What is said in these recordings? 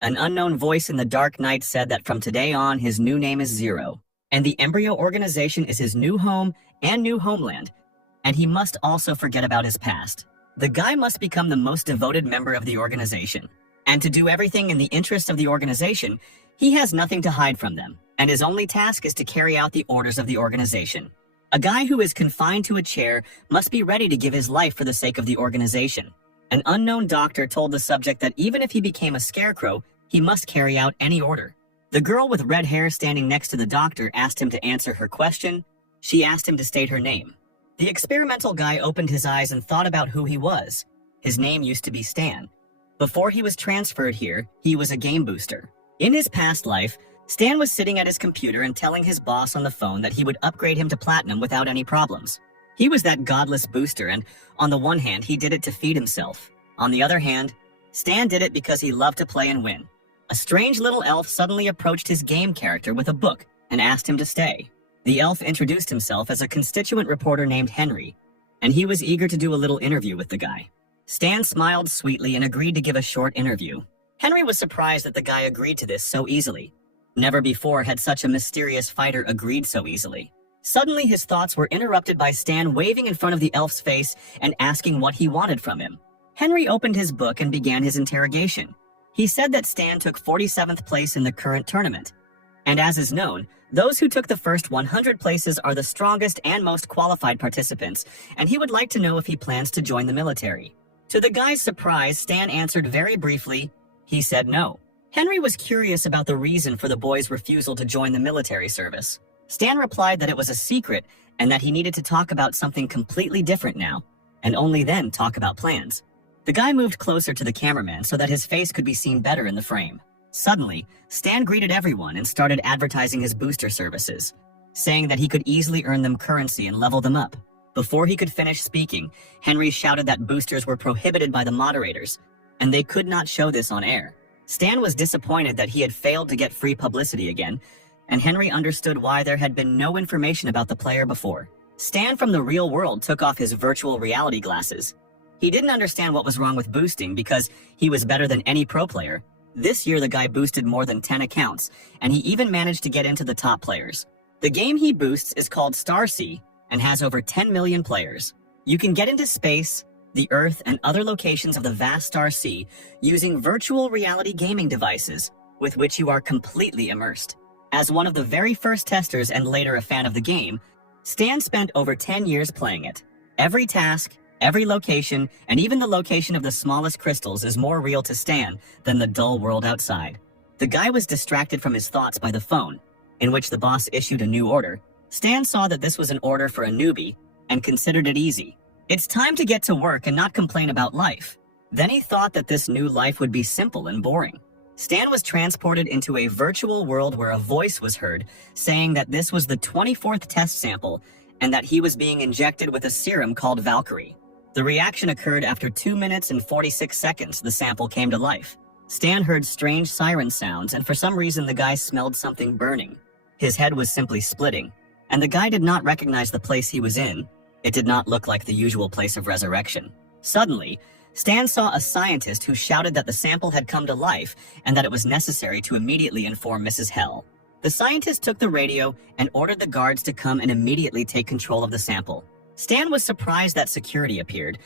An unknown voice in the dark night said that from today on, his new name is Zero, and the embryo organization is his new home and new homeland, and he must also forget about his past. The guy must become the most devoted member of the organization, and to do everything in the interest of the organization, he has nothing to hide from them, and his only task is to carry out the orders of the organization. A guy who is confined to a chair must be ready to give his life for the sake of the organization. An unknown doctor told the subject that even if he became a scarecrow, he must carry out any order. The girl with red hair standing next to the doctor asked him to answer her question. She asked him to state her name. The experimental guy opened his eyes and thought about who he was. His name used to be Stan. Before he was transferred here, he was a game booster. In his past life, Stan was sitting at his computer and telling his boss on the phone that he would upgrade him to platinum without any problems. He was that godless booster, and on the one hand, he did it to feed himself. On the other hand, Stan did it because he loved to play and win. A strange little elf suddenly approached his game character with a book and asked him to stay. The elf introduced himself as a constituent reporter named Henry, and he was eager to do a little interview with the guy. Stan smiled sweetly and agreed to give a short interview. Henry was surprised that the guy agreed to this so easily. Never before had such a mysterious fighter agreed so easily. Suddenly, his thoughts were interrupted by Stan waving in front of the elf's face and asking what he wanted from him. Henry opened his book and began his interrogation. He said that Stan took 47th place in the current tournament. And as is known, those who took the first 100 places are the strongest and most qualified participants, and he would like to know if he plans to join the military. To the guy's surprise, Stan answered very briefly. He said no. Henry was curious about the reason for the boy's refusal to join the military service. Stan replied that it was a secret and that he needed to talk about something completely different now, and only then talk about plans. The guy moved closer to the cameraman so that his face could be seen better in the frame. Suddenly, Stan greeted everyone and started advertising his booster services, saying that he could easily earn them currency and level them up. Before he could finish speaking, Henry shouted that boosters were prohibited by the moderators, and they could not show this on air. Stan was disappointed that he had failed to get free publicity again, and Henry understood why there had been no information about the player before. Stan from the real world took off his virtual reality glasses. He didn't understand what was wrong with boosting because he was better than any pro player. This year the guy boosted more than 10 accounts, and he even managed to get into the top players. The game he boosts is called Starsea and has over 10 million players. You can get into space, the Earth, and other locations of the vast Starsea using virtual reality gaming devices with which you are completely immersed. As one of the very first testers and later a fan of the game, Stan spent over 10 years playing it. Every task, every location, and even the location of the smallest crystals is more real to Stan than the dull world outside. The guy was distracted from his thoughts by the phone, in which the boss issued a new order. Stan saw that this was an order for a newbie and considered it easy. It's time to get to work and not complain about life. Then he thought that this new life would be simple and boring. Stan was transported into a virtual world where a voice was heard saying that this was the 24th test sample and that he was being injected with a serum called Valkyrie. The reaction occurred after 2 minutes and 46 seconds the sample came to life. Stan heard strange siren sounds, and for some reason the guy smelled something burning. His head was simply splitting, and the guy did not recognize the place he was in. It did not look like the usual place of resurrection. Suddenly, Stan saw a scientist who shouted that the sample had come to life and that it was necessary to immediately inform Mrs. Hell. The scientist took the radio and ordered the guards to come and immediately take control of the sample. Stan was surprised that security appeared.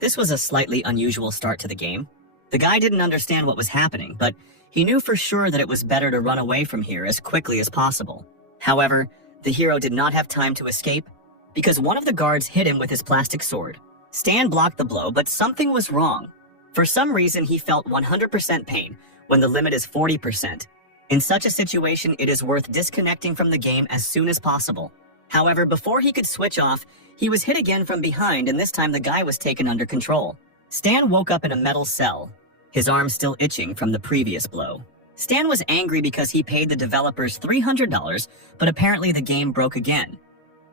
This was a slightly unusual start to the game. The guy didn't understand what was happening, but he knew for sure that it was better to run away from here as quickly as possible. However, the hero did not have time to escape because one of the guards hit him with his plastic sword. Stan blocked the blow, but something was wrong. For some reason, he felt 100% pain when the limit is 40%. In such a situation, it is worth disconnecting from the game as soon as possible. However, before he could switch off, he was hit again from behind, and this time the guy was taken under control. Stan woke up in a metal cell, his arm still itching from the previous blow. Stan was angry because he paid the developers $300, but apparently the game broke again.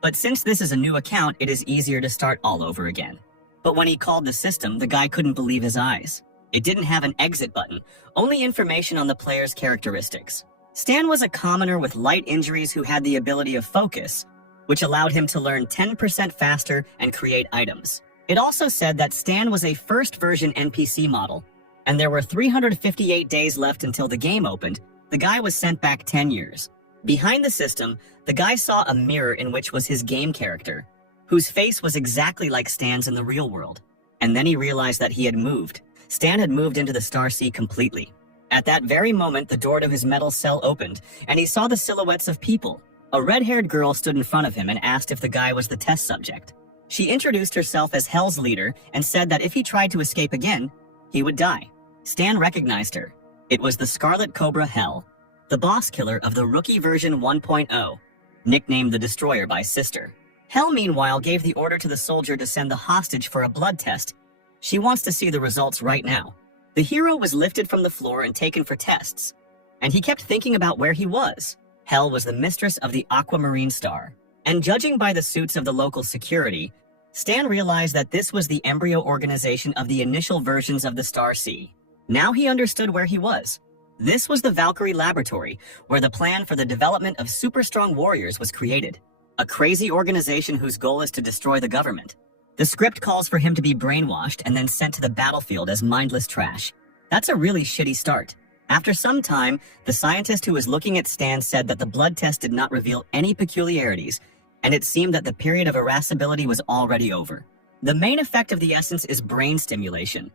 But since this is a new account, it is easier to start all over again. But when he called the system, the guy couldn't believe his eyes. It didn't have an exit button, only information on the player's characteristics. Stan was a commoner with light injuries who had the ability of focus, which allowed him to learn 10% faster and create items. It also said that Stan was a first version NPC model, and there were 358 days left until the game opened, the guy was sent back 10 years. Behind the system, the guy saw a mirror in which was his game character, whose face was exactly like Stan's in the real world. And then he realized that he had moved. Stan had moved into the Star Sea completely. At that very moment, the door to his metal cell opened, and he saw the silhouettes of people. A red-haired girl stood in front of him and asked if the guy was the test subject. She introduced herself as Hell's leader and said that if he tried to escape again, he would die. Stan recognized her. It was the Scarlet Cobra Hell, the boss killer of the rookie version 1.0, nicknamed the Destroyer by Sister. Hell, meanwhile, gave the order to the soldier to send the hostage for a blood test. She wants to see the results right now. The hero was lifted from the floor and taken for tests, and he kept thinking about where he was. Hell was the mistress of the Aquamarine Star, and judging by the suits of the local security, Stan realized that this was the embryo organization of the initial versions of the Star Sea. Now he understood where he was. This was the Valkyrie Laboratory, where the plan for the development of super-strong warriors was created. A crazy organization whose goal is to destroy the government. The script calls for him to be brainwashed and then sent to the battlefield as mindless trash. That's a really shitty start. After some time, the scientist who was looking at Stan said that the blood test did not reveal any peculiarities, and it seemed that the period of irascibility was already over. The main effect of the essence is brain stimulation.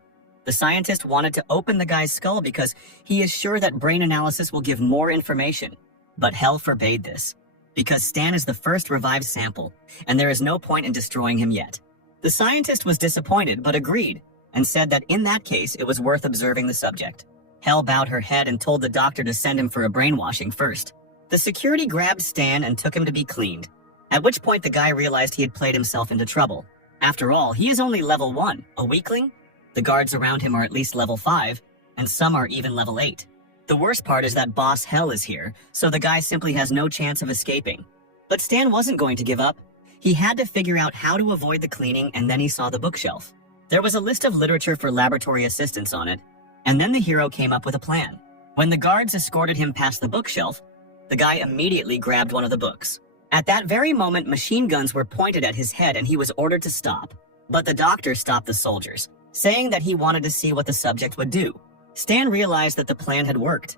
The scientist wanted to open the guy's skull because he is sure that brain analysis will give more information. But Hell forbade this, because Stan is the first revived sample, and there is no point in destroying him yet. The scientist was disappointed but agreed, and said that in that case it was worth observing the subject. Hell bowed her head and told the doctor to send him for a brainwashing first. The security grabbed Stan and took him to be cleaned, at which point the guy realized he had played himself into trouble. After all, he is only level 1, a weakling? The guards around him are at least level 5, and some are even level 8. The worst part is that Boss Hell is here, so the guy simply has no chance of escaping. But Stan wasn't going to give up. He had to figure out how to avoid the cleaning, and then he saw the bookshelf. There was a list of literature for laboratory assistants on it, and then the hero came up with a plan. When the guards escorted him past the bookshelf, the guy immediately grabbed one of the books. At that very moment, machine guns were pointed at his head and he was ordered to stop. But the doctor stopped the soldiers, saying that he wanted to see what the subject would do. Stan realized that the plan had worked.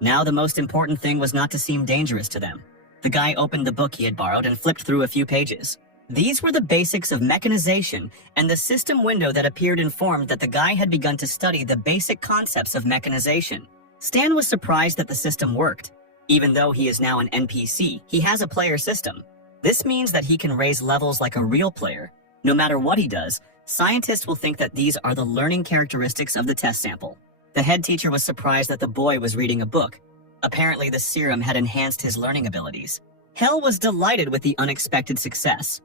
Now the most important thing was not to seem dangerous to them. The guy opened the book he had borrowed and flipped through a few pages. These were the basics of mechanization, and the system window that appeared informed that the guy had begun to study the basic concepts of mechanization. Stan was surprised that the system worked. Even though he is now an NPC, he has a player system. This means that he can raise levels like a real player. No matter what he does, scientists will think that these are the learning characteristics of the test sample. The head teacher was surprised that the boy was reading a book. Apparently, the serum had enhanced his learning abilities. Hell was delighted with the unexpected success.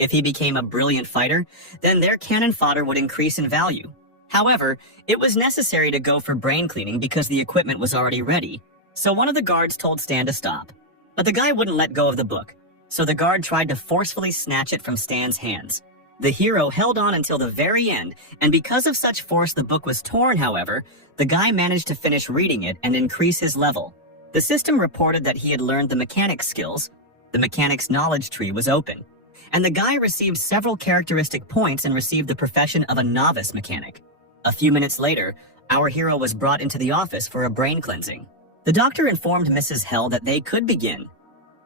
If he became a brilliant fighter, then their cannon fodder would increase in value. However, it was necessary to go for brain cleaning because the equipment was already ready, so one of the guards told Stan to stop. But the guy wouldn't let go of the book, so the guard tried to forcefully snatch it from Stan's hands. The hero held on until the very end, and because of such force the book was torn, however, the guy managed to finish reading it and increase his level. The system reported that he had learned the mechanics skills. The mechanics knowledge tree was open, and the guy received several characteristic points and received the profession of a novice mechanic. A few minutes later, our hero was brought into the office for a brain cleansing. The doctor informed Mrs. Hell that they could begin.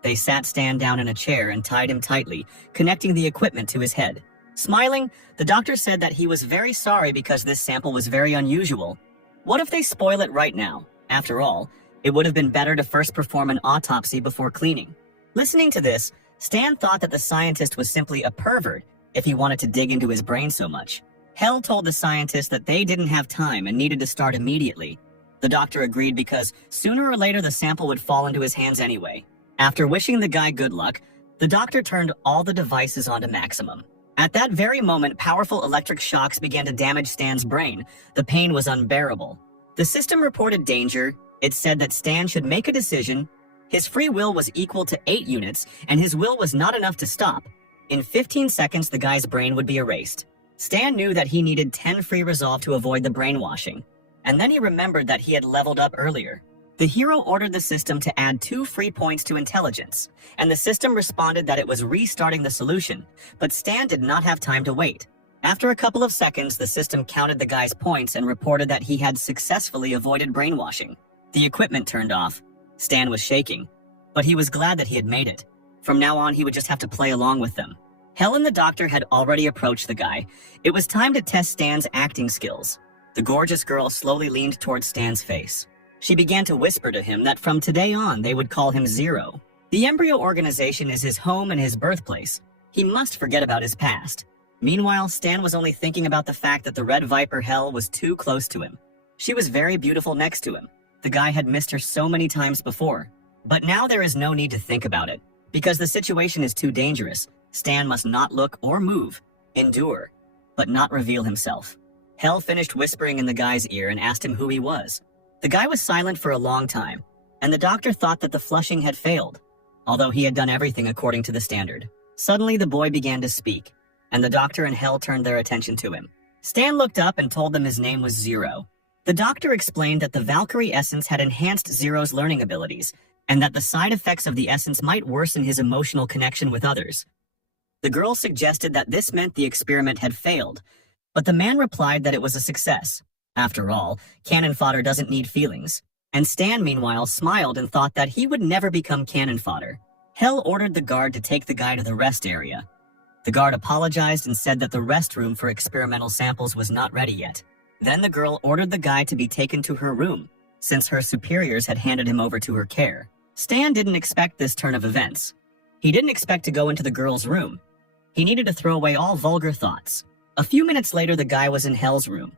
They sat Stan down in a chair and tied him tightly, connecting the equipment to his head. Smiling, the doctor said that he was very sorry because this sample was very unusual. What if they spoil it right now? After all, it would have been better to first perform an autopsy before cleaning. Listening to this, Stan thought that the scientist was simply a pervert if he wanted to dig into his brain so much. Hell told the scientist that they didn't have time and needed to start immediately. The doctor agreed because sooner or later the sample would fall into his hands anyway. After wishing the guy good luck, the doctor turned all the devices onto maximum. At that very moment, powerful electric shocks began to damage Stan's brain. The pain was unbearable. The system reported danger. It said that Stan should make a decision. His free will was equal to 8 units, and his will was not enough to stop. In 15 seconds, the guy's brain would be erased. Stan knew that he needed 10 free resolve to avoid the brainwashing. And then he remembered that he had leveled up earlier. The hero ordered the system to add 2 free points to intelligence, and the system responded that it was restarting the solution, but Stan did not have time to wait. After a couple of seconds, the system counted the guy's points and reported that he had successfully avoided brainwashing. The equipment turned off. Stan was shaking, but he was glad that he had made it. From now on, he would just have to play along with them. Hel and the doctor had already approached the guy. It was time to test Stan's acting skills. The gorgeous girl slowly leaned towards Stan's face. She began to whisper to him that from today on, they would call him Zero. The embryo organization is his home and his birthplace. He must forget about his past. Meanwhile, Stan was only thinking about the fact that the Red Viper Hel was too close to him. She was very beautiful next to him. The guy had missed her so many times before. But now there is no need to think about it. Because the situation is too dangerous, Stan must not look or move, endure, but not reveal himself. Hel finished whispering in the guy's ear and asked him who he was. The guy was silent for a long time, and the doctor thought that the flushing had failed, although he had done everything according to the standard. Suddenly the boy began to speak, and the doctor and Hel turned their attention to him. Stan looked up and told them his name was Zero. The doctor explained that the Valkyrie essence had enhanced Zero's learning abilities, and that the side effects of the essence might worsen his emotional connection with others. The girl suggested that this meant the experiment had failed, but the man replied that it was a success. After all, cannon fodder doesn't need feelings. And Stan, meanwhile, smiled and thought that he would never become cannon fodder. Hel ordered the guard to take the guy to the rest area. The guard apologized and said that the restroom for experimental samples was not ready yet. Then the girl ordered the guy to be taken to her room, since her superiors had handed him over to her care. Stan didn't expect this turn of events. He didn't expect to go into the girl's room. He needed to throw away all vulgar thoughts. A few minutes later, the guy was in Hel's room.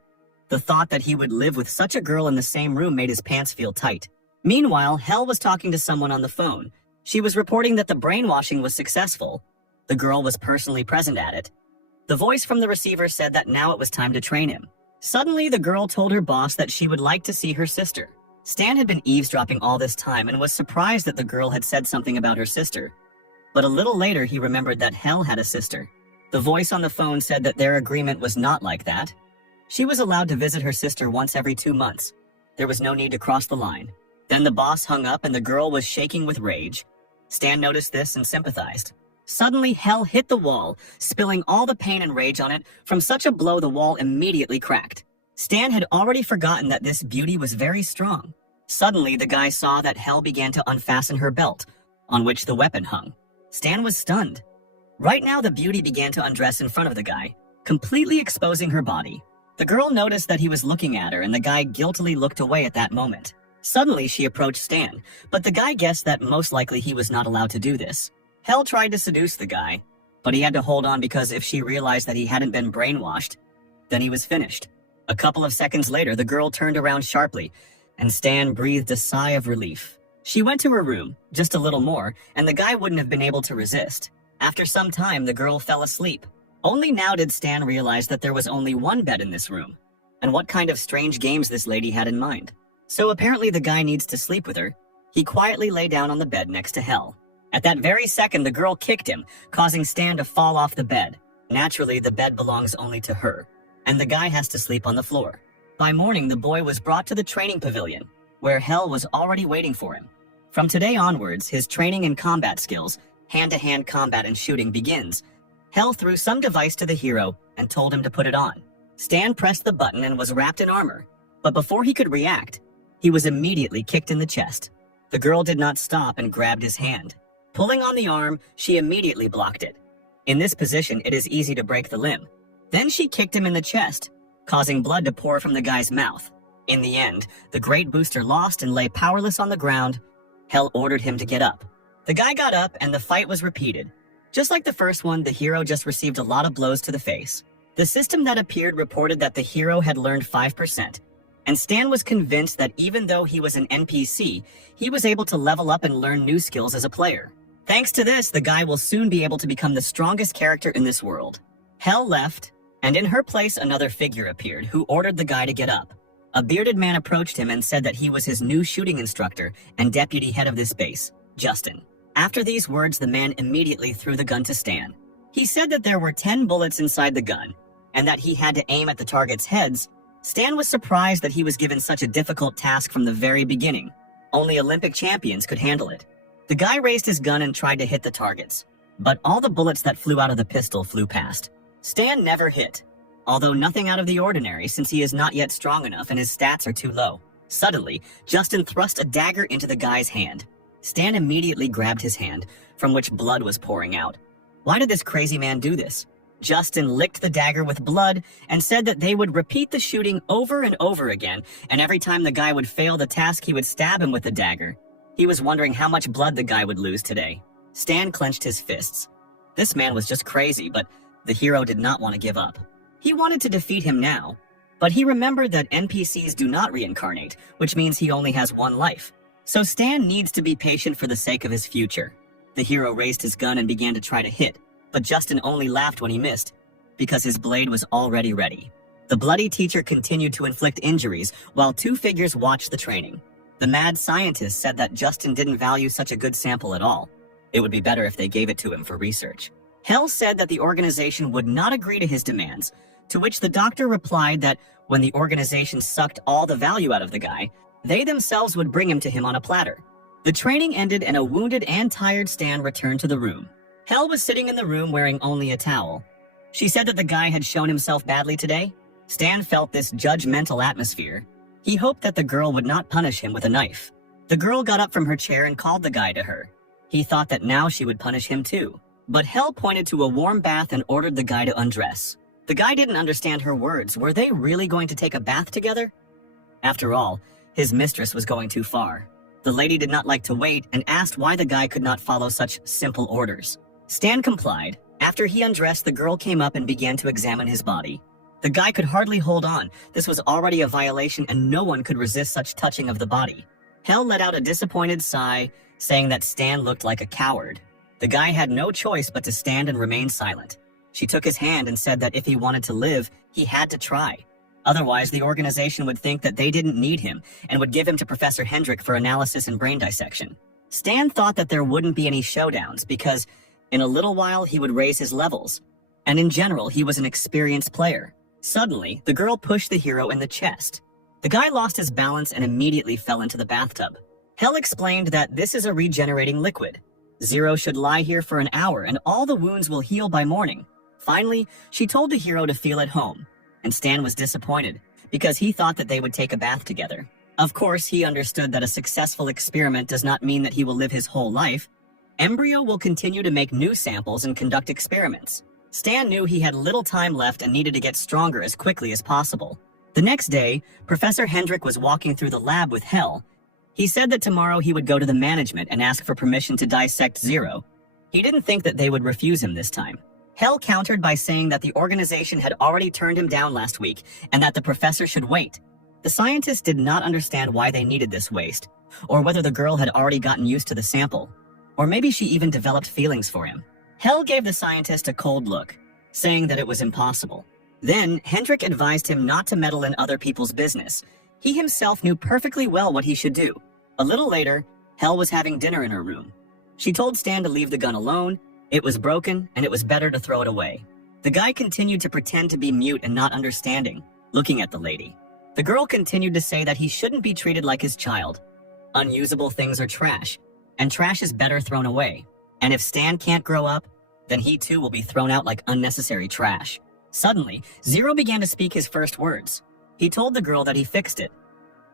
The thought that he would live with such a girl in the same room made his pants feel tight. Meanwhile, Hel was talking to someone on the phone. She was reporting that the brainwashing was successful. The girl was personally present at it. The voice from the receiver said that now it was time to train him. Suddenly, the girl told her boss that she would like to see her sister. Stan had been eavesdropping all this time and was surprised that the girl had said something about her sister. But a little later, he remembered that Hel had a sister. The voice on the phone said that their agreement was not like that. She was allowed to visit her sister once every 2 months. There was no need to cross the line. Then the boss hung up and the girl was shaking with rage. Stan noticed this and sympathized. Suddenly, Hel hit the wall, spilling all the pain and rage on it. From such a blow, the wall immediately cracked. Stan had already forgotten that this beauty was very strong. Suddenly, the guy saw that Hel began to unfasten her belt, on which the weapon hung. Stan was stunned. Right now, the beauty began to undress in front of the guy, completely exposing her body. The girl noticed that he was looking at her, and the guy guiltily looked away at that moment. Suddenly, she approached Stan, but the guy guessed that most likely he was not allowed to do this. Hel tried to seduce the guy, but he had to hold on because if she realized that he hadn't been brainwashed, then he was finished. A couple of seconds later, the girl turned around sharply, and Stan breathed a sigh of relief. She went to her room, just a little more, and the guy wouldn't have been able to resist. After some time, the girl fell asleep. Only now did Stan realize that there was only one bed in this room, and what kind of strange games this lady had in mind. So apparently the guy needs to sleep with her. He quietly lay down on the bed next to Hel. At that very second, the girl kicked him, causing Stan to fall off the bed. Naturally, the bed belongs only to her, and the guy has to sleep on the floor. By morning, the boy was brought to the training pavilion, where Hel was already waiting for him. From today onwards, his training in combat skills, hand-to-hand combat and shooting, begins. Hel threw some device to the hero and told him to put it on. Stan pressed the button and was wrapped in armor, but before he could react, he was immediately kicked in the chest. The girl did not stop and grabbed his hand. Pulling on the arm, she immediately blocked it. In this position, it is easy to break the limb. Then she kicked him in the chest, causing blood to pour from the guy's mouth. In the end, the great booster lost and lay powerless on the ground. Hel ordered him to get up. The guy got up and the fight was repeated. Just like the first one, the hero just received a lot of blows to the face. The system that appeared reported that the hero had learned 5%, and Stan was convinced that even though he was an NPC, he was able to level up and learn new skills as a player. Thanks to this, the guy will soon be able to become the strongest character in this world. Hel left, and in her place another figure appeared who ordered the guy to get up. A bearded man approached him and said that he was his new shooting instructor and deputy head of this base, Justin. After these words, the man immediately threw the gun to Stan. He said that there were 10 bullets inside the gun, and that he had to aim at the target's heads. Stan was surprised that he was given such a difficult task from the very beginning. Only Olympic champions could handle it. The guy raised his gun and tried to hit the targets, but all the bullets that flew out of the pistol flew past. Stan never hit. although nothing out of the ordinary since he is not yet strong enough and his stats are too low. Suddenly, Justin thrust a dagger into the guy's hand. Stan immediately grabbed his hand, from which blood was pouring out. Why did this crazy man do this? Justin licked the dagger with blood and said that they would repeat the shooting over and over again, and every time the guy would fail the task, he would stab him with the dagger. He was wondering how much blood the guy would lose today. Stan clenched his fists. This man was just crazy, but the hero did not want to give up. He wanted to defeat him now, but he remembered that NPCs do not reincarnate, which means he only has one life. So Stan needs to be patient for the sake of his future. The hero raised his gun and began to try to hit, but Justin only laughed when he missed, because his blade was already ready. The bloody teacher continued to inflict injuries while two figures watched the training. The mad scientist said that Justin didn't value such a good sample at all. It would be better if they gave it to him for research. Hell said that the organization would not agree to his demands, to which the doctor replied that when the organization sucked all the value out of the guy, they themselves would bring him to him on a platter. The training ended and a wounded and tired Stan returned to the room. Hell was sitting in the room wearing only a towel. She said that the guy had shown himself badly today. Stan felt this judgmental atmosphere. He hoped that the girl would not punish him with a knife. The girl got up from her chair and called the guy to her. He thought that now she would punish him too. But Hell pointed to a warm bath and ordered the guy to undress. The guy didn't understand her words. Were they really going to take a bath together? After all, his mistress was going too far. The lady did not like to wait and asked why the guy could not follow such simple orders. Stan complied. After he undressed, the girl came up and began to examine his body. The guy could hardly hold on. This was already a violation and no one could resist such touching of the body. Hell let out a disappointed sigh, saying that Stan looked like a coward. The guy had no choice but to stand and remain silent. She took his hand and said that if he wanted to live, he had to try. Otherwise, the organization would think that they didn't need him and would give him to Professor Hendrik for analysis and brain dissection. Stan thought that there wouldn't be any showdowns because in a little while he would raise his levels, and in general he was an experienced player. Suddenly, the girl pushed the hero in the chest. The guy lost his balance and immediately fell into the bathtub. Hell explained that this is a regenerating liquid. Zero should lie here for an hour and all the wounds will heal by morning. Finally, she told the hero to feel at home, and Stan was disappointed because he thought that they would take a bath together. Of course, he understood that a successful experiment does not mean that he will live his whole life. Embryo will continue to make new samples and conduct experiments. Stan knew he had little time left and needed to get stronger as quickly as possible. The next day, Professor Hendrik was walking through the lab with Hell. He said that tomorrow he would go to the management and ask for permission to dissect Zero. He didn't think that they would refuse him this time. Hell countered by saying that the organization had already turned him down last week and that the professor should wait. The scientist did not understand why they needed this waste, or whether the girl had already gotten used to the sample, or maybe she even developed feelings for him. Hell gave the scientist a cold look, saying that it was impossible. Then, Hendrik advised him not to meddle in other people's business. He himself knew perfectly well what he should do. A little later, Hell was having dinner in her room. She told Stan to leave the gun alone. It was broken, and it was better to throw it away. The guy continued to pretend to be mute and not understanding, looking at the lady. The girl continued to say that he shouldn't be treated like his child. Unusable things are trash, and trash is better thrown away. And if Stan can't grow up, then he too will be thrown out like unnecessary trash. Suddenly, Zero began to speak his first words. He told the girl that he fixed it.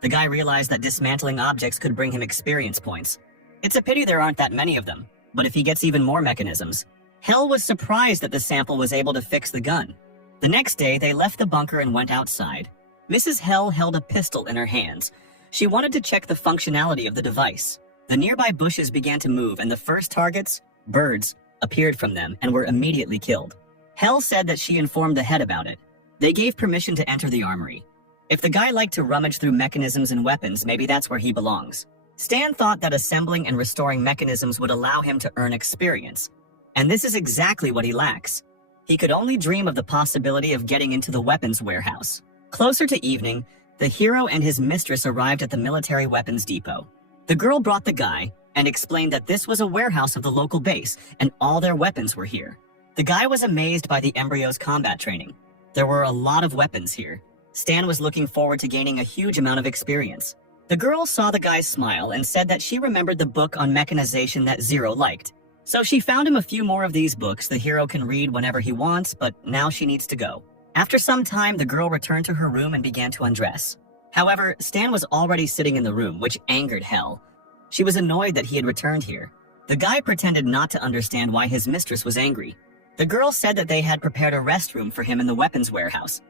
The guy realized that dismantling objects could bring him experience points. It's a pity there aren't that many of them, but if he gets even more mechanisms. Hell was surprised that the sample was able to fix the gun. The next day, they left the bunker and went outside. Mrs. Hell held a pistol in her hands. She wanted to check the functionality of the device. The nearby bushes began to move, and the first targets, birds, appeared from them and were immediately killed. Hell said that she informed the head about it. They gave permission to enter the armory. If the guy liked to rummage through mechanisms and weapons, maybe that's where he belongs. Stan thought that assembling and restoring mechanisms would allow him to earn experience. And this is exactly what he lacks. He could only dream of the possibility of getting into the weapons warehouse. Closer to evening, the hero and his mistress arrived at the military weapons depot. The girl brought the guy and explained that this was a warehouse of the local base and all their weapons were here. The guy was amazed by the embryo's combat training. There were a lot of weapons here. Stan was looking forward to gaining a huge amount of experience. The girl saw the guy's smile and said that she remembered the book on mechanization that Zero liked. So she found him a few more of these books the hero can read whenever he wants, but now she needs to go. After some time, the girl returned to her room and began to undress. However, Stan was already sitting in the room, which angered Hel. She was annoyed that he had returned here. The guy pretended not to understand why his mistress was angry. The girl said that they had prepared a restroom for him in the weapons warehouse,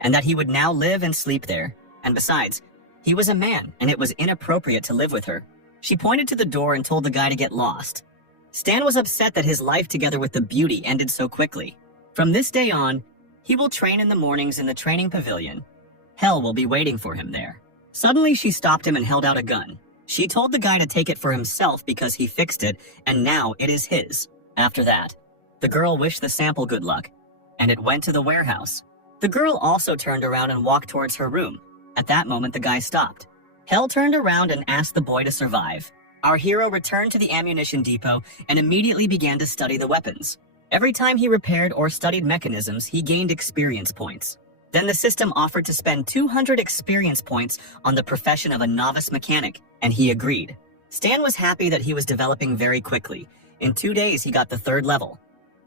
and that he would now live and sleep there. And besides, he was a man, and it was inappropriate to live with her. She pointed to the door and told the guy to get lost. Stan was upset that his life together with the beauty ended so quickly. From this day on, he will train in the mornings in the training pavilion. Hel will be waiting for him there. Suddenly, she stopped him and held out a gun. She told the guy to take it for himself because he fixed it, and now it is his. After that, the girl wished the sample good luck, and it went to the warehouse. The girl also turned around and walked towards her room. At that moment, the guy stopped. Hel turned around and asked the boy to survive. Our hero returned to the ammunition depot and immediately began to study the weapons. Every time he repaired or studied mechanisms, he gained experience points. Then the system offered to spend 200 experience points on the profession of a novice mechanic, and he agreed. Stan was happy that he was developing very quickly. In 2 days, he got the 3rd level.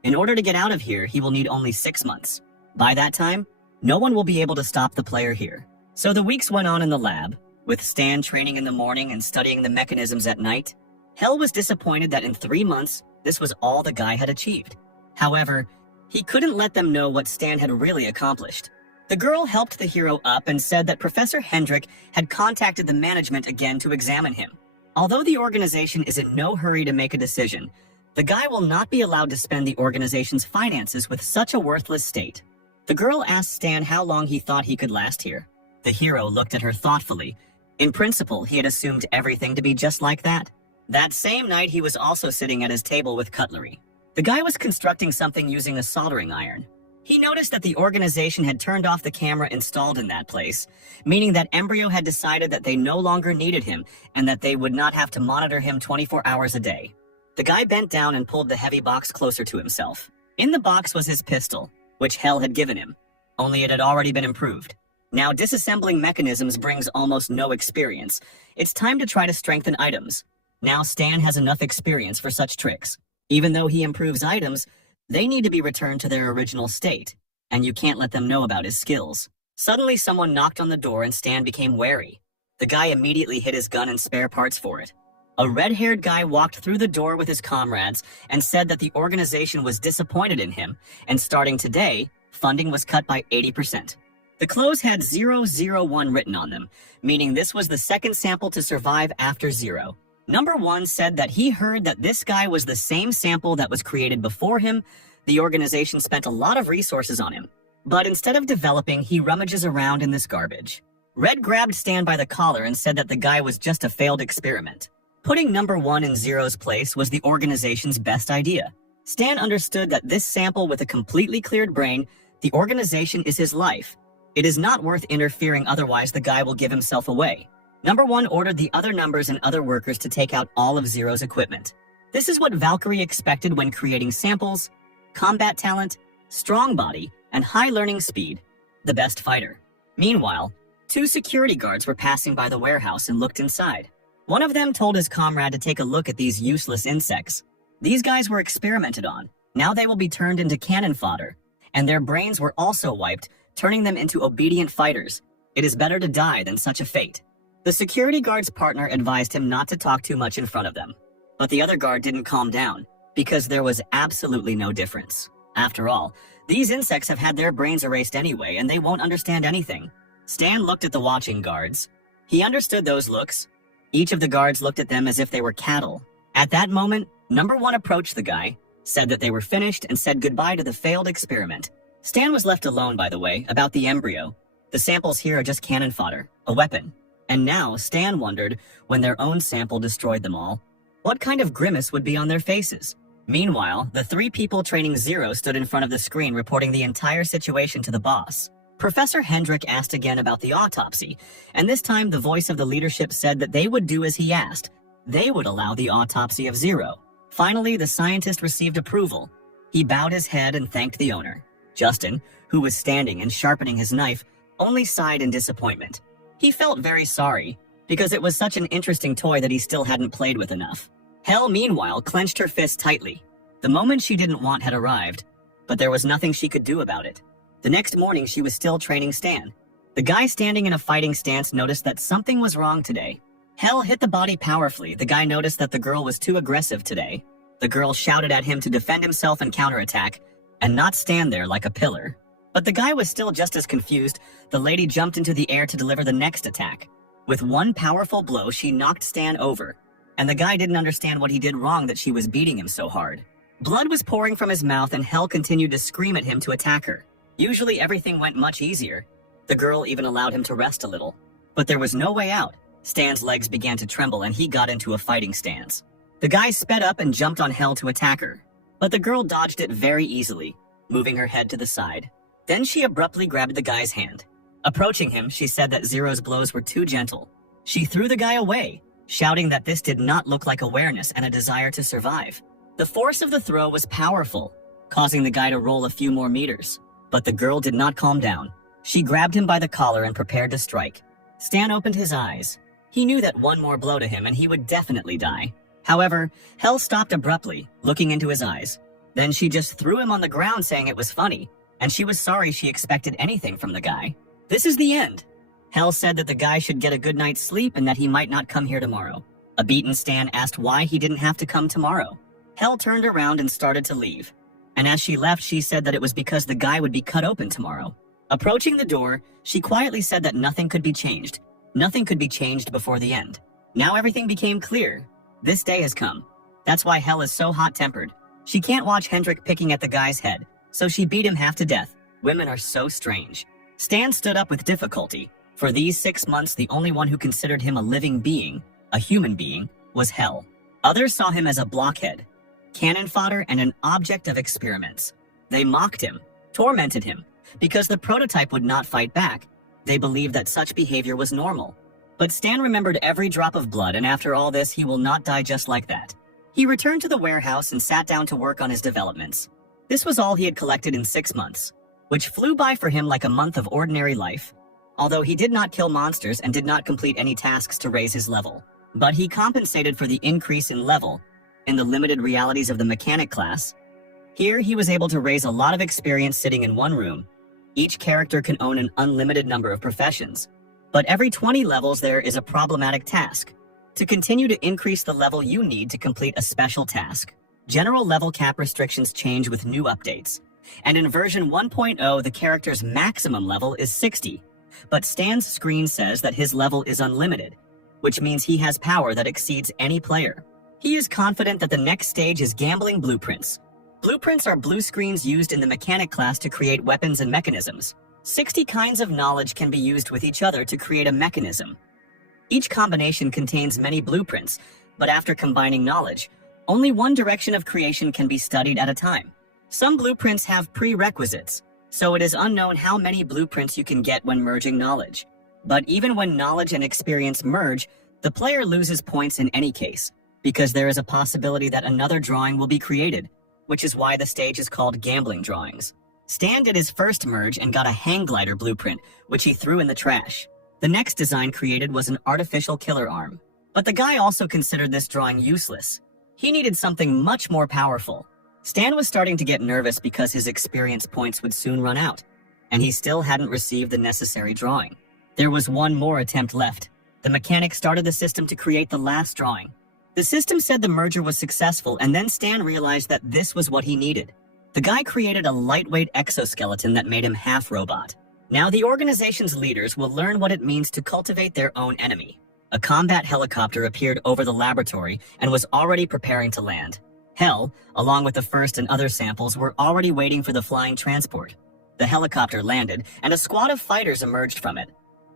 In order to get out of here, he will need only 6 months. By that time, no one will be able to stop the player here. So the weeks went on in the lab, with Stan training in the morning and studying the mechanisms at night. Hel was disappointed that in 3 months, this was all the guy had achieved. However, he couldn't let them know what Stan had really accomplished. The girl helped the hero up and said that Professor Hendrik had contacted the management again to examine him. Although the organization is in no hurry to make a decision, the guy will not be allowed to spend the organization's finances with such a worthless state. The girl asked Stan how long he thought he could last here. The hero looked at her thoughtfully. In principle, he had assumed everything to be just like that. That same night, he was also sitting at his table with cutlery. The guy was constructing something using a soldering iron. He noticed that the organization had turned off the camera installed in that place, meaning that Embryo had decided that they no longer needed him and that they would not have to monitor him 24 hours a day. The guy bent down and pulled the heavy box closer to himself. In the box was his pistol, which Hel had given him, only it had already been improved. Now disassembling mechanisms brings almost no experience. It's time to try to strengthen items. Now Stan has enough experience for such tricks. Even though he improves items, they need to be returned to their original state, and you can't let them know about his skills. Suddenly someone knocked on the door and Stan became wary. The guy immediately hid his gun and spare parts for it. A red-haired guy walked through the door with his comrades and said that the organization was disappointed in him, and starting today, funding was cut by 80%. The clothes had 001 written on them, meaning this was the second sample to survive after 0. Number 1 said that he heard that this guy was the same sample that was created before him. The organization spent a lot of resources on him, but instead of developing, he rummages around in this garbage. Red grabbed Stan by the collar and said that the guy was just a failed experiment. Putting number 1 in Zero's place was the organization's best idea. Stan understood that this sample with a completely cleared brain, the organization is his life. It is not worth interfering, otherwise the guy will give himself away. Number 1 ordered the other numbers and other workers to take out all of Zero's equipment. This is what Valkyrie expected when creating samples: combat talent, strong body, and high learning speed. The best fighter. Meanwhile, 2 security guards were passing by the warehouse and looked inside. One of them told his comrade to take a look at these useless insects. These guys were experimented on. Now they will be turned into cannon fodder, and their brains were also wiped, turning them into obedient fighters. It is better to die than such a fate. The security guard's partner advised him not to talk too much in front of them. But the other guard didn't calm down, because there was absolutely no difference. After all, these insects have had their brains erased anyway, and they won't understand anything. Stan looked at the watching guards. He understood those looks. Each of the guards looked at them as if they were cattle. At that moment, number 1 approached the guy, said that they were finished, and said goodbye to the failed experiment. Stan was left alone, by the way, about the embryo. The samples here are just cannon fodder, a weapon. And now Stan wondered, when their own sample destroyed them all, what kind of grimace would be on their faces. Meanwhile, the 3 people training Zero stood in front of the screen reporting the entire situation to the boss. Professor Hendrik asked again about the autopsy, and this time the voice of the leadership said that they would do as he asked. They would allow the autopsy of Zero. Finally, the scientist received approval. He bowed his head and thanked the owner. Justin, who was standing and sharpening his knife, only sighed in disappointment. He felt very sorry, because it was such an interesting toy that he still hadn't played with enough. Hel, meanwhile, clenched her fist tightly. The moment she didn't want had arrived, but there was nothing she could do about it. The next morning, she was still training Stan. The guy standing in a fighting stance noticed that something was wrong today. Hell hit the body powerfully. The guy noticed that the girl was too aggressive today. The girl shouted at him to defend himself and counterattack, and not stand there like a pillar. But the guy was still just as confused. The lady jumped into the air to deliver the next attack. With one powerful blow, she knocked Stan over, and the guy didn't understand what he did wrong that she was beating him so hard. Blood was pouring from his mouth, and Hell continued to scream at him to attack her. Usually everything went much easier. The girl even allowed him to rest a little. But there was no way out. Stan's legs began to tremble, and he got into a fighting stance. The guy sped up and jumped on Hell to attack her, but the girl dodged it very easily, moving her head to the side. Then she abruptly grabbed the guy's hand. Approaching him, she said that Zero's blows were too gentle. She threw the guy away, shouting that this did not look like awareness and a desire to survive. The force of the throw was powerful, causing the guy to roll a few more meters. But the girl did not calm down. She grabbed him by the collar and prepared to strike. Stan opened his eyes. He knew that one more blow to him and he would definitely die. However, Hell stopped abruptly, looking into his eyes. Then she just threw him on the ground, saying it was funny, and she was sorry she expected anything from the guy. This is the end. Hell said that the guy should get a good night's sleep and that he might not come here tomorrow. A beaten Stan asked why he didn't have to come tomorrow. Hell turned around and started to leave. And as she left, she said that it was because the guy would be cut open tomorrow. Approaching the door, she quietly said that nothing could be changed. Nothing could be changed before the end. Now everything became clear. This day has come. That's why Hell is so hot-tempered. She can't watch Hendrik picking at the guy's head, so she beat him half to death. Women are so strange. Stan stood up with difficulty. For these 6 months, the only one who considered him a living being, a human being, was Hell. Others saw him as a blockhead, cannon fodder, and an object of experiments. They mocked him, tormented him, because the prototype would not fight back. They believed that such behavior was normal. But Stan remembered every drop of blood, and after all this, he will not die just like that. He returned to the warehouse and sat down to work on his developments. This was all he had collected in 6 months, which flew by for him like a month of ordinary life. Although he did not kill monsters and did not complete any tasks to raise his level. But he compensated for the increase in level in the limited realities of the mechanic class. Here, he was able to raise a lot of experience sitting in one room. Each character can own an unlimited number of professions. But every 20 levels there is a problematic task. To continue to increase the level, you need to complete a special task. General level cap restrictions change with new updates. And in version 1.0, the character's maximum level is 60. But Stan's screen says that his level is unlimited, which means he has power that exceeds any player. He is confident that the next stage is gambling blueprints. Blueprints are blue screens used in the mechanic class to create weapons and mechanisms. 60 kinds of knowledge can be used with each other to create a mechanism. Each combination contains many blueprints, but after combining knowledge, only one direction of creation can be studied at a time. Some blueprints have prerequisites, so it is unknown how many blueprints you can get when merging knowledge. But even when knowledge and experience merge, the player loses points in any case, because there is a possibility that another drawing will be created, which is why the stage is called gambling drawings. Stan did his first merge and got a hang glider blueprint, which he threw in the trash. The next design created was an artificial killer arm. But the guy also considered this drawing useless. He needed something much more powerful. Stan was starting to get nervous because his experience points would soon run out, and he still hadn't received the necessary drawing. There was one more attempt left. The mechanic started the system to create the last drawing. The system said the merger was successful, and then Stan realized that this was what he needed. The guy created a lightweight exoskeleton that made him half robot. Now the organization's leaders will learn what it means to cultivate their own enemy. A combat helicopter appeared over the laboratory and was already preparing to land. Hell, along with the first and other samples, were already waiting for the flying transport. The helicopter landed, and a squad of fighters emerged from it.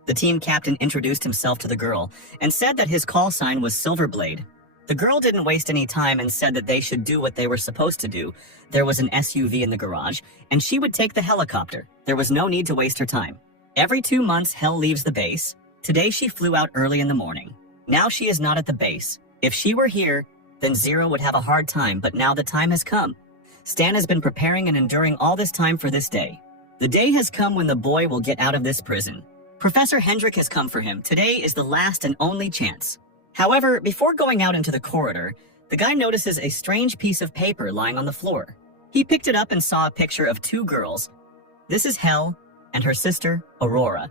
The team captain introduced himself to the girl and said that his call sign was Silverblade. The girl didn't waste any time and said that they should do what they were supposed to do. There was an SUV in the garage, and she would take the helicopter. There was no need to waste her time. Every 2 months, Hell leaves the base. Today she flew out early in the morning. Now she is not at the base. If she were here, then Zero would have a hard time, but now the time has come. Stan has been preparing and enduring all this time for this day. The day has come when the boy will get out of this prison. Professor Hendrik has come for him. Today is the last and only chance. However, before going out into the corridor, the guy notices a strange piece of paper lying on the floor. He picked it up and saw a picture of 2 girls. This is Hel and her sister, Aurora.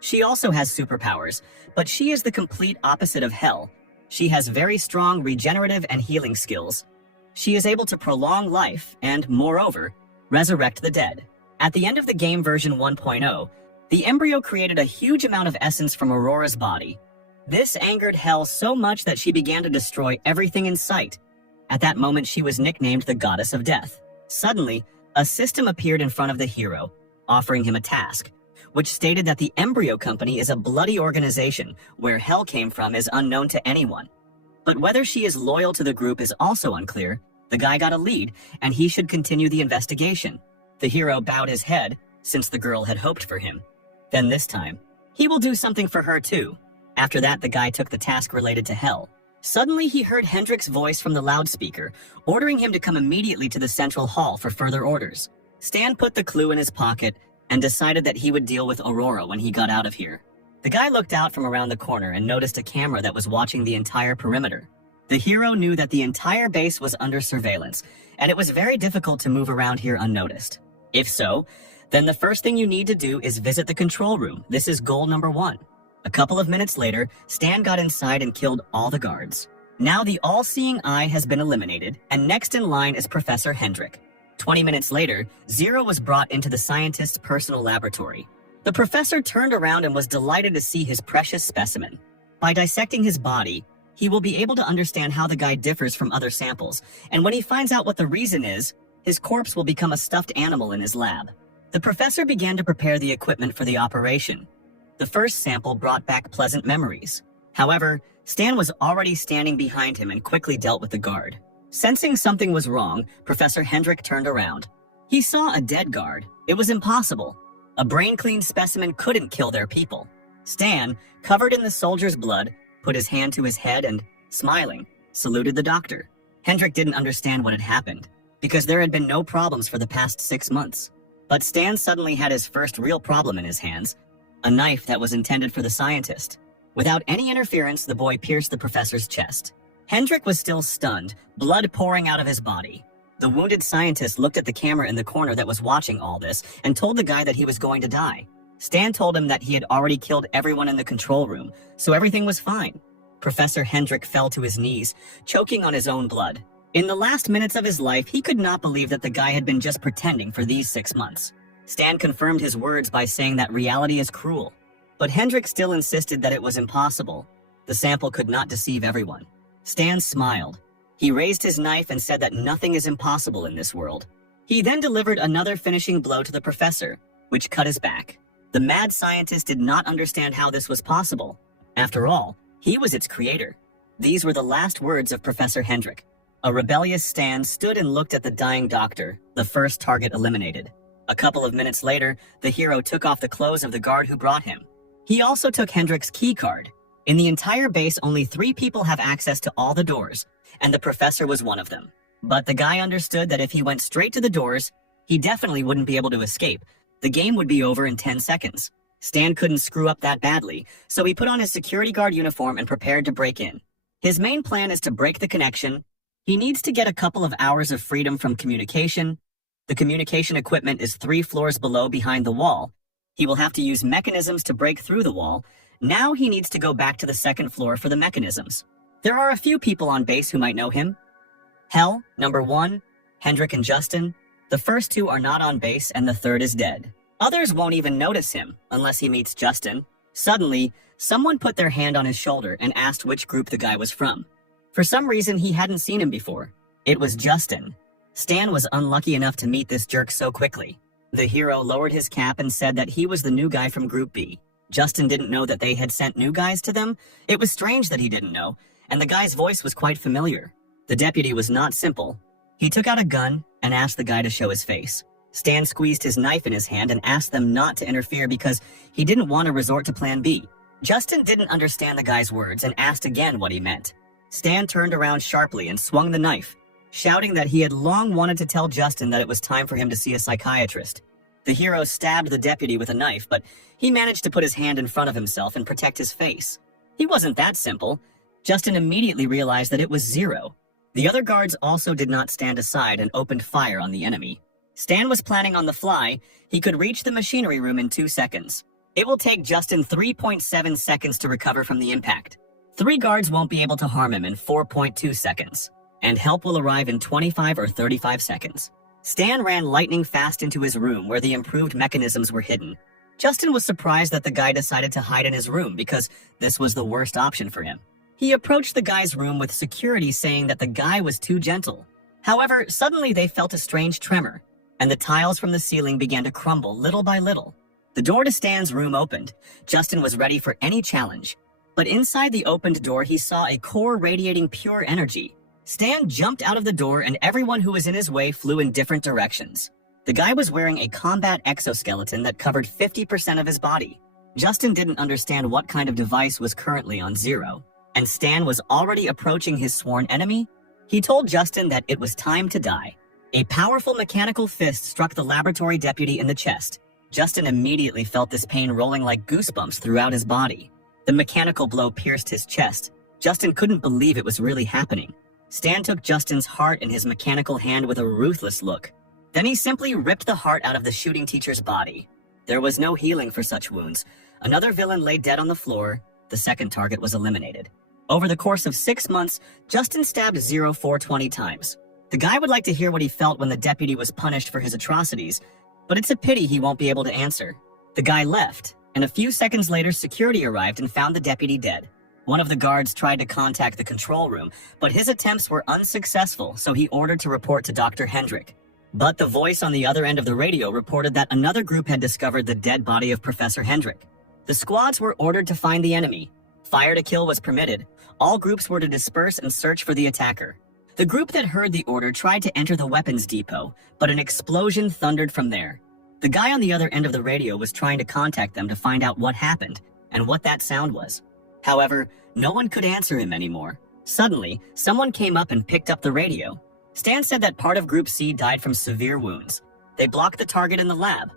She also has superpowers, but she is the complete opposite of Hel. She has very strong regenerative and healing skills. She is able to prolong life and, moreover, resurrect the dead. At the end of the game version 1.0, the embryo created a huge amount of essence from Aurora's body. This angered Hel so much that she began to destroy everything in sight. At that moment, she was nicknamed the Goddess of Death. Suddenly, a system appeared in front of the hero, offering him a task, which stated that the Embryo Company is a bloody organization. Where Hel came from is unknown to anyone. But whether she is loyal to the group is also unclear. The guy got a lead, and he should continue the investigation. The hero bowed his head, since the girl had hoped for him. Then this time, he will do something for her too. After that, the guy took the task related to Hel. Suddenly, he heard Hendrik's voice from the loudspeaker, ordering him to come immediately to the central hall for further orders. Stan put the clue in his pocket and decided that he would deal with Aurora when he got out of here. The guy looked out from around the corner and noticed a camera that was watching the entire perimeter. The hero knew that the entire base was under surveillance, and it was very difficult to move around here unnoticed. If so, then the first thing you need to do is visit the control room. This is goal number 1. A couple of minutes later, Stan got inside and killed all the guards. Now the all-seeing eye has been eliminated, and next in line is Professor Hendrik. 20 minutes later, Zero was brought into the scientist's personal laboratory. The professor turned around and was delighted to see his precious specimen. By dissecting his body, he will be able to understand how the guy differs from other samples, and when he finds out what the reason is, his corpse will become a stuffed animal in his lab. The professor began to prepare the equipment for the operation. The first sample brought back pleasant memories. However, Stan was already standing behind him and quickly dealt with the guard. Sensing something was wrong, Professor Hendrik turned around. He saw a dead guard. It was impossible. A brain-clean specimen couldn't kill their people. Stan, covered in the soldier's blood, put his hand to his head and, smiling, saluted the doctor. Hendrik didn't understand what had happened, because there had been no problems for the past 6 months. But Stan suddenly had his first real problem in his hands, a knife that was intended for the scientist. Without any interference, the boy pierced the professor's chest. Hendrik was still stunned, blood pouring out of his body. The wounded scientist looked at the camera in the corner that was watching all this and told the guy that he was going to die. Stan told him that he had already killed everyone in the control room, so everything was fine. Professor Hendrik fell to his knees, choking on his own blood. In the last minutes of his life, he could not believe that the guy had been just pretending for these 6 months. Stan confirmed his words by saying that reality is cruel. But Hendrik still insisted that it was impossible. The sample could not deceive everyone. Stan smiled. He raised his knife and said that nothing is impossible in this world. He then delivered another finishing blow to the professor, which cut his back. The mad scientist did not understand how this was possible. After all, he was its creator. These were the last words of Professor Hendrik. A rebellious Stan stood and looked at the dying doctor, the first target eliminated. A couple of minutes later, the hero took off the clothes of the guard who brought him. He also took Hendrik's key card. In the entire base, only 3 people have access to all the doors, and the professor was one of them. But the guy understood that if he went straight to the doors, he definitely wouldn't be able to escape. The game would be over in 10 seconds. Stan couldn't screw up that badly, so he put on his security guard uniform and prepared to break in. His main plan is to break the connection. He needs to get a couple of hours of freedom from communication. The communication equipment is 3 floors below behind the wall. He will have to use mechanisms to break through the wall. Now he needs to go back to the 2nd floor for the mechanisms. There are a few people on base who might know him. Hel, number 1, Hendrik and Justin. The first 2 are not on base and the 3rd is dead. Others won't even notice him unless he meets Justin. Suddenly, someone put their hand on his shoulder and asked which group the guy was from. For some reason, he hadn't seen him before. It was Justin. Stan was unlucky enough to meet this jerk so quickly. The hero lowered his cap and said that he was the new guy from Group B. Justin didn't know that they had sent new guys to them. It was strange that he didn't know, and the guy's voice was quite familiar. The deputy was not simple. He took out a gun and asked the guy to show his face. Stan squeezed his knife in his hand and asked them not to interfere because he didn't want to resort to Plan B. Justin didn't understand the guy's words and asked again what he meant. Stan turned around sharply and swung the knife, shouting that he had long wanted to tell Justin that it was time for him to see a psychiatrist. The hero stabbed the deputy with a knife, but he managed to put his hand in front of himself and protect his face. He wasn't that simple. Justin immediately realized that it was Zero. The other guards also did not stand aside and opened fire on the enemy. Stan was planning on the fly. He could reach the machinery room in 2 seconds. It will take Justin 3.7 seconds to recover from the impact. 3 guards won't be able to harm him in 4.2 seconds, and help will arrive in 25 or 35 seconds. Stan ran lightning fast into his room where the improved mechanisms were hidden. Justin was surprised that the guy decided to hide in his room because this was the worst option for him. He approached the guy's room with security saying that the guy was too gentle. However, suddenly they felt a strange tremor, and the tiles from the ceiling began to crumble little by little. The door to Stan's room opened. Justin was ready for any challenge. But inside the opened door, he saw a core radiating pure energy. Stan jumped out of the door and everyone who was in his way flew in different directions. The guy was wearing a combat exoskeleton that covered 50% of his body. Justin didn't understand what kind of device was currently on Zero, and Stan was already approaching his sworn enemy. He told Justin that it was time to die. A powerful mechanical fist struck the laboratory deputy in the chest. Justin immediately felt this pain rolling like goosebumps throughout his body. The mechanical blow pierced his chest. Justin couldn't believe it was really happening. Stan took Justin's heart in his mechanical hand with a ruthless look. Then he simply ripped the heart out of the shooting teacher's body. There was no healing for such wounds. Another villain lay dead on the floor. The second target was eliminated. Over the course of 6 months, Justin stabbed Zero 420 times. The guy would like to hear what he felt when the deputy was punished for his atrocities, but it's a pity he won't be able to answer. The guy left, and a few seconds later security arrived and found the deputy dead. One of the guards tried to contact the control room, but his attempts were unsuccessful, so he ordered to report to Dr. Hendrick. But the voice on the other end of the radio reported that another group had discovered the dead body of Professor Hendrick. The squads were ordered to find the enemy. Fire to kill was permitted. All groups were to disperse and search for the attacker. The group that heard the order tried to enter the weapons depot, but an explosion thundered from there. The guy on the other end of the radio was trying to contact them to find out what happened and what that sound was. However, no one could answer him anymore. Suddenly, someone came up and picked up the radio. Stan said that part of Group C died from severe wounds. They blocked the target in the lab.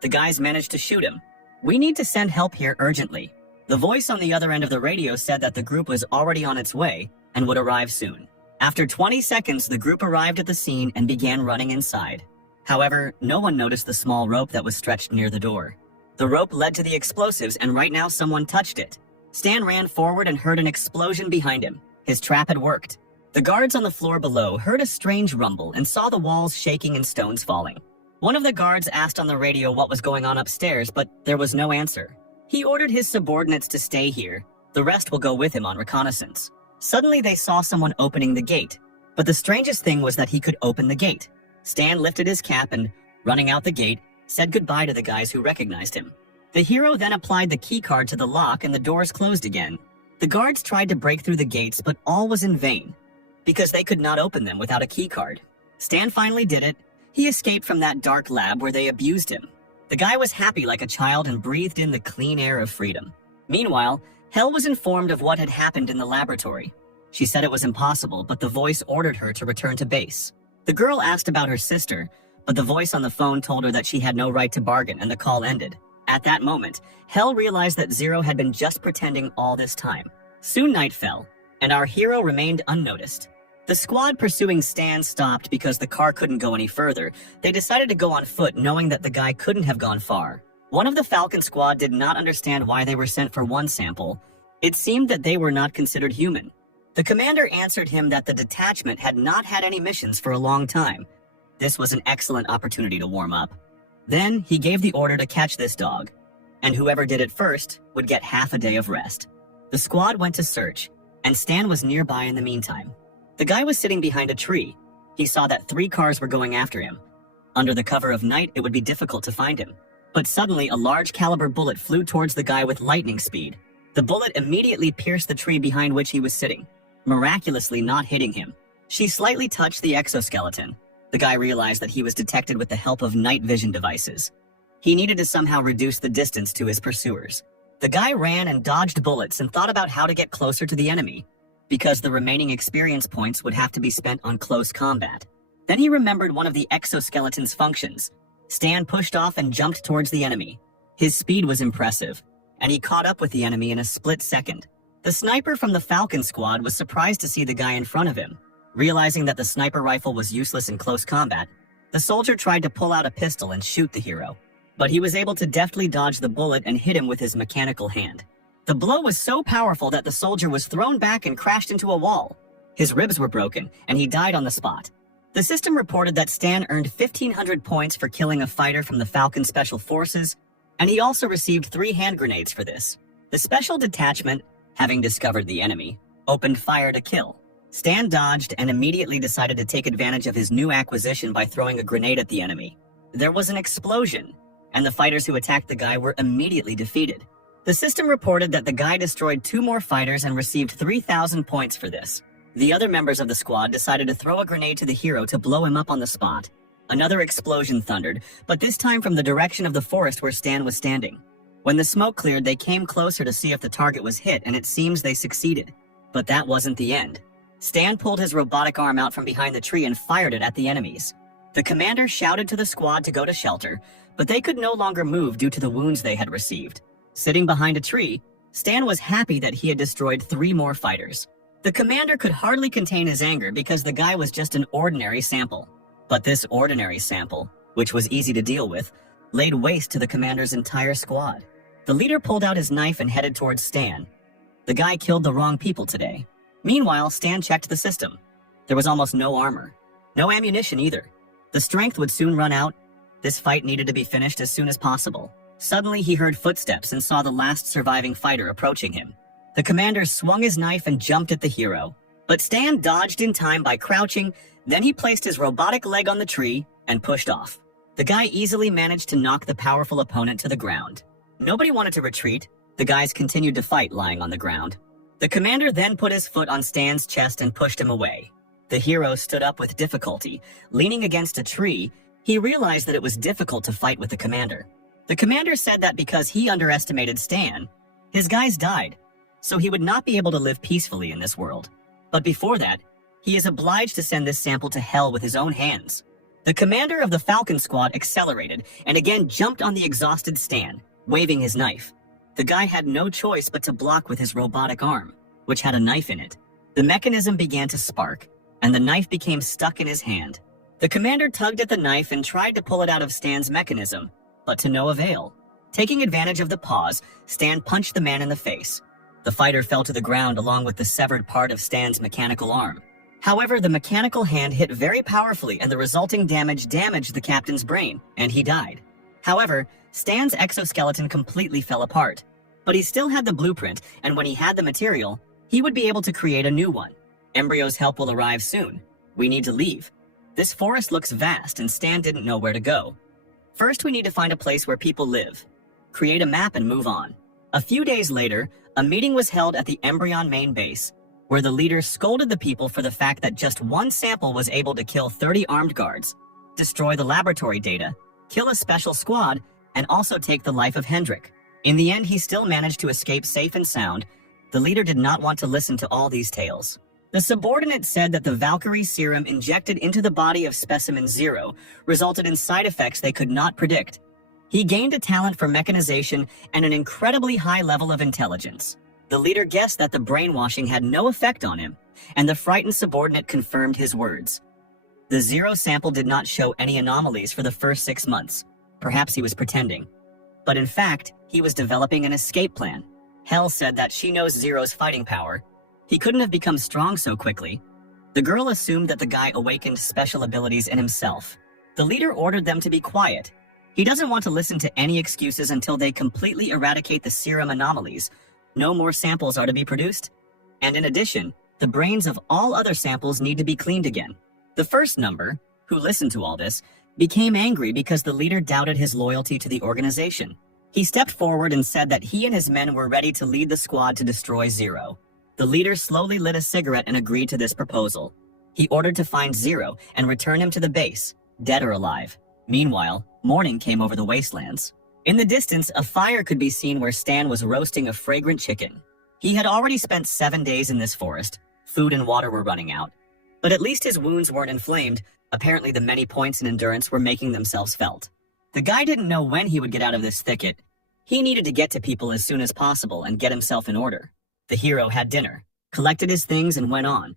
The guys managed to shoot him. "We need to send help here urgently." The voice on the other end of the radio said that the group was already on its way and would arrive soon. After 20 seconds, the group arrived at the scene and began running inside. However, no one noticed the small rope that was stretched near the door. The rope led to the explosives, and right now someone touched it. Stan ran forward and heard an explosion behind him. His trap had worked. The guards on the floor below heard a strange rumble and saw the walls shaking and stones falling. One of the guards asked on the radio what was going on upstairs, but there was no answer. He ordered his subordinates to stay here. The rest will go with him on reconnaissance. Suddenly they saw someone opening the gate, but the strangest thing was that he could open the gate. Stan lifted his cap and, running out the gate, said goodbye to the guys who recognized him. The hero then applied the keycard to the lock and the doors closed again. The guards tried to break through the gates, but all was in vain, because they could not open them without a keycard. Stan finally did it. He escaped from that dark lab where they abused him. The guy was happy like a child and breathed in the clean air of freedom. Meanwhile, Hel was informed of what had happened in the laboratory. She said it was impossible, but the voice ordered her to return to base. The girl asked about her sister, but the voice on the phone told her that she had no right to bargain, and the call ended. At that moment, Hel realized that Zero had been just pretending all this time. Soon night fell, and our hero remained unnoticed. The squad pursuing Stan stopped because the car couldn't go any further. They decided to go on foot, knowing that the guy couldn't have gone far. One of the Falcon squad did not understand why they were sent for one sample. It seemed that they were not considered human. The commander answered him that the detachment had not had any missions for a long time. This was an excellent opportunity to warm up. Then he gave the order to catch this dog, and whoever did it first would get half a day of rest. The squad went to search, and Stan was nearby in the meantime. The guy was sitting behind a tree. He saw that 3 cars were going after him. Under the cover of night, it would be difficult to find him. But suddenly, a large caliber bullet flew towards the guy with lightning speed. The bullet immediately pierced the tree behind which he was sitting, miraculously not hitting him. She slightly touched the exoskeleton. The guy realized that he was detected with the help of night vision devices. He needed to somehow reduce the distance to his pursuers. The guy ran and dodged bullets and thought about how to get closer to the enemy, because the remaining experience points would have to be spent on close combat. Then he remembered one of the exoskeleton's functions. Stan pushed off and jumped towards the enemy. His speed was impressive, and he caught up with the enemy in a split second. The sniper from the Falcon squad was surprised to see the guy in front of him. Realizing that the sniper rifle was useless in close combat, The soldier tried to pull out a pistol and shoot the hero, but he was able to deftly dodge the bullet and hit him with his mechanical hand. The blow was so powerful that the soldier was thrown back and crashed into a wall. His ribs were broken, and he died on the spot. The system reported that Stan earned 1,500 points for killing a fighter from the Falcon Special Forces, and he also received 3 hand grenades for this. The special detachment, having discovered the enemy, opened fire to kill. Stan dodged and immediately decided to take advantage of his new acquisition by throwing a grenade at the enemy. There was an explosion, and the fighters who attacked the guy were immediately defeated. The system reported that the guy destroyed 2 more fighters and received 3,000 points for this. The other members of the squad decided to throw a grenade to the hero to blow him up on the spot. Another explosion thundered, but this time from the direction of the forest where Stan was standing. When the smoke cleared, they came closer to see if the target was hit, and it seems they succeeded. But that wasn't the end. Stan pulled his robotic arm out from behind the tree and fired it at the enemies. The commander shouted to the squad to go to shelter, but they could no longer move due to the wounds they had received. Sitting behind a tree, Stan was happy that he had destroyed 3 more fighters. The commander could hardly contain his anger because the guy was just an ordinary sample. But this ordinary sample, which was easy to deal with, laid waste to the commander's entire squad. The leader pulled out his knife and headed towards Stan. The guy killed the wrong people today. Meanwhile, Stan checked the system. There was almost no armor. No ammunition either. The strength would soon run out. This fight needed to be finished as soon as possible. Suddenly, he heard footsteps and saw the last surviving fighter approaching him. The commander swung his knife and jumped at the hero. But Stan dodged in time by crouching, then he placed his robotic leg on the tree and pushed off. The guy easily managed to knock the powerful opponent to the ground. Nobody wanted to retreat. The guys continued to fight lying on the ground. The commander then put his foot on Stan's chest and pushed him away. The hero stood up with difficulty. Leaning against a tree, he realized that it was difficult to fight with the commander. The commander said that because he underestimated Stan, his guys died, so he would not be able to live peacefully in this world. But before that, he is obliged to send this sample to hell with his own hands. The commander of the Falcon Squad accelerated and again jumped on the exhausted Stan, waving his knife. The guy had no choice but to block with his robotic arm, which had a knife in it. The mechanism began to spark, and the knife became stuck in his hand. The commander tugged at the knife and tried to pull it out of Stan's mechanism, but to no avail. Taking advantage of the pause, Stan punched the man in the face. The fighter fell to the ground along with the severed part of Stan's mechanical arm. However, the mechanical hand hit very powerfully and the resulting damaged the captain's brain, and he died. However, Stan's exoskeleton completely fell apart. But he still had the blueprint, and when he had the material, he would be able to create a new one. Embryo's help will arrive soon. We need to leave. This forest looks vast, and Stan didn't know where to go. First, we need to find a place where people live. Create a map and move on. A few days later, a meeting was held at the Embryon main base, where the leader scolded the people for the fact that just one sample was able to kill 30 armed guards, destroy the laboratory data, kill a special squad, and also take the life of Hendrik. In the end, he still managed to escape safe and sound. The leader did not want to listen to all these tales. The subordinate said that the Valkyrie serum injected into the body of Specimen Zero resulted in side effects they could not predict. He gained a talent for mechanization and an incredibly high level of intelligence. The leader guessed that the brainwashing had no effect on him, and the frightened subordinate confirmed his words. The Zero sample did not show any anomalies for the first 6 months. Perhaps he was pretending. But in fact, he was developing an escape plan. Hell said that she knows Zero's fighting power. He couldn't have become strong so quickly. The girl assumed that the guy awakened special abilities in himself. The leader ordered them to be quiet. He doesn't want to listen to any excuses until they completely eradicate the serum anomalies. No more samples are to be produced. And in addition, the brains of all other samples need to be cleaned again. The first number, who listened to all this, became angry because the leader doubted his loyalty to the organization. He stepped forward and said that he and his men were ready to lead the squad to destroy Zero. The leader slowly lit a cigarette and agreed to this proposal. He ordered to find Zero and return him to the base, dead or alive. Meanwhile, morning came over the wastelands. In the distance, a fire could be seen where Stan was roasting a fragrant chicken. He had already spent 7 days in this forest. Food and water were running out. But at least his wounds weren't inflamed. Apparently the many points in endurance were making themselves felt. The guy didn't know when he would get out of this thicket. He needed to get to people as soon as possible and get himself in order. The hero had dinner, collected his things and went on.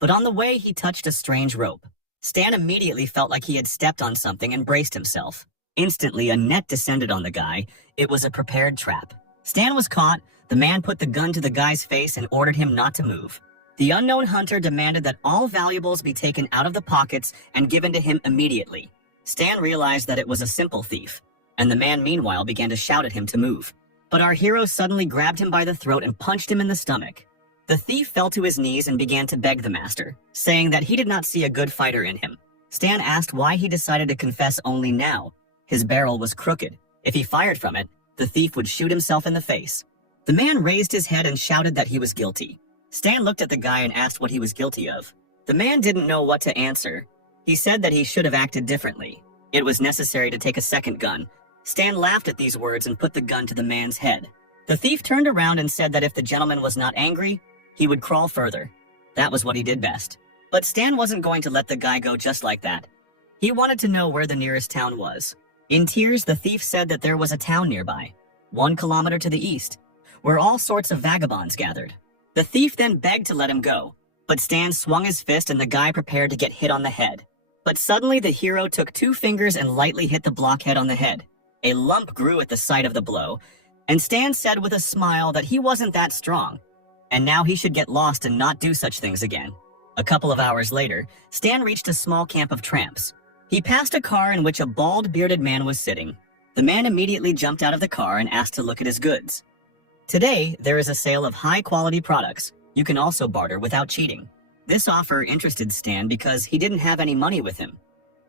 But on the way he touched a strange rope. Stan immediately felt like he had stepped on something and braced himself. Instantly, a net descended on the guy. It was a prepared trap. Stan was caught. The man put the gun to the guy's face and ordered him not to move. The unknown hunter demanded that all valuables be taken out of the pockets and given to him immediately. Stan realized that it was a simple thief, and the man meanwhile began to shout at him to move. But our hero suddenly grabbed him by the throat and punched him in the stomach. The thief fell to his knees and began to beg the master, saying that he did not see a good fighter in him. Stan asked why he decided to confess only now. His barrel was crooked. If he fired from it, the thief would shoot himself in the face. The man raised his head and shouted that he was guilty. Stan looked at the guy and asked what he was guilty of. The man didn't know what to answer. He said that he should have acted differently. It was necessary to take a second gun. Stan laughed at these words and put the gun to the man's head. The thief turned around and said that if the gentleman was not angry, he would crawl further. That was what he did best. But Stan wasn't going to let the guy go just like that. He wanted to know where the nearest town was. In tears, the thief said that there was a town nearby, 1 kilometer to the east, where all sorts of vagabonds gathered. The thief then begged to let him go, but Stan swung his fist and the guy prepared to get hit on the head. But suddenly the hero took 2 fingers and lightly hit the blockhead on the head. A lump grew at the sight of the blow, and Stan said with a smile that he wasn't that strong, and now he should get lost and not do such things again. A couple of hours later, Stan reached a small camp of tramps. He passed a car in which a bald, bearded man was sitting. The man immediately jumped out of the car and asked to look at his goods. Today, there is a sale of high-quality products. You can also barter without cheating. This offer interested Stan because he didn't have any money with him.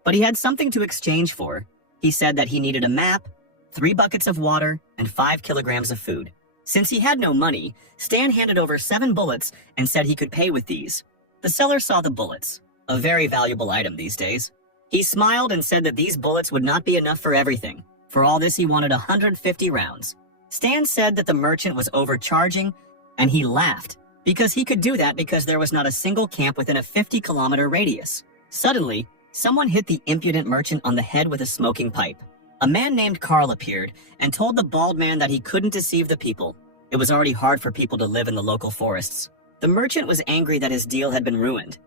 But he had something to exchange for. He said that he needed a map, 3 buckets of water, and 5 kilograms of food. Since he had no money, Stan handed over 7 bullets and said he could pay with these. The seller saw the bullets, a very valuable item these days. He smiled and said that these bullets would not be enough for everything. For all this, he wanted 150 rounds. Stan said that the merchant was overcharging, and he laughed, because he could do that because there was not a single camp within a 50-kilometer radius. Suddenly, someone hit the impudent merchant on the head with a smoking pipe. A man named Carl appeared and told the bald man that he couldn't deceive the people. It was already hard for people to live in the local forests. The merchant was angry that his deal had been ruined,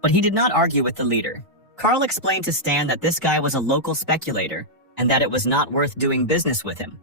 but he did not argue with the leader. Carl explained to Stan that this guy was a local speculator and that it was not worth doing business with him.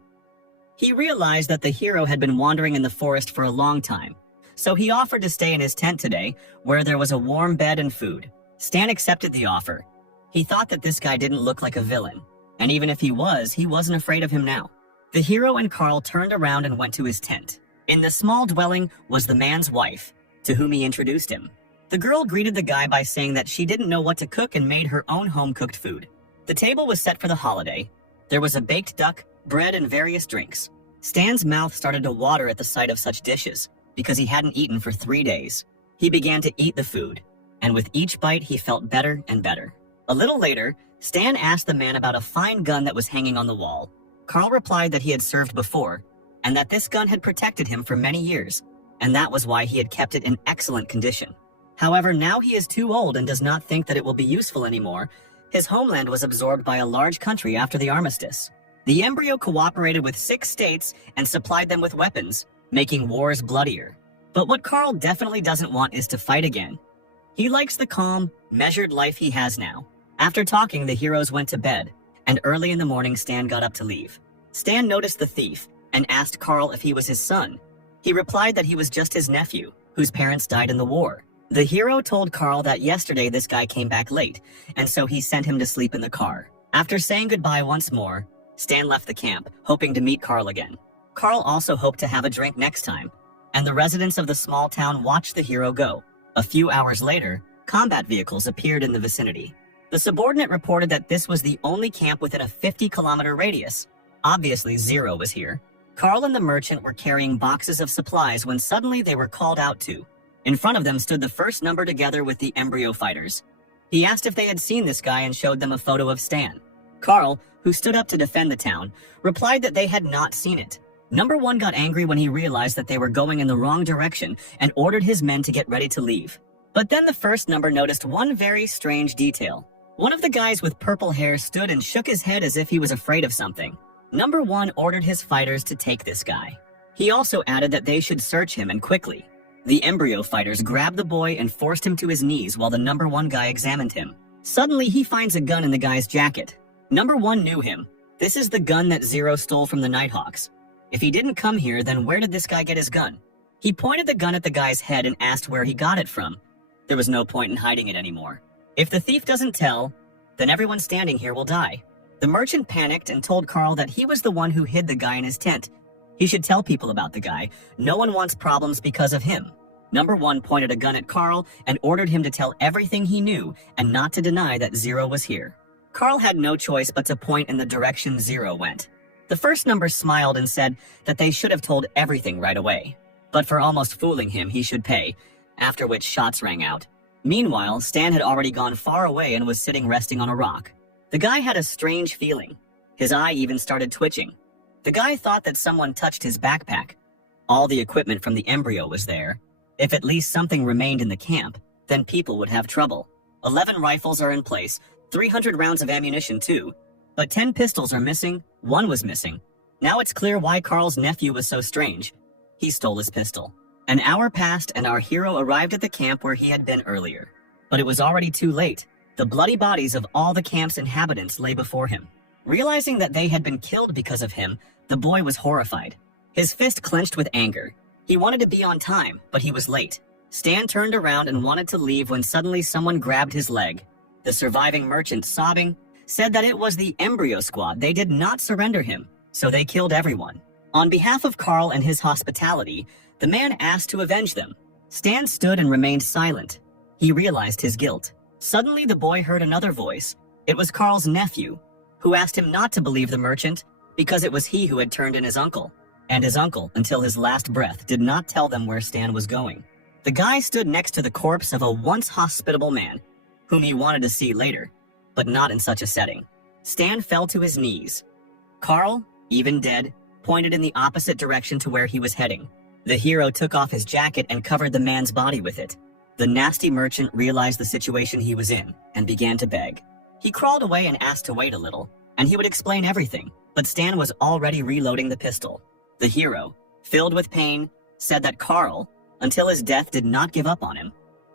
He realized that the hero had been wandering in the forest for a long time, so he offered to stay in his tent today, where there was a warm bed and food. Stan accepted the offer. He thought that this guy didn't look like a villain, and even if he wasn't afraid of him now. The hero and Carl turned around and went to his tent. In the small dwelling was the man's wife, to whom he introduced him. The girl greeted the guy by saying that she didn't know what to cook and made her own home-cooked food. The table was set for the holiday. There was a baked duck, bread, and various drinks. Stan's mouth started to water at the sight of such dishes, because he hadn't eaten for 3 days. He began to eat the food, and with each bite he felt better and better. A little later, Stan asked the man about a fine gun that was hanging on the wall. Carl replied that he had served before, and that this gun had protected him for many years, and that was why he had kept it in excellent condition. However, now he is too old and does not think that it will be useful anymore. His homeland was absorbed by a large country after the armistice. The embryo cooperated with 6 states and supplied them with weapons, making wars bloodier. But what Carl definitely doesn't want is to fight again. He likes the calm, measured life he has now. After talking, the heroes went to bed, and early in the morning Stan got up to leave. Stan noticed the thief and asked Carl if he was his son. He replied that he was just his nephew, whose parents died in the war. The hero told Carl that yesterday this guy came back late, and so he sent him to sleep in the car. After saying goodbye once more, Stan left the camp, hoping to meet Carl again. Carl also hoped to have a drink next time, and the residents of the small town watched the hero go. A few hours later, combat vehicles appeared in the vicinity. The subordinate reported that this was the only camp within a 50-kilometer radius. Obviously, Zero was here. Carl and the merchant were carrying boxes of supplies when suddenly they were called out to. In front of them stood the first number together with the embryo fighters. He asked if they had seen this guy and showed them a photo of Stan. Carl, who stood up to defend the town, replied that they had not seen it. Number 1 got angry when he realized that they were going in the wrong direction and ordered his men to get ready to leave. But then the first number noticed one very strange detail. One of the guys with purple hair stood and shook his head as if he was afraid of something. Number 1 ordered his fighters to take this guy. He also added that they should search him and quickly. The embryo fighters grabbed the boy and forced him to his knees while the number 1 guy examined him. Suddenly, he finds a gun in the guy's jacket. Number 1 knew him. This is the gun that Zero stole from the Nighthawks. If he didn't come here, then where did this guy get his gun? He pointed the gun at the guy's head and asked where he got it from. There was no point in hiding it anymore. If the thief doesn't tell, then everyone standing here will die. The merchant panicked and told Carl that he was the one who hid the guy in his tent. He should tell people about the guy. No one wants problems because of him. Number 1 pointed a gun at Carl and ordered him to tell everything he knew and not to deny that Zero was here. Carl had no choice but to point in the direction Zero went. The first number smiled and said that they should have told everything right away. But for almost fooling him, he should pay, after which shots rang out. Meanwhile, Stan had already gone far away and was sitting resting on a rock. The guy had a strange feeling. His eye even started twitching. The guy thought that someone touched his backpack. All the equipment from the embryo was there. If at least something remained in the camp, then people would have trouble. 11 rifles are in place, 300 rounds of ammunition too. But 10 pistols are missing, 1 was missing. Now it's clear why Carl's nephew was so strange. He stole his pistol. An hour passed and our hero arrived at the camp where he had been earlier. But it was already too late. The bloody bodies of all the camp's inhabitants lay before him. Realizing that they had been killed because of him, the boy was horrified. His fist clenched with anger. He wanted to be on time, but he was late. Stan turned around and wanted to leave when suddenly someone grabbed his leg. The surviving merchant, sobbing, said that it was the embryo squad. They did not surrender him, so they killed everyone. On behalf of Carl and his hospitality, the man asked to avenge them. Stan stood and remained silent. He realized his guilt. Suddenly, the boy heard another voice. It was Carl's nephew, who asked him not to believe the merchant because it was he who had turned in his uncle. And his uncle, until his last breath, did not tell them where Stan was going. The guy stood next to the corpse of a once hospitable man, whom he wanted to see later, but not in such a setting. Stan fell to his knees. Carl, even dead, pointed in the opposite direction to where he was heading. The hero took off his jacket and covered the man's body with it. The nasty merchant realized the situation he was in and began to beg. He crawled away and asked to wait a little, and he would explain everything, but Stan was already reloading the pistol. The hero, filled with pain, said that Carl, until his death, did not give up on him.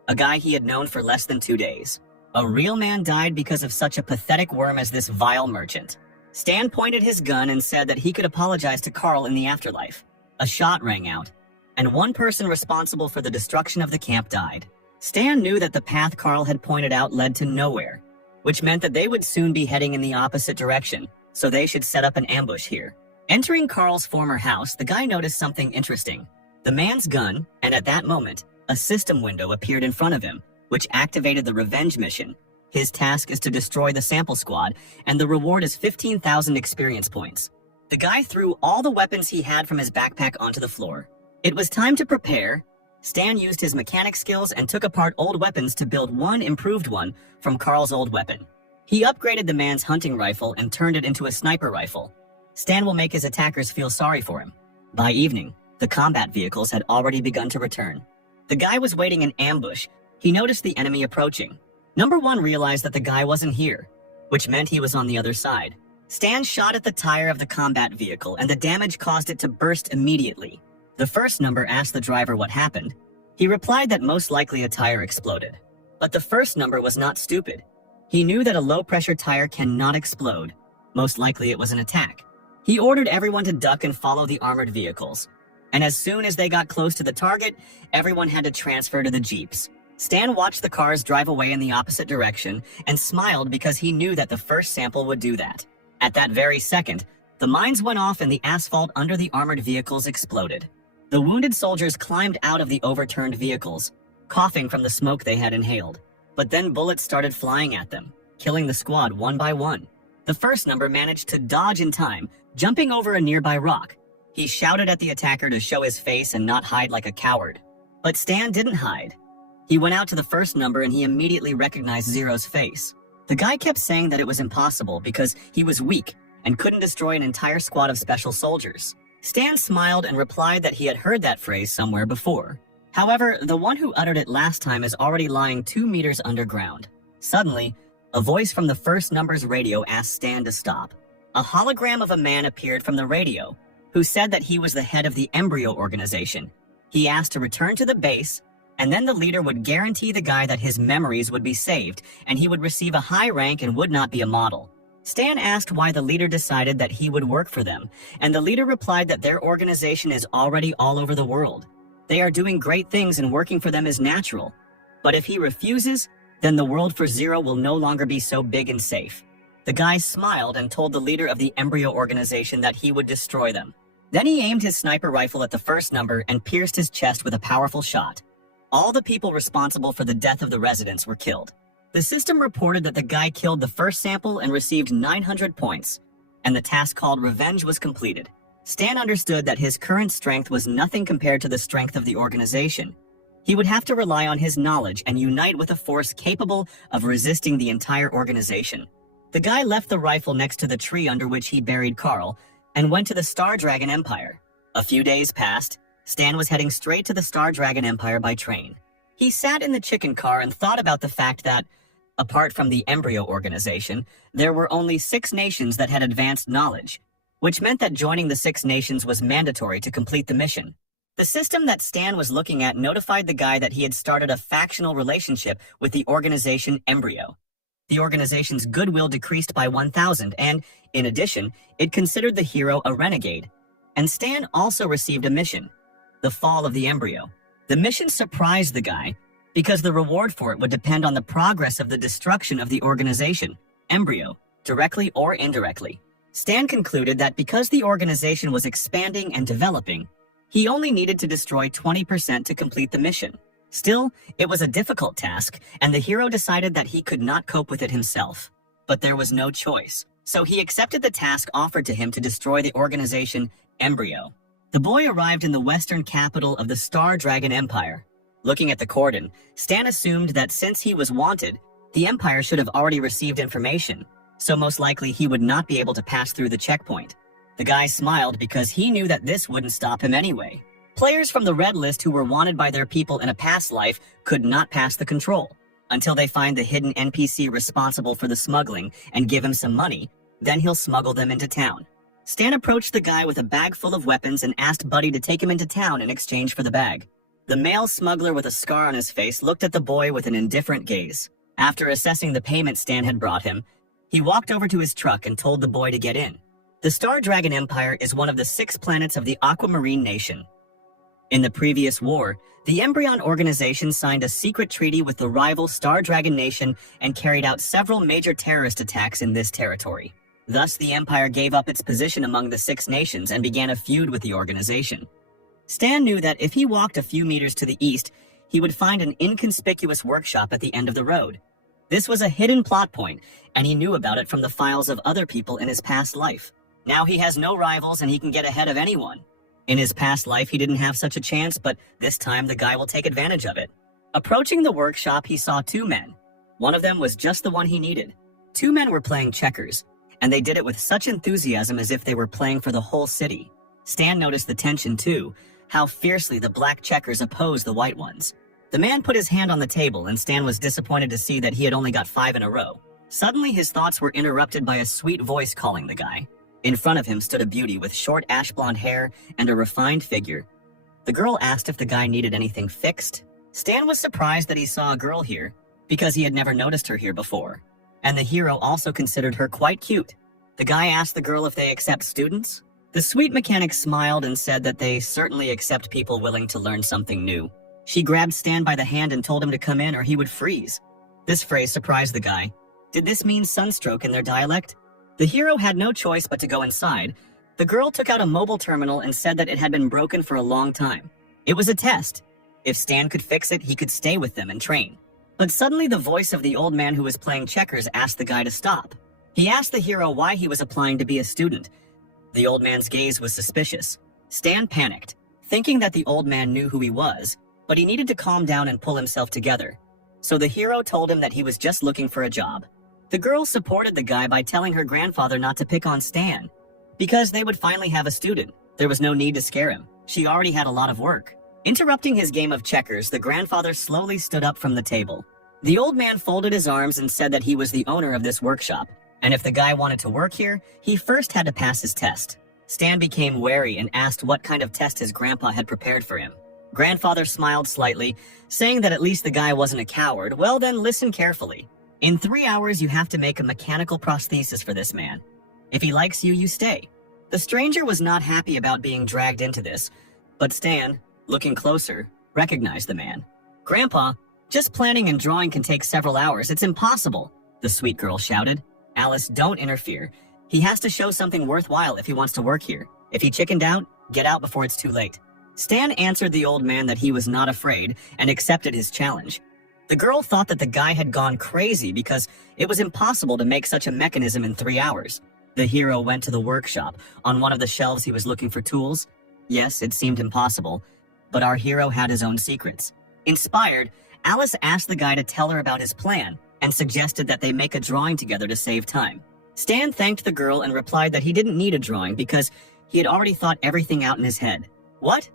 A guy he had known for less than 2 days. A real man died because of such a pathetic worm as this vile merchant. Stan pointed his gun and said that he could apologize to Carl in the afterlife. A shot rang out, and one person responsible for the destruction of the camp died. Stan knew that the path Carl had pointed out led to nowhere, which meant that they would soon be heading in the opposite direction, so they should set up an ambush here. Entering Carl's former house, the guy noticed something interesting. The man's gun, and at that moment, a system window appeared in front of him, which activated the revenge mission. His task is to destroy the sample squad, and the reward is 15,000 experience points. The guy threw all the weapons he had from his backpack onto the floor. It was time to prepare. Stan used his mechanic skills and took apart old weapons to build one improved one from Carl's old weapon. He upgraded the man's hunting rifle and turned it into a sniper rifle. Stan will make his attackers feel sorry for him. By evening, the combat vehicles had already begun to return. The guy was waiting in ambush. He noticed the enemy approaching. Number 1 realized that the guy wasn't here, which meant he was on the other side. Stan shot at the tire of the combat vehicle, and the damage caused it to burst immediately. The first number asked the driver what happened. He replied that most likely a tire exploded. But the first number was not stupid. He knew that a low-pressure tire cannot explode. Most likely it was an attack. He ordered everyone to duck and follow the armored vehicles. And as soon as they got close to the target, everyone had to transfer to the jeeps. Stan watched the cars drive away in the opposite direction and smiled because he knew that the first sample would do that. At that very second, the mines went off and the asphalt under the armored vehicles exploded. The wounded soldiers climbed out of the overturned vehicles, coughing from the smoke they had inhaled. But then bullets started flying at them, killing the squad one by one. The first number managed to dodge in time, jumping over a nearby rock. He shouted at the attacker to show his face and not hide like a coward. But Stan didn't hide. He went out to the first number and he immediately recognized Zero's face. The guy kept saying that it was impossible because he was weak and couldn't destroy an entire squad of special soldiers. Stan smiled and replied that he had heard that phrase somewhere before. However, the one who uttered it last time is already lying 2 meters underground. Suddenly, a voice from the first number's radio asked Stan to stop. A hologram of a man appeared from the radio, who said that he was the head of the embryo organization. He asked to return to the base and then the leader would guarantee the guy that his memories would be saved, and he would receive a high rank and would not be a model. Stan asked why the leader decided that he would work for them, and the leader replied that their organization is already all over the world. They are doing great things and working for them is natural. But if he refuses, then the world for Zero will no longer be so big and safe. The guy smiled and told the leader of the embryo organization that he would destroy them. Then he aimed his sniper rifle at the first number and pierced his chest with a powerful shot. All the people responsible for the death of the residents were killed. The system reported that the guy killed the first sample and received 900 points, and the task called Revenge was completed. Stan understood that his current strength was nothing compared to the strength of the organization. He would have to rely on his knowledge and unite with a force capable of resisting the entire organization. The guy left the rifle next to the tree under which he buried Carl and went to the Star Dragon Empire. A few days passed. Stan was heading straight to the Star Dragon Empire by train. He sat in the chicken car and thought about the fact that, apart from the embryo organization, there were only 6 nations that had advanced knowledge, which meant that joining the 6 nations was mandatory to complete the mission. The system that Stan was looking at notified the guy that he had started a factional relationship with the organization Embryo. The organization's goodwill decreased by 1,000, and, in addition, it considered the hero a renegade. And Stan also received a mission: the fall of the embryo. The mission surprised the guy because the reward for it would depend on the progress of the destruction of the organization, Embryo, directly or indirectly. Stan concluded that because the organization was expanding and developing, he only needed to destroy 20% to complete the mission. Still, it was a difficult task, and the hero decided that he could not cope with it himself. But there was no choice, so he accepted the task offered to him to destroy the organization, Embryo. The boy arrived in the western capital of the Star Dragon Empire. Looking at the cordon, Stan assumed that since he was wanted, the Empire should have already received information, so most likely he would not be able to pass through the checkpoint. The guy smiled because he knew that this wouldn't stop him anyway. Players from the red list who were wanted by their people in a past life could not pass the control until they find the hidden NPC responsible for the smuggling and give him some money, then he'll smuggle them into town. Stan approached the guy with a bag full of weapons and asked Buddy to take him into town in exchange for the bag. The male smuggler with a scar on his face looked at the boy with an indifferent gaze. After assessing the payment Stan had brought him, he walked over to his truck and told the boy to get in. The Star Dragon Empire is one of the 6 planets of the Aquamarine Nation. In the previous war, the Embryon organization signed a secret treaty with the rival Star Dragon Nation and carried out several major terrorist attacks in this territory. Thus, the Empire gave up its position among the 6 nations and began a feud with the organization. Stan knew that if he walked a few meters to the east, he would find an inconspicuous workshop at the end of the road. This was a hidden plot point, and he knew about it from the files of other people in his past life. Now he has no rivals and he can get ahead of anyone. In his past life, he didn't have such a chance, but this time the guy will take advantage of it. Approaching the workshop, he saw 2 men. One of them was just the one he needed. 2 men were playing checkers, and they did it with such enthusiasm as if they were playing for the whole city. Stan noticed the tension too, how fiercely the black checkers opposed the white ones. The man put his hand on the table, and Stan was disappointed to see that he had only got 5 in a row. Suddenly, his thoughts were interrupted by a sweet voice calling the guy. In front of him stood a beauty with short ash blonde hair and a refined figure. The girl asked if the guy needed anything fixed. Stan was surprised that he saw a girl here, because he had never noticed her here before. And the hero also considered her quite cute. The guy asked the girl if they accept students. The sweet mechanic smiled and said that they certainly accept people willing to learn something new. She grabbed Stan by the hand and told him to come in or he would freeze. This phrase surprised the guy. Did this mean sunstroke in their dialect? The hero had no choice but to go inside. The girl took out a mobile terminal and said that it had been broken for a long time. It was a test. If Stan could fix it, he could stay with them and train. But suddenly the voice of the old man who was playing checkers asked the guy to stop. He asked the hero why he was applying to be a student. The old man's gaze was suspicious. Stan panicked, thinking that the old man knew who he was, but he needed to calm down and pull himself together. So the hero told him that he was just looking for a job. The girl supported the guy by telling her grandfather not to pick on Stan, because they would finally have a student. There was no need to scare him. She already had a lot of work. Interrupting his game of checkers, the grandfather slowly stood up from the table. The old man folded his arms and said that he was the owner of this workshop, and if the guy wanted to work here, he first had to pass his test. Stan became wary and asked what kind of test his grandpa had prepared for him. Grandfather smiled slightly, saying that at least the guy wasn't a coward. Well then, listen carefully. In 3 hours, you have to make a mechanical prosthesis for this man. If he likes you, you stay. The stranger was not happy about being dragged into this, but Stan, looking closer, recognized the man. Grandpa, just planning and drawing can take several hours. It's impossible, the sweet girl shouted. Alice, don't interfere. He has to show something worthwhile if he wants to work here. If he chickened out, get out before it's too late. Stan answered the old man that he was not afraid and accepted his challenge. The girl thought that the guy had gone crazy because it was impossible to make such a mechanism in 3 hours. The hero went to the workshop. On one of the shelves he was looking for tools. Yes, it seemed impossible, but our hero had his own secrets. Inspired, Alice asked the guy to tell her about his plan and suggested that they make a drawing together to save time. Stan thanked the girl and replied that he didn't need a drawing because he had already thought everything out in his head. What?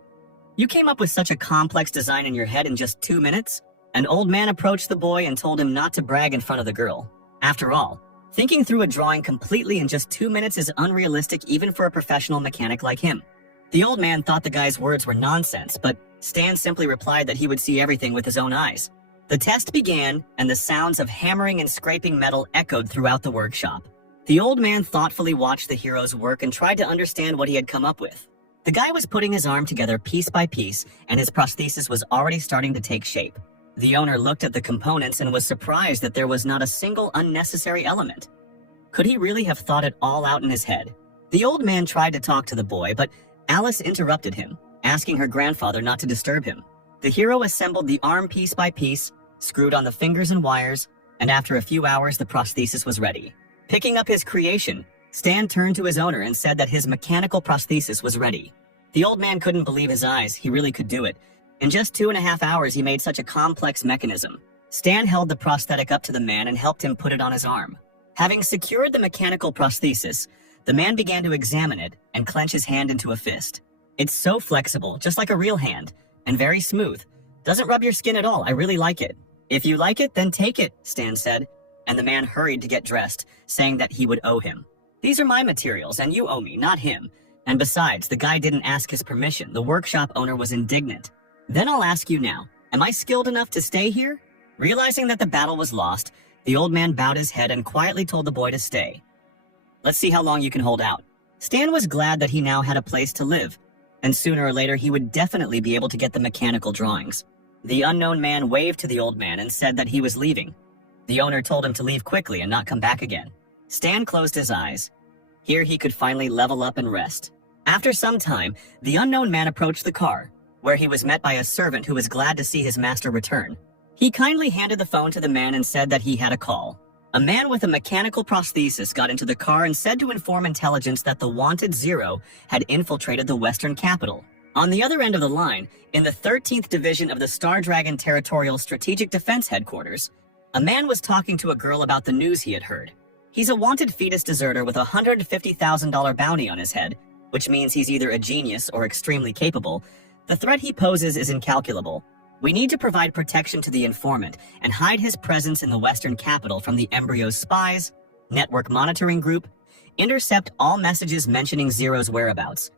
You came up with such a complex design in your head in just 2 minutes? An old man approached the boy and told him not to brag in front of the girl. After all, thinking through a drawing completely in just 2 minutes is unrealistic even for a professional mechanic like him. The old man thought the guy's words were nonsense, but Stan simply replied that he would see everything with his own eyes. The test began, and the sounds of hammering and scraping metal echoed throughout the workshop. The old man thoughtfully watched the hero's work and tried to understand what he had come up with. The guy was putting his arm together piece by piece, and his prosthesis was already starting to take shape. The owner looked at the components and was surprised that there was not a single unnecessary element. Could he really have thought it all out in his head? The old man tried to talk to the boy, but Alice interrupted him, asking her grandfather not to disturb him. The hero assembled the arm piece by piece, screwed on the fingers and wires, and after a few hours the prosthesis was ready. Picking up his creation, Stan turned to his owner and said that his mechanical prosthesis was ready. The old man couldn't believe his eyes. He really could do it. In just 2.5 hours, he made such a complex mechanism. Stan held the prosthetic up to the man and helped him put it on his arm. Having secured the mechanical prosthesis, the man began to examine it and clench his hand into a fist. It's so flexible, just like a real hand, and very smooth. Doesn't rub your skin at all. I really like it. If you like it, then take it, Stan said, and the man hurried to get dressed, saying that he would owe him. These are my materials, and you owe me, not him. And besides, the guy didn't ask his permission. The workshop owner was indignant. Then I'll ask you now, am I skilled enough to stay here? Realizing that the battle was lost, the old man bowed his head and quietly told the boy to stay. Let's see how long you can hold out. Stan was glad that he now had a place to live, and sooner or later he would definitely be able to get the mechanical drawings. The unknown man waved to the old man and said that he was leaving. The owner told him to leave quickly and not come back again. Stan closed his eyes. Here he could finally level up and rest. After some time, the unknown man approached the car, where he was met by a servant who was glad to see his master return. He kindly handed the phone to the man and said that he had a call. A man with a mechanical prosthesis got into the car and said to inform intelligence that the wanted Zero had infiltrated the Western capital. On the other end of the line, in the 13th Division of the Star Dragon Territorial Strategic Defense Headquarters, a man was talking to a girl about the news he had heard. He's a wanted fetus deserter with a $150,000 bounty on his head, which means he's either a genius or extremely capable. The threat he poses is incalculable. We need to provide protection to the informant and hide his presence in the Western capital from the embryo's spies, network monitoring group, intercept all messages mentioning Zero's whereabouts.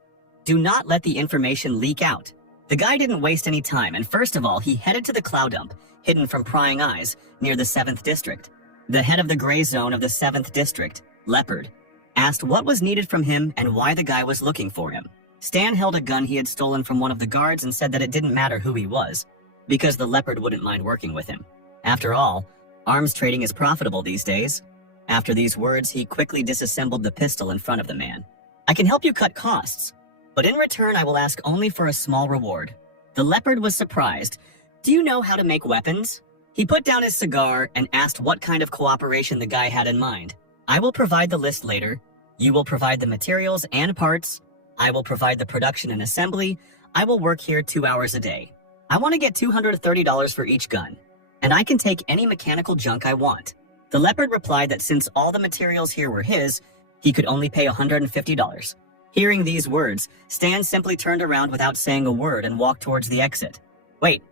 Do not let the information leak out. The guy didn't waste any time, and first of all, he headed to the cloud dump, hidden from prying eyes, near the 7th District. The head of the gray zone of the 7th District, Leopard, asked what was needed from him and why the guy was looking for him. Stan held a gun he had stolen from one of the guards and said that it didn't matter who he was, because the Leopard wouldn't mind working with him. After all, arms trading is profitable these days. After these words, he quickly disassembled the pistol in front of the man. I can help you cut costs, but in return I will ask only for a small reward. The Leopard was surprised. Do you know how to make weapons? He put down his cigar and asked what kind of cooperation the guy had in mind. I will provide the list later. You will provide the materials and parts. I will provide the production and assembly. I will work here 2 hours a day. I want to get $230 for each gun, and I can take any mechanical junk I want. The Leopard replied that since all the materials here were his, he could only pay $150. Hearing these words, Stan simply turned around without saying a word and walked towards the exit. Wait,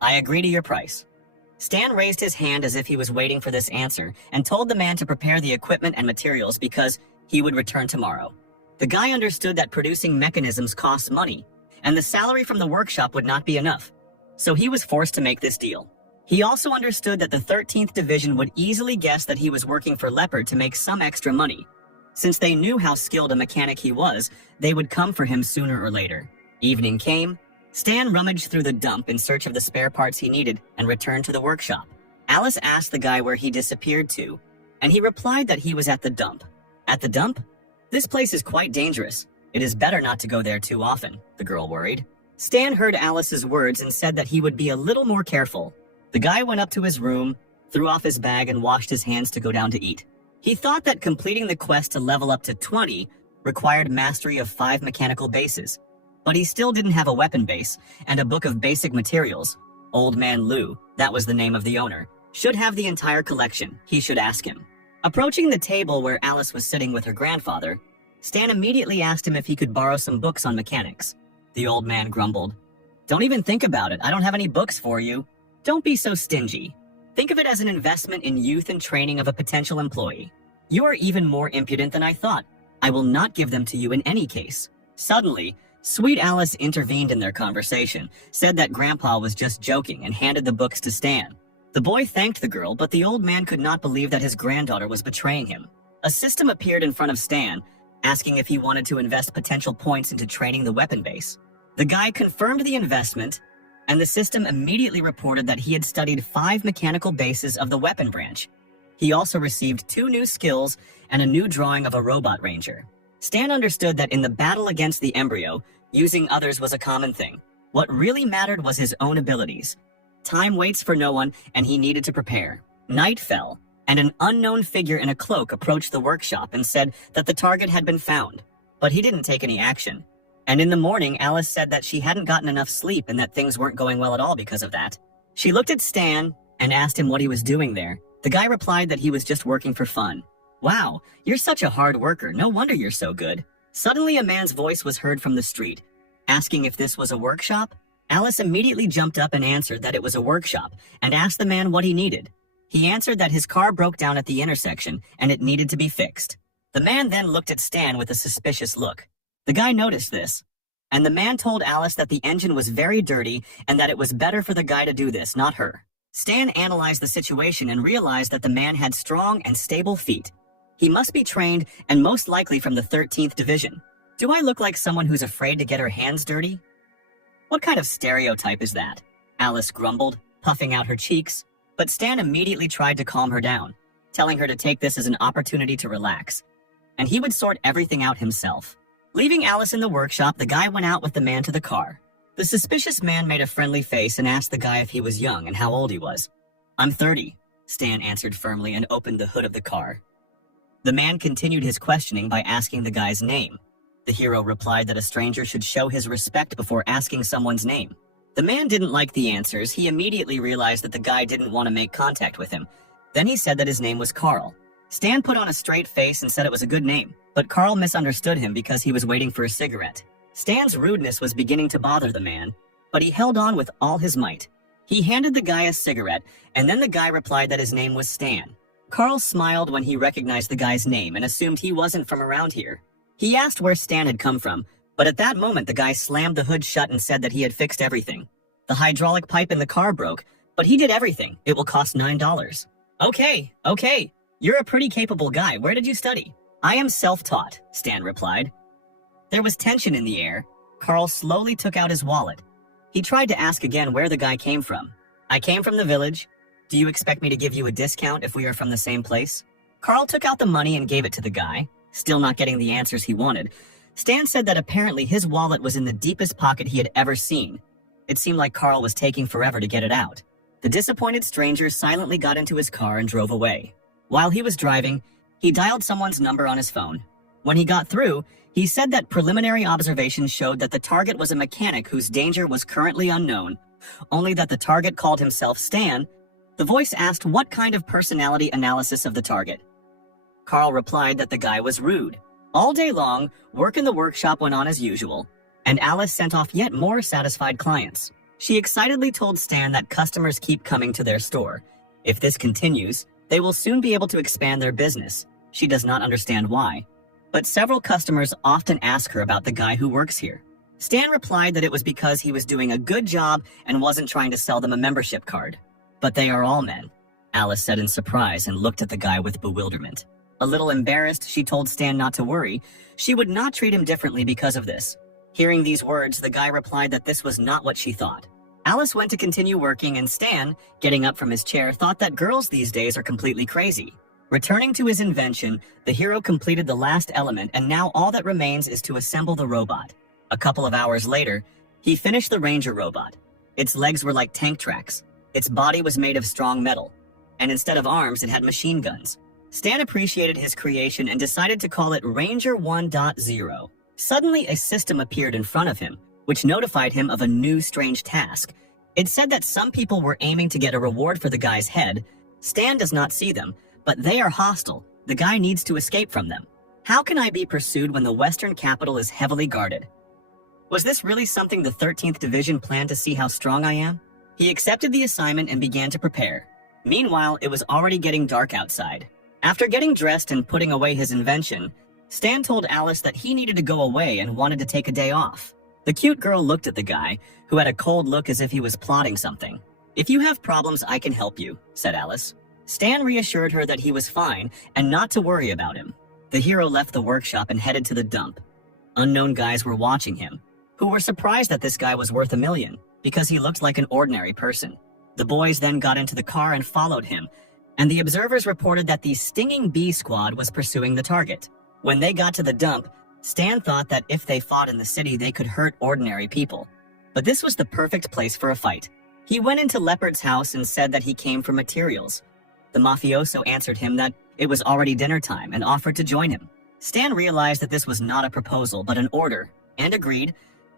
I agree to your price. Stan raised his hand as if he was waiting for this answer and told the man to prepare the equipment and materials because he would return tomorrow. The guy understood that producing mechanisms costs money, and the salary from the workshop would not be enough. So he was forced to make this deal. He also understood that the 13th Division would easily guess that he was working for Leopard to make some extra money. Since they knew how skilled a mechanic he was, they would come for him sooner or later. Evening came. Stan rummaged through the dump in search of the spare parts he needed and returned to the workshop. Alice asked the guy where he disappeared to, and he replied that he was at the dump. At the dump? This place is quite dangerous. It is better not to go there too often, the girl worried. Stan heard Alice's words and said that he would be a little more careful. The guy went up to his room, threw off his bag, and washed his hands to go down to eat. He thought that completing the quest to level up to 20 required mastery of 5 mechanical bases, but he still didn't have a weapon base and a book of basic materials. Old Man Lou, that was the name of the owner, should have the entire collection. He should ask him. Approaching the table where Alice was sitting with her grandfather, Stan immediately asked him if he could borrow some books on mechanics. The old man grumbled. "Don't even think about it. I don't have any books for you." Don't be so stingy. Think of it as an investment in youth and training of a potential employee. You are even more impudent than I thought. I will not give them to you in any case. Suddenly, sweet Alice intervened in their conversation, said that Grandpa was just joking, and handed the books to Stan. The boy thanked the girl, but the old man could not believe that his granddaughter was betraying him. A system appeared in front of Stan, asking if he wanted to invest potential points into training the weapon base. The guy confirmed the investment, and the system immediately reported that he had studied 5 mechanical bases of the weapon branch. He also received 2 new skills and a new drawing of a robot ranger. Stan understood that in the battle against the embryo, using others was a common thing. What really mattered was his own abilities. Time waits for no one, and he needed to prepare. Night fell, and an unknown figure in a cloak approached the workshop and said that the target had been found, but he didn't take any action. And in the morning, Alice said that she hadn't gotten enough sleep and that things weren't going well at all because of that. She looked at Stan and asked him what he was doing there. The guy replied that he was just working for fun. "Wow, you're such a hard worker. No wonder you're so good." Suddenly, a man's voice was heard from the street, asking if this was a workshop. Alice immediately jumped up and answered that it was a workshop and asked the man what he needed. He answered that his car broke down at the intersection and it needed to be fixed. The man then looked at Stan with a suspicious look. The guy noticed this, and the man told Alice that the engine was very dirty and that it was better for the guy to do this, not her. Stan analyzed the situation and realized that the man had strong and stable feet. He must be trained and most likely from the 13th Division. Do I look like someone who's afraid to get her hands dirty? What kind of stereotype is that? Alice grumbled, puffing out her cheeks, but Stan immediately tried to calm her down, telling her to take this as an opportunity to relax, and he would sort everything out himself. Leaving Alice in the workshop, the guy went out with the man to the car. The suspicious man made a friendly face and asked the guy if he was young and how old he was. "I'm 30, Stan answered firmly and opened the hood of the car. The man continued his questioning by asking the guy's name. The hero replied that a stranger should show his respect before asking someone's name. The man didn't like the answers. He immediately realized that the guy didn't want to make contact with him. Then he said that his name was Carl. Stan put on a straight face and said it was a good name, but Carl misunderstood him because he was waiting for a cigarette. Stan's rudeness was beginning to bother the man, but he held on with all his might. He handed the guy a cigarette, and then the guy replied that his name was Stan. Carl smiled when he recognized the guy's name and assumed he wasn't from around here. He asked where Stan had come from, but at that moment the guy slammed the hood shut and said that he had fixed everything. The hydraulic pipe in the car broke, but he did everything. It will cost $9. Okay. You're a pretty capable guy. Where did you study? I am self-taught, Stan replied. There was tension in the air. Carl slowly took out his wallet. He tried to ask again where the guy came from. I came from the village. Do you expect me to give you a discount if we are from the same place? Carl took out the money and gave it to the guy, still not getting the answers he wanted. Stan said that apparently his wallet was in the deepest pocket he had ever seen. It seemed like Carl was taking forever to get it out. The disappointed stranger silently got into his car and drove away. While he was driving, he dialed someone's number on his phone. When he got through, he said that preliminary observations showed that the target was a mechanic whose danger was currently unknown, only that the target called himself Stan. The voice asked what kind of personality analysis of the target. Carl replied that the guy was rude. All day long, work in the workshop went on as usual, and Alice sent off yet more satisfied clients. She excitedly told Stan that customers keep coming to their store. If this continues, they will soon be able to expand their business. She does not understand why, but several customers often ask her about the guy who works here. Stan replied that it was because he was doing a good job and wasn't trying to sell them a membership card. But they are all men, Alice said in surprise and looked at the guy with bewilderment. A little embarrassed, she told Stan not to worry. She would not treat him differently because of this. Hearing these words, the guy replied that this was not what she thought. Alice went to continue working, and Stan, getting up from his chair, thought that girls these days are completely crazy. Returning to his invention, the hero completed the last element, and now all that remains is to assemble the robot. A couple of hours later, he finished the Ranger robot. Its legs were like tank tracks. Its body was made of strong metal. And instead of arms, it had machine guns. Stan appreciated his creation and decided to call it Ranger 1.0. Suddenly, a system appeared in front of him, which notified him of a new strange task. It said that some people were aiming to get a reward for the guy's head. Stan does not see them, but they are hostile. The guy needs to escape from them. How can I be pursued when the Western capital is heavily guarded? Was this really something the 13th Division planned to see how strong I am? He accepted the assignment and began to prepare. Meanwhile, it was already getting dark outside. After getting dressed and putting away his invention, Stan told Alice that he needed to go away and wanted to take a day off. The cute girl looked at the guy, who had a cold look as if he was plotting something. "If you have problems, I can help you," said Alice. Stan reassured her that he was fine and not to worry about him. The hero left the workshop and headed to the dump. Unknown guys were watching him, who were surprised that this guy was worth $1 million, because he looked like an ordinary person. The boys then got into the car and followed him, and the observers reported that the Stinging Bee Squad was pursuing the target. When they got to the dump, Stan thought that if they fought in the city, they could hurt ordinary people. But this was the perfect place for a fight. He went into Leopard's house and said that he came for materials. The mafioso answered him that it was already dinner time and offered to join him. Stan realized that this was not a proposal but an order, and agreed.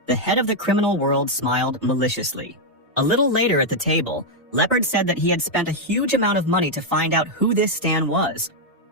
The head of the criminal world smiled maliciously. A little later at the table, Leopard said that he had spent a huge amount of money to find out who this Stan was,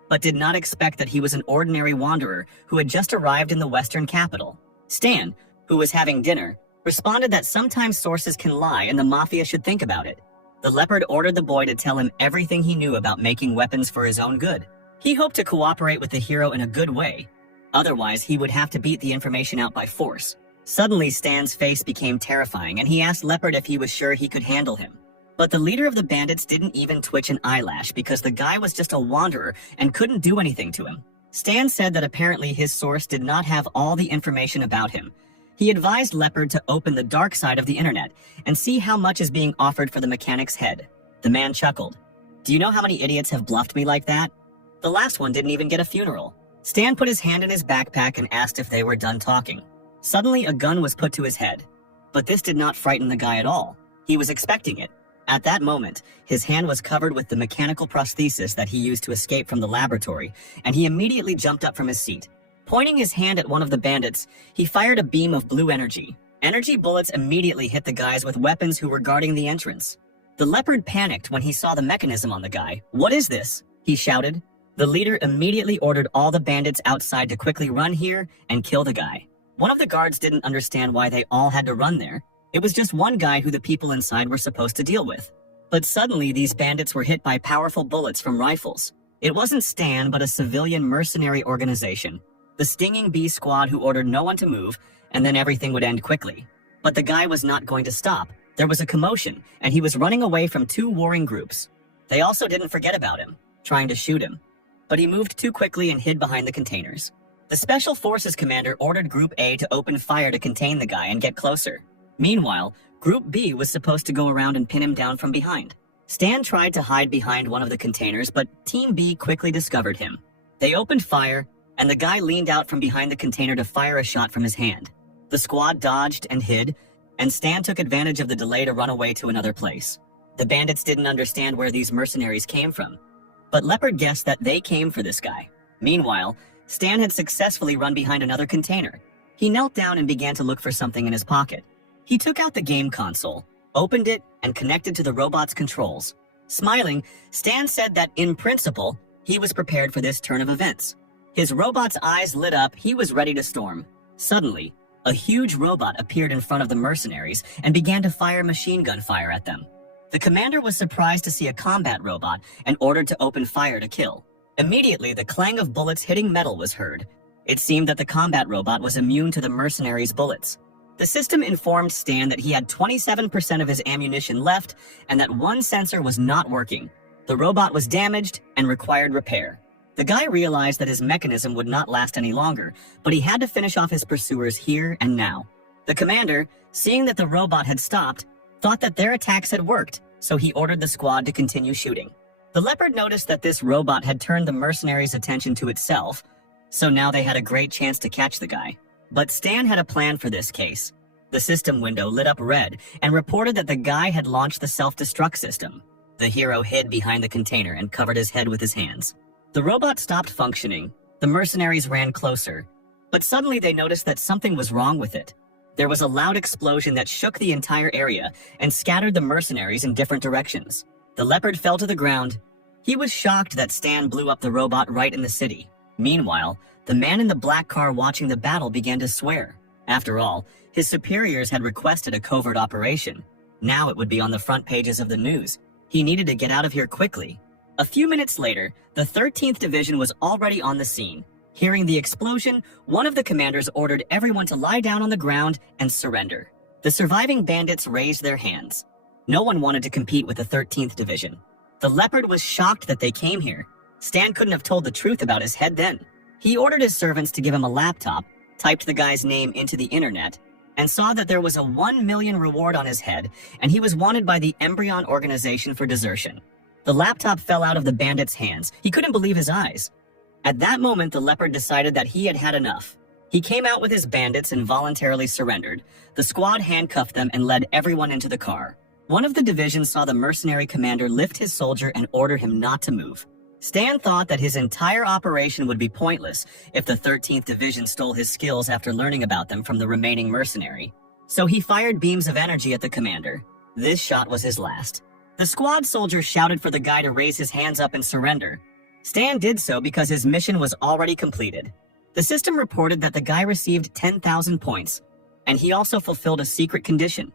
but did not expect that he was an ordinary wanderer who had just arrived in the Western capital. Stan, who was having dinner, responded that sometimes sources can lie and the mafia should think about it. The Leopard ordered the boy to tell him everything he knew about making weapons for his own good. He hoped to cooperate with the hero in a good way. Otherwise, he would have to beat the information out by force. Suddenly, Stan's face became terrifying, and he asked Leopard if he was sure he could handle him. But the leader of the bandits didn't even twitch an eyelash because the guy was just a wanderer and couldn't do anything to him. Stan said that apparently his source did not have all the information about him. He advised Leopard to open the dark side of the internet and see how much is being offered for the mechanic's head. The man chuckled. "Do you know how many idiots have bluffed me like that? The last one didn't even get a funeral." Stan put his hand in his backpack and asked if they were done talking. Suddenly, a gun was put to his head. But this did not frighten the guy at all. He was expecting it. At that moment, his hand was covered with the mechanical prosthesis that he used to escape from the laboratory, and he immediately jumped up from his seat. Pointing his hand at one of the bandits, he fired a beam of blue energy. Energy bullets immediately hit the guys with weapons who were guarding the entrance. The Leopard panicked when he saw the mechanism on the guy. "What is this?" he shouted. The leader immediately ordered all the bandits outside to quickly run here and kill the guy. One of the guards didn't understand why they all had to run there. It was just one guy who the people inside were supposed to deal with. But suddenly, these bandits were hit by powerful bullets from rifles. It wasn't Stan, but a civilian mercenary organization. The Stinging Bee Squad, who ordered no one to move, and then everything would end quickly. But the guy was not going to stop. There was a commotion, and he was running away from two warring groups. They also didn't forget about him, trying to shoot him. But he moved too quickly and hid behind the containers. The Special Forces commander ordered Group A to open fire to contain the guy and get closer. Meanwhile, Group B was supposed to go around and pin him down from behind. Stan tried to hide behind one of the containers, but Team B quickly discovered him. They opened fire, and the guy leaned out from behind the container to fire a shot from his hand. The squad dodged and hid, and Stan took advantage of the delay to run away to another place. The bandits didn't understand where these mercenaries came from, but Leopard guessed that they came for this guy. Meanwhile, Stan had successfully run behind another container. He knelt down and began to look for something in his pocket. He took out the game console, opened it, and connected to the robot's controls. Smiling, Stan said that, in principle, he was prepared for this turn of events. His robot's eyes lit up, he was ready to storm. Suddenly, a huge robot appeared in front of the mercenaries and began to fire machine gun fire at them. The commander was surprised to see a combat robot and ordered to open fire to kill. Immediately, the clang of bullets hitting metal was heard. It seemed that the combat robot was immune to the mercenaries' bullets. The system informed Stan that he had 27% of his ammunition left and that one sensor was not working. The robot was damaged and required repair. The guy realized that his mechanism would not last any longer, but he had to finish off his pursuers here and now. The commander, seeing that the robot had stopped, thought that their attacks had worked, so he ordered the squad to continue shooting. The Leopard noticed that this robot had turned the mercenaries' attention to itself, so now they had a great chance to catch the guy. But Stan had a plan for this case. The system window lit up red and reported that the guy had launched the self-destruct system. The hero hid behind the container and covered his head with his hands. The robot stopped functioning. The mercenaries ran closer, but suddenly they noticed that something was wrong with it. There was a loud explosion that shook the entire area and scattered the mercenaries in different directions. The Leopard fell to the ground. He was shocked that Stan blew up the robot right in the city. Meanwhile, the man in the black car watching the battle began to swear. After all, his superiors had requested a covert operation. Now it would be on the front pages of the news. He needed to get out of here quickly. A few minutes later, the 13th Division was already on the scene. Hearing the explosion, one of the commanders ordered everyone to lie down on the ground and surrender. The surviving bandits raised their hands. No one wanted to compete with the 13th Division. The Leopard was shocked that they came here. Stan couldn't have told the truth about his head then. He ordered his servants to give him a laptop, typed the guy's name into the internet, and saw that there was a 1 million reward on his head, and he was wanted by the Embryon organization for desertion. The laptop fell out of the bandit's hands. He couldn't believe his eyes. At that moment, the Leopard decided that he had had enough. He came out with his bandits and voluntarily surrendered. The squad handcuffed them and led everyone into the car. One of the divisions saw the mercenary commander lift his soldier and order him not to move. Stan thought that his entire operation would be pointless if the 13th Division stole his skills after learning about them from the remaining mercenary. So he fired beams of energy at the commander. This shot was his last. The squad soldier shouted for the guy to raise his hands up and surrender. Stan did so because his mission was already completed. The system reported that the guy received 10,000 points, and he also fulfilled a secret condition: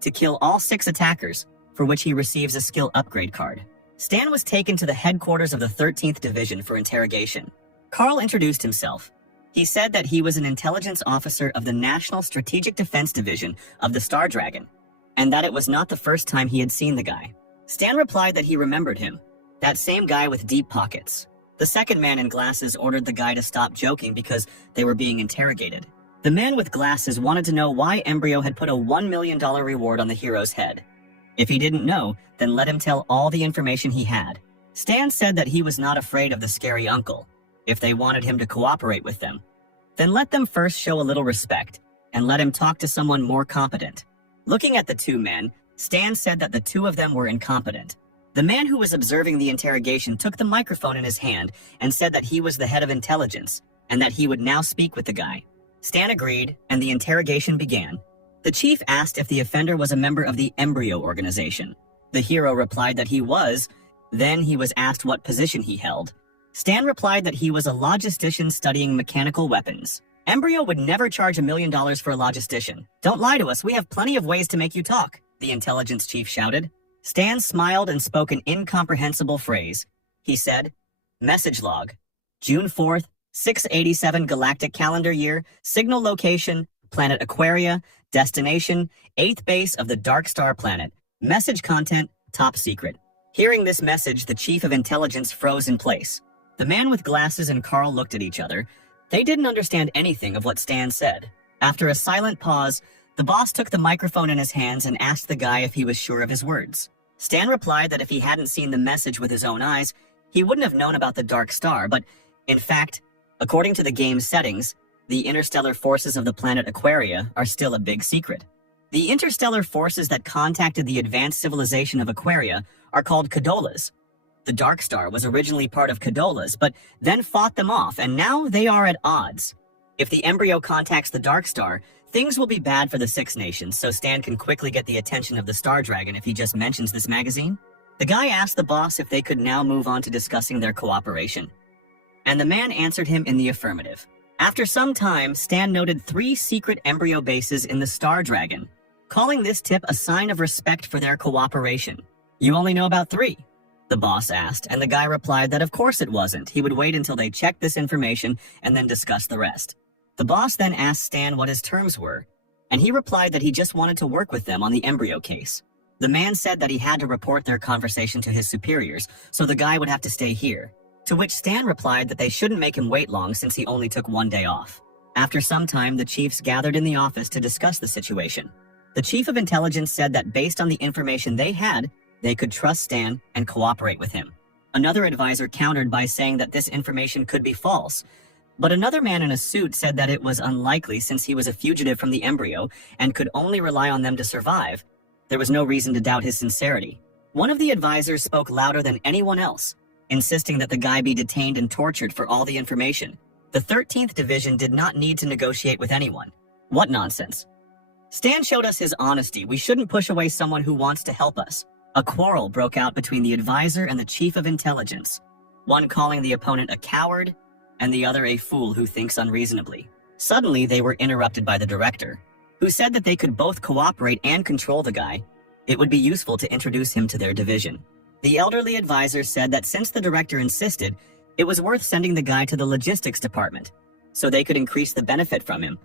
to kill all 6 attackers, for which he receives a skill upgrade card. Stan was taken to the headquarters of the 13th Division for interrogation. Carl introduced himself. He said that he was an intelligence officer of the National Strategic Defense Division of the Star Dragon, and that it was not the first time he had seen the guy. Stan replied that he remembered him. That same guy with deep pockets. The second man in glasses ordered the guy to stop joking because they were being interrogated. The man with glasses wanted to know why Embryo had put a $1 million reward on the hero's head. If he didn't know, then let him tell all the information he had. Stan said that he was not afraid of the scary uncle. If they wanted him to cooperate with them, then let them first show a little respect and let him talk to someone more competent. Looking at the two men, Stan said that the two of them were incompetent. The man who was observing the interrogation took the microphone in his hand and said that he was the head of intelligence and that he would now speak with the guy. Stan agreed, and the interrogation began. The chief asked if the offender was a member of the Embryo organization. The hero replied that he was. Then he was asked what position he held. Stan replied that he was a logistician studying mechanical weapons. Embryo would never charge $1 million for a logistician. Don't lie to us, we have plenty of ways to make you talk, the intelligence chief shouted. Stan smiled and spoke an incomprehensible phrase. He said, "Message log. June 4th, 687 galactic calendar year, signal location, planet Aquaria, destination, 8th base of the dark star planet. Message content, top secret." Hearing this message, the chief of intelligence froze in place. The man with glasses and Carl looked at each other. They didn't understand anything of what Stan said. After a silent pause, the boss took the microphone in his hands and asked the guy if he was sure of his words. Stan replied that if he hadn't seen the message with his own eyes, he wouldn't have known about the dark star, but, in fact, according to the game's settings, the interstellar forces of the planet Aquaria are still a big secret. The interstellar forces that contacted the advanced civilization of Aquaria are called Cadolas. The Dark Star was originally part of Cadolas, but then fought them off, and now they are at odds. If the Embryo contacts the Dark Star, things will be bad for the Six Nations, so Stan can quickly get the attention of the Star Dragon if he just mentions this magazine. The guy asked the boss if they could now move on to discussing their cooperation, and the man answered him in the affirmative. After some time, Stan noted 3 secret Embryo bases in the Star Dragon, calling this tip a sign of respect for their cooperation. "You only know about 3?" the boss asked, and the guy replied that of course it wasn't. He would wait until they checked this information and then discuss the rest. The boss then asked Stan what his terms were. and he replied that he just wanted to work with them on the embryo case. The man said that he had to report their conversation to his superiors, so the guy would have to stay here, to which Stan replied that they shouldn't make him wait long since he only took one day off. After some time, the chiefs gathered in the office to discuss the situation. The chief of intelligence said that based on the information they had, they could trust Stan and cooperate with him. Another advisor countered by saying that this information could be false, but another man in a suit said that it was unlikely since he was a fugitive from the embryo and could only rely on them to survive. There was no reason to doubt his sincerity. One of the advisors spoke louder than anyone else, insisting that the guy be detained and tortured for all the information. The 13th Division did not need to negotiate with anyone. What nonsense. Stan showed us his honesty. We shouldn't push away someone who wants to help us. A quarrel broke out between the advisor and the chief of intelligence, one calling the opponent a coward and the other a fool who thinks unreasonably. Suddenly, they were interrupted by the director, who said that they could both cooperate and control the guy. It would be useful to introduce him to their division. The elderly advisor said that since the director insisted, it was worth sending the guy to the logistics department, so they could increase the benefit from him.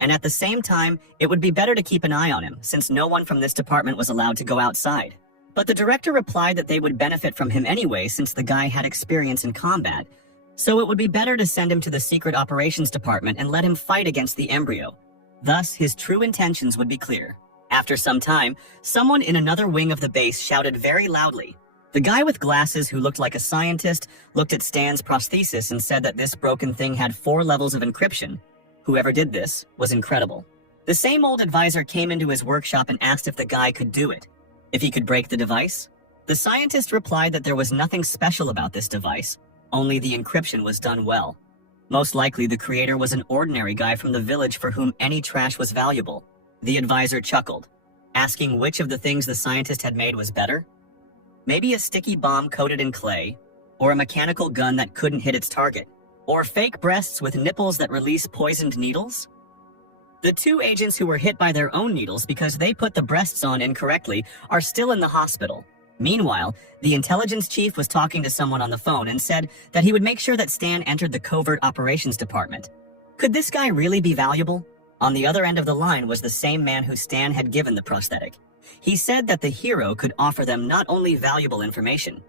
And at the same time, it would be better to keep an eye on him, since no one from this department was allowed to go outside. But the director replied that they would benefit from him anyway since the guy had experience in combat, so it would be better to send him to the secret operations department and let him fight against the embryo. Thus, his true intentions would be clear. After some time, someone in another wing of the base shouted very loudly. The guy with glasses who looked like a scientist looked at Stan's prosthesis and said that this broken thing had 4 levels of encryption. Whoever did this was incredible. The same old advisor came into his workshop and asked if the guy could do it, if he could break the device. The scientist replied that there was nothing special about this device, only the encryption was done well. Most likely the creator was an ordinary guy from the village for whom any trash was valuable. The advisor chuckled, asking which of the things the scientist had made was better. Maybe a sticky bomb coated in clay, or a mechanical gun that couldn't hit its target, or fake breasts with nipples that release poisoned needles? The 2 agents who were hit by their own needles because they put the breasts on incorrectly are still in the hospital. Meanwhile, the intelligence chief was talking to someone on the phone and said that he would make sure that Stan entered the covert operations department. Could this guy really be valuable? On the other end of the line was the same man who Stan had given the prosthetic. He said that the hero could offer them not only valuable information,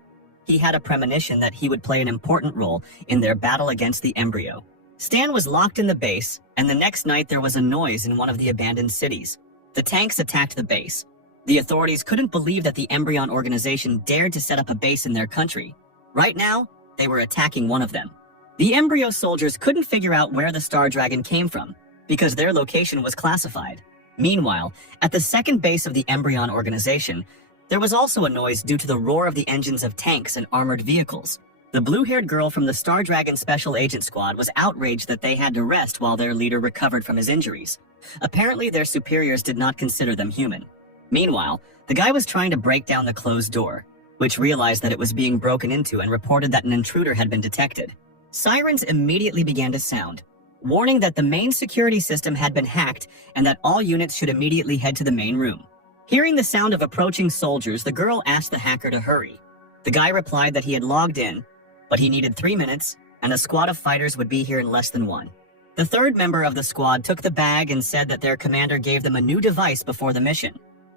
he had a premonition that he would play an important role in their battle against the embryo. Stan was locked in the base, and the next night there was a noise in one of the abandoned cities. The tanks attacked the base. The authorities couldn't believe that the Embryon organization dared to set up a base in their country. Right now, they were attacking one of them. The embryo soldiers couldn't figure out where the Star Dragon came from, because their location was classified. Meanwhile, at the second base of the Embryon organization, there was also a noise due to the roar of the engines of tanks and armored vehicles. The blue-haired girl from the Star Dragon Special Agent Squad was outraged that they had to rest while their leader recovered from his injuries. Apparently, their superiors did not consider them human. Meanwhile, the guy was trying to break down the closed door, which realized that it was being broken into and reported that an intruder had been detected. Sirens immediately began to sound, warning that the main security system had been hacked and that all units should immediately head to the main room. Hearing the sound of approaching soldiers, the girl asked the hacker to hurry. The guy replied that he had logged in, but he needed 3 minutes, and a squad of fighters would be here in less than 1. The third member of the squad took the bag and said that their commander gave them a new device before the mission.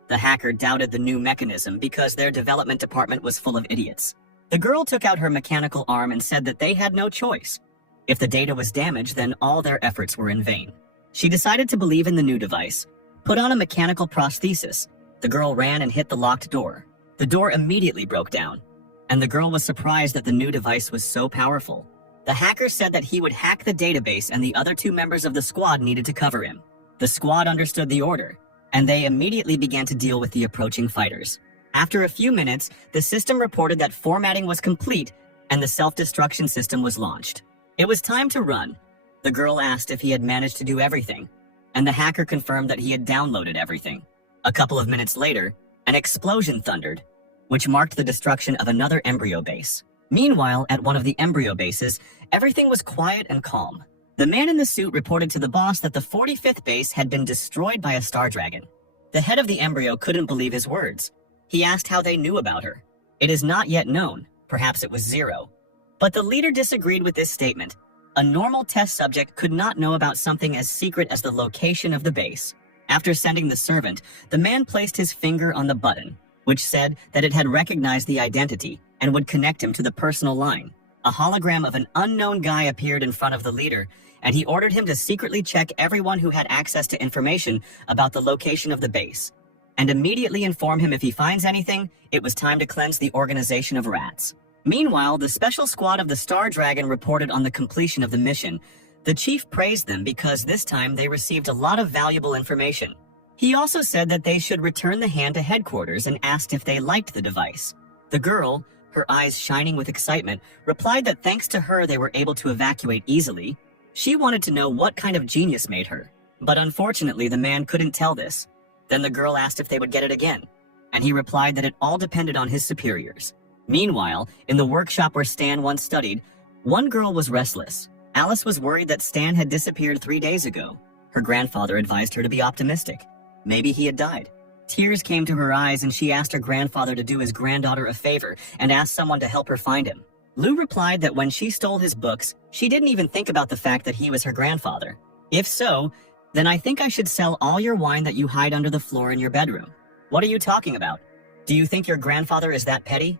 The hacker doubted the new mechanism because their development department was full of idiots. The girl took out her mechanical arm and said that they had no choice. If the data was damaged, then all their efforts were in vain. She decided to believe in the new device, put on a mechanical prosthesis. The girl ran and hit the locked door. The door immediately broke down, and the girl was surprised that the new device was so powerful. The hacker said that he would hack the database and the other 2 members of the squad needed to cover him. The squad understood the order, and they immediately began to deal with the approaching fighters. After a few minutes, the system reported that formatting was complete and the self-destruction system was launched. It was time to run. The girl asked if he had managed to do everything, and the hacker confirmed that he had downloaded everything. A couple of minutes later, an explosion thundered, which marked the destruction of another embryo base. Meanwhile, at one of the embryo bases, everything was quiet and calm. The man in the suit reported to the boss that the 45th base had been destroyed by a Star Dragon. The head of the embryo couldn't believe his words. He asked how they knew about her. It is not yet known. Perhaps it was Zero. But the leader disagreed with this statement. A normal test subject could not know about something as secret as the location of the base. After sending the servant, the man placed his finger on the button, which said that it had recognized the identity and would connect him to the personal line. A hologram of an unknown guy appeared in front of the leader, and he ordered him to secretly check everyone who had access to information about the location of the base, and immediately inform him if he finds anything, it was time to cleanse the organization of rats. Meanwhile, the special squad of the Star Dragon reported on the completion of the mission. The chief praised them because this time they received a lot of valuable information. He also said that they should return the hand to headquarters and asked if they liked the device. The girl, her eyes shining with excitement, replied that thanks to her they were able to evacuate easily. She wanted to know what kind of genius made her, but unfortunately the man couldn't tell this. Then the girl asked if they would get it again, and he replied that it all depended on his superiors. Meanwhile, in the workshop where Stan once studied, one girl was restless. Alice was worried that Stan had disappeared 3 days ago. Her grandfather advised her to be optimistic. Maybe he had died. Tears came to her eyes and she asked her grandfather to do his granddaughter a favor and asked someone to help her find him. Lou replied that when she stole his books, she didn't even think about the fact that he was her grandfather. If so, then I think I should sell all your wine that you hide under the floor in your bedroom. What are you talking about? Do you think your grandfather is that petty?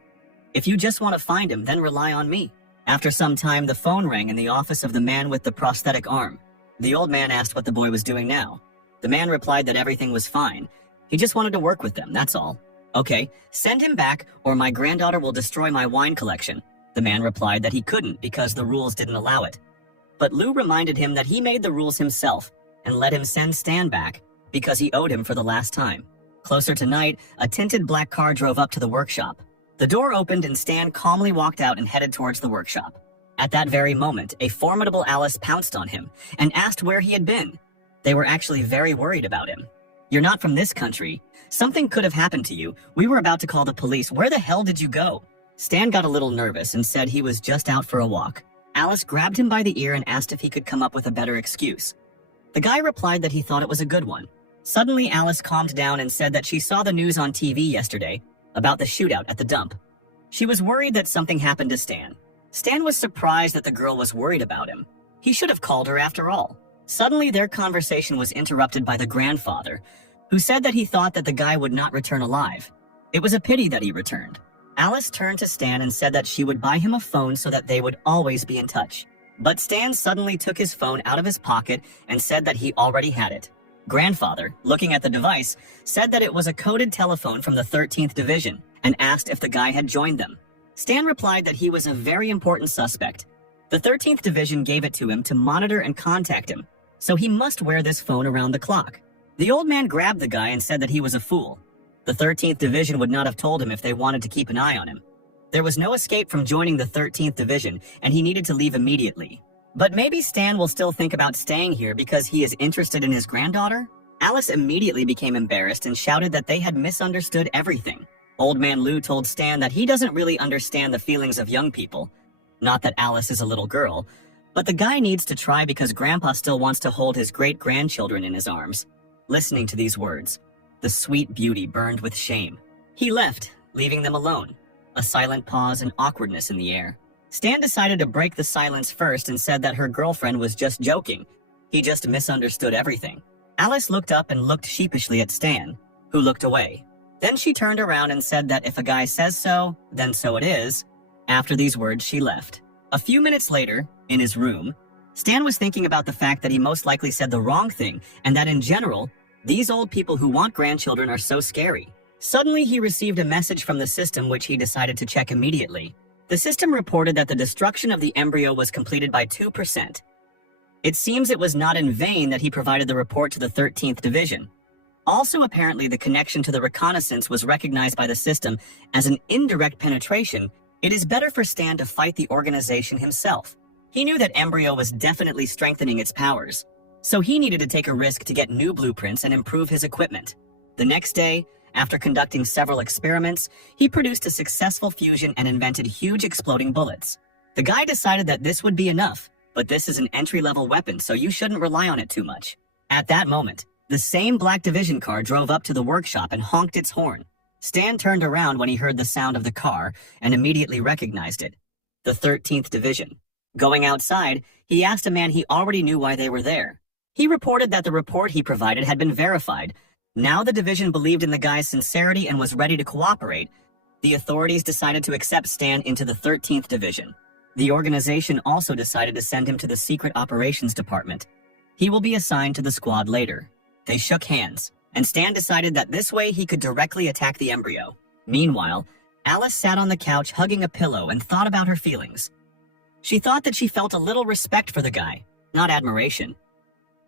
If you just want to find him, then rely on me. After some time, the phone rang in the office of the man with the prosthetic arm. The old man asked what the boy was doing now. The man replied that everything was fine. He just wanted to work with them, that's all. Okay, send him back or my granddaughter will destroy my wine collection. The man replied that he couldn't because the rules didn't allow it. But Lou reminded him that he made the rules himself and let him send Stan back because he owed him for the last time. Closer to night, a tinted black car drove up to the workshop. The door opened and Stan calmly walked out and headed towards the workshop. At that very moment, a formidable Alice pounced on him and asked where he had been. They were actually very worried about him. You're not from this country. Something could have happened to you. We were about to call the police. Where the hell did you go? Stan got a little nervous and said he was just out for a walk. Alice grabbed him by the ear and asked if he could come up with a better excuse. The guy replied that he thought it was a good one. Suddenly, Alice calmed down and said that she saw the news on TV yesterday about the shootout at the dump. She was worried that something happened to Stan. Stan was surprised that the girl was worried about him. He should have called her after all. Suddenly, their conversation was interrupted by the grandfather, who said that he thought that the guy would not return alive. It was a pity that he returned. Alice turned to Stan and said that she would buy him a phone so that they would always be in touch. But Stan suddenly took his phone out of his pocket and said that he already had it. Grandfather, looking at the device, said that it was a coded telephone from the 13th Division and asked if the guy had joined them. Stan replied that he was a very important suspect. The 13th Division gave it to him to monitor and contact him, so he must wear this phone around the clock. The old man grabbed the guy and said that he was a fool. The 13th Division would not have told him if they wanted to keep an eye on him. There was no escape from joining the 13th Division, and he needed to leave immediately. But maybe Stan will still think about staying here because he is interested in his granddaughter? Alice immediately became embarrassed and shouted that they had misunderstood everything. Old man Lou told Stan that he doesn't really understand the feelings of young people. Not that Alice is a little girl, but the guy needs to try because Grandpa still wants to hold his great-grandchildren in his arms. Listening to these words, the sweet beauty burned with shame. He left, leaving them alone. A silent pause and awkwardness in the air. Stan decided to break the silence first and said that her girlfriend was just joking. He just misunderstood everything. Alice looked up and looked sheepishly at Stan, who looked away. Then she turned around and said that if a guy says so, then so it is. After these words, she left. A few minutes later, in his room, Stan was thinking about the fact that he most likely said the wrong thing and that in general, these old people who want grandchildren are so scary. Suddenly, he received a message from the system which he decided to check immediately. The system reported that the destruction of the embryo was completed by 2%. It seems it was not in vain that he provided the report to the 13th Division. Also, apparently, the connection to the reconnaissance was recognized by the system as an indirect penetration. It is better for Stan to fight the organization himself. He knew that embryo was definitely strengthening its powers, so he needed to take a risk to get new blueprints and improve his equipment. The next day, after conducting several experiments, he produced a successful fusion and invented huge exploding bullets. The guy decided that this would be enough, but this is an entry-level weapon, so you shouldn't rely on it too much. At that moment, the same Black Division car drove up to the workshop and honked its horn. Stan turned around when he heard the sound of the car and immediately recognized it. The 13th Division. Going outside, he asked a man he already knew why they were there. He reported that the report he provided had been verified. Now the division believed in the guy's sincerity and was ready to cooperate. The authorities decided to accept Stan into the 13th Division. The organization also decided to send him to the Secret Operations Department. He will be assigned to the squad later. They shook hands, and Stan decided that this way he could directly attack the embryo. Meanwhile, Alice sat on the couch hugging a pillow and thought about her feelings. She thought that she felt a little respect for the guy, not admiration.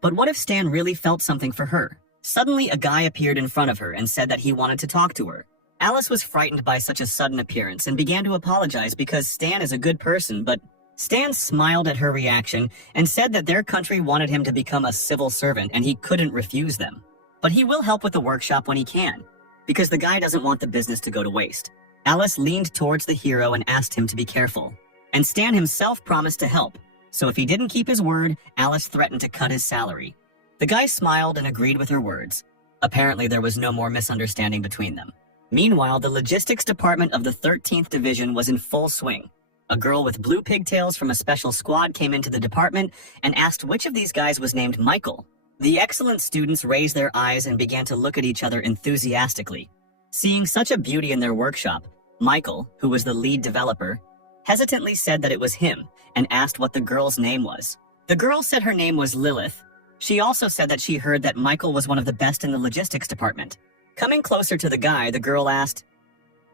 But what if Stan really felt something for her? Suddenly, a guy appeared in front of her and said that he wanted to talk to her. Alice was frightened by such a sudden appearance and began to apologize because Stan is a good person, but Stan smiled at her reaction and said that their country wanted him to become a civil servant and he couldn't refuse them. But he will help with the workshop when he can, because the guy doesn't want the business to go to waste. Alice leaned towards the hero and asked him to be careful. And Stan himself promised to help, so if he didn't keep his word, Alice threatened to cut his salary. The guy smiled and agreed with her words. Apparently there was no more misunderstanding between them. Meanwhile, the logistics department of the 13th Division was in full swing. A girl with blue pigtails from a special squad came into the department and asked which of these guys was named Michael. The excellent students raised their eyes and began to look at each other enthusiastically. Seeing such a beauty in their workshop, Michael, who was the lead developer, hesitantly said that it was him and asked what the girl's name was. The girl said her name was Lilith. She also said that she heard that Michael was one of the best in the logistics department. Coming closer to the guy, the girl asked,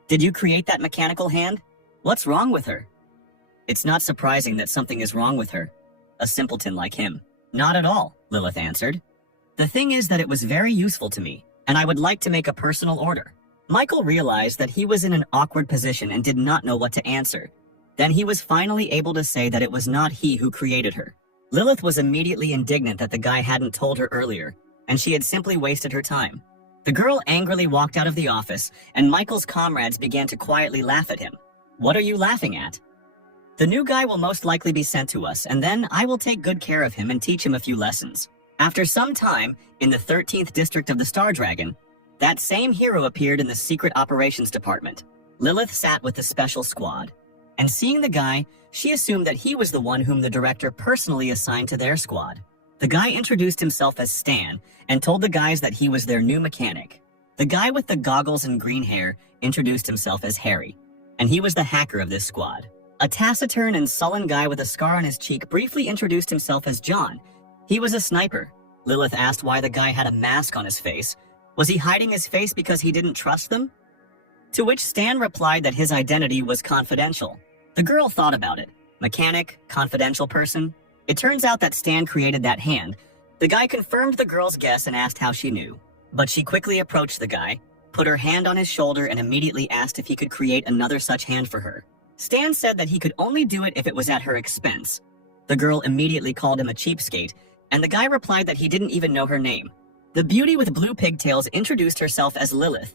"Did you create that mechanical hand? What's wrong with her?" "It's not surprising that something is wrong with her. A simpleton like him." "Not at all," Lilith answered. "The thing is that it was very useful to me, and I would like to make a personal order." Michael realized that he was in an awkward position and did not know what to answer. Then he was finally able to say that it was not he who created her. Lilith was immediately indignant that the guy hadn't told her earlier, and she had simply wasted her time. The girl angrily walked out of the office, and Michael's comrades began to quietly laugh at him. "What are you laughing at?" "The new guy will most likely be sent to us, and then I will take good care of him and teach him a few lessons." After some time, in the 13th district of the Star Dragon, that same hero appeared in the Secret Operations Department. Lilith sat with the special squad, and seeing the guy, she assumed that he was the one whom the director personally assigned to their squad. The guy introduced himself as Stan and told the guys that he was their new mechanic. The guy with the goggles and green hair introduced himself as Harry, and he was the hacker of this squad. A taciturn and sullen guy with a scar on his cheek briefly introduced himself as John. He was a sniper. Lilith asked why the guy had a mask on his face. Was he hiding his face because he didn't trust them? To which Stan replied that his identity was confidential. The girl thought about it. Mechanic, confidential person. It turns out that Stan created that hand. The guy confirmed the girl's guess and asked how she knew. But she quickly approached the guy, put her hand on his shoulder, and immediately asked if he could create another such hand for her. Stan said that he could only do it if it was at her expense. The girl immediately called him a cheapskate, and the guy replied that he didn't even know her name. The beauty with blue pigtails introduced herself as Lilith,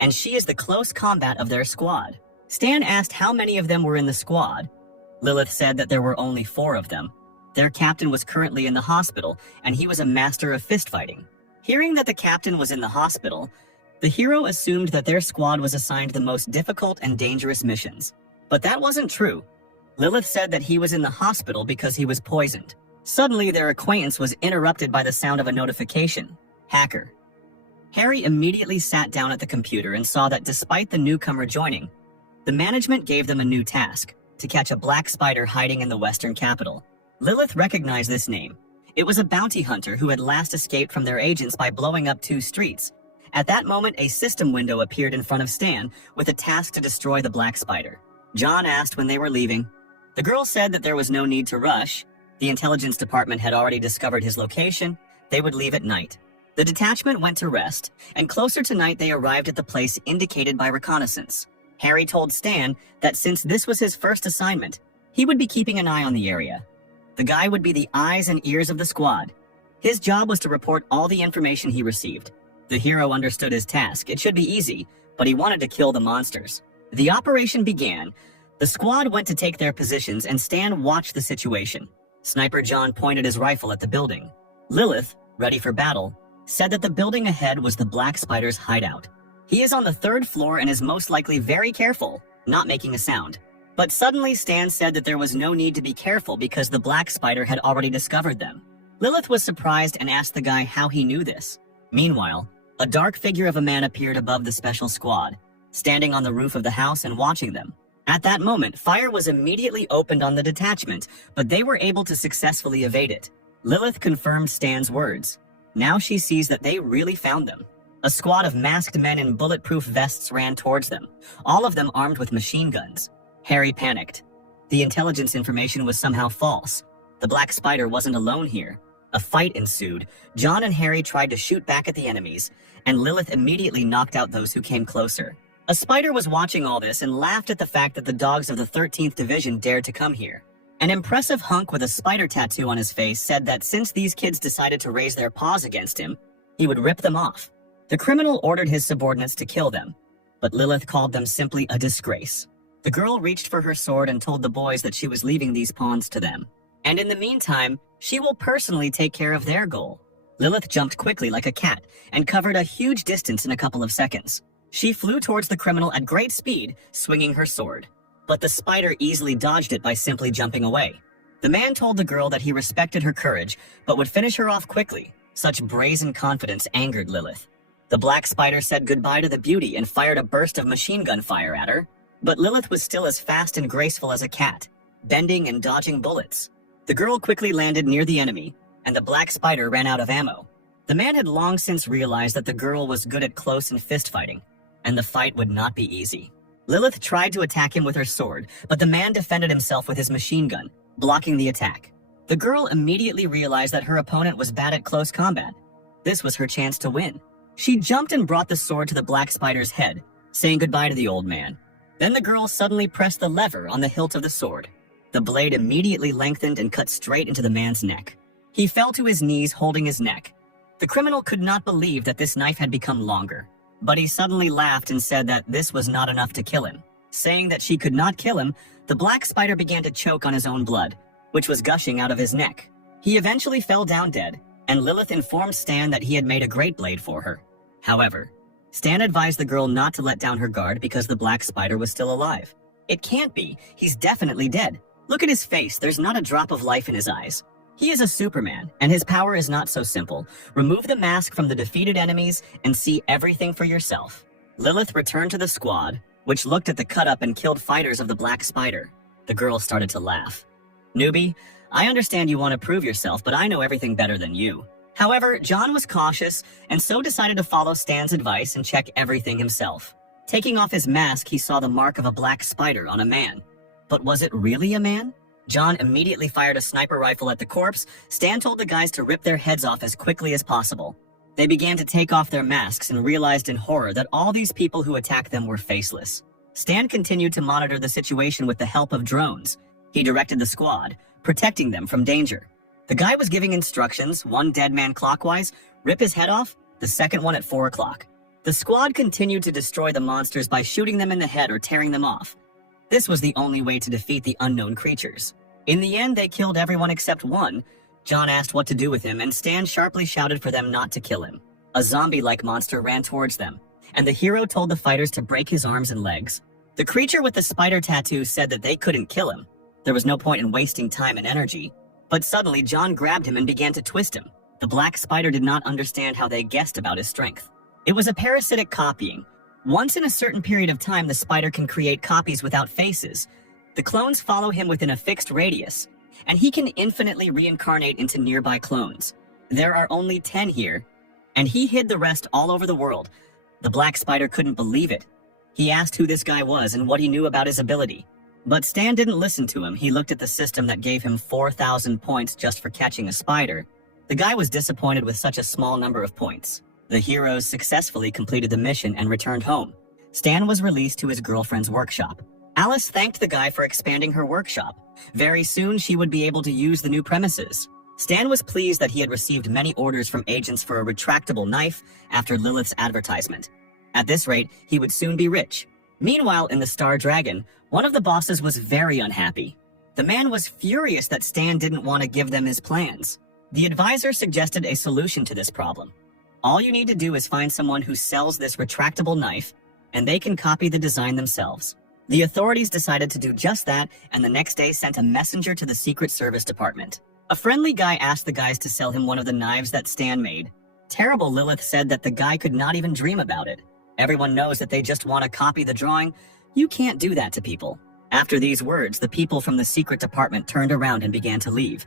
and she is the close combat of their squad. Stan asked how many of them were in the squad. Lilith said that there were only 4 of them. Their captain was currently in the hospital, and he was a master of fistfighting. Hearing that the captain was in the hospital, the hero assumed that their squad was assigned the most difficult and dangerous missions. But that wasn't true. Lilith said that he was in the hospital because he was poisoned. Suddenly, their acquaintance was interrupted by the sound of a notification. Hacker. Harry immediately sat down at the computer and saw that despite the newcomer joining, the management gave them a new task, to catch a black spider hiding in the western capital. Lilith recognized this name. It was a bounty hunter who had last escaped from their agents by blowing up 2 streets. At that moment, a system window appeared in front of Stan with a task to destroy the black spider. John asked when they were leaving. The girl said that there was no need to rush. The intelligence department had already discovered his location. They would leave at night. The detachment went to rest, and closer to night they arrived at the place indicated by reconnaissance. Harry told Stan that since this was his first assignment, he would be keeping an eye on the area. The guy would be the eyes and ears of the squad. His job was to report all the information he received. The hero understood his task. It should be easy, but he wanted to kill the monsters. The operation began. The squad went to take their positions, and Stan watched the situation. Sniper John pointed his rifle at the building. Lilith, ready for battle, said that the building ahead was the black spider's hideout. He is on the 3rd floor and is most likely very careful, not making a sound. But suddenly Stan said that there was no need to be careful because the black spider had already discovered them. Lilith was surprised and asked the guy how he knew this. Meanwhile, a dark figure of a man appeared above the special squad, standing on the roof of the house and watching them. At that moment, fire was immediately opened on the detachment, but they were able to successfully evade it. Lilith confirmed Stan's words. Now she sees that they really found them. A squad of masked men in bulletproof vests ran towards them, all of them armed with machine guns. Harry panicked. The intelligence information was somehow false. The Black Spider wasn't alone here. A fight ensued. John and Harry tried to shoot back at the enemies, and Lilith immediately knocked out those who came closer. A spider was watching all this and laughed at the fact that the dogs of the 13th Division dared to come here. An impressive hunk with a spider tattoo on his face said that since these kids decided to raise their paws against him, he would rip them off. The criminal ordered his subordinates to kill them, but Lilith called them simply a disgrace. The girl reached for her sword and told the boys that she was leaving these pawns to them. And in the meantime, she will personally take care of their goal. Lilith jumped quickly like a cat and covered a huge distance in a couple of seconds. She flew towards the criminal at great speed, swinging her sword. But the spider easily dodged it by simply jumping away. The man told the girl that he respected her courage, but would finish her off quickly. Such brazen confidence angered Lilith. The Black Spider said goodbye to the beauty and fired a burst of machine gun fire at her. But Lilith was still as fast and graceful as a cat, bending and dodging bullets. The girl quickly landed near the enemy, and the Black Spider ran out of ammo. The man had long since realized that the girl was good at close and fist fighting, and the fight would not be easy. Lilith tried to attack him with her sword, but the man defended himself with his machine gun, blocking the attack. The girl immediately realized that her opponent was bad at close combat. This was her chance to win. She jumped and brought the sword to the Black Spider's head, saying goodbye to the old man. Then the girl suddenly pressed the lever on the hilt of the sword. The blade immediately lengthened and cut straight into the man's neck. He fell to his knees, holding his neck. The criminal could not believe that this knife had become longer, but he suddenly laughed and said that this was not enough to kill him. Saying that she could not kill him, the Black Spider began to choke on his own blood, which was gushing out of his neck. He eventually fell down dead, and Lilith informed Stan that he had made a great blade for her. However, Stan advised the girl not to let down her guard because the Black Spider was still alive. It can't be. He's definitely dead. Look at his face. There's not a drop of life in his eyes. He is a Superman, and his power is not so simple. Remove the mask from the defeated enemies and see everything for yourself. Lilith returned to the squad, which looked at the cut-up and killed fighters of the Black Spider. The girl started to laugh. Newbie, I understand you want to prove yourself, but I know everything better than you. However, John was cautious and so decided to follow Stan's advice and check everything himself. Taking off his mask, he saw the mark of a black spider on a man. But was it really a man? John immediately fired a sniper rifle at the corpse. Stan told the guys to rip their heads off as quickly as possible. They began to take off their masks and realized in horror that all these people who attacked them were faceless. Stan continued to monitor the situation with the help of drones. He directed the squad, protecting them from danger. The guy was giving instructions, one dead man clockwise, rip his head off, the second one at 4 o'clock. The squad continued to destroy the monsters by shooting them in the head or tearing them off. This was the only way to defeat the unknown creatures. In the end, they killed everyone except one. John asked what to do with him, and Stan sharply shouted for them not to kill him. A zombie-like monster ran towards them, and the hero told the fighters to break his arms and legs. The creature with the spider tattoo said that they couldn't kill him. There was no point in wasting time and energy. But suddenly, John grabbed him and began to twist him. The black spider did not understand how they guessed about his strength. It was a parasitic copying. Once in a certain period of time, the spider can create copies without faces. The clones follow him within a fixed radius, and he can infinitely reincarnate into nearby clones. There are only 10 here, and he hid the rest all over the world. The black spider couldn't believe it. He asked who this guy was and what he knew about his ability. But Stan didn't listen to him. He looked at the system that gave him 4,000 points just for catching a spider. The guy was disappointed with such a small number of points. The heroes successfully completed the mission and returned home. Stan was released to his girlfriend's workshop. Alice thanked the guy for expanding her workshop. Very soon, she would be able to use the new premises. Stan was pleased that he had received many orders from agents for a retractable knife after Lilith's advertisement. At this rate, he would soon be rich. Meanwhile, in the Star Dragon, one of the bosses was very unhappy. The man was furious that Stan didn't want to give them his plans. The advisor suggested a solution to this problem. All you need to do is find someone who sells this retractable knife, and they can copy the design themselves. The authorities decided to do just that, and the next day sent a messenger to the Secret Service Department. A friendly guy asked the guys to sell him one of the knives that Stan made. Terrible Lilith said that the guy could not even dream about it. Everyone knows that they just want to copy the drawing. You can't do that to people. After these words, the people from the secret department turned around and began to leave.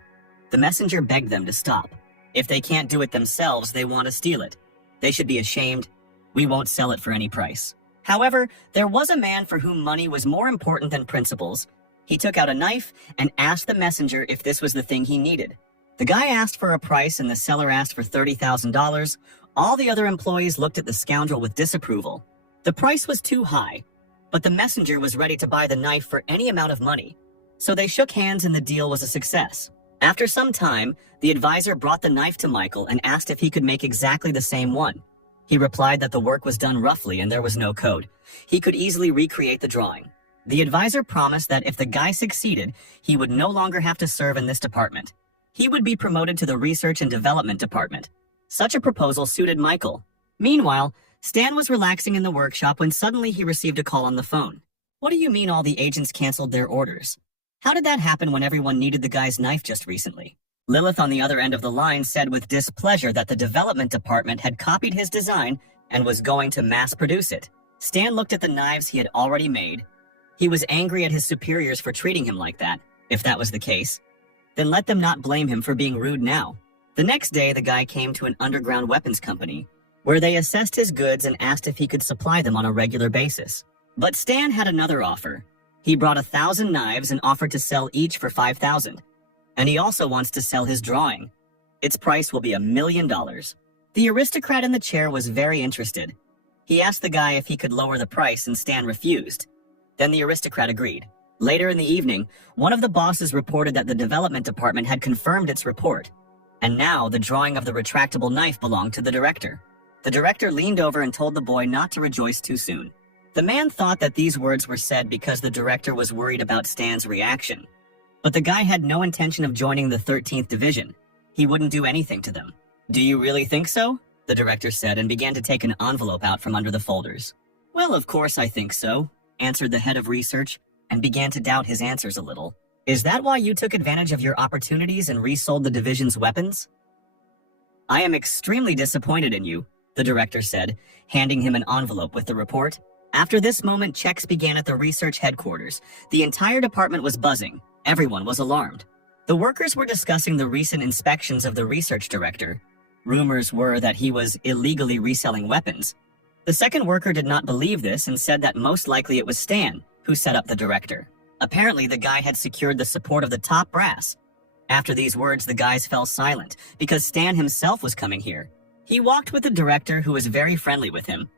The messenger begged them to stop. If they can't do it themselves, they want to steal it. They should be ashamed. We won't sell it for any price. However, there was a man for whom money was more important than principles. He took out a knife and asked the messenger if this was the thing he needed. The guy asked for a price and the seller asked for $30,000. All the other employees looked at the scoundrel with disapproval. The price was too high, but the messenger was ready to buy the knife for any amount of money. So they shook hands and the deal was a success. After some time, the advisor brought the knife to Michael and asked if he could make exactly the same one. He replied that the work was done roughly and there was no code. He could easily recreate the drawing. The advisor promised that if the guy succeeded, he would no longer have to serve in this department. He would be promoted to the research and development department. Such a proposal suited Michael. Meanwhile, Stan was relaxing in the workshop when suddenly he received a call on the phone. What do you mean all the agents canceled their orders? How did that happen when everyone needed the guy's knife just recently? Lilith on the other end of the line said with displeasure that the development department had copied his design and was going to mass produce it. Stan looked at the knives he had already made. He was angry at his superiors for treating him like that, if that was the case. Then let them not blame him for being rude now. The next day, the guy came to an underground weapons company, where they assessed his goods and asked if he could supply them on a regular basis. But Stan had another offer. He brought 1,000 knives and offered to sell each for $5,000. And he also wants to sell his drawing. Its price will be $1 million. The aristocrat in the chair was very interested. He asked the guy if he could lower the price and Stan refused. Then the aristocrat agreed. Later in the evening, one of the bosses reported that the development department had confirmed its report. And now the drawing of the retractable knife belonged to the director. The director leaned over and told the boy not to rejoice too soon. The man thought that these words were said because the director was worried about Stan's reaction. But the guy had no intention of joining the 13th Division. He wouldn't do anything to them. "Do you really think so?" the director said and began to take an envelope out from under the folders. "Well, of course I think so," answered the head of research and began to doubt his answers a little. "Is that why you took advantage of your opportunities and resold the division's weapons?" "I am extremely disappointed in you," the director said, handing him an envelope with the report. After this moment, checks began at the research headquarters. The entire department was buzzing. Everyone was alarmed. The workers were discussing the recent inspections of the research director. Rumors were that he was illegally reselling weapons. The second worker did not believe this and said that most likely it was Stan who set up the director. Apparently, the guy had secured the support of the top brass. After these words, the guys fell silent because Stan himself was coming here. He walked with the director, who was very friendly with him.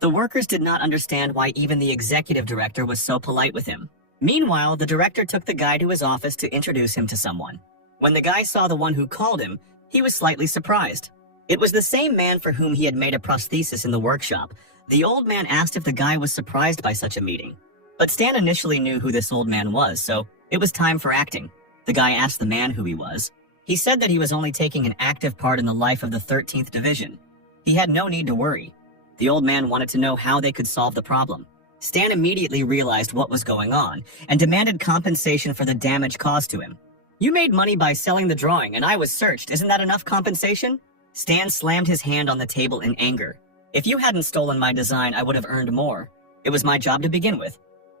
The workers did not understand why even the executive director was so polite with him. Meanwhile, the director took the guy to his office to introduce him to someone. When the guy saw the one who called him, he was slightly surprised. It was the same man for whom he had made a prosthesis in the workshop. The old man asked if the guy was surprised by such a meeting. But Stan initially knew who this old man was, so it was time for acting. The guy asked the man who he was. He said that he was only taking an active part in the life of the 13th Division. He had no need to worry. The old man wanted to know how they could solve the problem. Stan immediately realized what was going on and demanded compensation for the damage caused to him. "You made money by selling the drawing and I was searched. Isn't that enough compensation?" Stan slammed his hand on the table in anger. "If you hadn't stolen my design, I would have earned more. It was my job to begin with.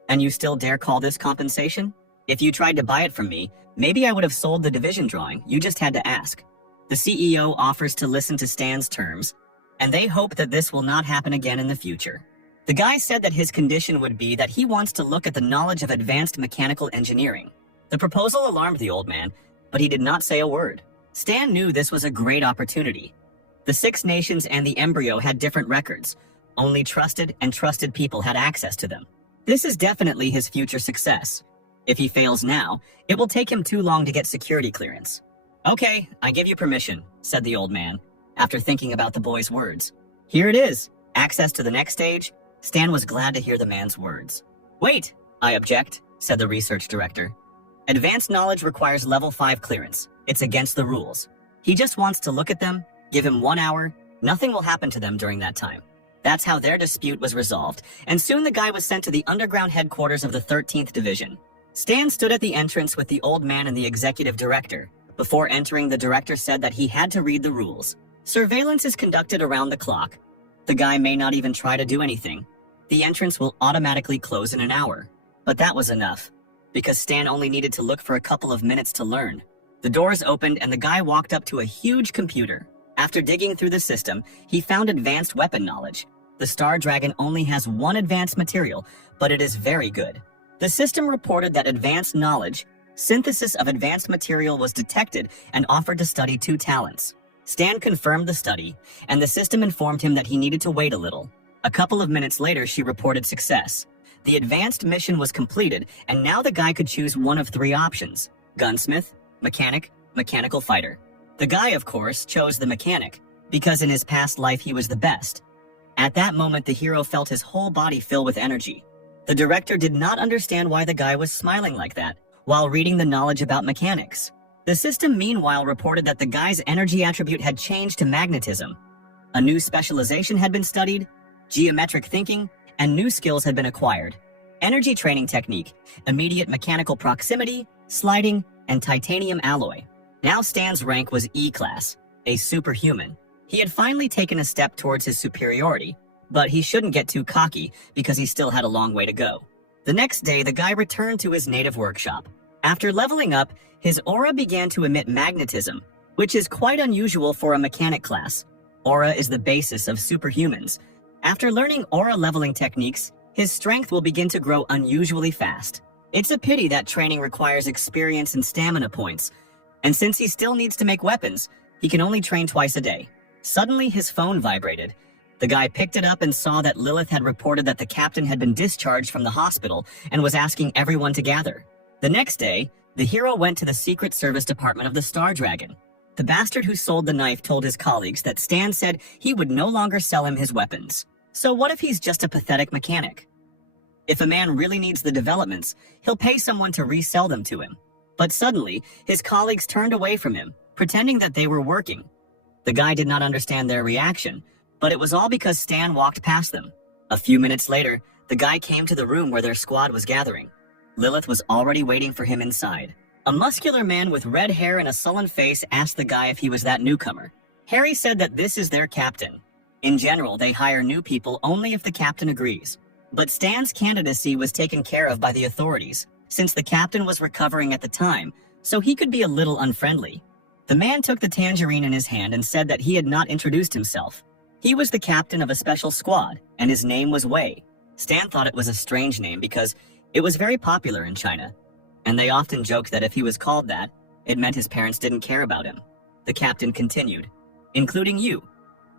And you still dare call this compensation? If you tried to buy it from me, maybe I would have sold the division drawing. You just had to ask." The CEO offers to listen to Stan's terms, and they hope that this will not happen again in the future. The guy said that his condition would be that he wants to look at the knowledge of advanced mechanical engineering. The proposal alarmed the old man, but he did not say a word. Stan knew this was a great opportunity. The 6 nations and the embryo had different records. Only trusted and trusted people had access to them. This is definitely his future success. If he fails now, it will take him too long to get security clearance. "Okay, I give you permission," said the old man, after thinking about the boy's words. "Here it is. Access to the next stage." Stan was glad to hear the man's words. "Wait, I object," said the research director. "Advanced knowledge requires level 5 clearance. It's against the rules. He just wants to look at them, give him 1 hour. Nothing will happen to them during that time." That's how their dispute was resolved, and soon the guy was sent to the underground headquarters of the 13th Division. Stan stood at the entrance with the old man and the executive director. Before entering, the director said that he had to read the rules. Surveillance is conducted around the clock. The guy may not even try to do anything. The entrance will automatically close in an hour. But that was enough, because Stan only needed to look for a couple of minutes to learn. The doors opened and the guy walked up to a huge computer. After digging through the system, he found advanced weapon knowledge. The Star Dragon only has one advanced material, but it is very good. The system reported that advanced knowledge, synthesis of advanced material, was detected and offered to study 2 talents. Stan confirmed the study, and the system informed him that he needed to wait a little. A couple of minutes later, she reported success. The advanced mission was completed, and now the guy could choose one of 3 options: gunsmith, mechanic, mechanical fighter. The guy, of course, chose the mechanic, because in his past life he was the best. At that moment, the hero felt his whole body fill with energy. The director did not understand why the guy was smiling like that while reading the knowledge about mechanics. The system meanwhile reported that the guy's energy attribute had changed to magnetism. A new specialization had been studied, geometric thinking, and new skills had been acquired. Energy training technique, immediate mechanical proximity, sliding, and titanium alloy. Now Stan's rank was E-class, a superhuman. He had finally taken a step towards his superiority, but he shouldn't get too cocky because he still had a long way to go. The next day, the guy returned to his native workshop. After leveling up, his aura began to emit magnetism, which is quite unusual for a mechanic class. Aura is the basis of superhumans. After learning aura leveling techniques, his strength will begin to grow unusually fast. It's a pity that training requires experience and stamina points, and since he still needs to make weapons, he can only train twice a day. Suddenly, his phone vibrated. The guy picked it up and saw that Lilith had reported that the captain had been discharged from the hospital and was asking everyone to gather. The next day, the hero went to the Secret Service Department of the Star Dragon. The bastard who sold the knife told his colleagues that Stan said he would no longer sell him his weapons. So what if he's just a pathetic mechanic? If a man really needs the developments, he'll pay someone to resell them to him. But suddenly, his colleagues turned away from him, pretending that they were working. The guy did not understand their reaction, but it was all because Stan walked past them. A few minutes later, the guy came to the room where their squad was gathering. Lilith was already waiting for him inside. A muscular man with red hair and a sullen face asked the guy if he was that newcomer. Harry said that this is their captain. In general, they hire new people only if the captain agrees. But Stan's candidacy was taken care of by the authorities, since the captain was recovering at the time, so he could be a little unfriendly. The man took the tangerine in his hand and said that he had not introduced himself. He was the captain of a special squad, and his name was Wei. Stan thought it was a strange name because it was very popular in China, and they often joked that if he was called that, it meant his parents didn't care about him. The captain continued, "Including you.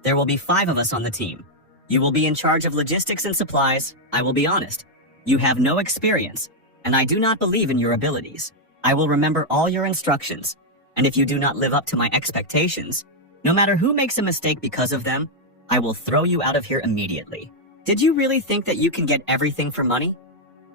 There will be 5 of us on the team. You will be in charge of logistics and supplies. I will be honest. You have no experience, and I do not believe in your abilities. I will remember all your instructions, and if you do not live up to my expectations, no matter who makes a mistake because of them, I will throw you out of here immediately." Did you really think that you can get everything for money?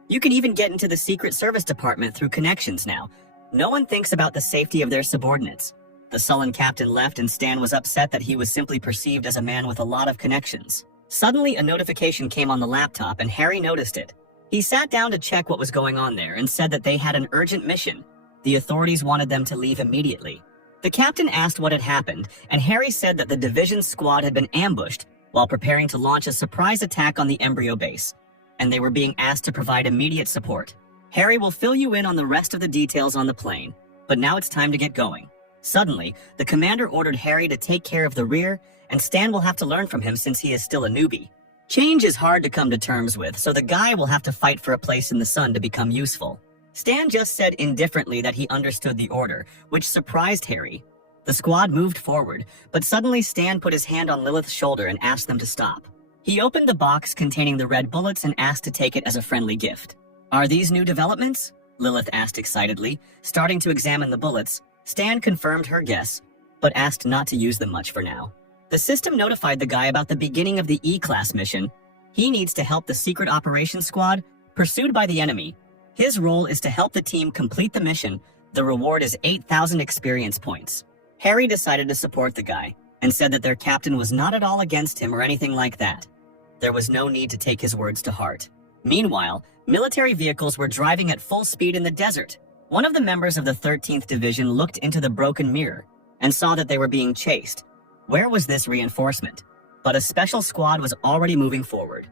You can even get into the Secret Service Department through connections now. No one thinks about the safety of their subordinates. The sullen captain left and Stan was upset that he was simply perceived as a man with a lot of connections. Suddenly, a notification came on the laptop and Harry noticed it. He sat down to check what was going on there and said that they had an urgent mission. The authorities wanted them to leave immediately. The captain asked what had happened, and Harry said that the division's squad had been ambushed while preparing to launch a surprise attack on the embryo base, and they were being asked to provide immediate support. Harry will fill you in on the rest of the details on the plane, but now it's time to get going. Suddenly, the commander ordered Harry to take care of the rear, and Stan will have to learn from him since he is still a newbie. Change is hard to come to terms with, so the guy will have to fight for a place in the sun to become useful. Stan just said indifferently that he understood the order, which surprised Harry. The squad moved forward, but suddenly Stan put his hand on Lilith's shoulder and asked them to stop. He opened the box containing the red bullets and asked to take it as a friendly gift. "Are these new developments?" Lilith asked excitedly. Starting to examine the bullets, Stan confirmed her guess, but asked not to use them much for now. The system notified the guy about the beginning of the E-class mission. He needs to help the secret operations squad pursued by the enemy. His role is to help the team complete the mission. The reward is 8,000 experience points. Harry decided to support the guy and said that their captain was not at all against him or anything like that. There was no need to take his words to heart. Meanwhile, military vehicles were driving at full speed in the desert. One of the members of the 13th Division looked into the broken mirror and saw that they were being chased. Where was this reinforcement? But a special squad was already moving forward.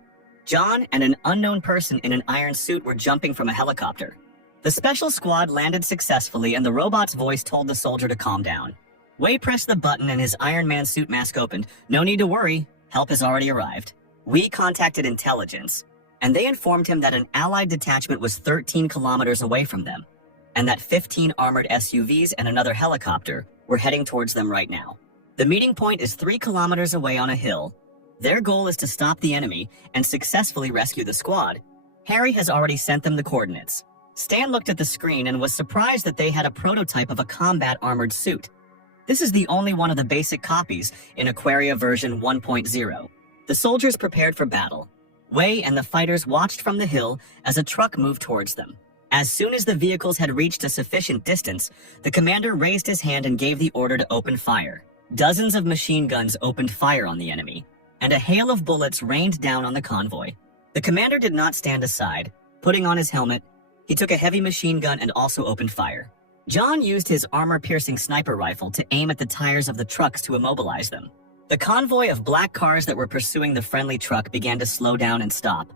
John and an unknown person in an iron suit were jumping from a helicopter. The special squad landed successfully, and the robot's voice told the soldier to calm down. Wei pressed the button and his Iron Man suit mask opened. No need to worry, help has already arrived. Wei contacted intelligence, and they informed him that an allied detachment was 13 kilometers away from them, and that 15 armored SUVs and another helicopter were heading towards them right now. The meeting point is 3 kilometers away on a hill. Their goal is to stop the enemy and successfully rescue the squad. Harry has already sent them the coordinates. Stan looked at the screen and was surprised that they had a prototype of a combat armored suit. This is the only one of the basic copies in Aquaria version 1.0. The soldiers prepared for battle. Wei and the fighters watched from the hill as a truck moved towards them. As soon as the vehicles had reached a sufficient distance, the commander raised his hand and gave the order to open fire. Dozens of machine guns opened fire on the enemy, and a hail of bullets rained down on the convoy. The commander did not stand aside. Putting on his helmet, he took a heavy machine gun and also opened fire. John used his armor-piercing sniper rifle to aim at the tires of the trucks to immobilize them. The convoy of black cars that were pursuing the friendly truck began to slow down and stop,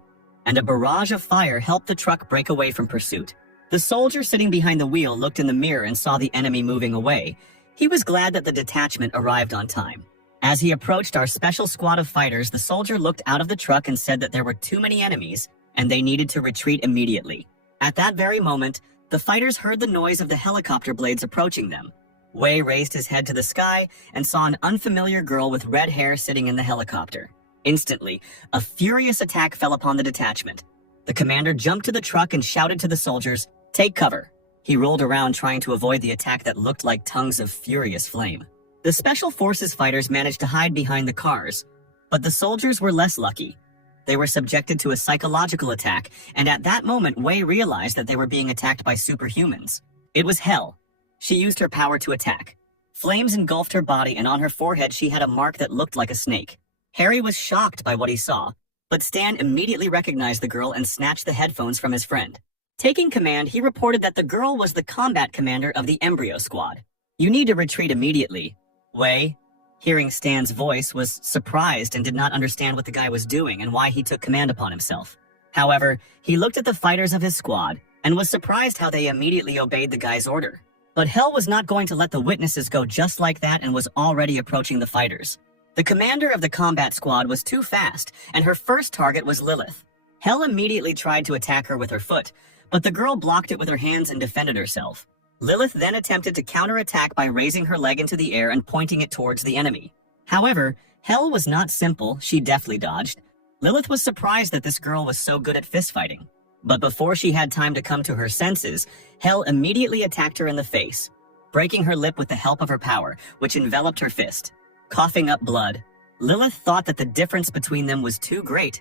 and a barrage of fire helped the truck break away from pursuit. The soldier sitting behind the wheel looked in the mirror and saw the enemy moving away. He was glad that the detachment arrived on time. As he approached our special squad of fighters, the soldier looked out of the truck and said that there were too many enemies and they needed to retreat immediately. At that very moment, the fighters heard the noise of the helicopter blades approaching them. Wei raised his head to the sky and saw an unfamiliar girl with red hair sitting in the helicopter. Instantly, a furious attack fell upon the detachment. The commander jumped to the truck and shouted to the soldiers, "Take cover." He rolled around trying to avoid the attack that looked like tongues of furious flame. The Special Forces fighters managed to hide behind the cars, but the soldiers were less lucky. They were subjected to a psychological attack, and at that moment, Wei realized that they were being attacked by superhumans. It was hell. She used her power to attack. Flames engulfed her body, and on her forehead she had a mark that looked like a snake. Harry was shocked by what he saw, but Stan immediately recognized the girl and snatched the headphones from his friend. Taking command, he reported that the girl was the combat commander of the Embryo Squad. "You need to retreat immediately." Wei, hearing Stan's voice, was surprised and did not understand what the guy was doing and why he took command upon himself. However, he looked at the fighters of his squad and was surprised how they immediately obeyed the guy's order. But Hell was not going to let the witnesses go just like that and was already approaching the fighters. The commander of the combat squad was too fast, and her first target was Lilith. Hell immediately tried to attack her with her foot, but the girl blocked it with her hands and defended herself. Lilith then attempted to counterattack by raising her leg into the air and pointing it towards the enemy. However, Hell was not simple, she deftly dodged. Lilith was surprised that this girl was so good at fistfighting. But before she had time to come to her senses, Hell immediately attacked her in the face, breaking her lip with the help of her power, which enveloped her fist. Coughing up blood, Lilith thought that the difference between them was too great.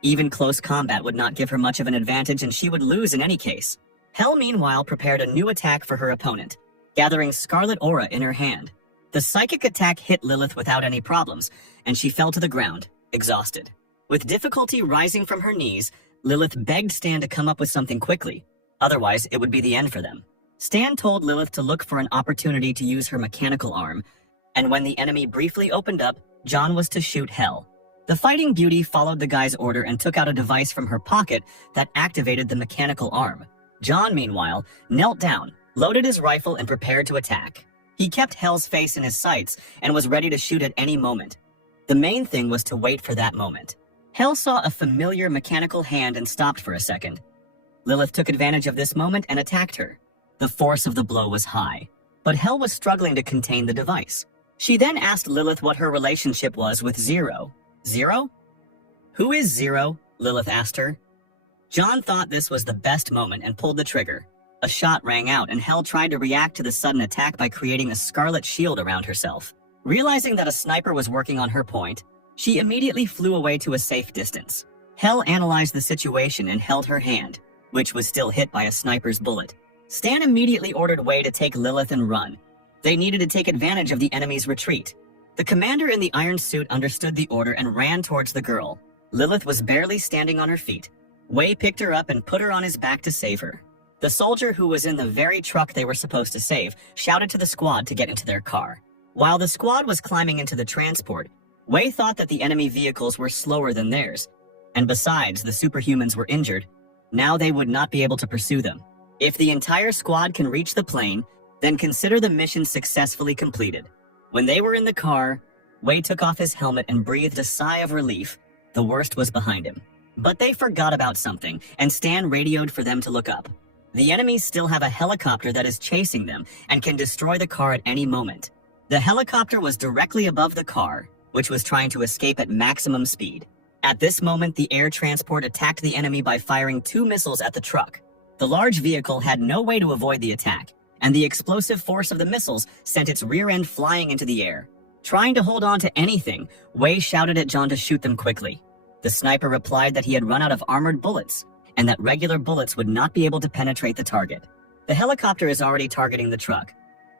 Even close combat would not give her much of an advantage, and she would lose in any case. Hell, meanwhile, prepared a new attack for her opponent, gathering Scarlet Aura in her hand. The psychic attack hit Lilith without any problems, and she fell to the ground, exhausted. With difficulty rising from her knees, Lilith begged Stan to come up with something quickly, otherwise it would be the end for them. Stan told Lilith to look for an opportunity to use her mechanical arm, and when the enemy briefly opened up, John was to shoot Hell. The fighting beauty followed the guy's order and took out a device from her pocket that activated the mechanical arm. John, meanwhile, knelt down, loaded his rifle, and prepared to attack. He kept Hell's face in his sights and was ready to shoot at any moment. The main thing was to wait for that moment. Hell saw a familiar mechanical hand and stopped for a second. Lilith took advantage of this moment and attacked her. The force of the blow was high, but Hell was struggling to contain the device. She then asked Lilith what her relationship was with Zero. Zero? "Who is Zero?" Lilith asked her. John thought this was the best moment and pulled the trigger. A shot rang out, and Hell tried to react to the sudden attack by creating a scarlet shield around herself. Realizing that a sniper was working on her point, she immediately flew away to a safe distance. Hell analyzed the situation and held her hand, which was still hit by a sniper's bullet. Stan immediately ordered Wei to take Lilith and run. They needed to take advantage of the enemy's retreat. The commander in the iron suit understood the order and ran towards the girl. Lilith was barely standing on her feet. Wei picked her up and put her on his back to save her. The soldier who was in the very truck they were supposed to save shouted to the squad to get into their car. While the squad was climbing into the transport, Wei thought that the enemy vehicles were slower than theirs, and besides, the superhumans were injured. Now they would not be able to pursue them. If the entire squad can reach the plane, then consider the mission successfully completed. When they were in the car, Wei took off his helmet and breathed a sigh of relief. The worst was behind him. But they forgot about something, and Stan radioed for them to look up. The enemies still have a helicopter that is chasing them and can destroy the car at any moment. The helicopter was directly above the car, which was trying to escape at maximum speed. At this moment, the air transport attacked the enemy by firing 2 missiles at the truck. The large vehicle had no way to avoid the attack, and the explosive force of the missiles sent its rear end flying into the air. Trying to hold on to anything, Wei shouted at John to shoot them quickly. The sniper replied that he had run out of armored bullets, and that regular bullets would not be able to penetrate the target. The helicopter is already targeting the truck.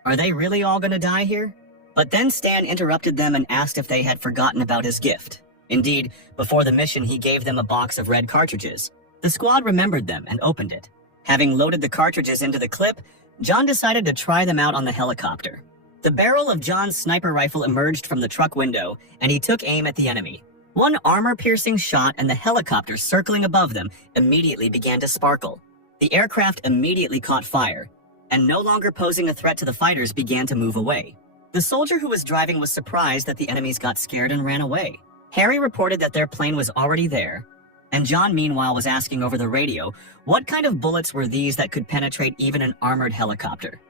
Are they really all gonna die here? But then Stan interrupted them and asked if they had forgotten about his gift. Indeed, before the mission he gave them a box of red cartridges. The squad remembered them and opened it. Having loaded the cartridges into the clip, John decided to try them out on the helicopter. The barrel of John's sniper rifle emerged from the truck window, and he took aim at the enemy. One armor-piercing shot and the helicopter circling above them immediately began to sparkle. The aircraft immediately caught fire, and no longer posing a threat to the fighters began to move away. The soldier who was driving was surprised that the enemies got scared and ran away. Harry reported that their plane was already there, and John meanwhile was asking over the radio what kind of bullets were these that could penetrate even an armored helicopter.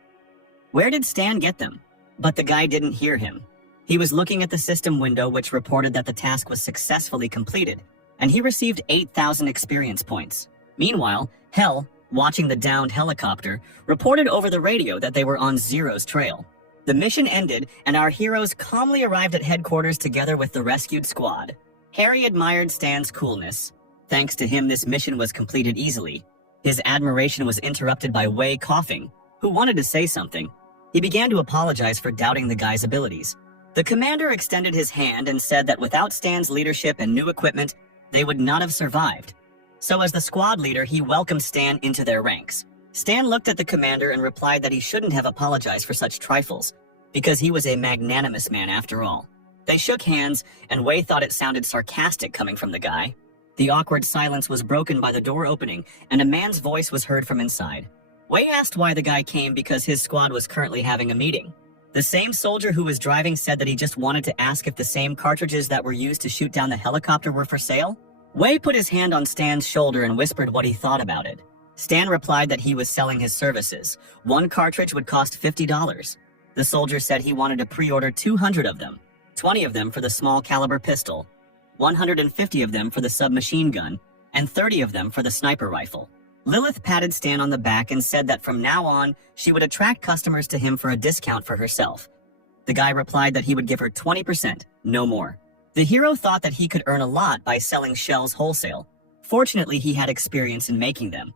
Where did Stan get them? But the guy didn't hear him. He was looking at the system window, which reported that the task was successfully completed, and he received 8,000 experience points. Meanwhile, Hell, watching the downed helicopter, reported over the radio that they were on Zero's trail. The mission ended, and our heroes calmly arrived at headquarters together with the rescued squad. Harry admired Stan's coolness. Thanks to him, this mission was completed easily. His admiration was interrupted by Wei coughing, who wanted to say something. He began to apologize for doubting the guy's abilities. The commander extended his hand and said that without Stan's leadership and new equipment, they would not have survived. So as the squad leader, he welcomed Stan into their ranks. Stan looked at the commander and replied that he shouldn't have apologized for such trifles, because he was a magnanimous man after all. They shook hands, and Wei thought it sounded sarcastic coming from the guy. The awkward silence was broken by the door opening, and a man's voice was heard from inside. Wei asked why the guy came because his squad was currently having a meeting. The same soldier who was driving said that he just wanted to ask if the same cartridges that were used to shoot down the helicopter were for sale. Wei put his hand on Stan's shoulder and whispered what he thought about it. Stan replied that he was selling his services. One cartridge would cost $50. The soldier said he wanted to pre-order 200 of them, 20 of them for the small caliber pistol, 150 of them for the submachine gun, and 30 of them for the sniper rifle. Lilith patted Stan on the back and said that from now on, she would attract customers to him for a discount for herself. The guy replied that he would give her 20%, no more. The hero thought that he could earn a lot by selling shells wholesale. Fortunately, he had experience in making them.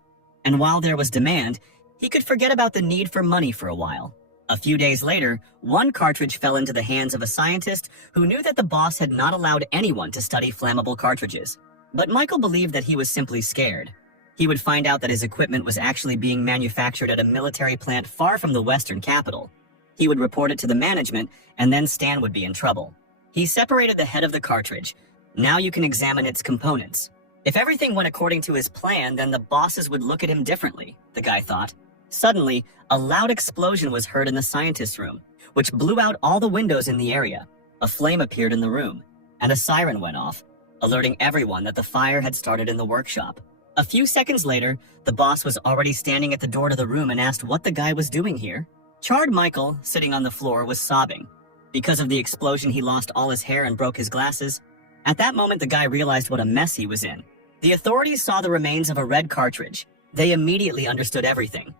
And while there was demand, he could forget about the need for money for a while. A few days later, one cartridge fell into the hands of a scientist who knew that the boss had not allowed anyone to study flammable cartridges. But Michael believed that he was simply scared. He would find out that his equipment was actually being manufactured at a military plant far from the western capital. He would report it to the management, and then Stan would be in trouble. He separated the head of the cartridge. Now you can examine its components. If everything went according to his plan, then the bosses would look at him differently, the guy thought. Suddenly, a loud explosion was heard in the scientist's room, which blew out all the windows in the area. A flame appeared in the room, and a siren went off, alerting everyone that the fire had started in the workshop. A few seconds later, the boss was already standing at the door to the room and asked what the guy was doing here. Charred Michael, sitting on the floor, was sobbing. Because of the explosion, he lost all his hair and broke his glasses. At that moment, the guy realized what a mess he was in. The authorities saw the remains of a red cartridge. They immediately understood everything.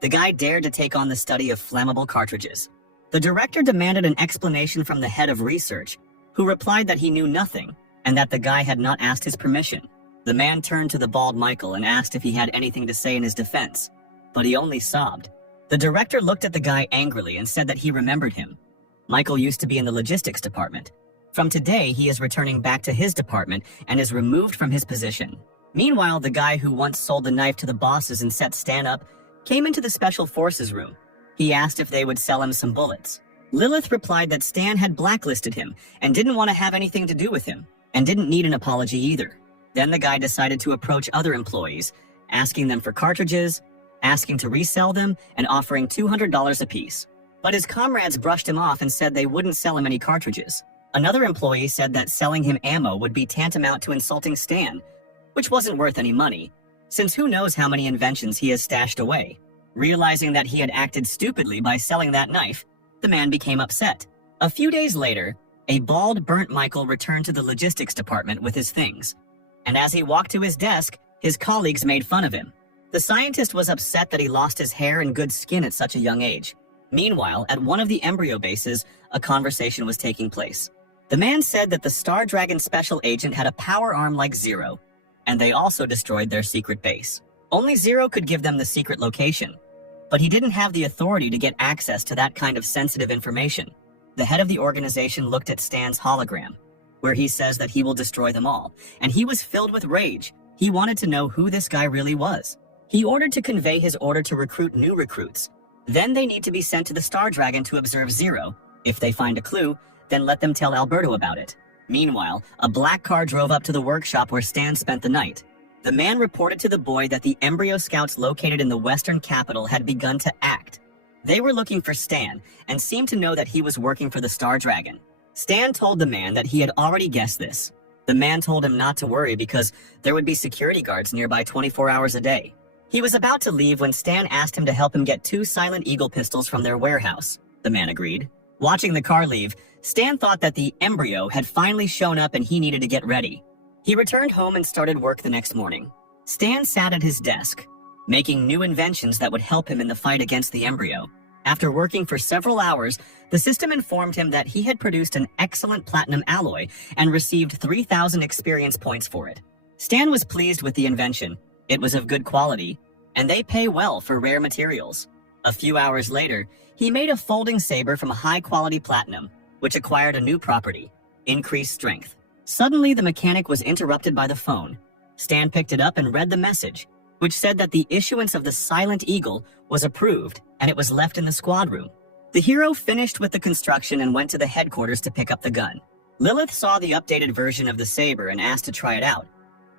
The guy dared to take on the study of flammable cartridges. The director demanded an explanation from the head of research, who replied that he knew nothing and that the guy had not asked his permission. The man turned to the bald Michael and asked if he had anything to say in his defense, but he only sobbed. The director looked at the guy angrily and said that he remembered him. Michael used to be in the logistics department. From today, he is returning back to his department and is removed from his position. Meanwhile, the guy who once sold the knife to the bosses and set Stan up came into the Special Forces room. He asked if they would sell him some bullets. Lilith replied that Stan had blacklisted him and didn't want to have anything to do with him, and didn't need an apology either. Then the guy decided to approach other employees, asking them for cartridges, asking to resell them, and offering $200 apiece. But his comrades brushed him off and said they wouldn't sell him any cartridges. Another employee said that selling him ammo would be tantamount to insulting Stan, which wasn't worth any money, since who knows how many inventions he has stashed away. Realizing that he had acted stupidly by selling that knife, the man became upset. A few days later, a bald, burnt Michael returned to the logistics department with his things, and as he walked to his desk, his colleagues made fun of him. The scientist was upset that he lost his hair and good skin at such a young age. Meanwhile, at one of the embryo bases, a conversation was taking place. The man said that the Star Dragon special agent had a power arm like Zero, and they also destroyed their secret base. Only Zero could give them the secret location, but he didn't have the authority to get access to that kind of sensitive information. The head of the organization looked at Stan's hologram, where he says that he will destroy them all, and he was filled with rage. He wanted to know who this guy really was. He ordered to convey his order to recruit new recruits. Then they need to be sent to the Star Dragon to observe Zero. If they find a clue, then let them tell Alberto about it. Meanwhile, a black car drove up to the workshop where Stan spent the night. The man reported to the boy that the embryo scouts located in the western capital had begun to act. They were looking for Stan and seemed to know that he was working for the Star Dragon. Stan told the man that he had already guessed this. The man told him not to worry because there would be security guards nearby 24 hours a day. He was about to leave when Stan asked him to help him get 2 Silent Eagle pistols from their warehouse. The man agreed. Watching the car leave, Stan thought that the embryo had finally shown up and he needed to get ready. He returned home and started work the next morning. Stan sat at his desk, making new inventions that would help him in the fight against the embryo. After working for several hours, the system informed him that he had produced an excellent platinum alloy and received 3,000 experience points for it. Stan was pleased with the invention. It was of good quality, and they pay well for rare materials. A few hours later, he made a folding saber from high-quality platinum, which acquired a new property, increased strength. Suddenly, the mechanic was interrupted by the phone. Stan picked it up and read the message, which said that the issuance of the Silent Eagle was approved and it was left in the squad room. The hero finished with the construction and went to the headquarters to pick up the gun. Lilith saw the updated version of the saber and asked to try it out.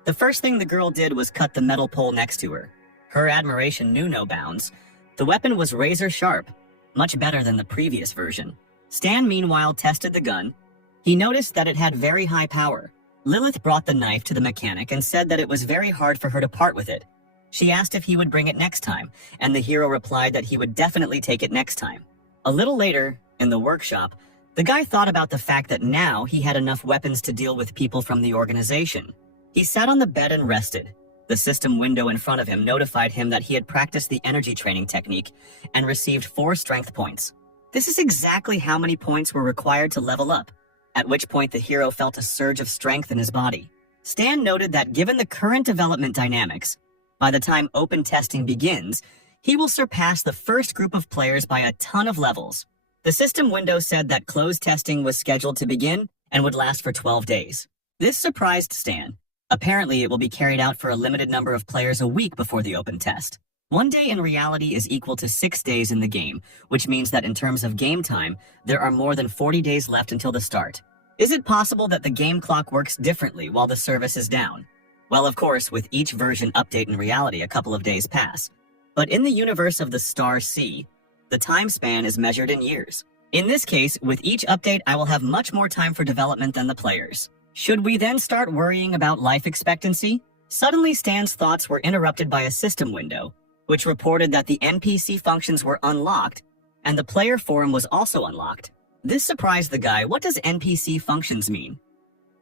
The first thing the girl did was cut the metal pole next to her. Her admiration knew no bounds. The weapon was razor sharp, much better than the previous version. Stan meanwhile tested the gun. He noticed that it had very high power. Lilith brought the knife to the mechanic and said that it was very hard for her to part with it. She asked if he would bring it next time, and the hero replied that he would definitely take it next time. A little later, in the workshop, the guy thought about the fact that now he had enough weapons to deal with people from the organization. He sat on the bed and rested. The system window in front of him notified him that he had practiced the energy training technique and received 4 strength points. This is exactly how many points were required to level up, at which point the hero felt a surge of strength in his body. Stan noted that given the current development dynamics, by the time open testing begins, he will surpass the first group of players by a ton of levels. The system window said that closed testing was scheduled to begin and would last for 12 days. This surprised Stan. Apparently, it will be carried out for a limited number of players a week before the open test. 1 day in reality is equal to 6 days in the game, which means that in terms of game time, there are more than 40 days left until the start. Is it possible that the game clock works differently while the service is down? Well, of course, with each version update in reality, a couple of days pass. But in the universe of the Star Sea, the time span is measured in years. In this case, with each update, I will have much more time for development than the players. Should we then start worrying about life expectancy? Suddenly, Stan's thoughts were interrupted by a system window, which reported that the NPC functions were unlocked, and the player forum was also unlocked. This surprised the guy. What does NPC functions mean?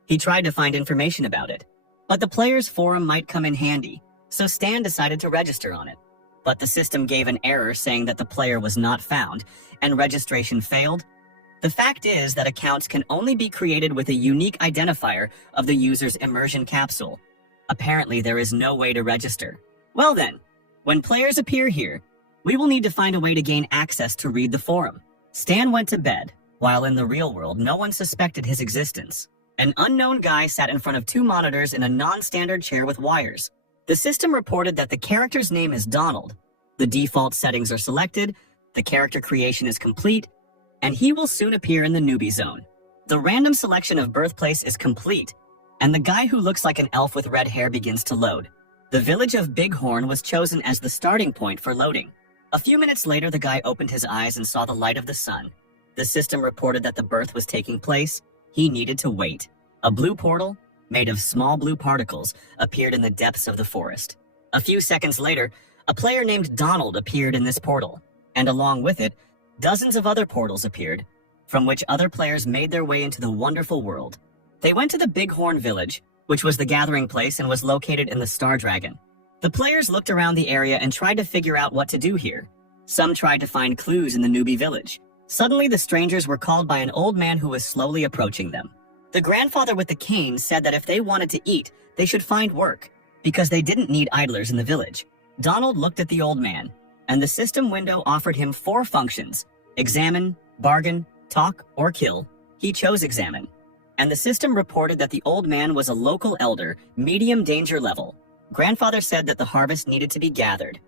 He tried to find information about it, but the player's forum might come in handy, so Stan decided to register on it. But the system gave an error saying that the player was not found, and registration failed. The fact is that accounts can only be created with a unique identifier of the user's immersion capsule. Apparently, there is no way to register. Well then, when players appear here, we will need to find a way to gain access to read the forum. Stan went to bed, while in the real world, no one suspected his existence. An unknown guy sat in front of 2 monitors in a non-standard chair with wires. The system reported that the character's name is Donald. The default settings are selected, the character creation is complete, and he will soon appear in the newbie zone. The random selection of birthplace is complete, and the guy who looks like an elf with red hair begins to load. The village of Bighorn was chosen as the starting point for loading. A few minutes later, the guy opened his eyes and saw the light of the sun. The system reported that the birth was taking place. He needed to wait. A blue portal, made of small blue particles, appeared in the depths of the forest. A few seconds later, a player named Donald appeared in this portal, and along with it, dozens of other portals appeared, from which other players made their way into the wonderful world. They went to the Bighorn village, which was the gathering place and was located in the Star Dragon. The players looked around the area and tried to figure out what to do here. Some tried to find clues in the newbie village. Suddenly, the strangers were called by an old man who was slowly approaching them. The grandfather with the cane said that if they wanted to eat, they should find work, because they didn't need idlers in the village. Donald looked at the old man, and the system window offered him 4 functions: examine, bargain, talk, or kill. He chose examine, and the system reported that the old man was a local elder, medium danger level. Grandfather said that the harvest needed to be gathered,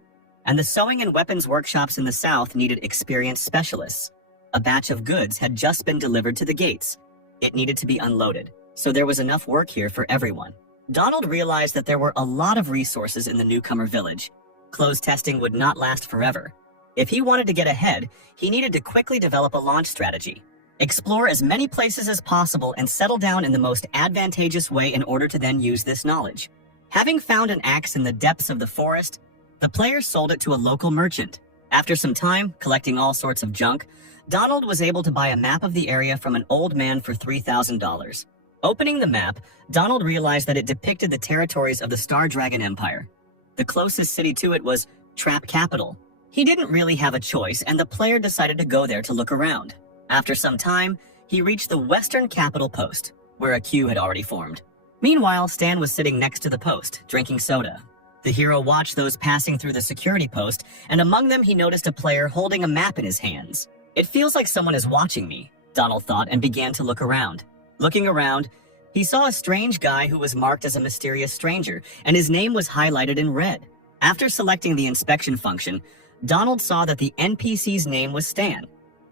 and the sewing and weapons workshops in the south needed experienced specialists. A batch of goods had just been delivered to the gates. It needed to be unloaded, so there was enough work here for everyone. Donald realized that there were a lot of resources in the newcomer village. Clothes testing would not last forever. If he wanted to get ahead, he needed to quickly develop a launch strategy. Explore as many places as possible and settle down in the most advantageous way in order to then use this knowledge. Having found an axe in the depths of the forest, the player sold it to a local merchant. After some time, collecting all sorts of junk, Donald was able to buy a map of the area from an old man for $3,000. Opening the map, Donald realized that it depicted the territories of the Star Dragon Empire. The closest city to it was Trap Capital. He didn't really have a choice, and the player decided to go there to look around. After some time, he reached the Western Capital Post, where a queue had already formed. Meanwhile, Stan was sitting next to the post, drinking soda. The hero watched those passing through the security post, and among them he noticed a player holding a map in his hands. It feels like someone is watching me, Donald thought, and began to look around. Looking around, he saw a strange guy who was marked as a mysterious stranger, and his name was highlighted in red. After selecting the inspection function, Donald saw that the NPC's name was Stan,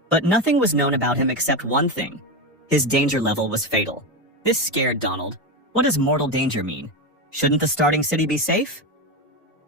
but nothing was known about him except one thing. His danger level was fatal. This scared Donald. What does mortal danger mean? Shouldn't the starting city be safe?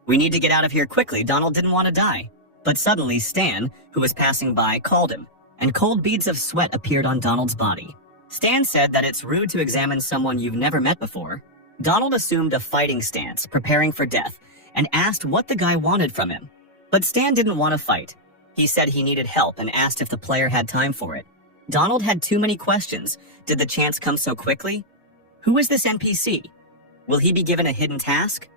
We need to get out of here quickly. Donald didn't want to die. But suddenly Stan, who was passing by, called him, and cold beads of sweat appeared on Donald's body. Stan said that it's rude to examine someone you've never met before. Donald assumed a fighting stance, preparing for death, and asked what the guy wanted from him. But Stan didn't want to fight. He said he needed help and asked if the player had time for it. Donald had too many questions. Did the chance come so quickly? Who is this NPC? Will he be given a hidden task?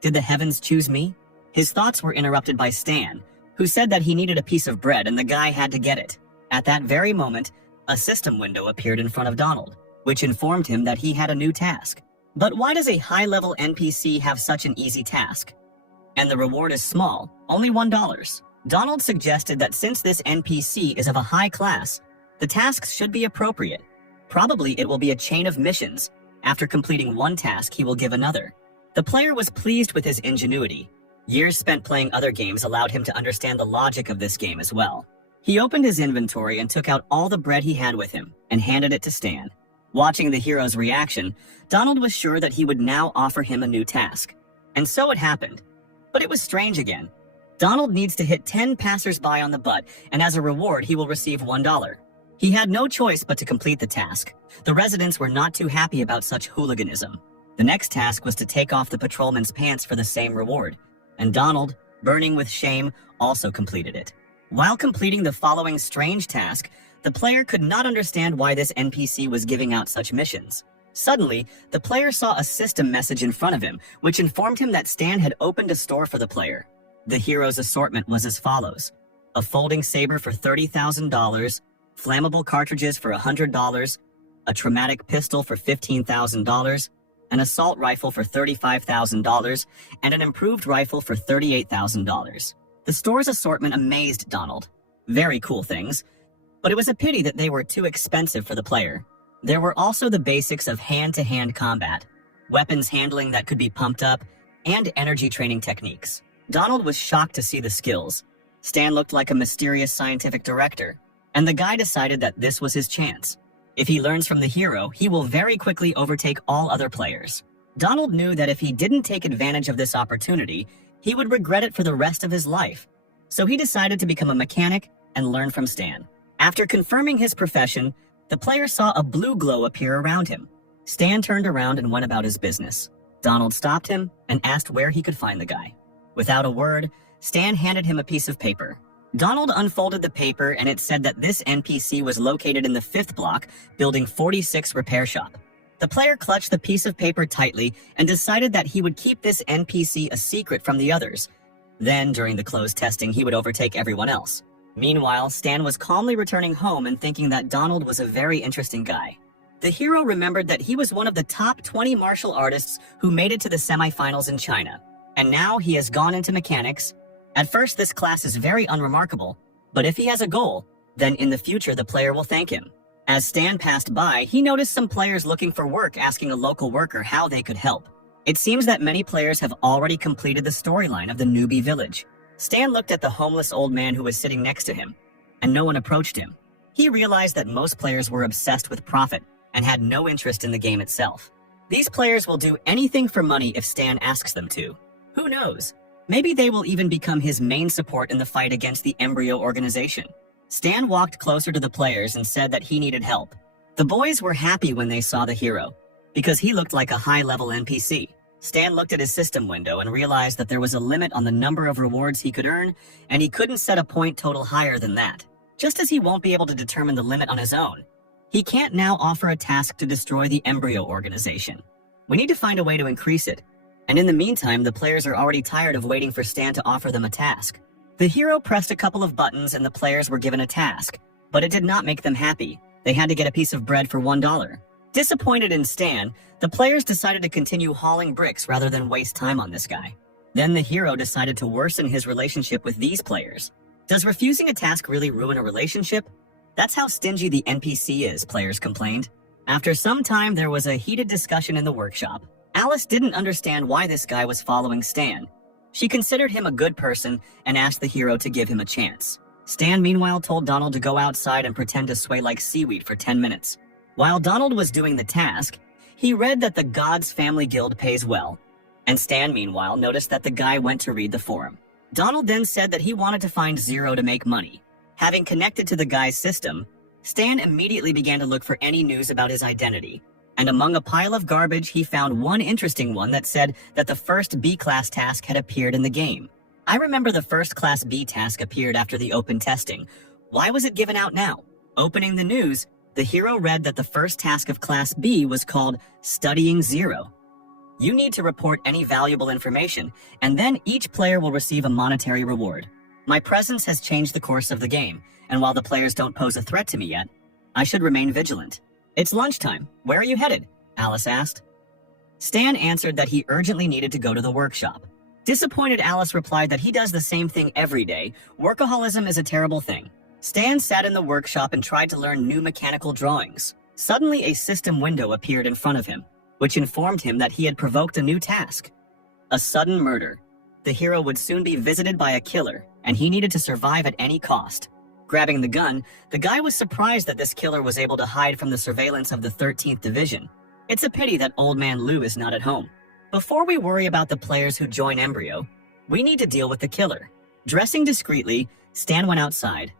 Did the heavens choose me? His thoughts were interrupted by Stan, who said that he needed a piece of bread and the guy had to get it. At that very moment, a system window appeared in front of Donald, which informed him that he had a new task. But why does a high-level NPC have such an easy task? And the reward is small, only $1. Donald suggested that since this NPC is of a high class, the tasks should be appropriate. Probably it will be a chain of missions. After completing one task, he will give another. The player was pleased with his ingenuity. Years spent playing other games allowed him to understand the logic of this game as well. He opened his inventory and took out all the bread he had with him and handed it to Stan. Watching the hero's reaction, Donald was sure that he would now offer him a new task. And so it happened. But it was strange again. Donald needs to hit 10 passers-by on the butt, and as a reward, he will receive $1. He had no choice but to complete the task. The residents were not too happy about such hooliganism. The next task was to take off the patrolman's pants for the same reward, and Donald, burning with shame, also completed it. While completing the following strange task, the player could not understand why this NPC was giving out such missions. Suddenly, the player saw a system message in front of him, which informed him that Stan had opened a store for the player. The hero's assortment was as follows: a folding saber for $30,000, flammable cartridges for $100, a traumatic pistol for $15,000, an assault rifle for $35,000, and an improved rifle for $38,000. The store's assortment amazed Donald. Very cool things, but it was a pity that they were too expensive for the player. There were also the basics of hand-to-hand combat, weapons handling that could be pumped up, and energy training techniques. Donald was shocked to see the skills. Stan looked like a mysterious scientific director, and the guy decided that this was his chance. If he learns from the hero, he will very quickly overtake all other players. Donald knew that if he didn't take advantage of this opportunity, he would regret it for the rest of his life. So he decided to become a mechanic and learn from Stan. After confirming his profession, the player saw a blue glow appear around him. Stan turned around and went about his business. Donald stopped him and asked where he could find the guy. Without a word, Stan handed him a piece of paper. Donald unfolded the paper and it said that this NPC was located in the 5th block, building 46 repair shop. The player clutched the piece of paper tightly and decided that he would keep this NPC a secret from the others. Then, during the closed testing, he would overtake everyone else. Meanwhile, Stan was calmly returning home and thinking that Donald was a very interesting guy. The hero remembered that he was one of the top 20 martial artists who made it to the semifinals in China. And now he has gone into mechanics. At first, this class is very unremarkable, but if he has a goal, then in the future the player will thank him. As Stan passed by, he noticed some players looking for work asking a local worker how they could help. It seems that many players have already completed the storyline of the newbie village. Stan looked at the homeless old man who was sitting next to him, and no one approached him. He realized that most players were obsessed with profit and had no interest in the game itself. These players will do anything for money if Stan asks them to. Who knows? Maybe they will even become his main support in the fight against the Embryo organization. Stan walked closer to the players and said that he needed help. The boys were happy when they saw the hero, because he looked like a high-level NPC. Stan looked at his system window and realized that there was a limit on the number of rewards he could earn, and he couldn't set a point total higher than that. Just as he won't be able to determine the limit on his own, he can't now offer a task to destroy the Embryo organization. We need to find a way to increase it. And in the meantime, the players are already tired of waiting for Stan to offer them a task. The hero pressed a couple of buttons and the players were given a task, but it did not make them happy. They had to get a piece of bread for $1. Disappointed in Stan, the players decided to continue hauling bricks rather than waste time on this guy. Then the hero decided to worsen his relationship with these players. Does refusing a task really ruin a relationship? That's how stingy the NPC is, players complained. After some time, there was a heated discussion in the workshop. Alice didn't understand why this guy was following Stan. She considered him a good person and asked the hero to give him a chance. Stan, meanwhile, told Donald to go outside and pretend to sway like seaweed for 10 minutes. While Donald was doing the task, he read that the God's Family Guild pays well. And Stan, meanwhile, noticed that the guy went to read the forum. Donald then said that he wanted to find Zero to make money. Having connected to the guy's system, Stan immediately began to look for any news about his identity. And among a pile of garbage, he found one interesting one that said that the first B-class task had appeared in the game. I remember the first Class B task appeared after the open testing. Why was it given out now? Opening the news, the hero read that the first task of Class B was called Studying Zero. You need to report any valuable information, and then each player will receive a monetary reward. My presence has changed the course of the game, and while the players don't pose a threat to me yet, I should remain vigilant. It's lunchtime. Where are you headed? Alice asked. Stan answered that he urgently needed to go to the workshop. Disappointed, Alice replied that he does the same thing every day. Workaholism is a terrible thing. Stan sat in the workshop and tried to learn new mechanical drawings. Suddenly, a system window appeared in front of him, which informed him that he had provoked a new task. A sudden murder. The hero would soon be visited by a killer, and he needed to survive at any cost. Grabbing the gun, the guy was surprised that this killer was able to hide from the surveillance of the 13th Division. It's a pity that Old Man Lou is not at home. Before we worry about the players who join Embryo, we need to deal with the killer. Dressing discreetly, Stan went outside.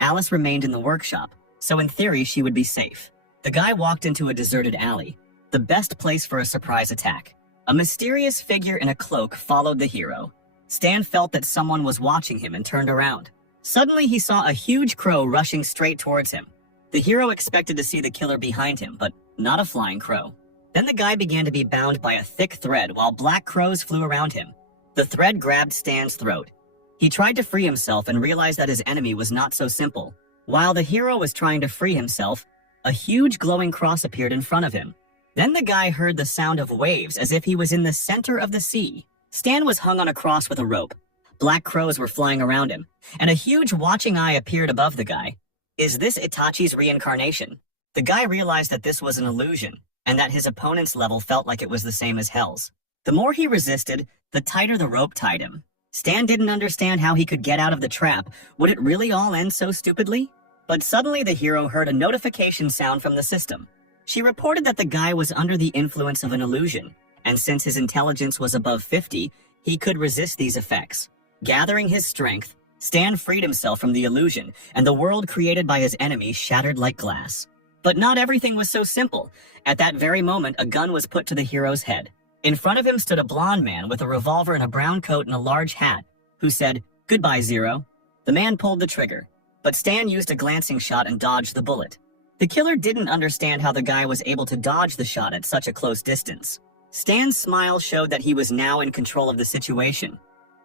Alice remained in the workshop, so in theory she would be safe. The guy walked into a deserted alley, the best place for a surprise attack. A mysterious figure in a cloak followed the hero. Stan felt that someone was watching him and turned around. Suddenly, he saw a huge crow rushing straight towards him. The hero expected to see the killer behind him, but not a flying crow. Then the guy began to be bound by a thick thread while black crows flew around him. The thread grabbed Stan's throat. He tried to free himself and realized that his enemy was not so simple. While the hero was trying to free himself, a huge glowing cross appeared in front of him. Then the guy heard the sound of waves as if he was in the center of the sea. Stan was hung on a cross with a rope. Black crows were flying around him, and a huge watching eye appeared above the guy. Is this Itachi's reincarnation? The guy realized that this was an illusion, and that his opponent's level felt like it was the same as Hell's. The more he resisted, the tighter the rope tied him. Stan didn't understand how he could get out of the trap. Would it really all end so stupidly? But suddenly the hero heard a notification sound from the system. She reported that the guy was under the influence of an illusion, and since his intelligence was above 50, he could resist these effects. Gathering his strength, Stan freed himself from the illusion, and the world created by his enemy shattered like glass. But not everything was so simple. At that very moment, a gun was put to the hero's head. In front of him stood a blonde man with a revolver and a brown coat and a large hat, who said, "Goodbye, Zero." The man pulled the trigger, but Stan used a glancing shot and dodged the bullet. The killer didn't understand how the guy was able to dodge the shot at such a close distance. Stan's smile showed that he was now in control of the situation.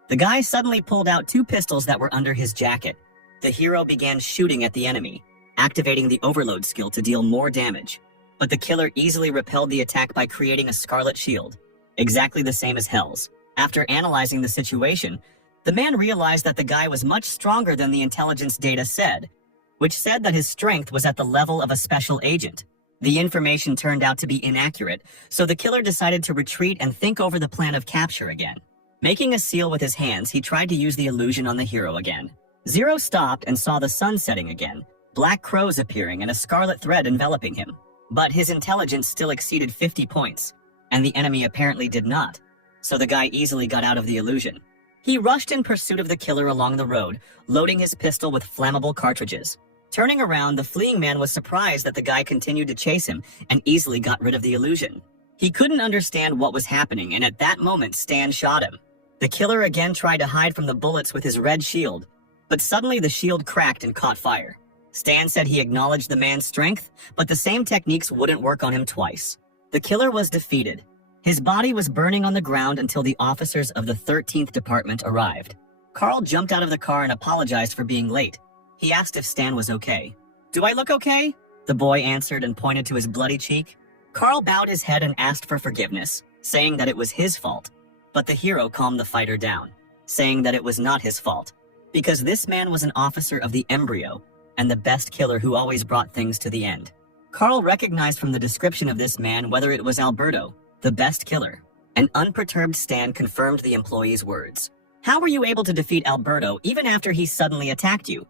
The guy suddenly pulled out 2 pistols that were under his jacket. The hero began shooting at the enemy, activating the overload skill to deal more damage. But the killer easily repelled the attack by creating a scarlet shield, exactly the same as Hell's. After analyzing the situation, the man realized that the guy was much stronger than the intelligence data said, which said that his strength was at the level of a special agent. The information turned out to be inaccurate, so the killer decided to retreat and think over the plan of capture again. Making a seal with his hands, he tried to use the illusion on the hero again. Zero stopped and saw the sun setting again, black crows appearing and a scarlet thread enveloping him. But his intelligence still exceeded 50 points, and the enemy apparently did not, so the guy easily got out of the illusion. He rushed in pursuit of the killer along the road, loading his pistol with flammable cartridges. Turning around, the fleeing man was surprised that the guy continued to chase him and easily got rid of the illusion. He couldn't understand what was happening, and at that moment, Stan shot him. The killer again tried to hide from the bullets with his red shield, but suddenly the shield cracked and caught fire. Stan said he acknowledged the man's strength, but the same techniques wouldn't work on him twice. The killer was defeated. His body was burning on the ground until the officers of the 13th Department arrived. Carl jumped out of the car and apologized for being late. He asked if Stan was okay. "Do I look okay?" the boy answered and pointed to his bloody cheek. Carl bowed his head and asked for forgiveness, saying that it was his fault. But the hero calmed the fighter down, saying that it was not his fault, because this man was an officer of the Embryo, and the best killer who always brought things to the end. Carl recognized from the description of this man whether it was Alberto, the best killer. An unperturbed Stan confirmed the employee's words. "How were you able to defeat Alberto even after he suddenly attacked you?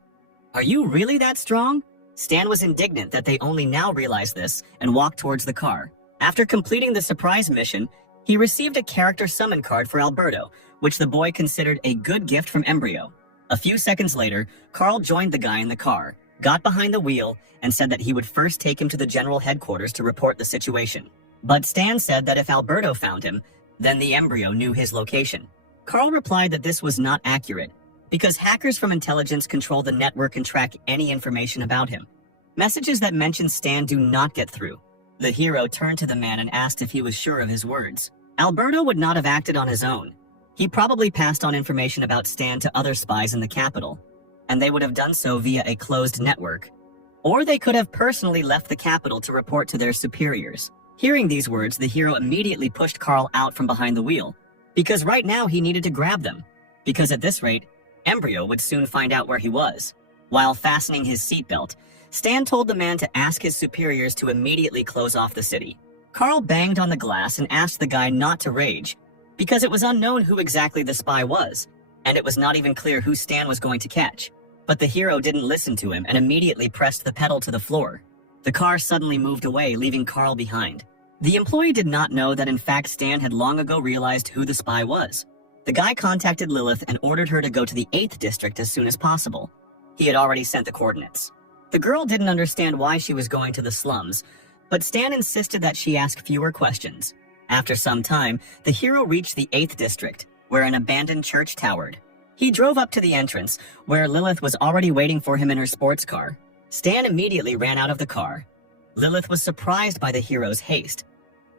Are you really that strong?" Stan was indignant that they only now realized this and walked towards the car. After completing the surprise mission, he received a character summon card for Alberto, which the boy considered a good gift from Embryo. A few seconds later, Carl joined the guy in the car, got behind the wheel, and said that he would first take him to the general headquarters to report the situation. But Stan said that if Alberto found him, then the Embryo knew his location. Carl replied that this was not accurate, because hackers from intelligence control the network and track any information about him. Messages that mention Stan do not get through. The hero turned to the man and asked if he was sure of his words. Alberto would not have acted on his own. He probably passed on information about Stan to other spies in the capital, and they would have done so via a closed network. Or they could have personally left the capital to report to their superiors. Hearing these words, the hero immediately pushed Carl out from behind the wheel, because right now he needed to grab them, because at this rate, Embryo would soon find out where he was. While fastening his seatbelt, Stan told the man to ask his superiors to immediately close off the city. Carl banged on the glass and asked the guy not to rage, because it was unknown who exactly the spy was, and it was not even clear who Stan was going to catch. But the hero didn't listen to him and immediately pressed the pedal to the floor. The car suddenly moved away, leaving Carl behind. The employee did not know that in fact Stan had long ago realized who the spy was. The guy contacted Lilith and ordered her to go to the 8th district as soon as possible. He had already sent the coordinates. The girl didn't understand why she was going to the slums, but Stan insisted that she ask fewer questions. After some time, the hero reached the 8th district, where an abandoned church towered. He drove up to the entrance, where Lilith was already waiting for him in her sports car. Stan immediately ran out of the car. Lilith was surprised by the hero's haste,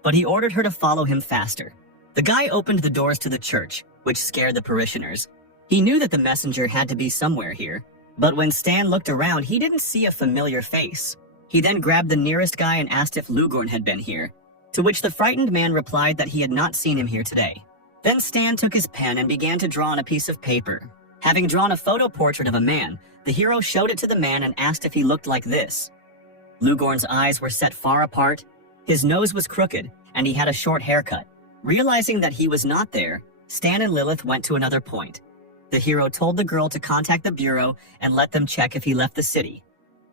but he ordered her to follow him faster. The guy opened the doors to the church, which scared the parishioners. He knew that the messenger had to be somewhere here, but when Stan looked around, he didn't see a familiar face. He then grabbed the nearest guy and asked if Lugorn had been here, to which the frightened man replied that he had not seen him here today. Then Stan took his pen and began to draw on a piece of paper. Having drawn a photo portrait of a man, the hero showed it to the man and asked if he looked like this. Lugorn's eyes were set far apart, his nose was crooked, and he had a short haircut. Realizing that he was not there, Stan and Lilith went to another point. The hero told the girl to contact the bureau and let them check if he left the city.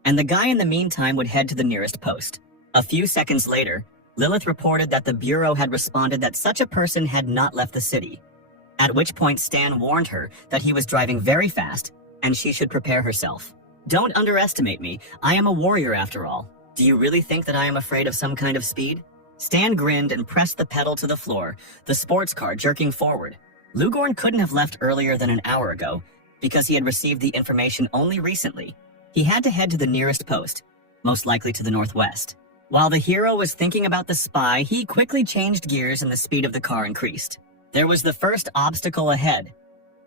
And the guy in the meantime would head to the nearest post. A few seconds later, Lilith reported that the bureau had responded that such a person had not left the city. At which point Stan warned her that he was driving very fast and she should prepare herself. Don't underestimate me. I am a warrior after all. Do you really think that I am afraid of some kind of speed? Stan grinned and pressed the pedal to the floor, the sports car jerking forward. Lugorn couldn't have left earlier than an hour ago because he had received the information only recently. He had to head to the nearest post, most likely to the northwest. While the hero was thinking about the spy, he quickly changed gears and the speed of the car increased. There was the first obstacle ahead.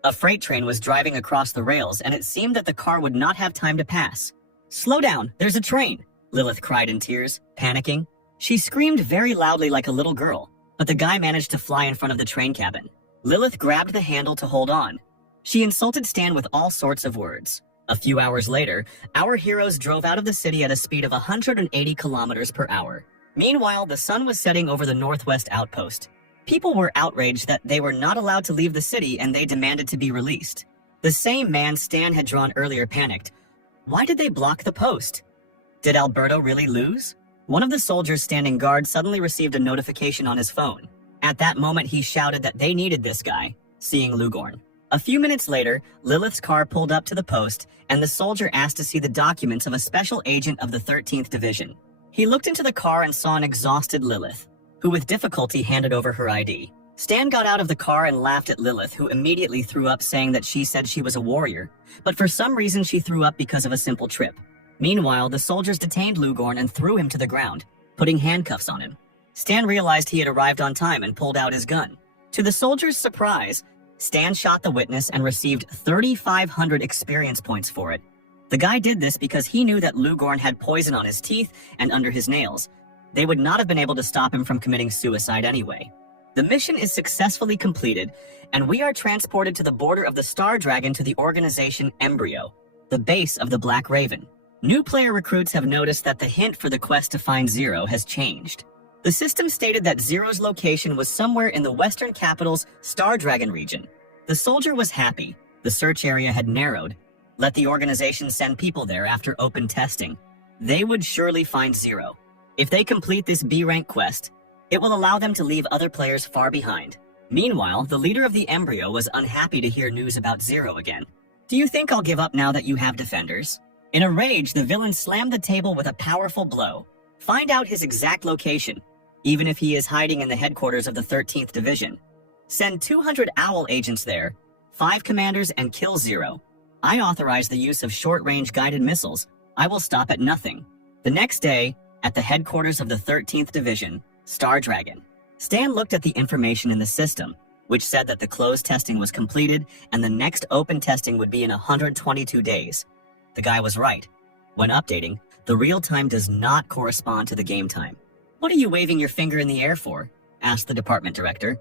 A freight train was driving across the rails and it seemed that the car would not have time to pass. "Slow down, there's a train," Lilith cried in tears, panicking. She screamed very loudly like a little girl, but the guy managed to fly in front of the train cabin. Lilith grabbed the handle to hold on. She insulted Stan with all sorts of words. A few hours later, our heroes drove out of the city at a speed of 180 kilometers per hour. Meanwhile, the sun was setting over the northwest outpost. People were outraged that they were not allowed to leave the city and they demanded to be released. The same man Stan had drawn earlier panicked. Why did they block the post? Did Alberto really lose? One of the soldiers standing guard suddenly received a notification on his phone. At that moment, he shouted that they needed this guy, seeing Lugorn. A few minutes later, Lilith's car pulled up to the post, and the soldier asked to see the documents of a special agent of the 13th Division. He looked into the car and saw an exhausted Lilith, who with difficulty handed over her ID. Stan got out of the car and laughed at Lilith, who immediately threw up saying that she said she was a warrior, but for some reason she threw up because of a simple trip. Meanwhile, the soldiers detained Lugorn and threw him to the ground, putting handcuffs on him. Stan realized he had arrived on time and pulled out his gun. To the soldiers' surprise, Stan shot the witness and received 3,500 experience points for it. The guy did this because he knew that Lugorn had poison on his teeth and under his nails. They would not have been able to stop him from committing suicide anyway. The mission is successfully completed, and we are transported to the border of the Star Dragon to the organization Embryo, the base of the Black Raven. New player recruits have noticed that the hint for the quest to find Zero has changed. The system stated that Zero's location was somewhere in the Western Capital's Star Dragon region. The soldier was happy. The search area had narrowed. Let the organization send people there after open testing. They would surely find Zero. If they complete this B-rank quest, it will allow them to leave other players far behind. Meanwhile, the leader of the Embryo was unhappy to hear news about Zero again. Do you think I'll give up now that you have defenders? In a rage, the villain slammed the table with a powerful blow. Find out his exact location, even if he is hiding in the headquarters of the 13th Division. Send 200 Owl agents there, 5 commanders, and kill Zero. I authorize the use of short-range guided missiles. I will stop at nothing. The next day, at the headquarters of the 13th Division, Star Dragon. Stan looked at the information in the system, which said that the closed testing was completed and the next open testing would be in 122 days. The guy was right. When updating, the real time does not correspond to the game time. "What are you waving your finger in the air for?" asked the department director,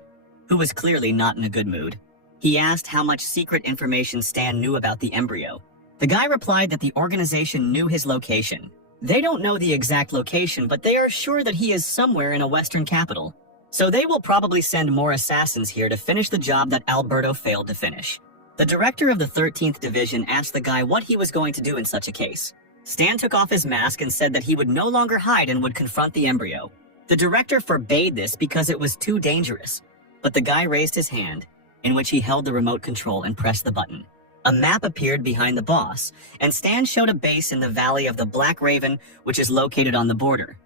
who was clearly not in a good mood. He asked how much secret information Stan knew about the Embryo. The guy replied that the organization knew his location. They don't know the exact location, but they are sure that he is somewhere in a Western capital. So they will probably send more assassins here to finish the job that Alberto failed to finish. The director of the 13th Division asked the guy what he was going to do in such a case. Stan took off his mask and said that he would no longer hide and would confront the Embryo. The director forbade this because it was too dangerous, but the guy raised his hand, in which he held the remote control and pressed the button. A map appeared behind the boss, and Stan showed a base in the valley of the Black Raven, which is located on the border.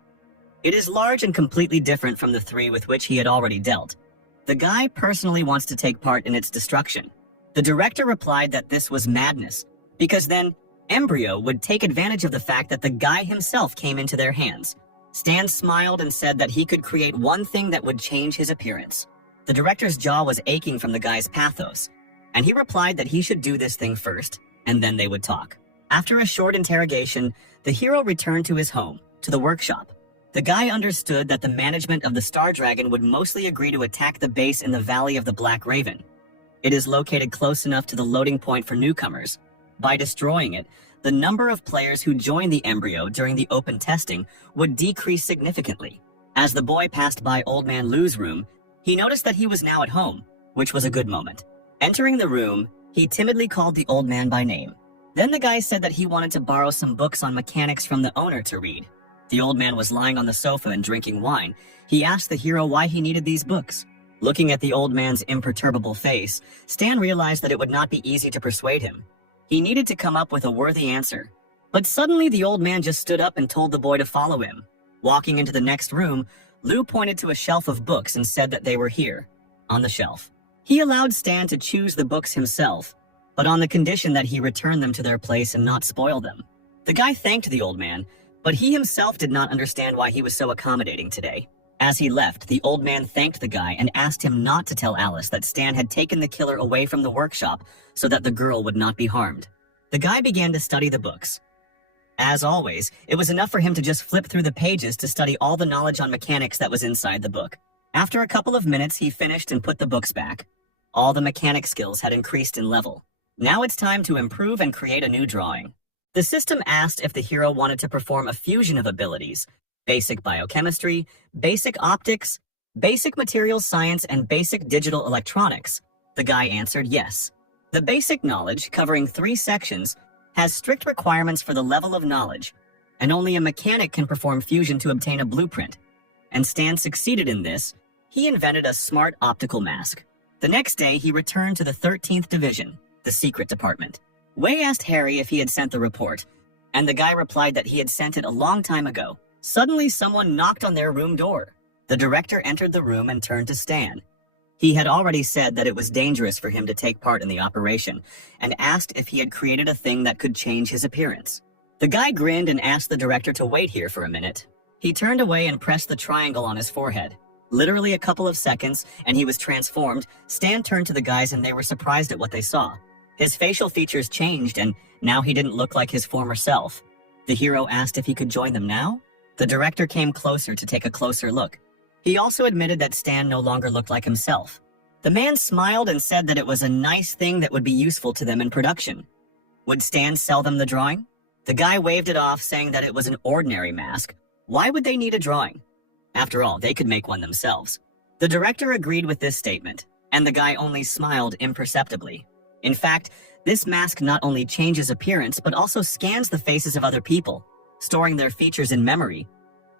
It is large and completely different from the 3 with which he had already dealt. The guy personally wants to take part in its destruction. The director replied that this was madness, because then Embryo would take advantage of the fact that the guy himself came into their hands. Stan smiled and said that he could create one thing that would change his appearance. The director's jaw was aching from the guy's pathos, and he replied that he should do this thing first, and then they would talk. After a short interrogation, the hero returned to his home, to the workshop. The guy understood that the management of the Star Dragon would mostly agree to attack the base in the Valley of the Black Raven. It is located close enough to the loading point for newcomers. By destroying it, the number of players who joined the Embryo during the open testing would decrease significantly. As the boy passed by Old Man Lou's room, he noticed that he was now at home, which was a good moment. Entering the room, he timidly called the old man by name. Then the guy said that he wanted to borrow some books on mechanics from the owner to read. The old man was lying on the sofa and drinking wine. He asked the hero why he needed these books. Looking at the old man's imperturbable face, Stan realized that it would not be easy to persuade him. He needed to come up with a worthy answer. But suddenly the old man just stood up and told the boy to follow him. Walking into the next room, Lou pointed to a shelf of books and said that they were here, on the shelf. He allowed Stan to choose the books himself, but on the condition that he return them to their place and not spoil them. The guy thanked the old man, but he himself did not understand why he was so accommodating today. As he left, the old man thanked the guy and asked him not to tell Alice that Stan had taken the killer away from the workshop so that the girl would not be harmed. The guy began to study the books. As always, it was enough for him to just flip through the pages to study all the knowledge on mechanics that was inside the book. After a couple of minutes, he finished and put the books back. All the mechanic skills had increased in level. Now it's time to improve and create a new drawing. The system asked if the hero wanted to perform a fusion of abilities: basic biochemistry, basic optics, basic materials science, and basic digital electronics. The guy answered yes. The basic knowledge, covering 3 sections, has strict requirements for the level of knowledge, and only a mechanic can perform fusion to obtain a blueprint. And Stan succeeded in this. He invented a smart optical mask. The next day, he returned to the 13th Division, the secret department. Wei asked Harry if he had sent the report, and the guy replied that he had sent it a long time ago. Suddenly, someone knocked on their room door. The director entered the room and turned to Stan. He had already said that it was dangerous for him to take part in the operation, and asked if he had created a thing that could change his appearance. The guy grinned and asked the director to wait here for a minute. He turned away and pressed the triangle on his forehead. Literally a couple of seconds, and he was transformed. Stan turned to the guys and they were surprised at what they saw. His facial features changed, and now he didn't look like his former self. The hero asked if he could join them now. The director came closer to take a closer look. He also admitted that Stan no longer looked like himself. The man smiled and said that it was a nice thing that would be useful to them in production. Would Stan sell them the drawing? The guy waved it off, saying that it was an ordinary mask. Why would they need a drawing? After all, they could make one themselves. The director agreed with this statement, and the guy only smiled imperceptibly. In fact, this mask not only changes appearance, but also scans the faces of other people, storing their features in memory.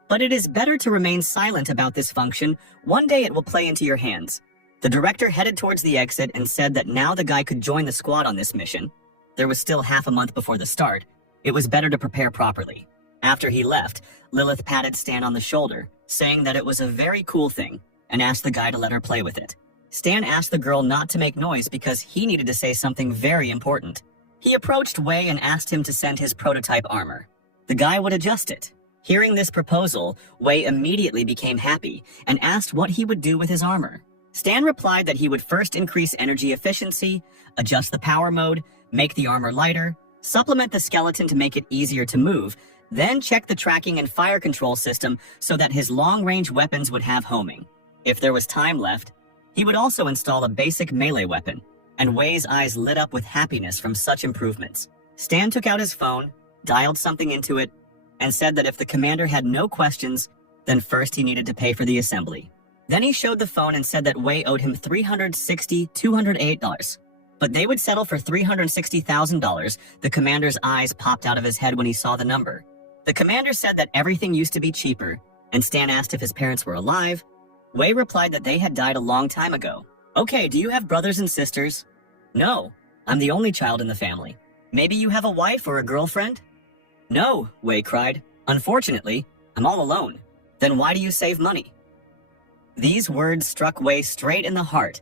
But it is better to remain silent about this function. One day it will play into your hands. The director headed towards the exit and said that now the guy could join the squad on this mission. There was still half a month before the start. It was better to prepare properly. After he left, Lilith patted Stan on the shoulder, saying that it was a very cool thing, and asked the guy to let her play with it. Stan asked the girl not to make noise because he needed to say something very important. He approached Wei and asked him to send his prototype armor. The guy would adjust it. Hearing this proposal, Wei immediately became happy and asked what he would do with his armor. Stan replied that he would first increase energy efficiency, adjust the power mode, make the armor lighter, supplement the skeleton to make it easier to move, then check the tracking and fire control system so that his long-range weapons would have homing. If there was time left, he would also install a basic melee weapon, and Wei's eyes lit up with happiness from such improvements. Stan took out his phone, dialed something into it, and said that if the commander had no questions, then first he needed to pay for the assembly. Then he showed the phone and said that Wei owed him $208, but they would settle for $360,000. The commander's eyes popped out of his head when he saw the number. The commander said that everything used to be cheaper, and Stan asked if his parents were alive. Wei replied that they had died a long time ago. Okay, do you have brothers and sisters? No, I'm the only child in the family. Maybe you have a wife or a girlfriend? No, Wei cried. Unfortunately, I'm all alone. Then why do you save money? These words struck Wei straight in the heart,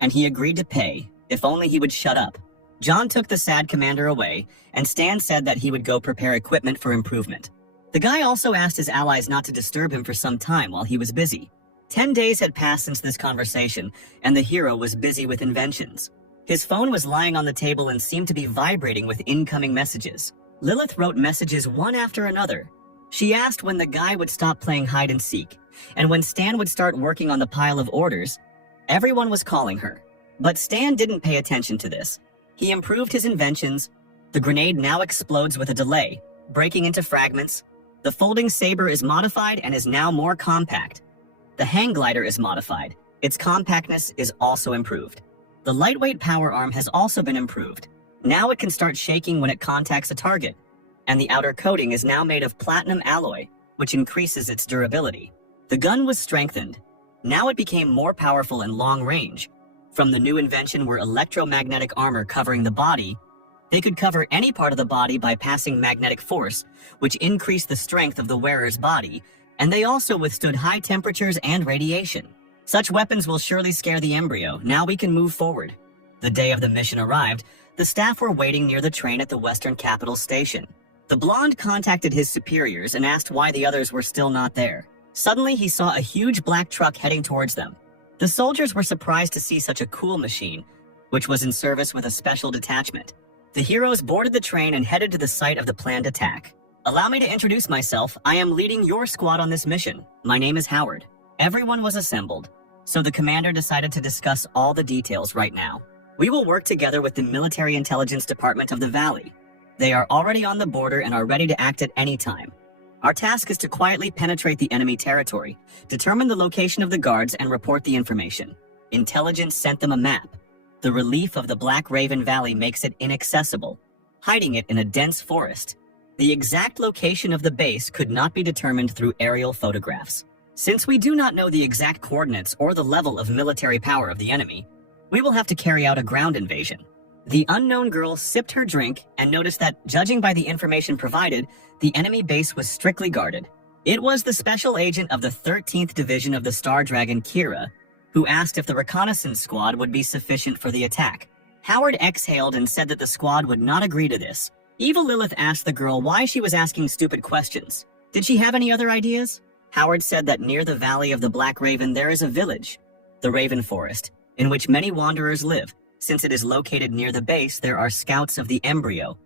and he agreed to pay, if only he would shut up. John took the sad commander away, and Stan said that he would go prepare equipment for improvement. The guy also asked his allies not to disturb him for some time while he was busy. 10 days had passed since this conversation, and the hero was busy with inventions. His phone was lying on the table and seemed to be vibrating with incoming messages. Lilith wrote messages one after another. She asked when the guy would stop playing hide and seek, and when Stan would start working on the pile of orders. Everyone was calling her. But Stan didn't pay attention to this. He improved his inventions. The grenade now explodes with a delay, breaking into fragments. The folding saber is modified and is now more compact. The hang glider is modified. Its compactness is also improved. The lightweight power arm has also been improved. Now it can start shaking when it contacts a target, and the outer coating is now made of platinum alloy, which increases its durability. The gun was strengthened. Now it became more powerful and long range. From the new invention were electromagnetic armor covering the body. They could cover any part of the body by passing magnetic force, which increased the strength of the wearer's body, and they also withstood high temperatures and radiation. Such weapons will surely scare the embryo. Now we can move forward. The day of the mission arrived. The staff were waiting near the train at the Western Capital Station. The blonde contacted his superiors and asked why the others were still not there. Suddenly, he saw a huge black truck heading towards them. The soldiers were surprised to see such a cool machine, which was in service with a special detachment. The heroes boarded the train and headed to the site of the planned attack. Allow me to introduce myself. I am leading your squad on this mission. My name is Howard. Everyone was assembled, so the commander decided to discuss all the details right now. We will work together with the Military Intelligence Department of the Valley. They are already on the border and are ready to act at any time. Our task is to quietly penetrate the enemy territory, determine the location of the guards, and report the information. Intelligence sent them a map. The relief of the Black Raven Valley makes it inaccessible, hiding it in a dense forest. The exact location of the base could not be determined through aerial photographs. Since we do not know the exact coordinates or the level of military power of the enemy, we will have to carry out a ground invasion. The unknown girl sipped her drink and noticed that, judging by the information provided, the enemy base was strictly guarded. It was the special agent of the 13th Division of the Star Dragon, Kira, who asked if the reconnaissance squad would be sufficient for the attack. Howard exhaled and said that the squad would not agree to this. Evil Lilith asked the girl why she was asking stupid questions. Did she have any other ideas? Howard said that near the Valley of the Black Raven there is a village, the Raven Forest, in which many wanderers live. Since it is located near the base, there are scouts of the embryo.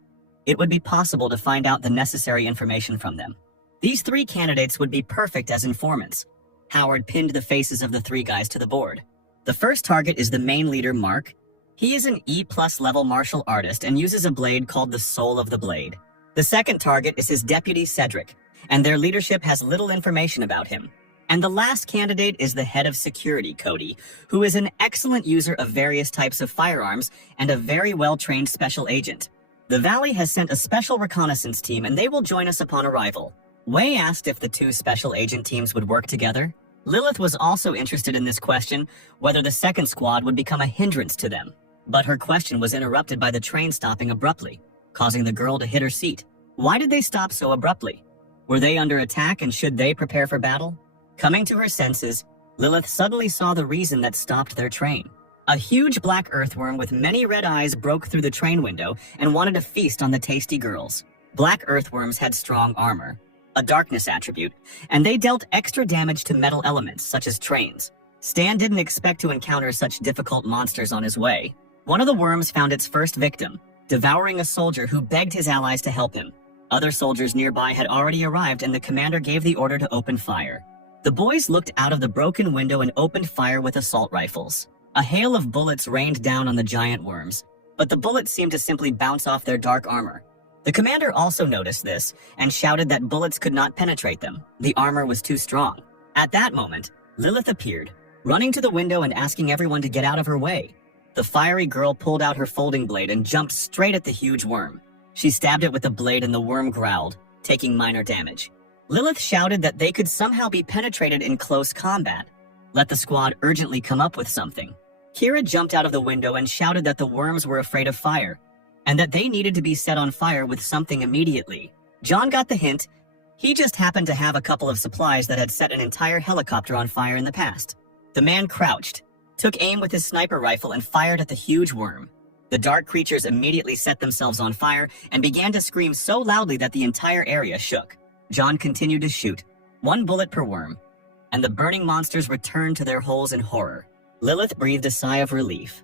It would be possible to find out the necessary information from them. These 3 candidates would be perfect as informants. Howard pinned the faces of the 3 guys to the board. The first target is the main leader, Mark. He is an E+ level martial artist and uses a blade called the Soul of the Blade. The second target is his deputy, Cedric, and their leadership has little information about him. And the last candidate is the head of security, Cody, who is an excellent user of various types of firearms and a very well-trained special agent. The Valley has sent a special reconnaissance team and they will join us upon arrival. Wei asked if the 2 special agent teams would work together. Lilith was also interested in this question, whether the second squad would become a hindrance to them. But her question was interrupted by the train stopping abruptly, causing the girl to hit her seat. Why did they stop so abruptly? Were they under attack and should they prepare for battle? Coming to her senses, Lilith suddenly saw the reason that stopped their train. A huge black earthworm with many red eyes broke through the train window and wanted to feast on the tasty girls. Black earthworms had strong armor, a darkness attribute, and they dealt extra damage to metal elements such as trains. Stan didn't expect to encounter such difficult monsters on his way. One of the worms found its first victim, devouring a soldier who begged his allies to help him. Other soldiers nearby had already arrived and the commander gave the order to open fire. The boys looked out of the broken window and opened fire with assault rifles. A hail of bullets rained down on the giant worms, but the bullets seemed to simply bounce off their dark armor. The commander also noticed this and shouted that bullets could not penetrate them. The armor was too strong. At that moment, Lilith appeared, running to the window and asking everyone to get out of her way. The fiery girl pulled out her folding blade and jumped straight at the huge worm. She stabbed it with the blade and the worm growled, taking minor damage. Lilith shouted that they could somehow be penetrated in close combat. Let the squad urgently come up with something. Kira jumped out of the window and shouted that the worms were afraid of fire, and that they needed to be set on fire with something immediately. John got the hint. He just happened to have a couple of supplies that had set an entire helicopter on fire in the past. The man crouched, took aim with his sniper rifle and fired at the huge worm. The dark creatures immediately set themselves on fire and began to scream so loudly that the entire area shook. John continued to shoot, 1 bullet per worm, and the burning monsters returned to their holes in horror. Lilith breathed a sigh of relief.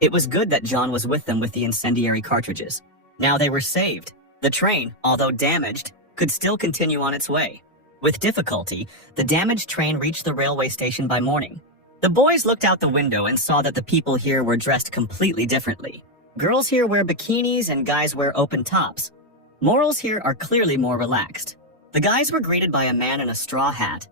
It was good that John was with them with the incendiary cartridges. Now they were saved. The train, although damaged, could still continue on its way. With difficulty, the damaged train reached the railway station by morning. The boys looked out the window and saw that the people here were dressed completely differently. Girls here wear bikinis and guys wear open tops. Morals here are clearly more relaxed. The guys were greeted by a man in a straw hat.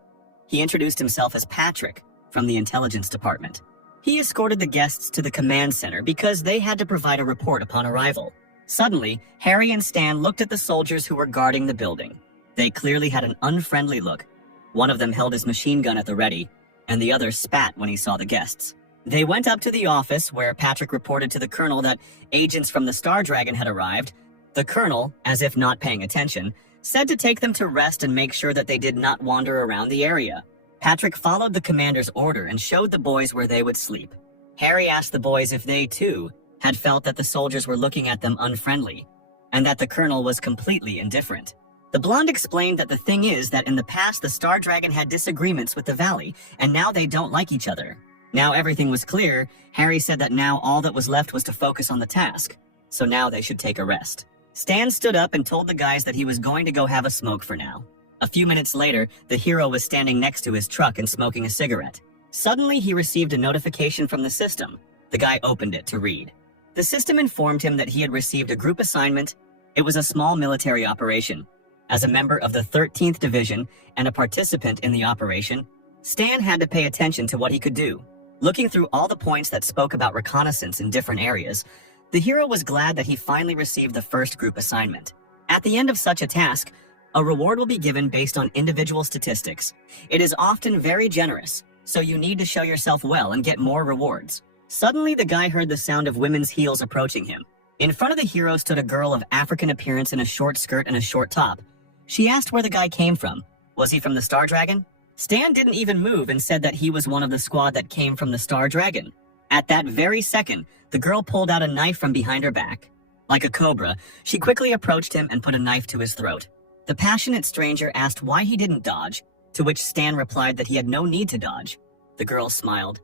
He introduced himself as Patrick, from the intelligence department. He escorted the guests to the command center because they had to provide a report upon arrival. Suddenly, Harry and Stan looked at the soldiers who were guarding the building. They clearly had an unfriendly look. One of them held his machine gun at the ready, and the other spat when he saw the guests. They went up to the office where Patrick reported to the colonel that agents from the Star Dragon had arrived. The colonel, as if not paying attention, said to take them to rest and make sure that they did not wander around the area. Patrick followed the commander's order and showed the boys where they would sleep. Harry asked the boys if they, too, had felt that the soldiers were looking at them unfriendly, and that the colonel was completely indifferent. The blonde explained that the thing is that in the past the Star Dragon had disagreements with the Valley, and now they don't like each other. Now everything was clear. Harry said that now all that was left was to focus on the task, so now they should take a rest. Stan stood up and told the guys that he was going to go have a smoke for now. A few minutes later, the hero was standing next to his truck and smoking a cigarette. Suddenly, he received a notification from the system. The guy opened it to read. The system informed him that he had received a group assignment. It was a small military operation. As a member of the 13th Division and a participant in the operation, Stan had to pay attention to what he could do. Looking through all the points that spoke about reconnaissance in different areas, the hero was glad that he finally received the first group assignment. At the end of such a task, a reward will be given based on individual statistics. It is often very generous, so you need to show yourself well and get more rewards. Suddenly, the guy heard the sound of women's heels approaching him. In front of the hero stood a girl of African appearance in a short skirt and a short top. She asked where the guy came from. Was he from the Star Dragon? Stan didn't even move and said that he was one of the squad that came from the Star Dragon. At that very second, the girl pulled out a knife from behind her back. Like a cobra, she quickly approached him and put a knife to his throat. The passionate stranger asked why he didn't dodge, to which Stan replied that he had no need to dodge. The girl smiled.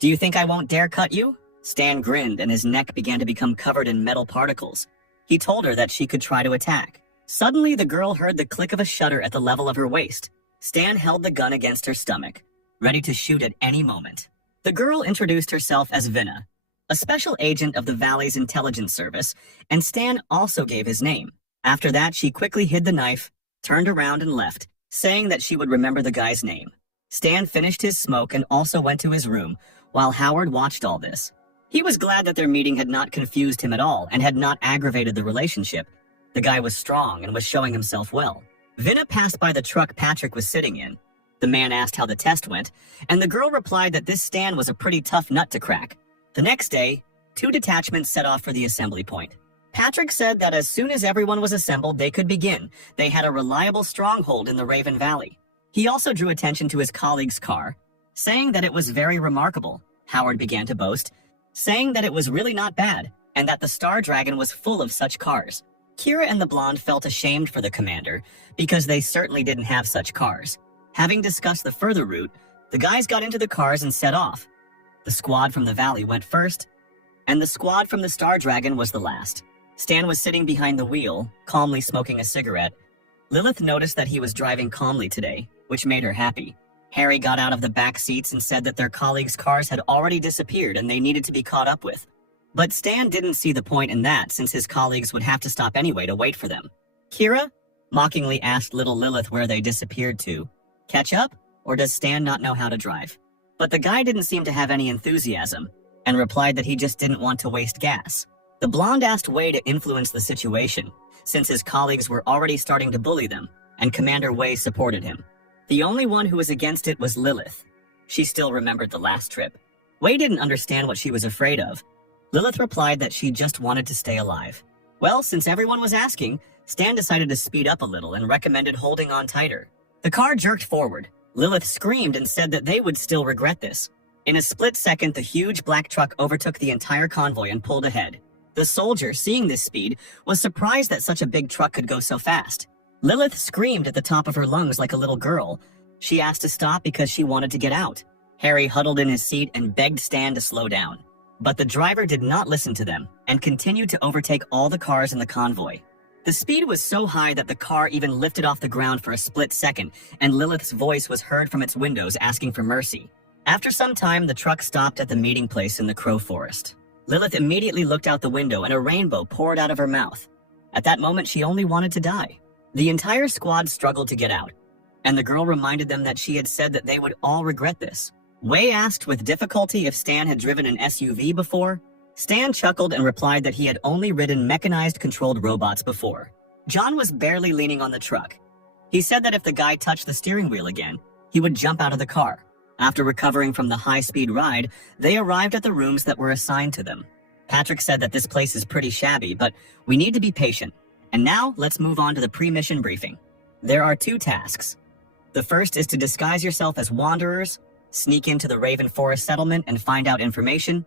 "Do you think I won't dare cut you?" Stan grinned and his neck began to become covered in metal particles. He told her that she could try to attack. Suddenly, the girl heard the click of a shutter at the level of her waist. Stan held the gun against her stomach, ready to shoot at any moment. The girl introduced herself as Vinna, a special agent of the Valley's intelligence service, and Stan also gave his name. After that, she quickly hid the knife, turned around and left, saying that she would remember the guy's name. Stan finished his smoke and also went to his room, while Howard watched all this. He was glad that their meeting had not confused him at all and had not aggravated the relationship. The guy was strong and was showing himself well. Vinna passed by the truck Patrick was sitting in. The man asked how the test went, and the girl replied that this Stan was a pretty tough nut to crack. The next day, 2 detachments set off for the assembly point. Patrick said that as soon as everyone was assembled, they could begin. They had a reliable stronghold in the Raven Valley. He also drew attention to his colleague's car, saying that it was very remarkable. Howard began to boast, saying that it was really not bad, and that the Star Dragon was full of such cars. Kira and the blonde felt ashamed for the commander, because they certainly didn't have such cars. Having discussed the further route, the guys got into the cars and set off. The squad from the valley went first, and the squad from the Star Dragon was the last. Stan was sitting behind the wheel, calmly smoking a cigarette. Lilith noticed that he was driving calmly today, which made her happy. Harry got out of the back seats and said that their colleagues' cars had already disappeared and they needed to be caught up with. But Stan didn't see the point in that since his colleagues would have to stop anyway to wait for them. "Kira?" mockingly asked little Lilith where they disappeared to. Catch up? Or does Stan not know how to drive? But the guy didn't seem to have any enthusiasm, and replied that he just didn't want to waste gas. The blonde asked Wei to influence the situation, since his colleagues were already starting to bully them, and Commander Wei supported him. The only one who was against it was Lilith. She still remembered the last trip. Wei didn't understand what she was afraid of. Lilith replied that she just wanted to stay alive. Well, since everyone was asking, Stan decided to speed up a little and recommended holding on tighter. The car jerked forward. Lilith screamed and said that they would still regret this. In a split second, the huge black truck overtook the entire convoy and pulled ahead. The soldier, seeing this speed, was surprised that such a big truck could go so fast. Lilith screamed at the top of her lungs like a little girl. She asked to stop because she wanted to get out. Harry huddled in his seat and begged Stan to slow down. But the driver did not listen to them and continued to overtake all the cars in the convoy. The speed was so high that the car even lifted off the ground for a split second, and Lilith's voice was heard from its windows asking for mercy. After some time, the truck stopped at the meeting place in the Crow Forest. Lilith immediately looked out the window and a rainbow poured out of her mouth. At that moment, she only wanted to die. The entire squad struggled to get out, and the girl reminded them that she had said that they would all regret this. Wei asked with difficulty if Stan had driven an SUV before. Stan chuckled and replied that he had only ridden mechanized controlled robots before. John was barely leaning on the truck. He said that if the guy touched the steering wheel again, he would jump out of the car. After recovering from the high-speed ride, they arrived at the rooms that were assigned to them. Patrick said that this place is pretty shabby, but we need to be patient. And now, let's move on to the pre-mission briefing. There are 2 tasks. The first is to disguise yourself as wanderers, sneak into the Raven Forest settlement and find out information.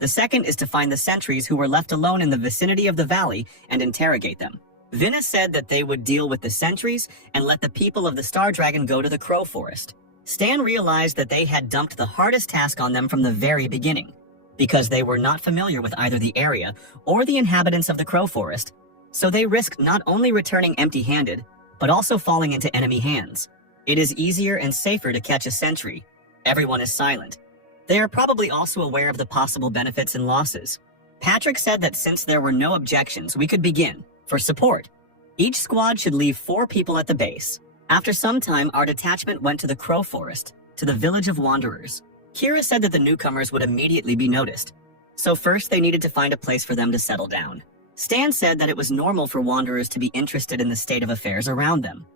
The second is to find the sentries who were left alone in the vicinity of the valley and interrogate them. Vinna said that they would deal with the sentries and let the people of the Star Dragon go to the Crow Forest. Stan realized that they had dumped the hardest task on them from the very beginning, because they were not familiar with either the area or the inhabitants of the Crow Forest, so they risked not only returning empty-handed, but also falling into enemy hands. It is easier and safer to catch a sentry. Everyone is silent. They are probably also aware of the possible benefits and losses. Patrick said that since there were no objections, we could begin. For support, each squad should leave 4 people at the base. After some time, our detachment went to the Crow Forest, to the village of Wanderers. Kira said that the newcomers would immediately be noticed, so first they needed to find a place for them to settle down. Stan said that it was normal for Wanderers to be interested in the state of affairs around them,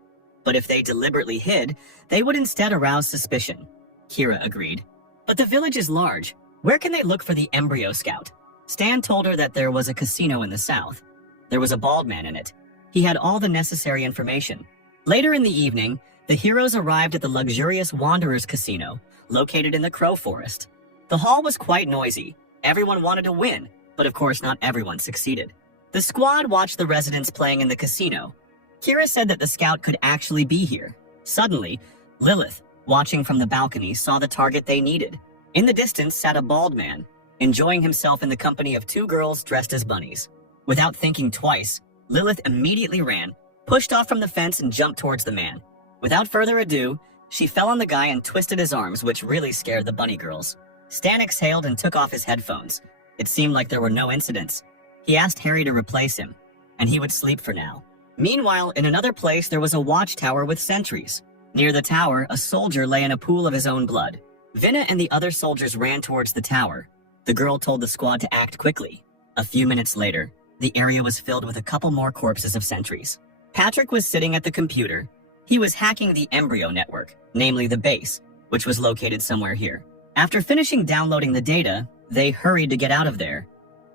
but if they deliberately hid, they would instead arouse suspicion. Kira agreed. But the village is large. Where can they look for the embryo scout? Stan told her that there was a casino in the south. There was a bald man in it. He had all the necessary information. Later in the evening, the heroes arrived at the luxurious Wanderers Casino, located in the Crow Forest. The hall was quite noisy. Everyone wanted to win, but of course not everyone succeeded. The squad watched the residents playing in the casino. Kira said that the scout could actually be here. Suddenly, Lilith, watching from the balcony, saw the target they needed. In the distance sat a bald man, enjoying himself in the company of 2 girls dressed as bunnies. Without thinking twice, Lilith immediately ran, pushed off from the fence and jumped towards the man. Without further ado, she fell on the guy and twisted his arms, which really scared the bunny girls. Stan exhaled and took off his headphones. It seemed like there were no incidents. He asked Harry to replace him, and he would sleep for now. Meanwhile, in another place, there was a watchtower with sentries. Near the tower, a soldier lay in a pool of his own blood. Vinna and the other soldiers ran towards the tower. The girl told the squad to act quickly. A few minutes later, the area was filled with a couple more corpses of sentries. Patrick was sitting at the computer. He was hacking the embryo network, namely the base, which was located somewhere here. After finishing downloading the data, they hurried to get out of there.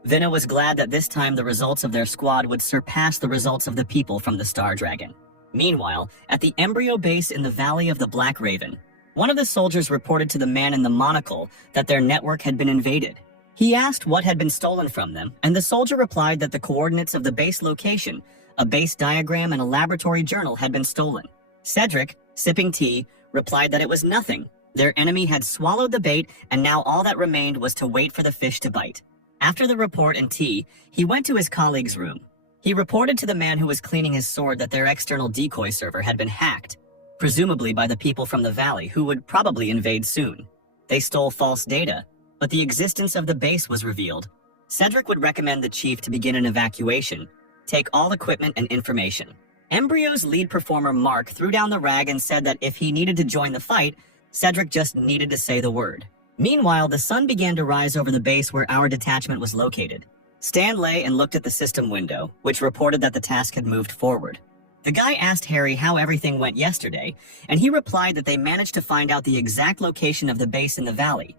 Vinna was glad that this time the results of their squad would surpass the results of the people from the Star Dragon. Meanwhile, at the embryo base in the Valley of the Black Raven, one of the soldiers reported to the man in the monocle that their network had been invaded. He asked what had been stolen from them, and the soldier replied that the coordinates of the base location, a base diagram, and a laboratory journal had been stolen. Cedric, sipping tea, replied that it was nothing. Their enemy had swallowed the bait, and now all that remained was to wait for the fish to bite. After the report and tea, he went to his colleague's room. He reported to the man who was cleaning his sword that their external decoy server had been hacked, presumably by the people from the valley who would probably invade soon. They stole false data, but the existence of the base was revealed. Cedric would recommend the chief to begin an evacuation, take all equipment and information. Embryo's lead performer Mark threw down the rag and said that if he needed to join the fight, Cedric just needed to say the word. Meanwhile, the sun began to rise over the base where our detachment was located. Stan lay and looked at the system window, which reported that the task had moved forward. The guy asked Harry how everything went yesterday, and he replied that they managed to find out the exact location of the base in the valley.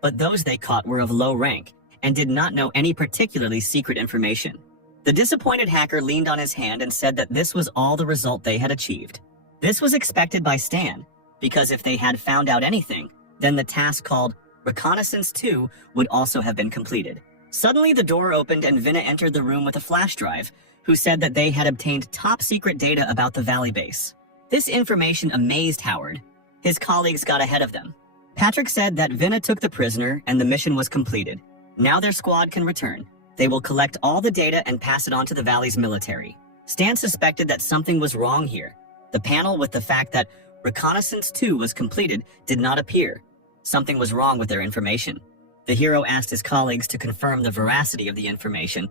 But those they caught were of low rank, and did not know any particularly secret information. The disappointed hacker leaned on his hand and said that this was all the result they had achieved. This was expected by Stan, because if they had found out anything, then the task called Reconnaissance 2 would also have been completed. Suddenly the door opened and Vinna entered the room with a flash drive, who said that they had obtained top-secret data about the Valley base. This information amazed Howard. His colleagues got ahead of them. Patrick said that Vinna took the prisoner and the mission was completed. Now their squad can return. They will collect all the data and pass it on to the Valley's military. Stan suspected that something was wrong here. The panel with the fact that Reconnaissance 2 was completed did not appear. Something was wrong with their information. The hero asked his colleagues to confirm the veracity of the information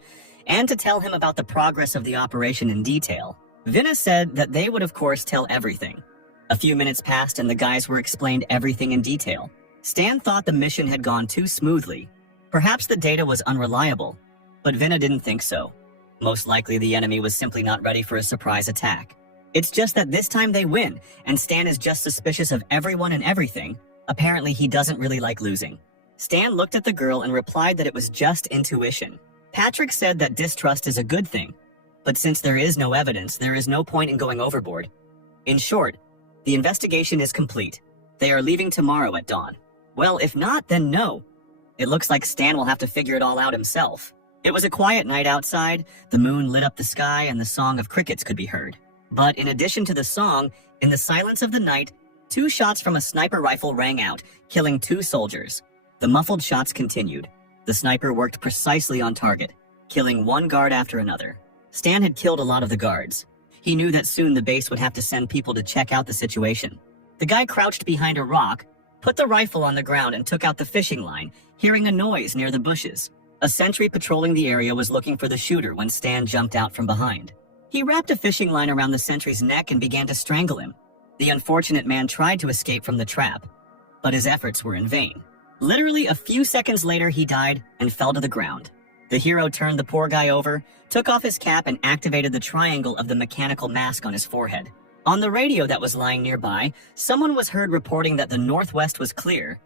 and to tell him about the progress of the operation in detail. Vinna said that they would of course tell everything. A few minutes passed and the guys were explained everything in detail. Stan thought the mission had gone too smoothly. Perhaps the data was unreliable, but Vinna didn't think so. Most likely the enemy was simply not ready for a surprise attack. It's just that this time they win, and Stan is just suspicious of everyone and everything. Apparently he doesn't really like losing. Stan looked at the girl and replied that it was just intuition. Patrick said that distrust is a good thing, but since there is no evidence, there is no point in going overboard. In short, the investigation is complete. They are leaving tomorrow at dawn. Well, if not, then no. It looks like Stan will have to figure it all out himself. It was a quiet night outside, the moon lit up the sky and the song of crickets could be heard. But in addition to the song, in the silence of the night, 2 shots from a sniper rifle rang out, killing 2 soldiers. The muffled shots continued. The sniper worked precisely on target, killing 1 guard after another. Stan had killed a lot of the guards. He knew that soon the base would have to send people to check out the situation. The guy crouched behind a rock, put the rifle on the ground and took out the fishing line, hearing a noise near the bushes. A sentry patrolling the area was looking for the shooter when Stan jumped out from behind. He wrapped a fishing line around the sentry's neck and began to strangle him. The unfortunate man tried to escape from the trap, but his efforts were in vain. Literally a few seconds later, he died and fell to the ground. The hero turned the poor guy over, took off his cap and activated the triangle of the mechanical mask on his forehead. On the radio that was lying nearby, someone was heard reporting that the northwest was clear.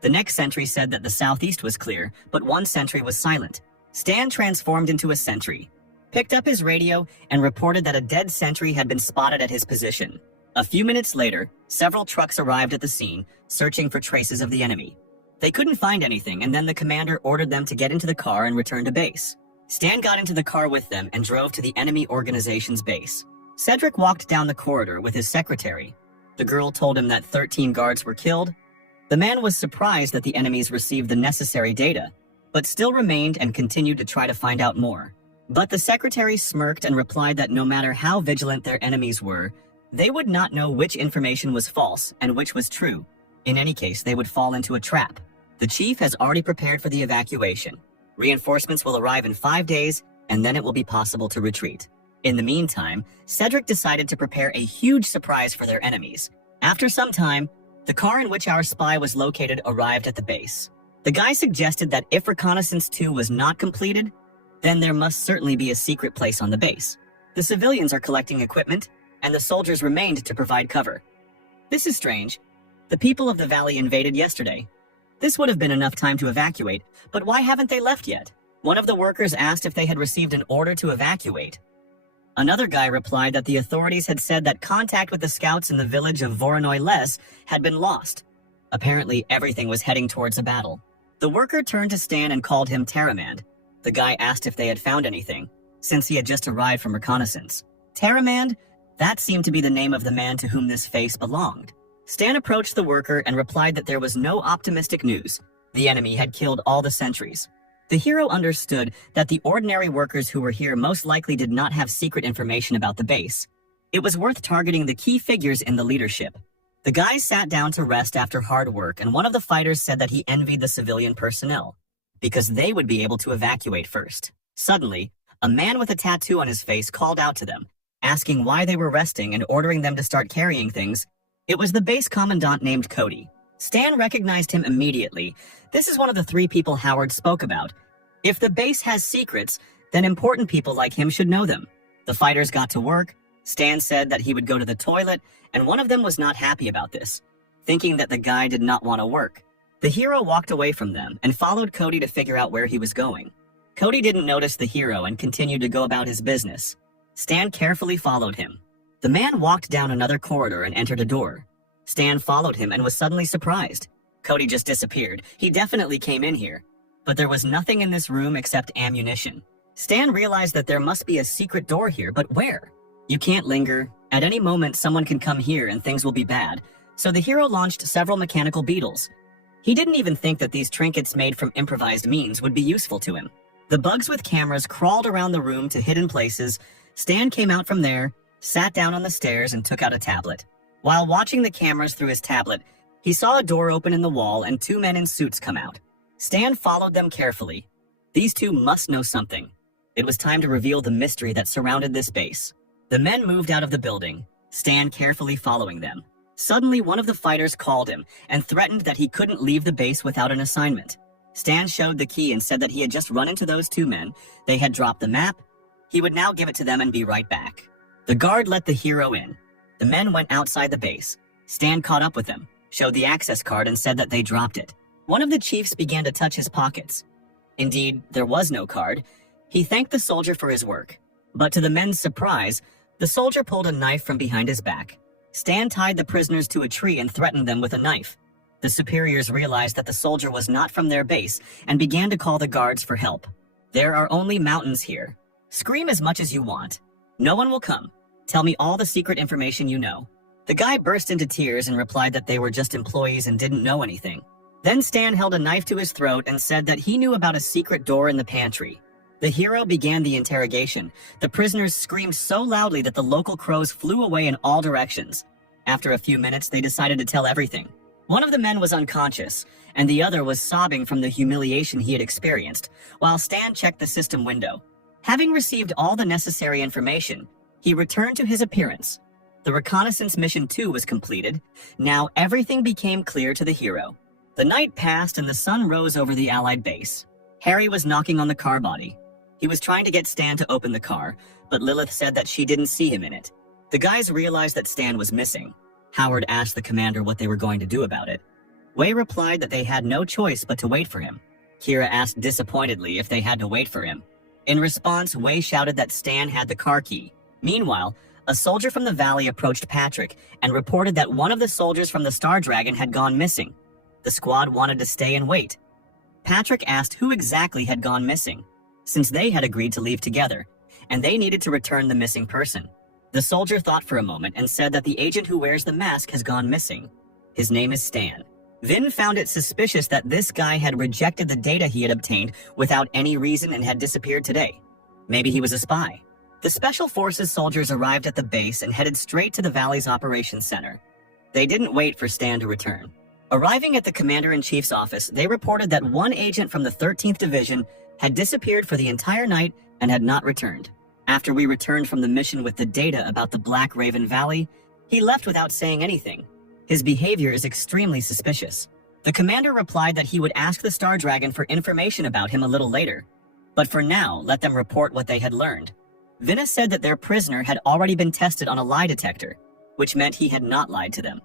The next sentry said that the southeast was clear, but one sentry was silent. Stan transformed into a sentry, picked up his radio, and reported that a dead sentry had been spotted at his position. A few minutes later, several trucks arrived at the scene, searching for traces of the enemy. They couldn't find anything, and then the commander ordered them to get into the car and return to base. Stan got into the car with them and drove to the enemy organization's base. Cedric walked down the corridor with his secretary. The girl told him that 13 guards were killed. The man was surprised that the enemies received the necessary data, but still remained and continued to try to find out more. But the secretary smirked and replied that no matter how vigilant their enemies were, they would not know which information was false and which was true. In any case, they would fall into a trap. The chief has already prepared for the evacuation. Reinforcements will arrive in 5 days, and then it will be possible to retreat. In the meantime, Cedric decided to prepare a huge surprise for their enemies. After some time, the car in which our spy was located arrived at the base. The guy suggested that if Reconnaissance 2 was not completed, then there must certainly be a secret place on the base. The civilians are collecting equipment, and the soldiers remained to provide cover. This is strange. The people of the valley invaded yesterday. This would have been enough time to evacuate, but why haven't they left yet? One of the workers asked if they had received an order to evacuate. Another guy replied that the authorities had said that contact with the scouts in the village of Voronoi Les had been lost. Apparently, everything was heading towards a battle. The worker turned to Stan and called him Terramand. The guy asked if they had found anything, since he had just arrived from reconnaissance. Terramand? That seemed to be the name of the man to whom this face belonged. Stan approached the worker and replied that there was no optimistic news. The enemy had killed all the sentries. The hero understood that the ordinary workers who were here most likely did not have secret information about the base. It was worth targeting the key figures in the leadership. The guys sat down to rest after hard work, and one of the fighters said that he envied the civilian personnel, because they would be able to evacuate first. Suddenly, a man with a tattoo on his face called out to them, asking why they were resting and ordering them to start carrying things. It was the base commandant named Cody. Stan recognized him immediately. This is one of the 3 people Howard spoke about. If the base has secrets, then important people like him should know them. The fighters got to work. Stan said that he would go to the toilet, and one of them was not happy about this, thinking that the guy did not want to work. The hero walked away from them and followed Cody to figure out where he was going. Cody didn't notice the hero and continued to go about his business. Stan carefully followed him. The man walked down another corridor and entered a door. Stan followed him and was suddenly surprised. Cody just disappeared. He definitely came in here. But there was nothing in this room except ammunition. Stan realized that there must be a secret door here, but where? You can't linger. At any moment, someone can come here and things will be bad. So the hero launched several mechanical beetles. He didn't even think that these trinkets made from improvised means would be useful to him. The bugs with cameras crawled around the room to hidden places. Stan came out from there, sat down on the stairs, and took out a tablet. While watching the cameras through his tablet, he saw a door open in the wall and 2 men in suits come out. Stan followed them carefully. These 2 must know something. It was time to reveal the mystery that surrounded this base. The men moved out of the building, Stan carefully following them. Suddenly, one of the fighters called him and threatened that he couldn't leave the base without an assignment. Stan showed the key and said that he had just run into those two men, they had dropped the map, he would now give it to them and be right back. The guard let the hero in. The men went outside the base. Stan caught up with them, showed the access card and said that they dropped it. One of the chiefs began to touch his pockets. Indeed, there was no card. He thanked the soldier for his work. But to the men's surprise, the soldier pulled a knife from behind his back. Stan tied the prisoners to a tree and threatened them with a knife. The superiors realized that the soldier was not from their base and began to call the guards for help. There are only mountains here. Scream as much as you want. No one will come. Tell me all the secret information you know. The guy burst into tears and replied that they were just employees and didn't know anything. Then Stan held a knife to his throat and said that he knew about a secret door in the pantry. The hero began the interrogation. The prisoners screamed so loudly that the local crows flew away in all directions. After a few minutes, they decided to tell everything. One of the men was unconscious, and the other was sobbing from the humiliation he had experienced, while Stan checked the system window. Having received all the necessary information, he returned to his appearance. The reconnaissance mission 2 was completed. Now everything became clear to the hero. The night passed and the sun rose over the Allied base. Harry was knocking on the car body. He was trying to get Stan to open the car, but Lilith said that she didn't see him in it. The guys realized that Stan was missing. Howard asked the commander what they were going to do about it. Wei replied that they had no choice but to wait for him. Kira asked disappointedly if they had to wait for him. In response, Wei shouted that Stan had the car key. Meanwhile, a soldier from the valley approached Patrick and reported that one of the soldiers from the Star Dragon had gone missing. The squad wanted to stay and wait. Patrick asked who exactly had gone missing, since they had agreed to leave together, and they needed to return the missing person. The soldier thought for a moment and said that the agent who wears the mask has gone missing. His name is Stan. Vin found it suspicious that this guy had rejected the data he had obtained without any reason and had disappeared today. Maybe he was a spy. The Special Forces soldiers arrived at the base and headed straight to the Valley's operations center. They didn't wait for Stan to return. Arriving at the Commander-in-Chief's office, they reported that one agent from the 13th Division had disappeared for the entire night and had not returned. After we returned from the mission with the data about the Black Raven Valley, he left without saying anything. His behavior is extremely suspicious. The commander replied that he would ask the Star Dragon for information about him a little later, but for now, let them report what they had learned. Vinna said that their prisoner had already been tested on a lie detector, which meant he had not lied to them.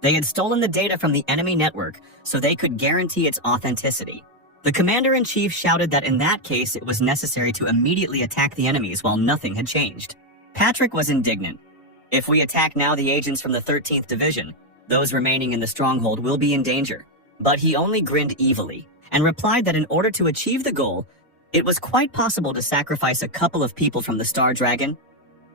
They had stolen the data from the enemy network so they could guarantee its authenticity. The commander-in-chief shouted that in that case it was necessary to immediately attack the enemies while nothing had changed. Patrick was indignant. If we attack now the agents from the 13th Division, those remaining in the stronghold will be in danger. But he only grinned evilly and replied that in order to achieve the goal, it was quite possible to sacrifice a couple of people from the Star Dragon.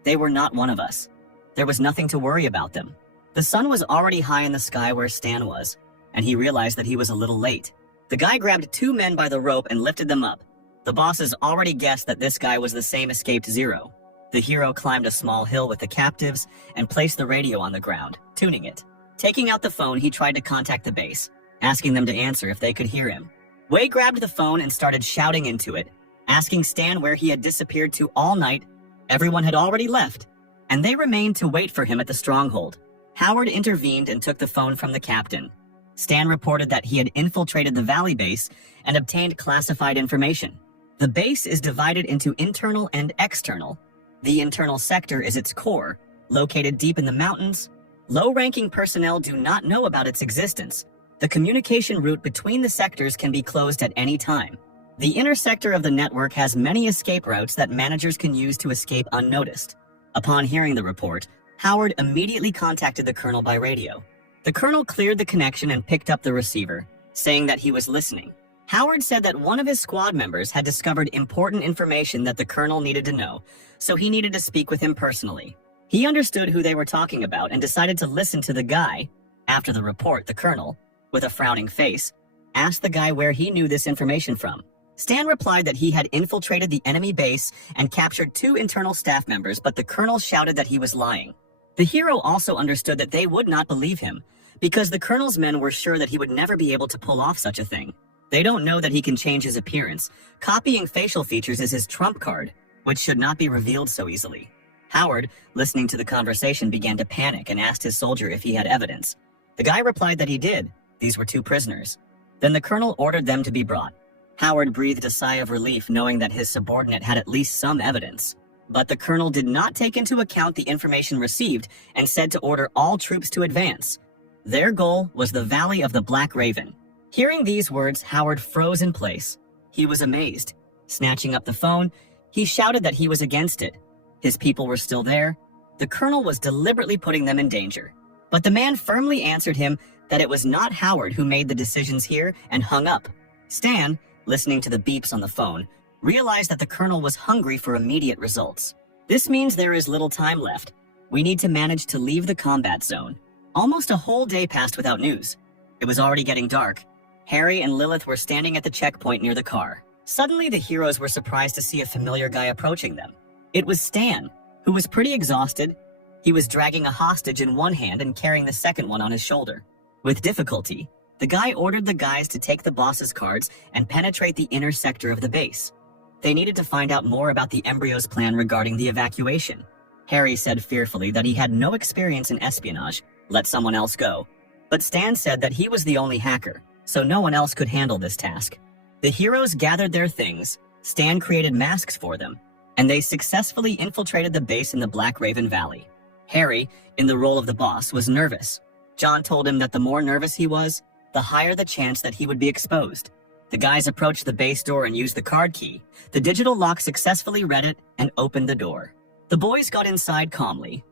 They were not one of us. There was nothing to worry about them. The sun was already high in the sky where Stan was, and he realized that he was a little late. The guy grabbed two men by the rope and lifted them up. The bosses already guessed that this guy was the same escaped Zero. The hero climbed a small hill with the captives and placed the radio on the ground, tuning it. Taking out the phone, he tried to contact the base, asking them to answer if they could hear him. Wei grabbed the phone and started shouting into it, asking Stan where he had disappeared to all night. Everyone had already left, and they remained to wait for him at the stronghold. Howard intervened and took the phone from the captain. Stan reported that he had infiltrated the Valley base and obtained classified information. The base is divided into internal and external. The internal sector is its core, located deep in the mountains. Low-ranking personnel do not know about its existence. The communication route between the sectors can be closed at any time. The inner sector of the network has many escape routes that managers can use to escape unnoticed. Upon hearing the report, Howard immediately contacted the colonel by radio. The colonel cleared the connection and picked up the receiver, saying that he was listening. Howard said that one of his squad members had discovered important information that the colonel needed to know, so he needed to speak with him personally. He understood who they were talking about and decided to listen to the guy. After the report, the colonel, with a frowning face, asked the guy where he knew this information from. Stan replied that he had infiltrated the enemy base and captured 2 internal staff members, but the colonel shouted that he was lying. The hero also understood that they would not believe him, because the colonel's men were sure that he would never be able to pull off such a thing. They don't know that he can change his appearance. Copying facial features is his trump card, which should not be revealed so easily. Howard, listening to the conversation, began to panic and asked his soldier if he had evidence. The guy replied that he did. These were 2 prisoners. Then the colonel ordered them to be brought. Howard breathed a sigh of relief knowing that his subordinate had at least some evidence. But the colonel did not take into account the information received and said to order all troops to advance. Their goal was the Valley of the Black Raven. Hearing these words, Howard froze in place. He was amazed. Snatching up the phone, he shouted that he was against it. His people were still there. The colonel was deliberately putting them in danger. But the man firmly answered him that it was not Howard who made the decisions here and hung up. Stan, listening to the beeps on the phone, realized that the colonel was hungry for immediate results. This means there is little time left. We need to manage to leave the combat zone. Almost a whole day passed without news. It was already getting dark. Harry and Lilith were standing at the checkpoint near the car. Suddenly, the heroes were surprised to see a familiar guy approaching them. It was Stan, who was pretty exhausted. He was dragging a hostage in one hand and carrying the second one on his shoulder. With difficulty, the guy ordered the guys to take the boss's cards and penetrate the inner sector of the base. They needed to find out more about the embryo's plan regarding the evacuation. Harry said fearfully that he had no experience in espionage. Let someone else go. But Stan said that he was the only hacker, so no one else could handle this task. The heroes gathered their things, Stan created masks for them, and they successfully infiltrated the base in the Black Raven Valley. Harry, in the role of the boss, was nervous. John told him that the more nervous he was, the higher the chance that he would be exposed. The guys approached the base door and used the card key. The digital lock successfully read it and opened the door. The boys got inside calmly.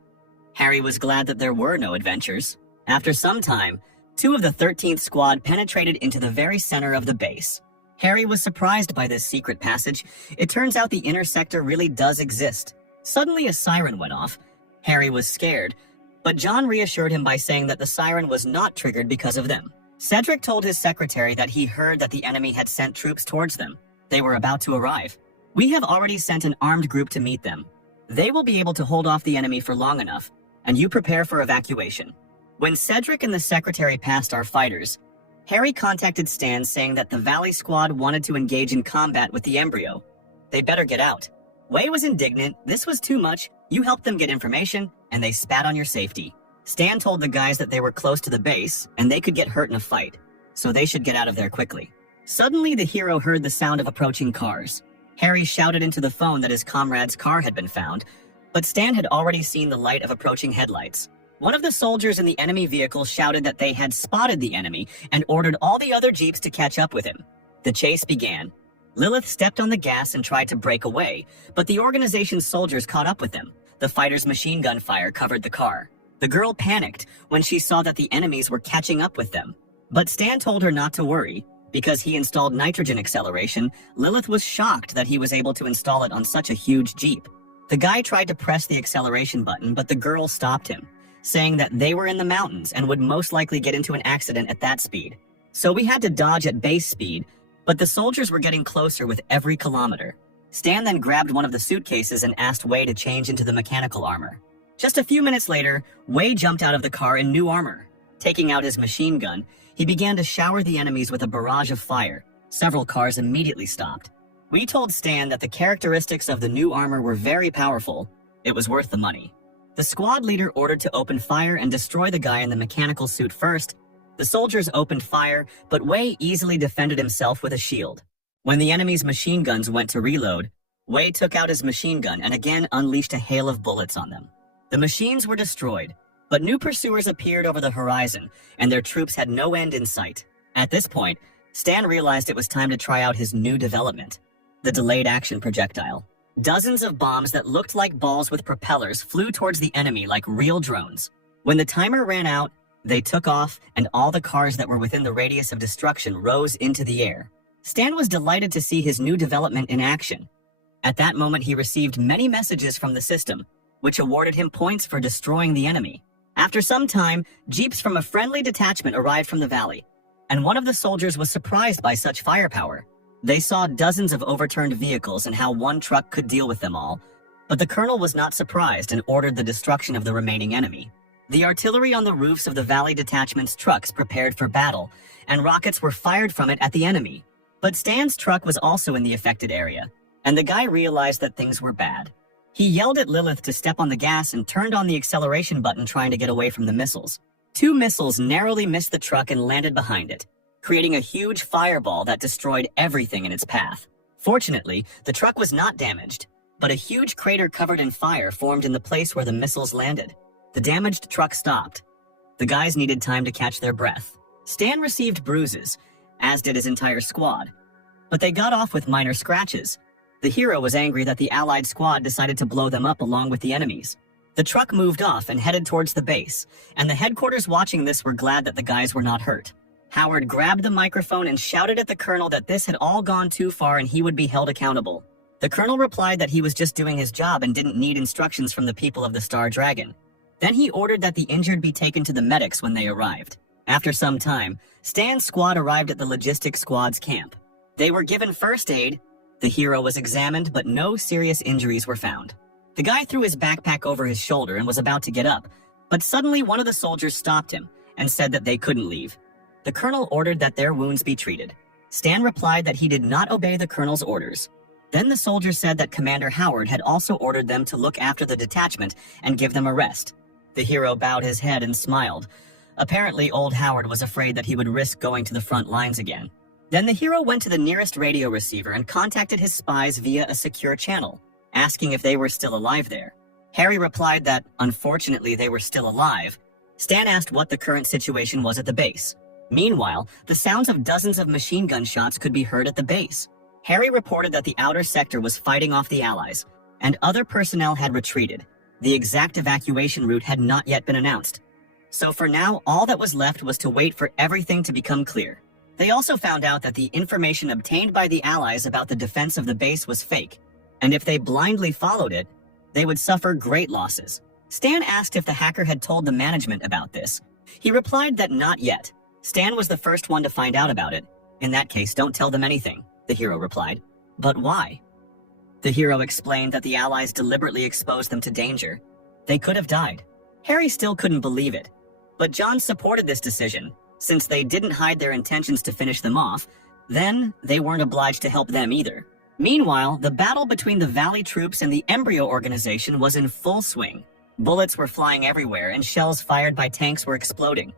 Harry was glad that there were no adventures. After some time, 2 of the 13th squad penetrated into the very center of the base. Harry was surprised by this secret passage. It turns out the inner sector really does exist. Suddenly a siren went off. Harry was scared, but John reassured him by saying that the siren was not triggered because of them. Cedric told his secretary that he heard that the enemy had sent troops towards them. They were about to arrive. We have already sent an armed group to meet them. They will be able to hold off the enemy for long enough, and you prepare for evacuation. When Cedric and the secretary passed our fighters, Harry contacted Stan saying that the Valley Squad wanted to engage in combat with the embryo. They better get out. Wei was indignant. This was too much. You helped them get information, and they spat on your safety. Stan told the guys that they were close to the base, and they could get hurt in a fight, so they should get out of there quickly. Suddenly, the hero heard the sound of approaching cars. Harry shouted into the phone that his comrade's car had been found, but Stan had already seen the light of approaching headlights. One of the soldiers in the enemy vehicle shouted that they had spotted the enemy and ordered all the other jeeps to catch up with him. The chase began. Lilith stepped on the gas and tried to break away, but the organization's soldiers caught up with them. The fighter's machine gun fire covered the car. The girl panicked when she saw that the enemies were catching up with them. But Stan told her not to worry. Because he installed nitrogen acceleration, Lilith was shocked that he was able to install it on such a huge jeep. The guy tried to press the acceleration button, but the girl stopped him, saying that they were in the mountains and would most likely get into an accident at that speed. So we had to dodge at base speed, but the soldiers were getting closer with every kilometer. Stan then grabbed one of the suitcases and asked Wei to change into the mechanical armor. Just a few minutes later, Wei jumped out of the car in new armor. Taking out his machine gun, he began to shower the enemies with a barrage of fire. Several cars immediately stopped. We told Stan that the characteristics of the new armor were very powerful. It was worth the money. The squad leader ordered to open fire and destroy the guy in the mechanical suit first. The soldiers opened fire, but Wei easily defended himself with a shield. When the enemy's machine guns went to reload, Wei took out his machine gun and again unleashed a hail of bullets on them. The machines were destroyed, but new pursuers appeared over the horizon, and their troops had no end in sight. At this point, Stan realized it was time to try out his new development, the delayed action projectile. Dozens of bombs that looked like balls with propellers flew towards the enemy like real drones. When the timer ran out, they took off, and all the cars that were within the radius of destruction rose into the air. Stan was delighted to see his new development in action. At that moment, he received many messages from the system, which awarded him points for destroying the enemy. After some time, jeeps from a friendly detachment arrived from the valley, and one of the soldiers was surprised by such firepower. They saw dozens of overturned vehicles and how one truck could deal with them all, but the colonel was not surprised and ordered the destruction of the remaining enemy. The artillery on the roofs of the valley detachment's trucks prepared for battle, and rockets were fired from it at the enemy. But Stan's truck was also in the affected area, and the guy realized that things were bad. He yelled at Lilith to step on the gas and turned on the acceleration button, trying to get away from the missiles. 2 missiles narrowly missed the truck and landed behind it, creating a huge fireball that destroyed everything in its path. Fortunately, the truck was not damaged, but a huge crater covered in fire formed in the place where the missiles landed. The damaged truck stopped. The guys needed time to catch their breath. Stan received bruises, as did his entire squad, but they got off with minor scratches. The hero was angry that the Allied squad decided to blow them up along with the enemies. The truck moved off and headed towards the base, and the headquarters watching this were glad that the guys were not hurt. Howard grabbed the microphone and shouted at the colonel that this had all gone too far and he would be held accountable. The colonel replied that he was just doing his job and didn't need instructions from the people of the Star Dragon. Then he ordered that the injured be taken to the medics when they arrived. After some time, Stan's squad arrived at the logistics squad's camp. They were given first aid. The hero was examined, but no serious injuries were found. The guy threw his backpack over his shoulder and was about to get up, but suddenly one of the soldiers stopped him and said that they couldn't leave. The colonel ordered that their wounds be treated. Stan replied that he did not obey the colonel's orders. Then the soldier said that Commander Howard had also ordered them to look after the detachment and give them a rest. The hero bowed his head and smiled. Apparently, old Howard was afraid that he would risk going to the front lines again. Then the hero went to the nearest radio receiver and contacted his spies via a secure channel, asking if they were still alive there. Harry replied that, unfortunately, they were still alive. Stan asked what the current situation was at the base. Meanwhile, the sounds of dozens of machine gun shots could be heard at the base. Harry reported that the outer sector was fighting off the Allies, and other personnel had retreated. The exact evacuation route had not yet been announced. So for now, all that was left was to wait for everything to become clear. They also found out that the information obtained by the Allies about the defense of the base was fake, and if they blindly followed it, they would suffer great losses. Stan asked if the hacker had told the management about this. He replied that not yet. Stan was the first one to find out about it. In that case, don't tell them anything, the hero replied. But why? The hero explained that the Allies deliberately exposed them to danger. They could have died. Harry still couldn't believe it. But John supported this decision. Since they didn't hide their intentions to finish them off, then they weren't obliged to help them either. Meanwhile, the battle between the Valley troops and the Embryo organization was in full swing. Bullets were flying everywhere and shells fired by tanks were exploding.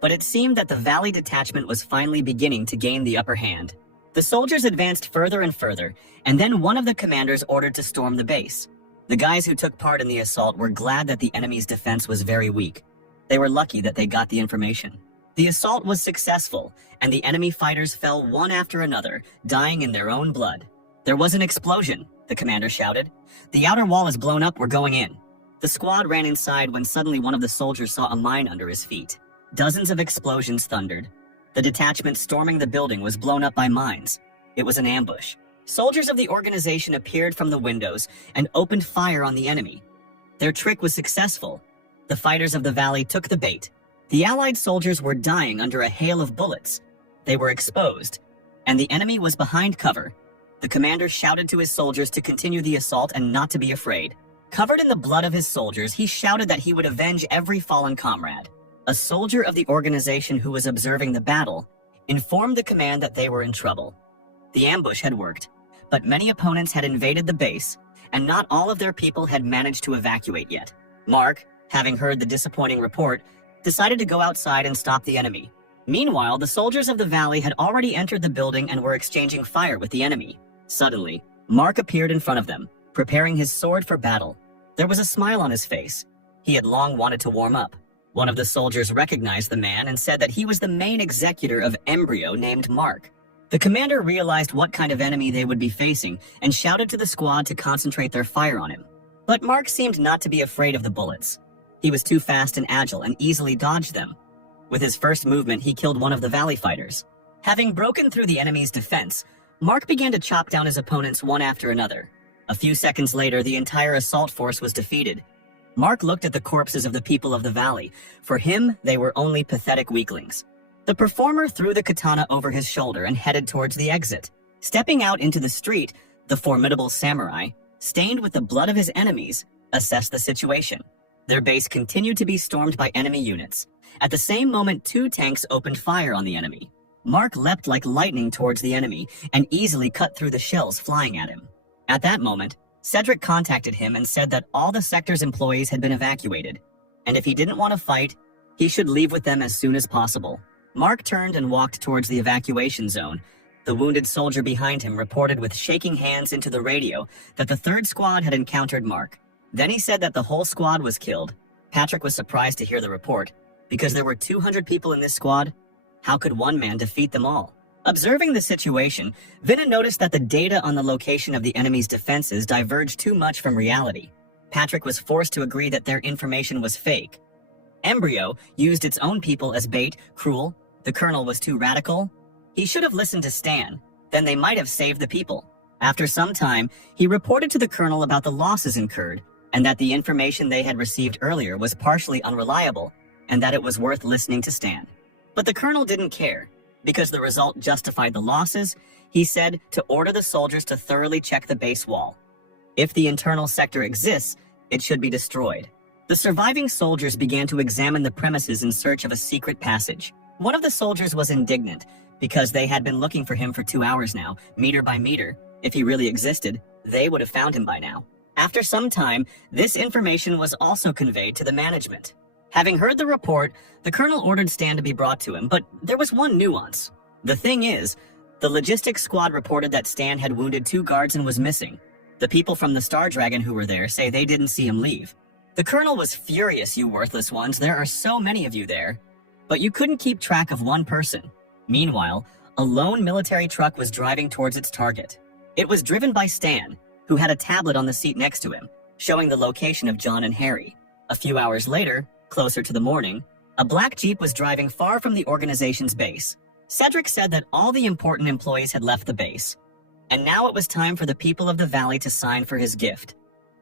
But it seemed that the Valley detachment was finally beginning to gain the upper hand. The soldiers advanced further and further, and then one of the commanders ordered to storm the base. The guys who took part in the assault were glad that the enemy's defense was very weak. They were lucky that they got the information. The assault was successful, and the enemy fighters fell one after another, dying in their own blood. There was an explosion, the commander shouted. The outer wall is blown up, we're going in. The squad ran inside when suddenly one of the soldiers saw a mine under his feet. Dozens of explosions thundered. The detachment storming the building was blown up by mines. It was an ambush. Soldiers of the organization appeared from the windows and opened fire on the enemy. Their trick was successful. The fighters of the Valley took the bait. The Allied soldiers were dying under a hail of bullets. They were exposed, and the enemy was behind cover. The commander shouted to his soldiers to continue the assault and not to be afraid. Covered in the blood of his soldiers, he shouted that he would avenge every fallen comrade. A soldier of the organization who was observing the battle informed the command that they were in trouble. The ambush had worked, but many opponents had invaded the base, and not all of their people had managed to evacuate yet. Mark, having heard the disappointing report, decided to go outside and stop the enemy. Meanwhile, the soldiers of the Valley had already entered the building and were exchanging fire with the enemy. Suddenly, Mark appeared in front of them, preparing his sword for battle. There was a smile on his face. He had long wanted to warm up. One of the soldiers recognized the man and said that he was the main executor of Embryo named Mark. The commander realized what kind of enemy they would be facing and shouted to the squad to concentrate their fire on him. But Mark seemed not to be afraid of the bullets. He was too fast and agile and easily dodged them. With his first movement, he killed one of the Valley fighters. Having broken through the enemy's defense, Mark began to chop down his opponents one after another. A few seconds later, the entire assault force was defeated. Mark looked at the corpses of the people of the Valley. For him, they were only pathetic weaklings. The performer threw the katana over his shoulder and headed towards the exit. Stepping out into the street, the formidable samurai, stained with the blood of his enemies, assessed the situation. Their base continued to be stormed by enemy units. At the same moment, 2 tanks opened fire on the enemy. Mark leapt like lightning towards the enemy and easily cut through the shells flying at him. At that moment, Cedric contacted him and said that all the sector's employees had been evacuated, and if he didn't want to fight, he should leave with them as soon as possible. Mark turned and walked towards the evacuation zone. The wounded soldier behind him reported with shaking hands into the radio that the third squad had encountered Mark. Then he said that the whole squad was killed. Patrick was surprised to hear the report, because there were 200 people in this squad. How could one man defeat them all? Observing the situation, Vinna noticed that the data on the location of the enemy's defenses diverged too much from reality. Patrick was forced to agree that their information was fake. Embryo used its own people as bait, cruel. The colonel was too radical. He should have listened to Stan, then they might have saved the people. After some time, he reported to the colonel about the losses incurred, and that the information they had received earlier was partially unreliable, and that it was worth listening to Stan. But the colonel didn't care. Because the result justified the losses, he said to order the soldiers to thoroughly check the base wall. If the internal sector exists, it should be destroyed. The surviving soldiers began to examine the premises in search of a secret passage. One of the soldiers was indignant, because they had been looking for him for 2 hours now, meter by meter. If he really existed, they would have found him by now. After some time, this information was also conveyed to the management. Having heard the report, the colonel ordered Stan to be brought to him, but there was one nuance. The thing is, the logistics squad reported that Stan had wounded 2 guards and was missing. The people from the Star Dragon who were there say they didn't see him leave. The colonel was furious, "You worthless ones, there are so many of you there." But you couldn't keep track of one person. Meanwhile, a lone military truck was driving towards its target. It was driven by Stan, who had a tablet on the seat next to him, showing the location of John and Harry. A few hours later, closer to the morning, a black Jeep was driving far from the organization's base. Cedric said that all the important employees had left the base, and now it was time for the people of the valley to sign for his gift.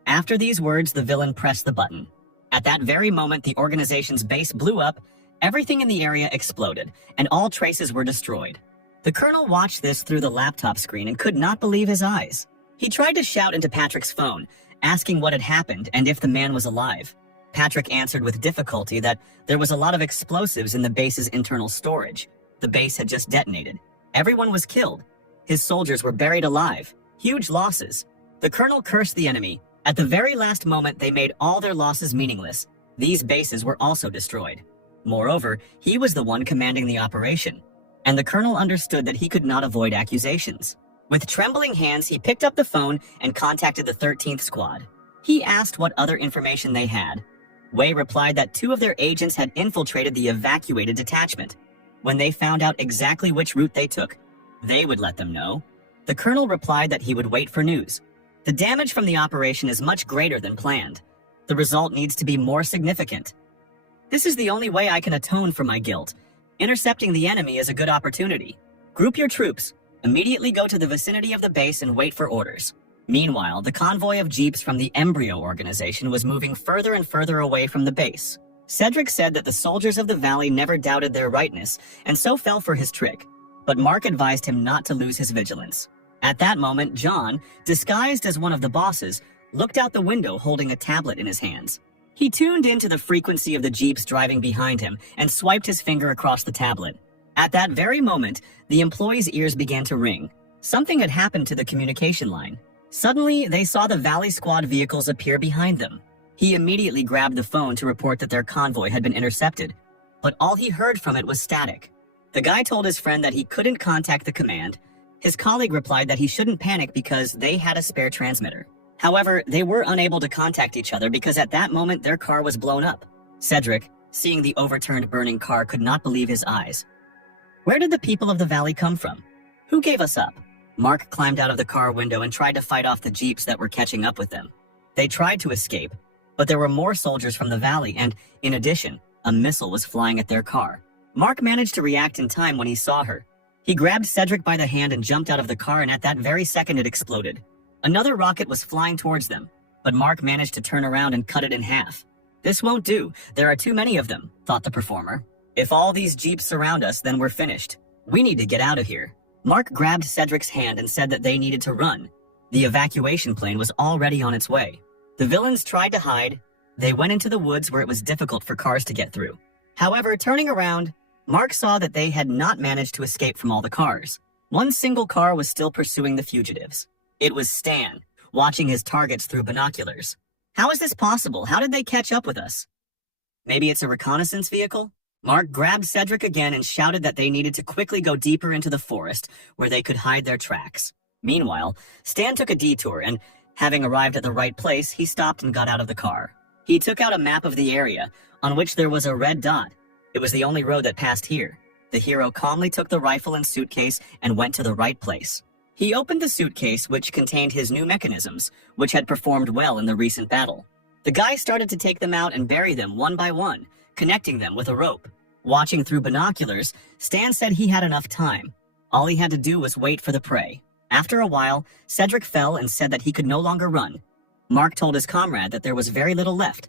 After these words, the villain pressed the button. At that very moment, the organization's base blew up, everything in the area exploded, and all traces were destroyed. The colonel watched this through the laptop screen and could not believe his eyes. He tried to shout into Patrick's phone, asking what had happened and if the man was alive. Patrick answered with difficulty that there was a lot of explosives in the base's internal storage. The base had just detonated. Everyone was killed. His soldiers were buried alive. Huge losses. The colonel cursed the enemy. At the very last moment, they made all their losses meaningless. These bases were also destroyed. Moreover, he was the one commanding the operation, and the colonel understood that he could not avoid accusations. With trembling hands, he picked up the phone and contacted the 13th Squad. He asked what other information they had. Wei replied that 2 of their agents had infiltrated the evacuated detachment. When they found out exactly which route they took, they would let them know. The colonel replied that he would wait for news. The damage from the operation is much greater than planned. The result needs to be more significant. This is the only way I can atone for my guilt. Intercepting the enemy is a good opportunity. Group your troops. Immediately go to the vicinity of the base and wait for orders. Meanwhile, the convoy of jeeps from the Embryo organization was moving further and further away from the base. Cedric said that the soldiers of the valley never doubted their rightness, and so fell for his trick. But Mark advised him not to lose his vigilance. At that moment, John, disguised as one of the bosses, looked out the window holding a tablet in his hands. He tuned into the frequency of the jeeps driving behind him and swiped his finger across the tablet. At that very moment, the employees' ears began to ring. Something had happened to the communication line. Suddenly, they saw the Valley Squad vehicles appear behind them. He immediately grabbed the phone to report that their convoy had been intercepted, but all he heard from it was static. The guy told his friend that he couldn't contact the command. His colleague replied that he shouldn't panic because they had a spare transmitter. However, they were unable to contact each other because at that moment their car was blown up. Cedric, seeing the overturned burning car, could not believe his eyes. Where did the people of the valley come from? Who gave us up? Mark climbed out of the car window and tried to fight off the jeeps that were catching up with them. They tried to escape, but there were more soldiers from the valley and, in addition, a missile was flying at their car. Mark managed to react in time when he saw her. He grabbed Cedric by the hand and jumped out of the car, and at that very second it exploded. Another rocket was flying towards them, but Mark managed to turn around and cut it in half. This won't do. There are too many of them, thought the performer. If all these jeeps surround us, then we're finished. We need to get out of here. Mark grabbed Cedric's hand and said that they needed to run. The evacuation plane was already on its way. The villains tried to hide. They went into the woods where it was difficult for cars to get through. However, turning around, Mark saw that they had not managed to escape from all the cars. One single car was still pursuing the fugitives. It was Stan. watching his targets through binoculars. How is this possible? How did they catch up with us? Maybe it's a reconnaissance vehicle? Mark grabbed Cedric again and shouted that they needed to quickly go deeper into the forest where they could hide their tracks. Meanwhile, Stan took a detour and, having arrived at the right place, he stopped and got out of the car. He took out a map of the area, on which there was a red dot. It was the only road that passed here. The hero calmly took the rifle and suitcase and went to the right place. He opened the suitcase, which contained his new mechanisms, which had performed well in the recent battle. The guy started to take them out and bury them one by one, connecting them with a rope. Watching through binoculars, Stan said he had enough time. All he had to do was wait for the prey. After a while, Cedric fell and said that he could no longer run. Mark told his comrade that there was very little left.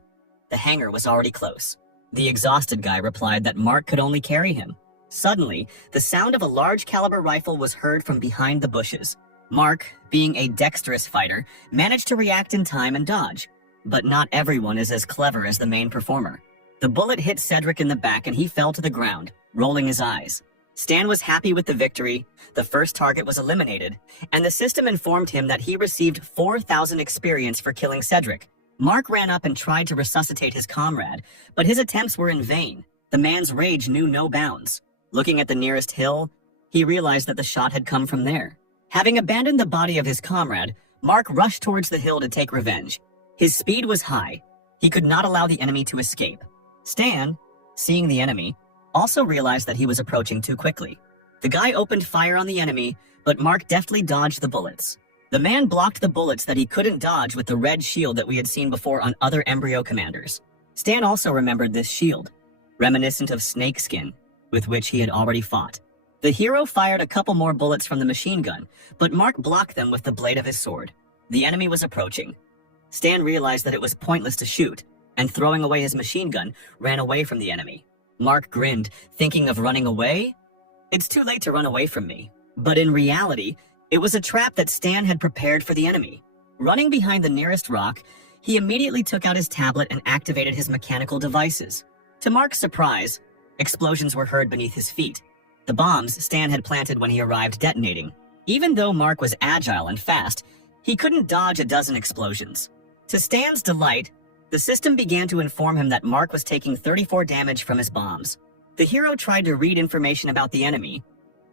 The hangar was already close. The exhausted guy replied that Mark could only carry him. Suddenly, the sound of a large caliber rifle was heard from behind the bushes. Mark, being a dexterous fighter, managed to react in time and dodge. But not everyone is as clever as the main performer. The bullet hit Cedric in the back and he fell to the ground, rolling his eyes. Stan was happy with the victory, the first target was eliminated, and the system informed him that he received 4,000 experience for killing Cedric. Mark ran up and tried to resuscitate his comrade, but his attempts were in vain. The man's rage knew no bounds. Looking at the nearest hill, he realized that the shot had come from there. Having abandoned the body of his comrade, Mark rushed towards the hill to take revenge. His speed was high. He could not allow the enemy to escape. Stan, seeing the enemy, also realized that he was approaching too quickly. The guy opened fire on the enemy, but Mark deftly dodged the bullets. The man blocked the bullets that he couldn't dodge with the red shield that we had seen before on other embryo commanders. Stan also remembered this shield, reminiscent of snakeskin, with which he had already fought. The hero fired a couple more bullets from the machine gun, but Mark blocked them with the blade of his sword. The enemy was approaching. Stan realized that it was pointless to shoot, and throwing away his machine gun, ran away from the enemy. Mark grinned, thinking of running away? It's too late to run away from me. But in reality, it was a trap that Stan had prepared for the enemy. Running behind the nearest rock, he immediately took out his tablet and activated his mechanical devices. To Mark's surprise, explosions were heard beneath his feet. The bombs Stan had planted when he arrived detonating. Even though Mark was agile and fast, he couldn't dodge a dozen explosions. To Stan's delight, the system began to inform him that Mark was taking 34 damage from his bombs. The hero tried to read information about the enemy,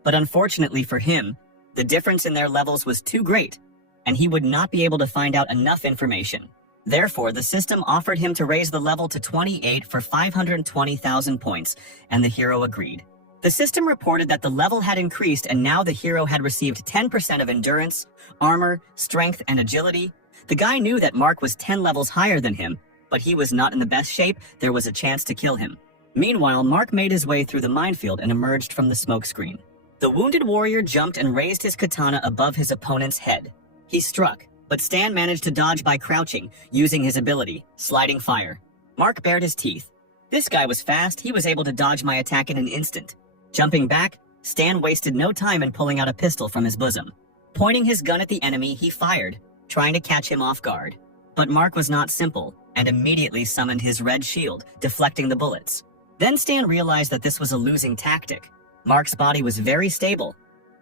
but unfortunately for him, the difference in their levels was too great, and he would not be able to find out enough information. Therefore, the system offered him to raise the level to 28 for 520,000 points, and the hero agreed. The system reported that the level had increased and now the hero had received 10% of endurance, armor, strength, and agility. The guy knew that Mark was 10 levels higher than him, but he was not in the best shape. There was a chance to kill him. Meanwhile, Mark made his way through the minefield and emerged from the smokescreen. The wounded warrior jumped and raised his katana above his opponent's head. He struck, but Stan managed to dodge by crouching, using his ability, sliding fire. Mark bared his teeth. This guy was fast, he was able to dodge my attack in an instant. Jumping back, Stan wasted no time in pulling out a pistol from his bosom. Pointing his gun at the enemy, he fired, trying to catch him off guard. But Mark was not simple, and immediately summoned his red shield, deflecting the bullets. Then Stan realized that this was a losing tactic. Mark's body was very stable.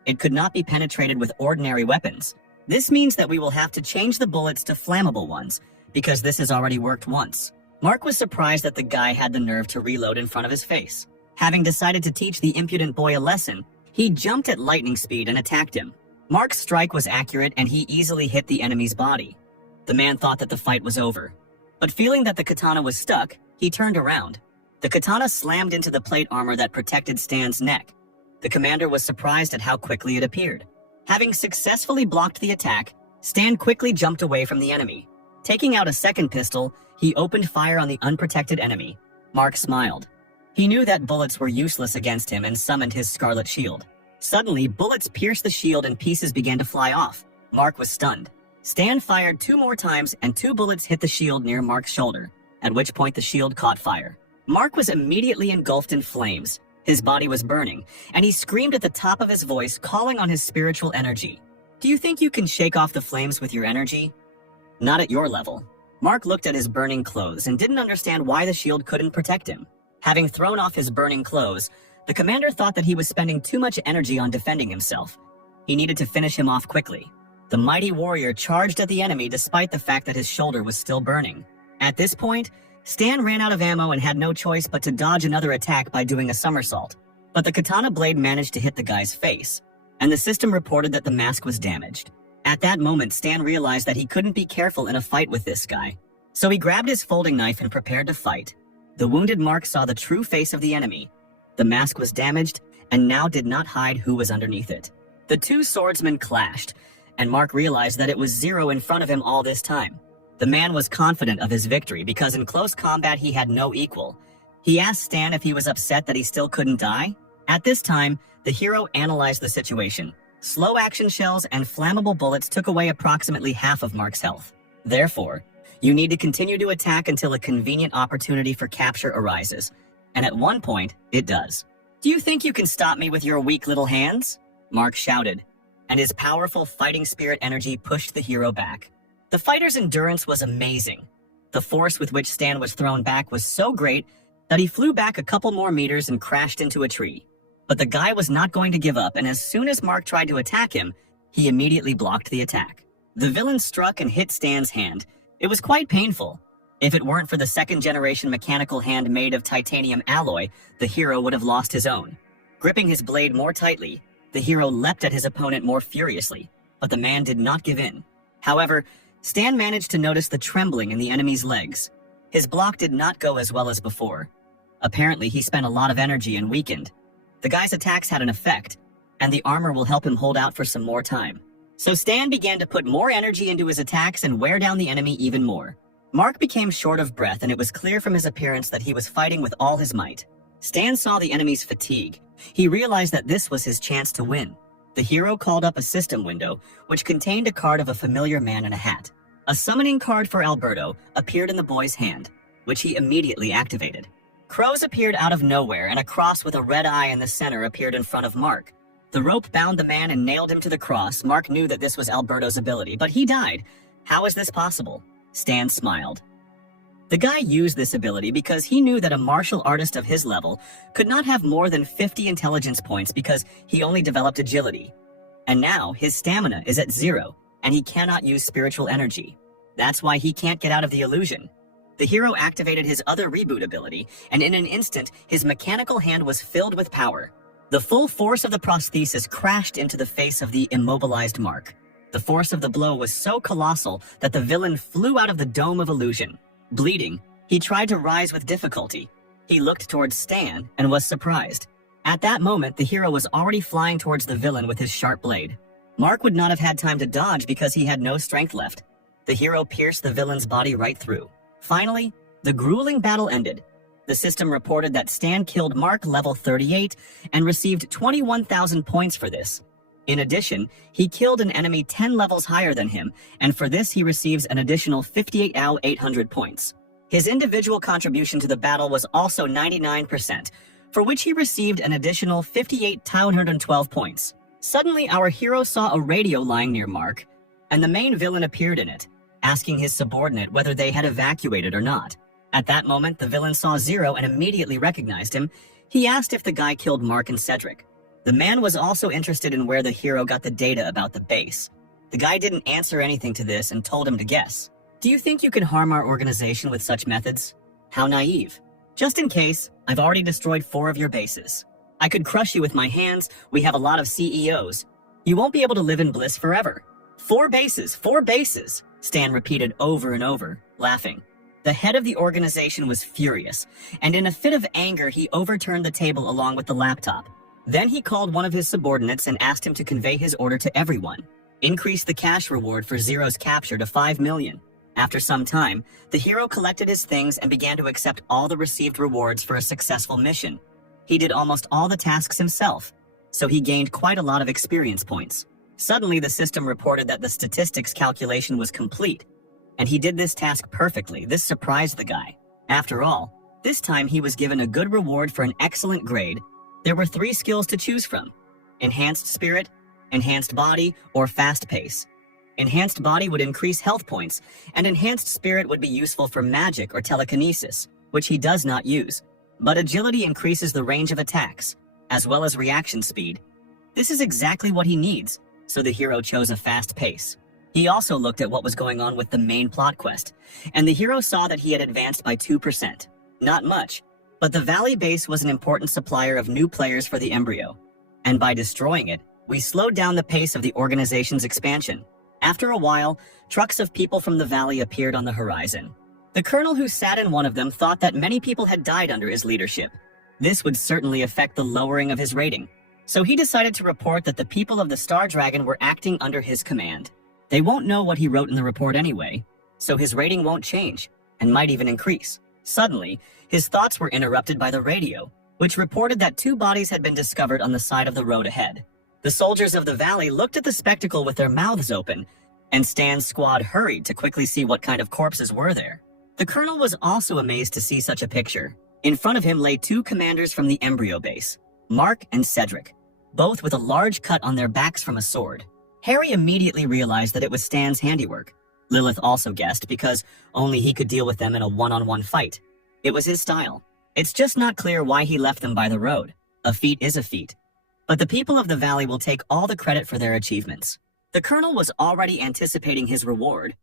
It could not be penetrated with ordinary weapons. This means that we will have to change the bullets to flammable ones, because this has already worked once. Mark was surprised that the guy had the nerve to reload in front of his face. Having decided to teach the impudent boy a lesson, he jumped at lightning speed and attacked him. Mark's strike was accurate and he easily hit the enemy's body. The man thought that the fight was over. But feeling that the katana was stuck, he turned around. The katana slammed into the plate armor that protected Stan's neck. The commander was surprised at how quickly it appeared. Having successfully blocked the attack, Stan quickly jumped away from the enemy. Taking out a second pistol, he opened fire on the unprotected enemy. Mark smiled. He knew that bullets were useless against him and summoned his scarlet shield. Suddenly, bullets pierced the shield and pieces began to fly off. Mark was stunned. Stan fired 2 more times and 2 bullets hit the shield near Mark's shoulder, at which point the shield caught fire. Mark was immediately engulfed in flames. His body was burning, and he screamed at the top of his voice, calling on his spiritual energy. Do you think you can shake off the flames with your energy? Not at your level. Mark looked at his burning clothes and didn't understand why the shield couldn't protect him. Having thrown off his burning clothes, the commander thought that he was spending too much energy on defending himself. He needed to finish him off quickly. The mighty warrior charged at the enemy despite the fact that his shoulder was still burning. At this point, Stan ran out of ammo and had no choice but to dodge another attack by doing a somersault. But the katana blade managed to hit the guy's face, and the system reported that the mask was damaged. At that moment, Stan realized that he couldn't be careful in a fight with this guy. So he grabbed his folding knife and prepared to fight. The wounded Mark saw the true face of the enemy. The mask was damaged and now did not hide who was underneath it. The two swordsmen clashed, and Mark realized that it was Zero in front of him all this time. The man was confident of his victory because in close combat he had no equal. He asked Stan if he was upset that he still couldn't die. At this time, the hero analyzed the situation. Slow action shells and flammable bullets took away approximately half of Mark's health. Therefore, you need to continue to attack until a convenient opportunity for capture arises. And at one point, it does. "Do you think you can stop me with your weak little hands?" Mark shouted, and his powerful fighting spirit energy pushed the hero back. The fighter's endurance was amazing. The force with which Stan was thrown back was so great that he flew back a couple more meters and crashed into a tree. But the guy was not going to give up, and as soon as Mark tried to attack him, he immediately blocked the attack. The villain struck and hit Stan's hand. It was quite painful. If it weren't for the second-generation mechanical hand made of titanium alloy, the hero would have lost his own. Gripping his blade more tightly, the hero leapt at his opponent more furiously, but the man did not give in. However, Stan managed to notice the trembling in the enemy's legs. His block did not go as well as before. Apparently, he spent a lot of energy and weakened. The guy's attacks had an effect, and the armor will help him hold out for some more time. So Stan began to put more energy into his attacks and wear down the enemy even more. Mark became short of breath, and it was clear from his appearance that he was fighting with all his might. Stan saw the enemy's fatigue. He realized that this was his chance to win. The hero called up a system window, which contained a card of a familiar man in a hat. A summoning card for Alberto appeared in the boy's hand, which he immediately activated. Crows appeared out of nowhere, and a cross with a red eye in the center appeared in front of Mark. The rope bound the man and nailed him to the cross. Mark knew that this was Alberto's ability, but he died. How is this possible? Stan smiled. The guy used this ability because he knew that a martial artist of his level could not have more than 50 intelligence points because he only developed agility. And now his stamina is at 0, and he cannot use spiritual energy. That's why he can't get out of the illusion. The hero activated his other reboot ability, and in an instant, his mechanical hand was filled with power. The full force of the prosthesis crashed into the face of the immobilized Mark. The force of the blow was so colossal that the villain flew out of the dome of illusion. Bleeding, he tried to rise with difficulty. He looked towards Stan and was surprised. At that moment, the hero was already flying towards the villain with his sharp blade. Mark would not have had time to dodge because he had no strength left. The hero pierced the villain's body right through. Finally, the grueling battle ended. The system reported that Stan killed Mark level 38 and received 21,000 points for this. In addition, he killed an enemy 10 levels higher than him, and for this he receives an additional 58,800 points. His individual contribution to the battle was also 99%, for which he received an additional 58,212 points. Suddenly, our hero saw a radio lying near Mark, and the main villain appeared in it, asking his subordinate whether they had evacuated or not. At that moment, the villain saw Zero and immediately recognized him. He asked if the guy killed Mark and Cedric. The man was also interested in where the hero got the data about the base. The guy didn't answer anything to this and told him to guess. "Do you think you can harm our organization with such methods?" "How naive. Just in case, I've already destroyed 4 of your bases. I could crush you with my hands. We have a lot of CEOs. You won't be able to live in bliss forever." 4 bases, 4 bases, Stan repeated over and over, laughing. The head of the organization was furious, and in a fit of anger, he overturned the table along with the laptop. Then he called one of his subordinates and asked him to convey his order to everyone. Increase the cash reward for Zero's capture to 5 million. After some time, the hero collected his things and began to accept all the received rewards for a successful mission. He did almost all the tasks himself, so he gained quite a lot of experience points. Suddenly, the system reported that the statistics calculation was complete, and he did this task perfectly. This surprised the guy. After all, this time he was given a good reward for an excellent grade. There were 3 skills to choose from: Enhanced Spirit, Enhanced Body, or Fast Pace. Enhanced Body would increase health points, and Enhanced Spirit would be useful for magic or telekinesis, which he does not use. But Agility increases the range of attacks, as well as reaction speed. This is exactly what he needs, so the hero chose a Fast Pace. He also looked at what was going on with the main plot quest, and the hero saw that he had advanced by 2%. Not much, but the Valley base was an important supplier of new players for the embryo, and by destroying it, we slowed down the pace of the organization's expansion. After a while, trucks of people from the Valley appeared on the horizon. The colonel who sat in one of them thought that many people had died under his leadership. This would certainly affect the lowering of his rating, so he decided to report that the people of the Star Dragon were acting under his command. They won't know what he wrote in the report anyway, so his rating won't change, and might even increase. Suddenly, his thoughts were interrupted by the radio, which reported that 2 bodies had been discovered on the side of the road ahead. The soldiers of the Valley looked at the spectacle with their mouths open, and Stan's squad hurried to quickly see what kind of corpses were there. The colonel was also amazed to see such a picture. In front of him lay 2 commanders from the embryo base, Mark and Cedric, both with a large cut on their backs from a sword. Harry immediately realized that it was Stan's handiwork. Lilith also guessed because only he could deal with them in a one-on-one fight. It was his style. It's just not clear why he left them by the road. A feat is a feat. But the people of the Valley will take all the credit for their achievements. The colonel was already anticipating his reward.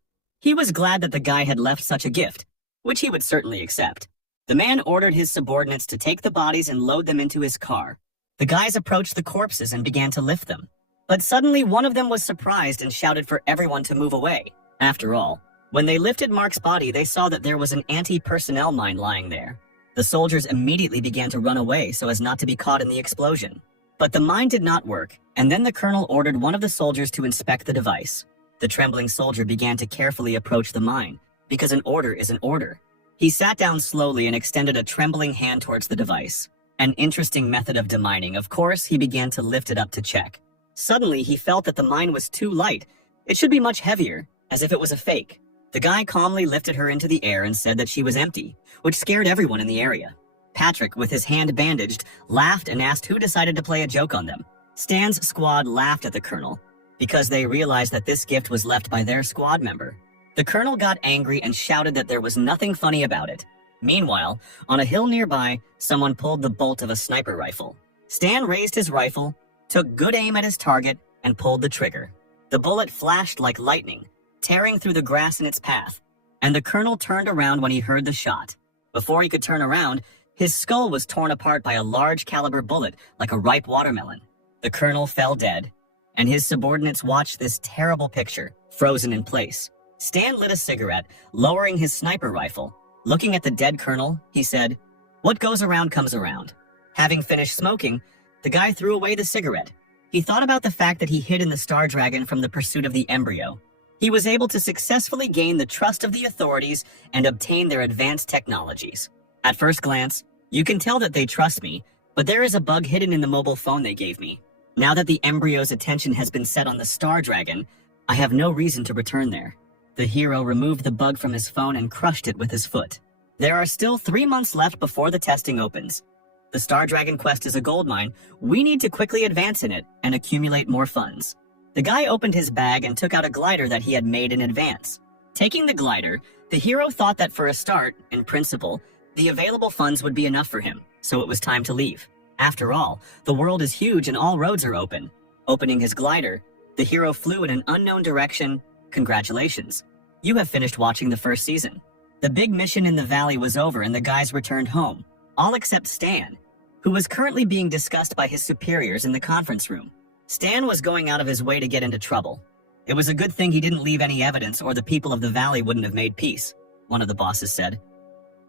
He was glad that the guy had left such a gift, which he would certainly accept. The man ordered his subordinates to take the bodies and load them into his car. The guys approached the corpses and began to lift them. But suddenly one of them was surprised and shouted for everyone to move away. After all, when they lifted Mark's body, they saw that there was an anti-personnel mine lying there. The soldiers immediately began to run away so as not to be caught in the explosion. But the mine did not work, and then the colonel ordered one of the soldiers to inspect the device. The trembling soldier began to carefully approach the mine, because an order is an order. He sat down slowly and extended a trembling hand towards the device. An interesting method of demining. Of course, he began to lift it up to check. Suddenly, he felt that the mine was too light. It should be much heavier, as if it was a fake. The guy calmly lifted her into the air and said that she was empty, which scared everyone in the area. Patrick, with his hand bandaged, laughed and asked who decided to play a joke on them. Stan's squad laughed at the colonel, because they realized that this gift was left by their squad member. The colonel got angry and shouted that there was nothing funny about it. Meanwhile, on a hill nearby, someone pulled the bolt of a sniper rifle. Stan raised his rifle, took good aim at his target, and pulled the trigger. The bullet flashed like lightning, tearing through the grass in its path, and the colonel turned around when he heard the shot. Before he could turn around, his skull was torn apart by a large caliber bullet like a ripe watermelon. The colonel fell dead, and his subordinates watched this terrible picture, frozen in place. Stan lit a cigarette, lowering his sniper rifle. Looking at the dead colonel, he said, "What goes around comes around." Having finished smoking, the guy threw away the cigarette. He thought about the fact that he hid in the Star Dragon from the pursuit of the embryo. He was able to successfully gain the trust of the authorities and obtain their advanced technologies. At first glance, you can tell that they trust me, but there is a bug hidden in the mobile phone they gave me. Now that the embryo's attention has been set on the Star Dragon, I have no reason to return there. The hero removed the bug from his phone and crushed it with his foot. There are still 3 months left before the testing opens. The Star Dragon quest is a goldmine. We need to quickly advance in it and accumulate more funds. The guy opened his bag and took out a glider that he had made in advance. Taking the glider, the hero thought that for a start, in principle, the available funds would be enough for him, so it was time to leave. After all, the world is huge and all roads are open. Opening his glider, the hero flew in an unknown direction. Congratulations. You have finished watching the first season. The big mission in the valley was over and the guys returned home, all except Stan, who was currently being discussed by his superiors in the conference room. Stan was going out of his way to get into trouble. It was a good thing he didn't leave any evidence or the people of the valley wouldn't have made peace, one of the bosses said.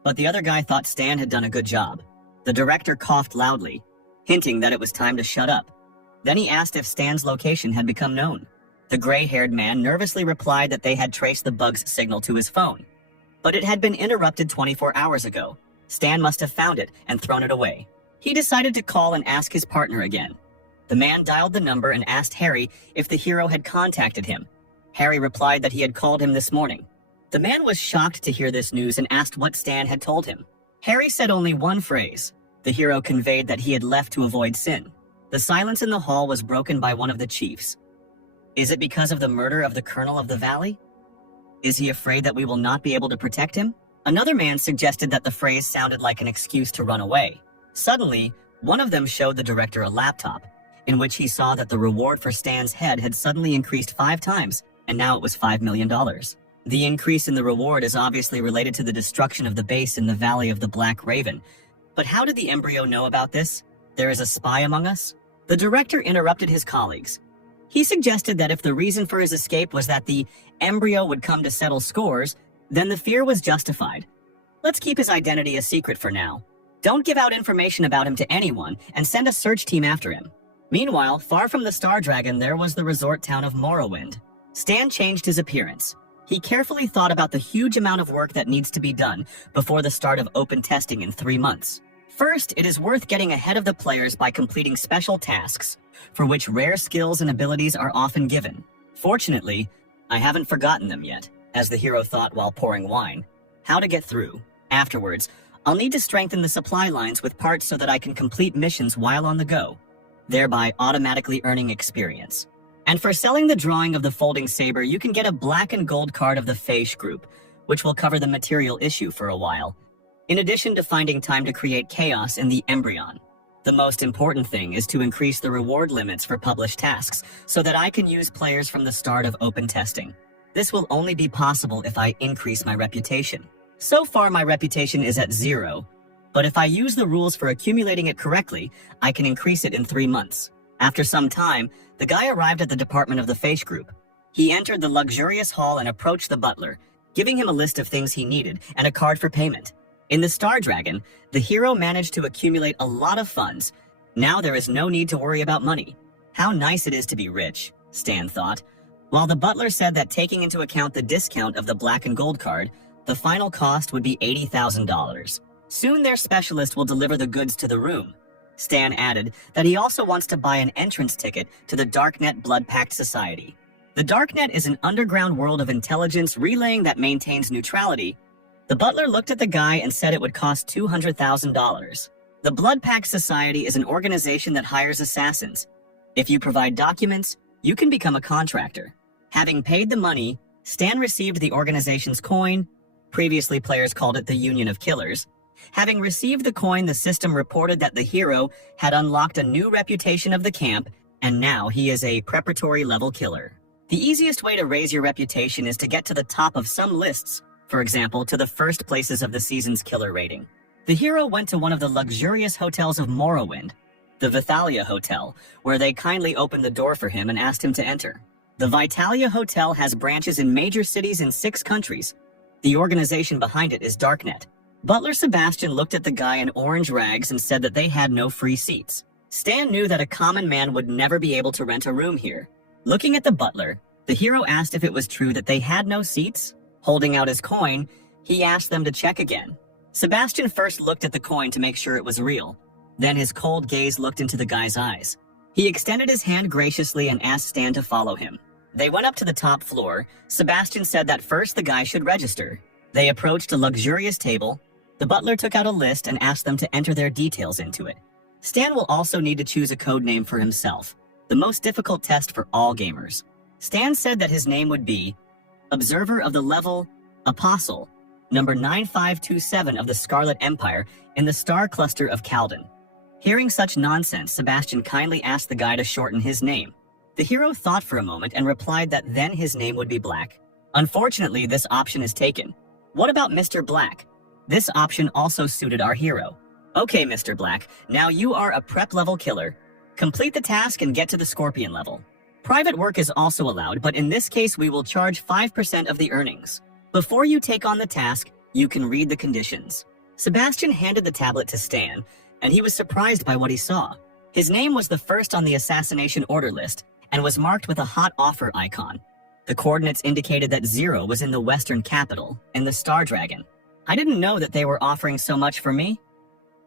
But the other guy thought Stan had done a good job. The director coughed loudly, hinting that it was time to shut up. Then he asked if Stan's location had become known. The gray-haired man nervously replied that they had traced the bug's signal to his phone, but it had been interrupted 24 hours ago. Stan must have found it and thrown it away. He decided to call and ask his partner again. The man dialed the number and asked Harry if the hero had contacted him. Harry replied that he had called him this morning. The man was shocked to hear this news and asked what Stan had told him. Harry said only one phrase. The hero conveyed that he had left to avoid sin. The silence in the hall was broken by one of the chiefs. Is it because of the murder of the colonel of the valley? Is he afraid that we will not be able to protect him? Another man suggested that the phrase sounded like an excuse to run away. Suddenly, one of them showed the director a laptop, in which he saw that the reward for Stan's head had suddenly increased 5 times. and now it was $5 million. The increase in the reward is obviously related to the destruction of the base in the Valley of the Black Raven. But how did the embryo know about this? There is a spy among us? The director interrupted his colleagues. He suggested that if the reason for his escape was that the embryo would come to settle scores, then the fear was justified. Let's keep his identity a secret for now. Don't give out information about him to anyone, and send a search team after him. Meanwhile, far from the Star Dragon, there was the resort town of Morrowind. Stan changed his appearance. He carefully thought about the huge amount of work that needs to be done before the start of open testing in 3 months. First, it is worth getting ahead of the players by completing special tasks, for which rare skills and abilities are often given. Fortunately, I haven't forgotten them yet, as the hero thought while pouring wine. How to get through. Afterwards, I'll need to strengthen the supply lines with parts so that I can complete missions while on the go, thereby automatically earning experience. And for selling the drawing of the folding saber, you can get a black and gold card of the Feish group, which will cover the material issue for a while, in addition to finding time to create chaos in the Embryon. The most important thing is to increase the reward limits for published tasks so that I can use players from the start of open testing. This will only be possible if I increase my reputation. So far, my reputation is at 0, but if I use the rules for accumulating it correctly, I can increase it in 3 months. After some time, the guy arrived at the department of the Feish group. He entered the luxurious hall and approached the butler, giving him a list of things he needed and a card for payment. In the Star Dragon, the hero managed to accumulate a lot of funds. Now there is no need to worry about money. How nice it is to be rich, Stan thought, while the butler said that taking into account the discount of the black and gold card, the final cost would be $80,000. Soon their specialist will deliver the goods to the room. Stan added that he also wants to buy an entrance ticket to the Darknet Blood Pact Society. The Darknet is an underground world of intelligence relaying that maintains neutrality. The butler looked at the guy and said it would cost $200,000. The Blood Pact Society is an organization that hires assassins. If you provide documents, you can become a contractor. Having paid the money, Stan received the organization's coin. Previously, players called it the Union of Killers. Having received the coin, the system reported that the hero had unlocked a new reputation of the camp, and now he is a preparatory level killer. The easiest way to raise your reputation is to get to the top of some lists, for example, to the first places of the season's killer rating. The hero went to one of the luxurious hotels of Morrowind, the Vithalia Hotel, where they kindly opened the door for him and asked him to enter. The Vitalia Hotel has branches in major cities in 6 countries. The organization behind it is Darknet. Butler Sebastian looked at the guy in orange rags and said that they had no free seats. Stan knew that a common man would never be able to rent a room here. Looking at the butler, the hero asked if it was true that they had no seats. Holding out his coin, he asked them to check again. Sebastian first looked at the coin to make sure it was real. Then his cold gaze looked into the guy's eyes. He extended his hand graciously and asked Stan to follow him. They went up to the top floor. Sebastian said that first the guy should register. They approached a luxurious table. The butler took out a list and asked them to enter their details into it. Stan will also need to choose a code name for himself, the most difficult test for all gamers. Stan said that his name would be Observer of the Level Apostle, number 9527 of the Scarlet Empire in the star cluster of Calden. Hearing such nonsense, Sebastian kindly asked the guy to shorten his name. The hero thought for a moment and replied that then his name would be Black. Unfortunately, this option is taken. What about Mr. Black? This option also suited our hero. Okay, Mr. Black, now you are a prep level killer. Complete the task and get to the Scorpion level. Private work is also allowed, but in this case we will charge 5% of the earnings. Before you take on the task, you can read the conditions. Sebastian handed the tablet to Stan, and he was surprised by what he saw. His name was the first on the assassination order list, and was marked with a hot offer icon. The coordinates indicated that 0 was in the Western capital, in the Star Dragon. I didn't know that they were offering so much for me.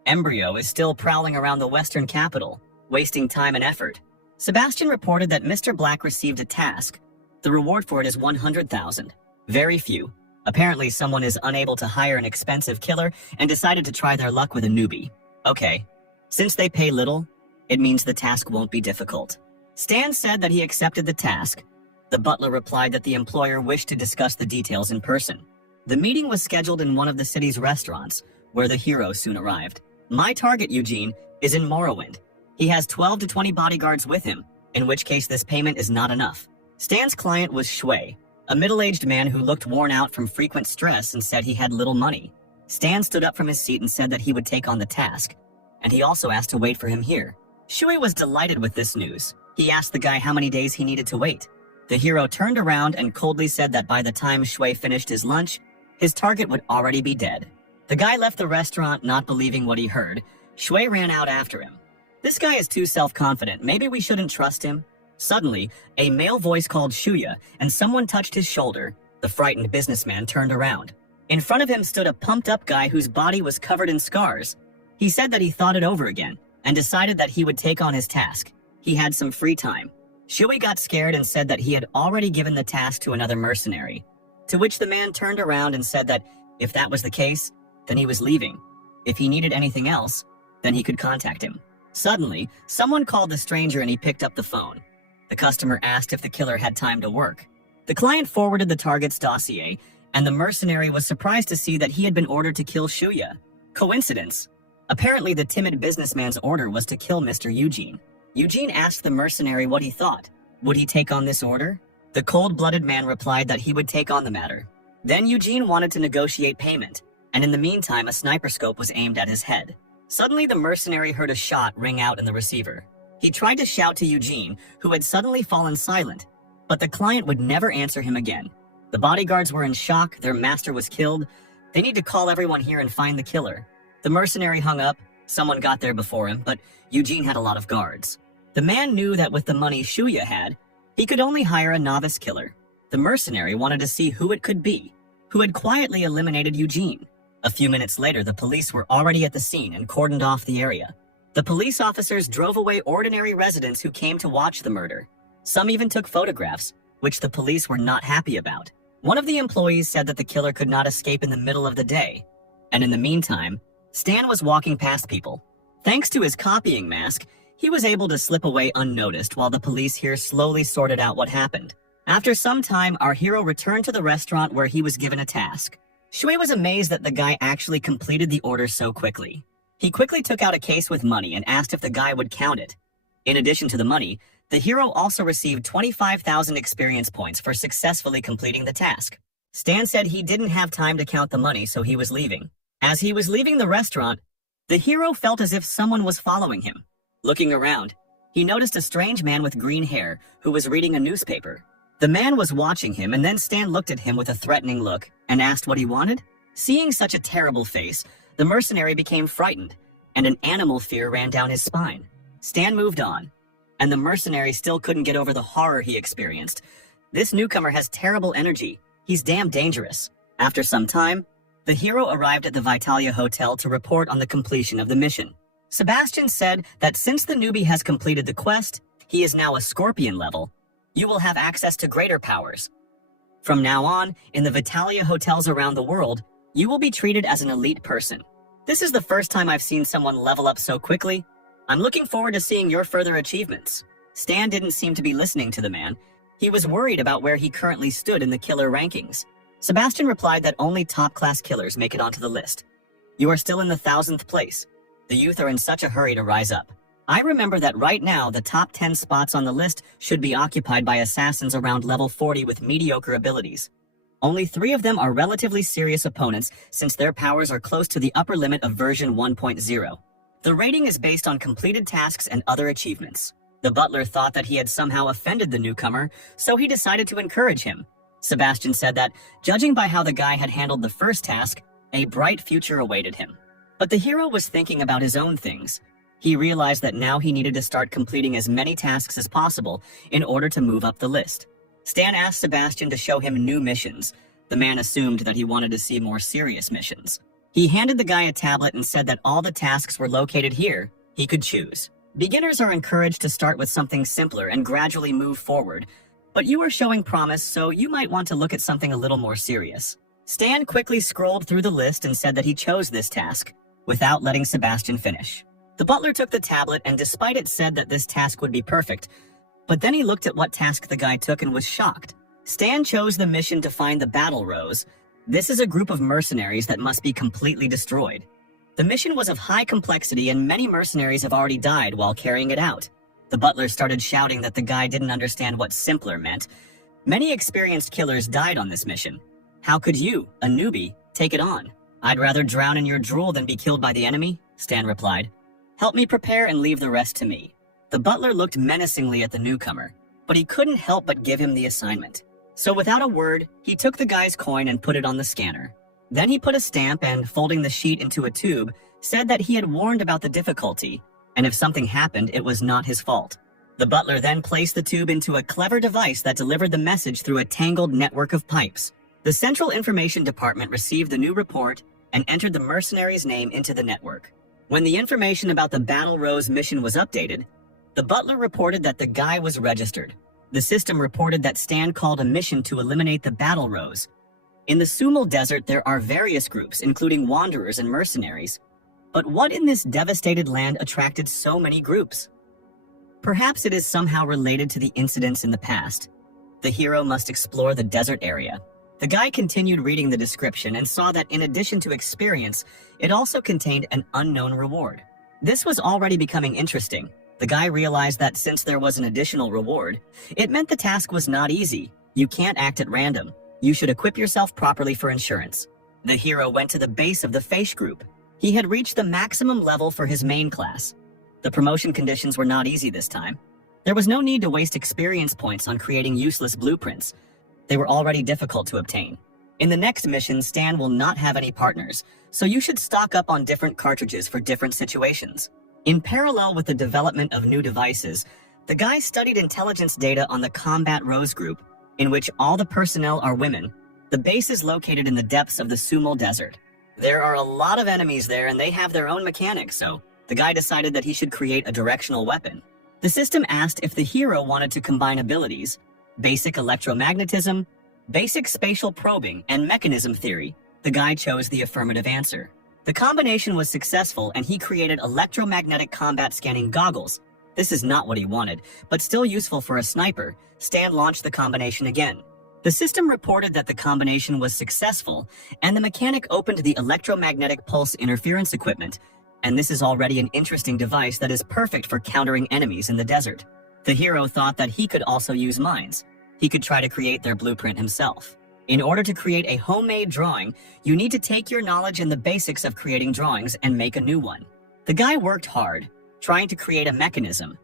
Embryo is still prowling around the Western capital, wasting time and effort. Sebastian reported that Mr. Black received a task. The reward for it is 100,000. Very few. Apparently someone is unable to hire an expensive killer and decided to try their luck with a newbie. Okay. Since they pay little, it means the task won't be difficult. Stan said that he accepted the task. The butler replied that the employer wished to discuss the details in person. The meeting was scheduled in one of the city's restaurants, where the hero soon arrived. My target, Eugene, is in Morrowind. He has 12 to 20 bodyguards with him, in which case this payment is not enough. Stan's client was Shui, a middle-aged man who looked worn out from frequent stress and said he had little money. Stan stood up from his seat and said that he would take on the task, and he also asked to wait for him here. Shui was delighted with this news. He asked the guy how many days he needed to wait. The hero turned around and coldly said that by the time Shui finished his lunch, his target would already be dead. The guy left the restaurant not believing what he heard. Shui ran out after him. This guy is too self-confident. Maybe we shouldn't trust him. Suddenly, a male voice called Shuya, and someone touched his shoulder. The frightened businessman turned around. In front of him stood a pumped-up guy whose body was covered in scars. He said that he thought it over again, and decided that he would take on his task. He had some free time. Shui got scared and said that he had already given the task to another mercenary, to which the man turned around and said that if that was the case, then he was leaving. If he needed anything else, then he could contact him. Suddenly, someone called the stranger and he picked up the phone. The customer asked if the killer had time to work. The client forwarded the target's dossier, and the mercenary was surprised to see that he had been ordered to kill Shuya. Coincidence? Apparently, the timid businessman's order was to kill Mr. Eugene. Eugene asked the mercenary what he thought. Would he take on this order? The cold-blooded man replied that he would take on the matter. Then Eugene wanted to negotiate payment, and in the meantime a sniper scope was aimed at his head. Suddenly the mercenary heard a shot ring out in the receiver. He tried to shout to Eugene, who had suddenly fallen silent, but the client would never answer him again. The bodyguards were in shock, their master was killed. They need to call everyone here and find the killer. The mercenary hung up, someone got there before him, but Eugene had a lot of guards. The man knew that with the money Shuya had, he could only hire a novice killer. The mercenary wanted to see who it could be, who had quietly eliminated Eugene. A few minutes later, the police were already at the scene and cordoned off the area. The police officers drove away ordinary residents who came to watch the murder. Some even took photographs, which the police were not happy about. One of the employees said that the killer could not escape in the middle of the day, and in the meantime, Stan was walking past people. Thanks to his copying mask, he was able to slip away unnoticed while the police here slowly sorted out what happened. After some time, our hero returned to the restaurant where he was given a task. Shui was amazed that the guy actually completed the order so quickly. He quickly took out a case with money and asked if the guy would count it. In addition to the money, the hero also received 25,000 experience points for successfully completing the task. Stan said he didn't have time to count the money, so he was leaving. As he was leaving the restaurant, the hero felt as if someone was following him. Looking around, he noticed a strange man with green hair who was reading a newspaper. The man was watching him, and then Stan looked at him with a threatening look and asked what he wanted. Seeing such a terrible face, the mercenary became frightened, and an animal fear ran down his spine. Stan moved on, and the mercenary still couldn't get over the horror he experienced. This newcomer has terrible energy. He's damn dangerous. After some time, the hero arrived at the Vitalia Hotel to report on the completion of the mission. Sebastian said that since the newbie has completed the quest, he is now a Scorpion level. You will have access to greater powers. From now on, in the Vitalia hotels around the world, you will be treated as an elite person. This is the first time I've seen someone level up so quickly. I'm looking forward to seeing your further achievements. Stan didn't seem to be listening to the man. He was worried about where he currently stood in the killer rankings. Sebastian replied that only top-class killers make it onto the list. You are still in the 1,000th place. The youth are in such a hurry to rise up. I remember that right now the top 10 spots on the list should be occupied by assassins around level 40 with mediocre abilities. Only 3 of them are relatively serious opponents since their powers are close to the upper limit of version 1.0. The rating is based on completed tasks and other achievements. The butler thought that he had somehow offended the newcomer, so he decided to encourage him. Sebastian said that, judging by how the guy had handled the first task, a bright future awaited him. But the hero was thinking about his own things. He realized that now he needed to start completing as many tasks as possible in order to move up the list. Stan asked Sebastian to show him new missions. The man assumed that he wanted to see more serious missions. He handed the guy a tablet and said that all the tasks were located here. He could choose. Beginners are encouraged to start with something simpler and gradually move forward, but you are showing promise, so you might want to look at something a little more serious. Stan quickly scrolled through the list and said that he chose this task, without letting Sebastian finish. The butler took the tablet, and despite it said that this task would be perfect, but then he looked at what task the guy took and was shocked. Stan chose the mission to find the Battle Rose. This is a group of mercenaries that must be completely destroyed. The mission was of high complexity and many mercenaries have already died while carrying it out. The butler started shouting that the guy didn't understand what simpler meant. Many experienced killers died on this mission. How could you, a newbie, take it on? I'd rather drown in your drool than be killed by the enemy, Stan replied. Help me prepare and leave the rest to me. The butler looked menacingly at the newcomer, but he couldn't help but give him the assignment. So without a word, he took the guy's coin and put it on the scanner. Then he put a stamp and, folding the sheet into a tube, said that he had warned about the difficulty, and if something happened, it was not his fault. The butler then placed the tube into a clever device that delivered the message through a tangled network of pipes. The Central Information Department received the new report and entered the mercenary's name into the network. When the information about the Battle Rose mission was updated, the butler reported that the guy was registered. The system reported that Stan called a mission to eliminate the Battle Rose. In the Sumal Desert, there are various groups, including wanderers and mercenaries. But what in this devastated land attracted so many groups? Perhaps it is somehow related to the incidents in the past. The hero must explore the desert area. The guy continued reading the description and saw that in addition to experience, it also contained an unknown reward. This was already becoming interesting. The guy realized that since there was an additional reward, it meant the task was not easy. You can't act at random. You should equip yourself properly for insurance. The hero went to the base of the Feish group. He had reached the maximum level for his main class. The promotion conditions were not easy this time. There was no need to waste experience points on creating useless blueprints. They were already difficult to obtain. In the next mission, Stan will not have any partners, so you should stock up on different cartridges for different situations. In parallel with the development of new devices, the guy studied intelligence data on the Combat Rose group, in which all the personnel are women. The base is located in the depths of the Sumal Desert. There are a lot of enemies there and they have their own mechanics, so the guy decided that he should create a directional weapon. The system asked if the hero wanted to combine abilities, basic electromagnetism, basic spatial probing, and mechanism theory. The guy chose the affirmative answer. The combination was successful and he created electromagnetic combat scanning goggles. This is not what he wanted, but still useful for a sniper. Stan launched the combination again. The system reported that the combination was successful, and the mechanic opened the electromagnetic pulse interference equipment, and this is already an interesting device that is perfect for countering enemies in the desert. The hero thought that he could also use mines. He could try to create their blueprint himself. In order to create a homemade drawing, you need to take your knowledge in the basics of creating drawings and make a new one. The guy worked hard, trying to create a mechanism,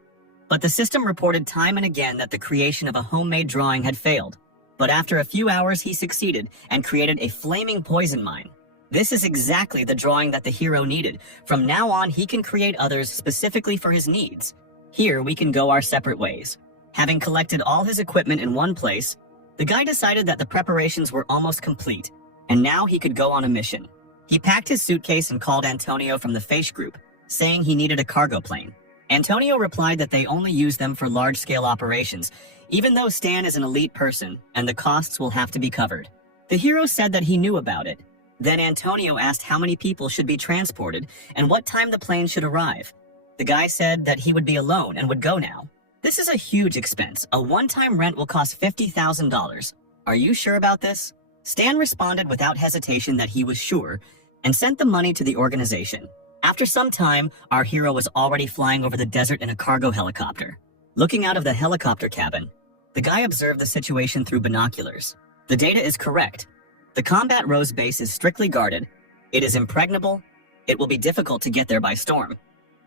but the system reported time and again that the creation of a homemade drawing had failed. But after a few hours, he succeeded and created a flaming poison mine. This is exactly the drawing that the hero needed. From now on, he can create others specifically for his needs. Here, we can go our separate ways. Having collected all his equipment in one place, the guy decided that the preparations were almost complete, and now he could go on a mission. He packed his suitcase and called Antonio from the Feish group, saying he needed a cargo plane. Antonio replied that they only use them for large-scale operations, even though Stan is an elite person, and the costs will have to be covered. The hero said that he knew about it. Then Antonio asked how many people should be transported and what time the plane should arrive. The guy said that he would be alone and would go now. This is a huge expense. A one-time rent will cost $50,000. Are you sure about this? Stan responded without hesitation that he was sure and sent the money to the organization. After some time, our hero was already flying over the desert in a cargo helicopter. Looking out of the helicopter cabin, the guy observed the situation through binoculars. The data is correct. The Combat Rose base is strictly guarded. It is impregnable. It will be difficult to get there by storm.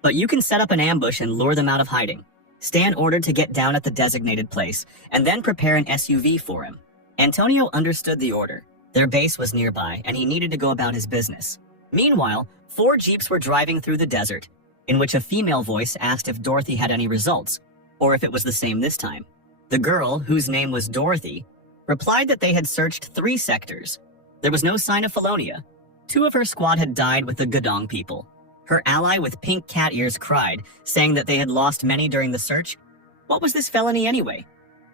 But you can set up an ambush and lure them out of hiding. Stan ordered to get down at the designated place and then prepare an SUV for him. Antonio understood the order. Their base was nearby and he needed to go about his business. Meanwhile, 4 jeeps were driving through the desert, in which a female voice asked if Dorothy had any results, or if it was the same this time. The girl, whose name was Dorothy, replied that they had searched 3 sectors. There was no sign of Felonia. 2 of her squad had died with the Gadong people. Her ally with pink cat ears cried, saying that they had lost many during the search. What was this felony anyway?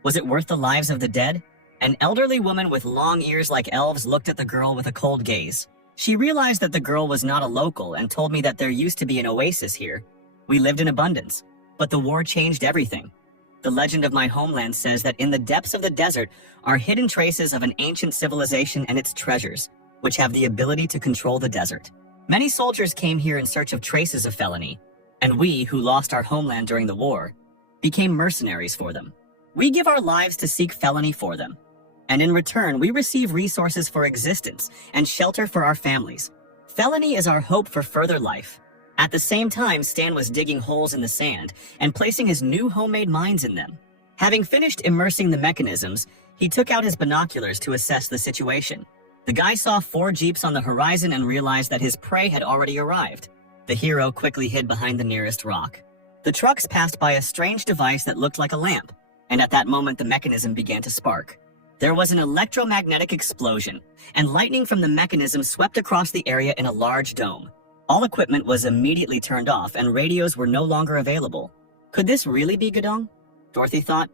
Was it worth the lives of the dead? An elderly woman with long ears like elves looked at the girl with a cold gaze. She realized that the girl was not a local and told me that there used to be an oasis here. We lived in abundance, but the war changed everything. The legend of my homeland says that in the depths of the desert are hidden traces of an ancient civilization and its treasures, which have the ability to control the desert. Many soldiers came here in search of traces of felony, and we, who lost our homeland during the war, became mercenaries for them. We give our lives to seek felony for them. And in return, we receive resources for existence and shelter for our families. Felony is our hope for further life. At the same time, Stan was digging holes in the sand and placing his new homemade mines in them. Having finished immersing the mechanisms, he took out his binoculars to assess the situation. The guy saw 4 jeeps on the horizon and realized that his prey had already arrived. The hero quickly hid behind the nearest rock. The trucks passed by a strange device that looked like a lamp, and at that moment the mechanism began to spark. There was an electromagnetic explosion, and lightning from the mechanism swept across the area in a large dome. All equipment was immediately turned off and radios were no longer available. Could this really be Gedong? Dorothy thought.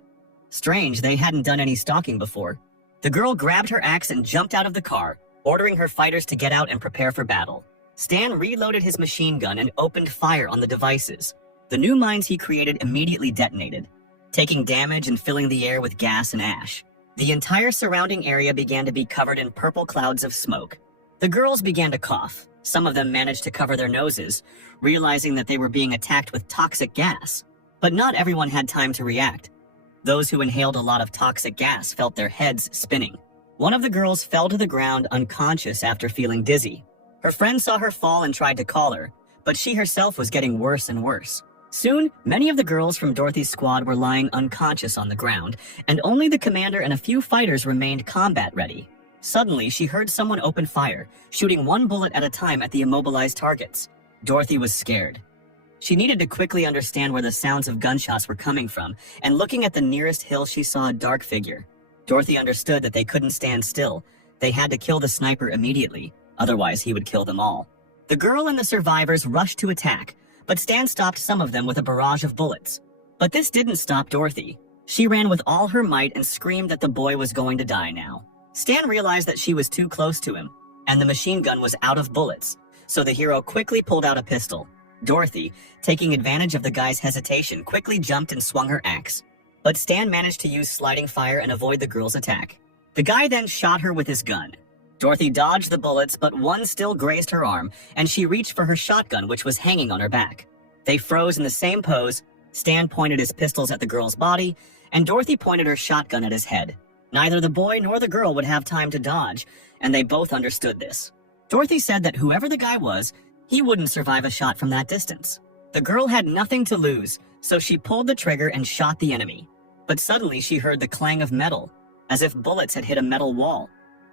Strange, they hadn't done any stalking before. The girl grabbed her axe and jumped out of the car, ordering her fighters to get out and prepare for battle. Stan reloaded his machine gun and opened fire on the devices. The new mines he created immediately detonated, taking damage and filling the air with gas and ash. The entire surrounding area began to be covered in purple clouds of smoke. The girls began to cough. Some of them managed to cover their noses, realizing that they were being attacked with toxic gas. But not everyone had time to react. Those who inhaled a lot of toxic gas felt their heads spinning. One of the girls fell to the ground unconscious after feeling dizzy. Her friend saw her fall and tried to call her, but she herself was getting worse and worse. Soon, many of the girls from Dorothy's squad were lying unconscious on the ground, and only the commander and a few fighters remained combat ready. Suddenly, she heard someone open fire, shooting 1 bullet at a time at the immobilized targets. Dorothy was scared. She needed to quickly understand where the sounds of gunshots were coming from, and looking at the nearest hill, she saw a dark figure. Dorothy understood that they couldn't stand still. They had to kill the sniper immediately, otherwise he would kill them all. The girl and the survivors rushed to attack, but Stan stopped some of them with a barrage of bullets. But this didn't stop Dorothy. She ran with all her might and screamed that the boy was going to die now. Stan realized that she was too close to him, and the machine gun was out of bullets, so the hero quickly pulled out a pistol. Dorothy, taking advantage of the guy's hesitation, quickly jumped and swung her axe. But Stan managed to use sliding fire and avoid the girl's attack. The guy then shot her with his gun. Dorothy dodged the bullets, but one still grazed her arm, and she reached for her shotgun, which was hanging on her back. They froze in the same pose. Stan pointed his pistols at the girl's body, and Dorothy pointed her shotgun at his head. Neither the boy nor the girl would have time to dodge, and they both understood this. Dorothy said that whoever the guy was, he wouldn't survive a shot from that distance. The girl had nothing to lose, so she pulled the trigger and shot the enemy. But suddenly she heard the clang of metal, as if bullets had hit a metal wall,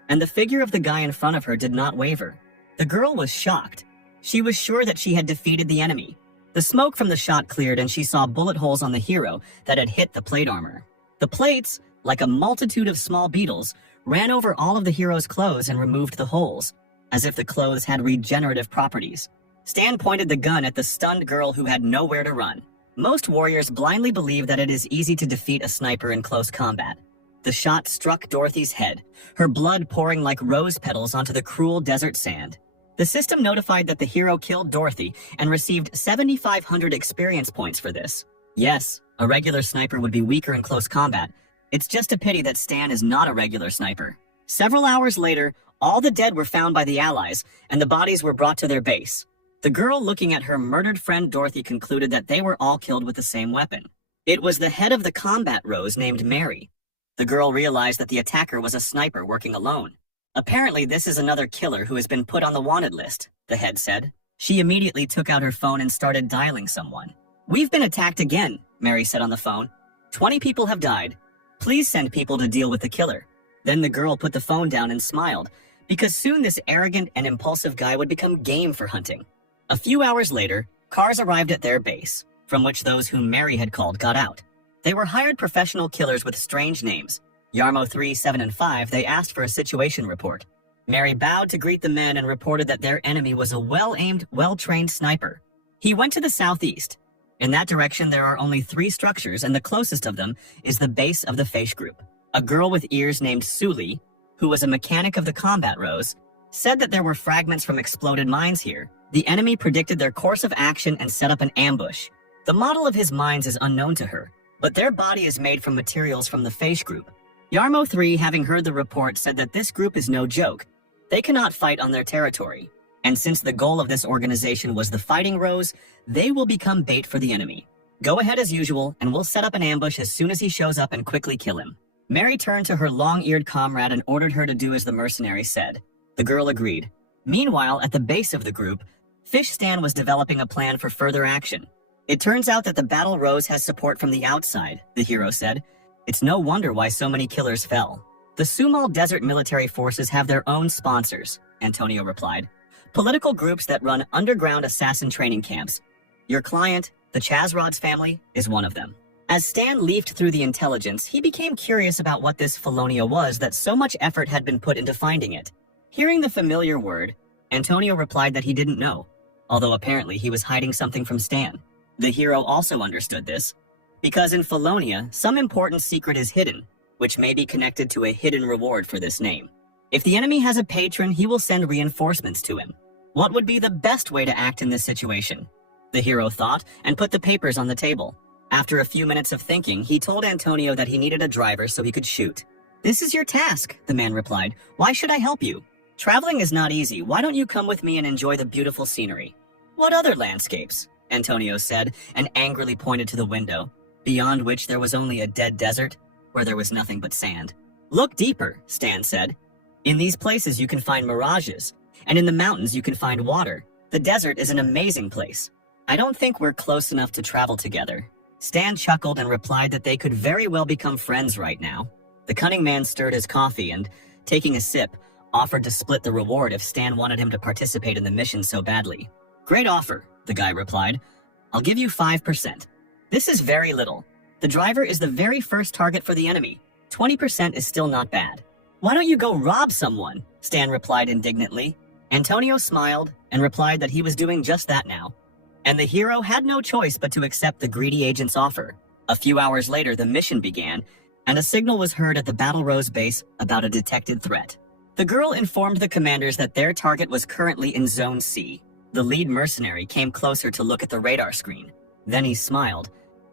and the figure of the guy in front of her did not waver. The girl was shocked. She was sure that she had defeated the enemy. The smoke from the shot cleared and she saw bullet holes on the hero that had hit the plate armor. The plates, like a multitude of small beetles, ran over all of the hero's clothes and removed the holes, as if the clothes had regenerative properties. Stan pointed the gun at the stunned girl who had nowhere to run. Most warriors blindly believe that it is easy to defeat a sniper in close combat. The shot struck Dorothy's head, her blood pouring like rose petals onto the cruel desert sand. The system notified that the hero killed Dorothy and received 7,500 experience points for this. Yes, a regular sniper would be weaker in close combat. It's just a pity that Stan is not a regular sniper. Several hours later, all the dead were found by the Allies, and the bodies were brought to their base. The girl looking at her murdered friend Dorothy concluded that they were all killed with the same weapon. It was the head of the combat rose named Mary. The girl realized that the attacker was a sniper working alone. Apparently, this is another killer who has been put on the wanted list, the head said. She immediately took out her phone and started dialing someone. We've been attacked again, Mary said on the phone. 20 people have died. Please send people to deal with the killer. Then the girl put the phone down and smiled, because soon this arrogant and impulsive guy would become game for hunting. A few hours later, cars arrived at their base, from which those whom Mary had called got out. They were hired professional killers with strange names. Yarmo 3, 7, and 5, they asked for a situation report. Mary bowed to greet the men and reported that their enemy was a well-aimed, well-trained sniper. He went to the southeast. In that direction, there are only 3 structures, and the closest of them is the base of the Face group. A girl with ears named Suli, who was a mechanic of the combat rose, said that there were fragments from exploded mines here. The enemy predicted their course of action and set up an ambush. The model of his mines is unknown to her, but their body is made from materials from the Face group. Yarmo 3, having heard the report, said that this group is no joke. They cannot fight on their territory, and since the goal of this organization was the fighting rose, they will become bait for the enemy. Go ahead as usual, and we'll set up an ambush as soon as he shows up and quickly kill him. Mary turned to her long-eared comrade and ordered her to do as the mercenary said. The girl agreed. Meanwhile, at the base of the group, Fish Stan was developing a plan for further action. It turns out that the Battle Rose has support from the outside, the hero said. It's no wonder why so many killers fell. The Sumal Desert military forces have their own sponsors, Antonio replied. Political groups that run underground assassin training camps. Your client, the Chazrod's family, is one of them. As Stan leafed through the intelligence, he became curious about what this Felonia was that so much effort had been put into finding it. Hearing the familiar word, Antonio replied that he didn't know, although apparently he was hiding something from Stan. The hero also understood this, because in Felonia, some important secret is hidden, which may be connected to a hidden reward for this name. If the enemy has a patron, he will send reinforcements to him. What would be the best way to act in this situation? The hero thought and put the papers on the table. After a few minutes of thinking, he told Antonio that he needed a driver so he could shoot. This is your task, the man replied. Why should I help you? Traveling is not easy. Why don't you come with me and enjoy the beautiful scenery? What other landscapes? Antonio said, and angrily pointed to the window, beyond which there was only a dead desert, where there was nothing but sand. Look deeper, Stan said. In these places you can find mirages, and in the mountains you can find water. The desert is an amazing place. I don't think we're close enough to travel together. Stan chuckled and replied that they could very well become friends right now. The cunning man stirred his coffee and, taking a sip, offered to split the reward if Stan wanted him to participate in the mission so badly. Great offer, the guy replied. I'll give you 5%. This is very little. The driver is the very first target for the enemy. 20% is still not bad. Why don't you go rob someone? Stan replied indignantly. Antonio smiled and replied that he was doing just that now. And the hero had no choice but to accept the greedy agent's offer. A few hours later, the mission began, and a signal was heard at the Battle Rose base about a detected threat. The girl informed the commanders that their target was currently in Zone C. The lead mercenary came closer to look at the radar screen. Then he smiled.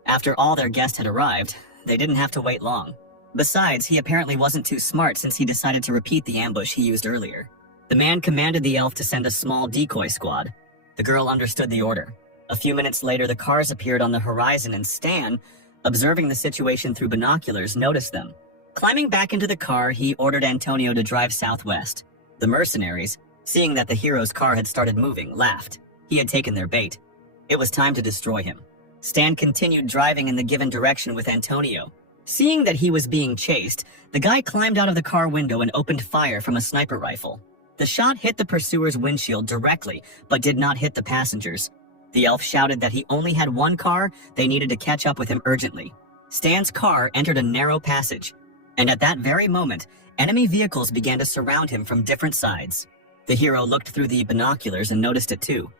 After all their guests had arrived, they didn't have to wait long. Besides, he apparently wasn't too smart since he decided to repeat the ambush he used earlier. The man commanded the elf to send a small decoy squad. The girl understood the order. A few minutes later, the cars appeared on the horizon and Stan, observing the situation through binoculars, noticed them. Climbing back into the car, he ordered Antonio to drive southwest. The mercenaries, seeing that the hero's car had started moving, laughed. He had taken their bait. It was time to destroy him. Stan continued driving in the given direction with Antonio. Seeing that he was being chased, the guy climbed out of the car window and opened fire from a sniper rifle. The shot hit the pursuer's windshield directly, but did not hit the passengers. The elf shouted that he only had one car, they needed to catch up with him urgently. Stan's car entered a narrow passage, and at that very moment, enemy vehicles began to surround him from different sides. The hero looked through the binoculars and noticed it too.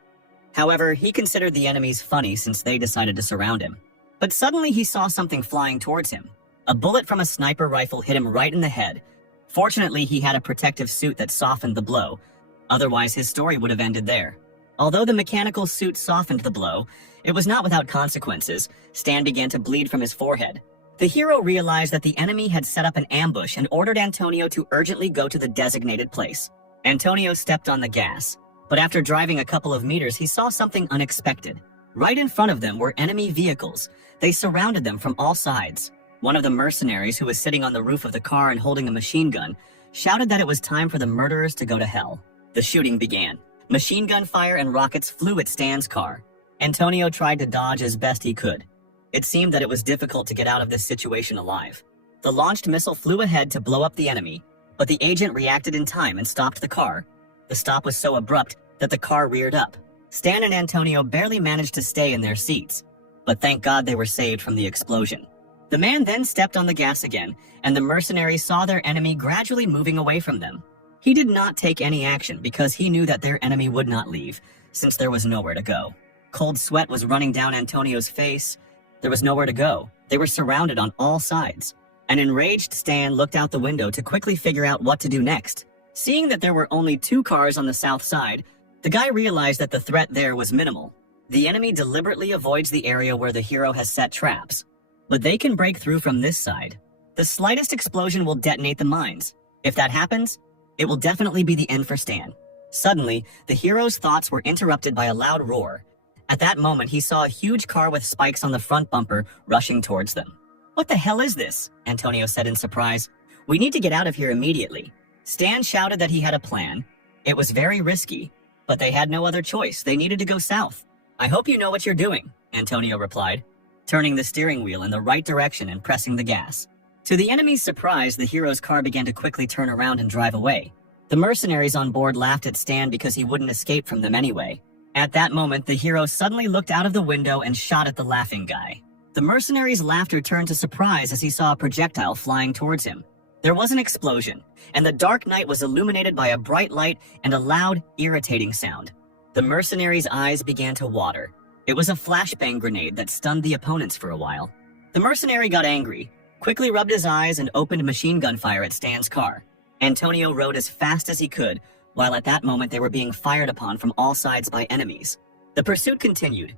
However, he considered the enemies funny since they decided to surround him. But suddenly he saw something flying towards him. A bullet from a sniper rifle hit him right in the head. Fortunately, he had a protective suit that softened the blow. Otherwise, his story would have ended there. Although the mechanical suit softened the blow, it was not without consequences. Stan began to bleed from his forehead. The hero realized that the enemy had set up an ambush and ordered Antonio to urgently go to the designated place. Antonio stepped on the gas, but after driving a couple of meters, he saw something unexpected. Right in front of them were enemy vehicles. They surrounded them from all sides. One of the mercenaries, who was sitting on the roof of the car and holding a machine gun, shouted that it was time for the murderers to go to hell. The shooting began. Machine gun fire and rockets flew at Stan's car. Antonio tried to dodge as best he could. It seemed that it was difficult to get out of this situation alive. The launched missile flew ahead to blow up the enemy, but the agent reacted in time and stopped the car. The stop was so abrupt that the car reared up. Stan and Antonio barely managed to stay in their seats, but thank God they were saved from the explosion. The man then stepped on the gas again, and the mercenaries saw their enemy gradually moving away from them. He did not take any action because he knew that their enemy would not leave, since there was nowhere to go. Cold sweat was running down Antonio's face. There was nowhere to go. They were surrounded on all sides. An enraged Stan looked out the window to quickly figure out what to do next. Seeing that there were only 2 cars on the south side, the guy realized that the threat there was minimal. The enemy deliberately avoids the area where the hero has set traps, but they can break through from this side. The slightest explosion will detonate the mines. If that happens, it will definitely be the end for Stan. Suddenly, the hero's thoughts were interrupted by a loud roar. At that moment, he saw a huge car with spikes on the front bumper rushing towards them. "What the hell is this?" Antonio said in surprise. "We need to get out of here immediately." Stan shouted that he had a plan. It was very risky, but they had no other choice. They needed to go south. "I hope you know what you're doing," Antonio replied, turning the steering wheel in the right direction and pressing the gas. To the enemy's surprise, the hero's car began to quickly turn around and drive away. The mercenaries on board laughed at Stan because he wouldn't escape from them anyway. At that moment, the hero suddenly looked out of the window and shot at the laughing guy. The mercenary's laughter turned to surprise as he saw a projectile flying towards him. There was an explosion, and the dark night was illuminated by a bright light and a loud, irritating sound. The mercenary's eyes began to water. It was a flashbang grenade that stunned the opponents for a while. The mercenary got angry, quickly rubbed his eyes, and opened machine gun fire at Stan's car. Antonio rode as fast as he could, while at that moment they were being fired upon from all sides by enemies. The pursuit continued,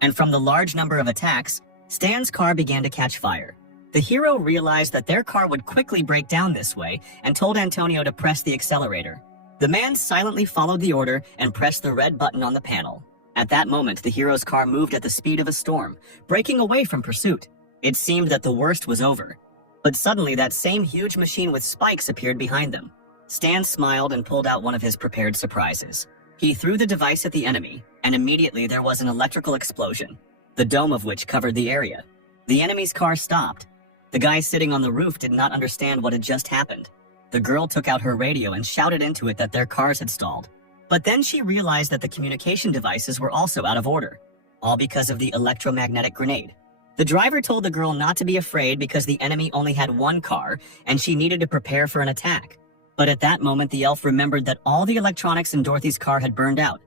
and from the large number of attacks, Stan's car began to catch fire. The hero realized that their car would quickly break down this way and told Antonio to press the accelerator. The man silently followed the order and pressed the red button on the panel. At that moment, the hero's car moved at the speed of a storm, breaking away from pursuit. It seemed that the worst was over. But suddenly, that same huge machine with spikes appeared behind them. Stan smiled and pulled out one of his prepared surprises. He threw the device at the enemy, and immediately there was an electrical explosion, the dome of which covered the area. The enemy's car stopped. The guy sitting on the roof did not understand what had just happened. The girl took out her radio and shouted into it that their cars had stalled. But then she realized that the communication devices were also out of order, all because of the electromagnetic grenade. The driver told the girl not to be afraid because the enemy only had one car and she needed to prepare for an attack. But at that moment, the elf remembered that all the electronics in Dorothy's car had burned out.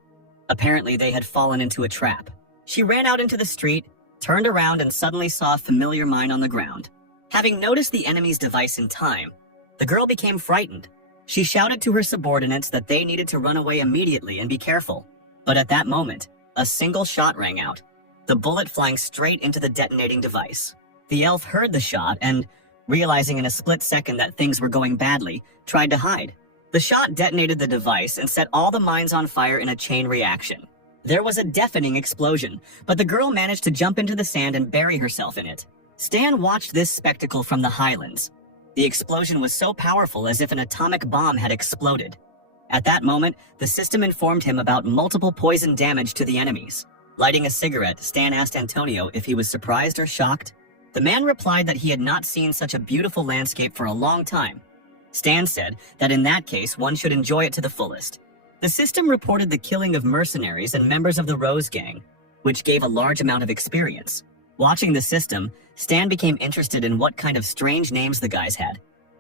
Apparently, they had fallen into a trap. She ran out into the street, turned around, and suddenly saw a familiar mine on the ground. Having noticed the enemy's device in time, the girl became frightened. She shouted to her subordinates that they needed to run away immediately and be careful. But at that moment, a single shot rang out, the bullet flying straight into the detonating device. The elf heard the shot and, realizing in a split second that things were going badly, tried to hide. The shot detonated the device and set all the mines on fire in a chain reaction. There was a deafening explosion, but the girl managed to jump into the sand and bury herself in it. Stan watched this spectacle from the highlands. The explosion was so powerful as if an atomic bomb had exploded. At that moment, the system informed him about multiple poison damage to the enemies. Lighting a cigarette, Stan asked Antonio if he was surprised or shocked. The man replied that he had not seen such a beautiful landscape for a long time. Stan said that in that case, one should enjoy it to the fullest. The system reported the killing of mercenaries and members of the Rose Gang, which gave a large amount of experience. Watching the system, Stan became interested in what kind of strange names the guys had.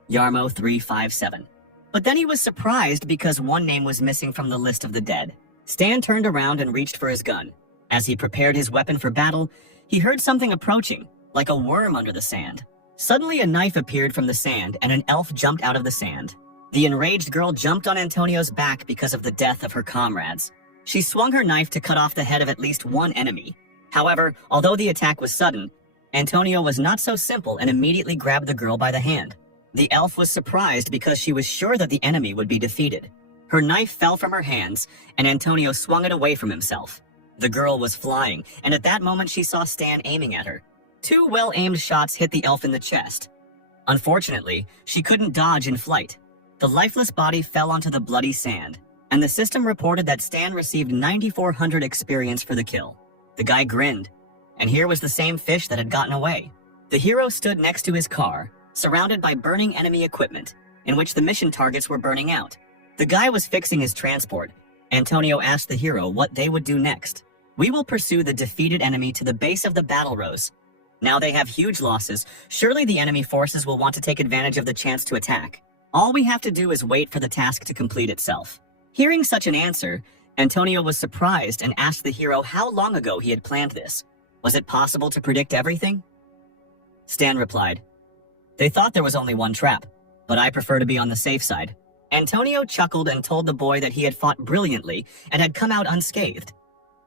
Yarmo 357. But then he was surprised because one name was missing from the list of the dead. Stan turned around and reached for his gun. As he prepared his weapon for battle, he heard something approaching, like a worm under the sand. Suddenly a knife appeared from the sand and an elf jumped out of the sand. The enraged girl jumped on Antonio's back because of the death of her comrades. She swung her knife to cut off the head of at least one enemy. However, although the attack was sudden, Antonio was not so simple and immediately grabbed the girl by the hand. The elf was surprised because she was sure that the enemy would be defeated. Her knife fell from her hands, and Antonio swung it away from himself. The girl was flying, and at that moment she saw Stan aiming at her. Two well-aimed shots hit the elf in the chest. Unfortunately, she couldn't dodge in flight. The lifeless body fell onto the bloody sand, and the system reported that Stan received 9,400 experience for the kill. The guy grinned, and here was the same fish that had gotten away. The hero stood next to his car, surrounded by burning enemy equipment, in which the mission targets were burning out. The guy was fixing his transport. Antonio asked the hero what they would do next. "We will pursue the defeated enemy to the base of the battle rose. Now they have huge losses. Surely the enemy forces will want to take advantage of the chance to attack. All we have to do is wait for the task to complete itself." Hearing such an answer, Antonio was surprised and asked the hero how long ago he had planned this. Was it possible to predict everything? Stan replied, "They thought there was only one trap, but I prefer to be on the safe side." Antonio chuckled and told the boy that he had fought brilliantly and had come out unscathed.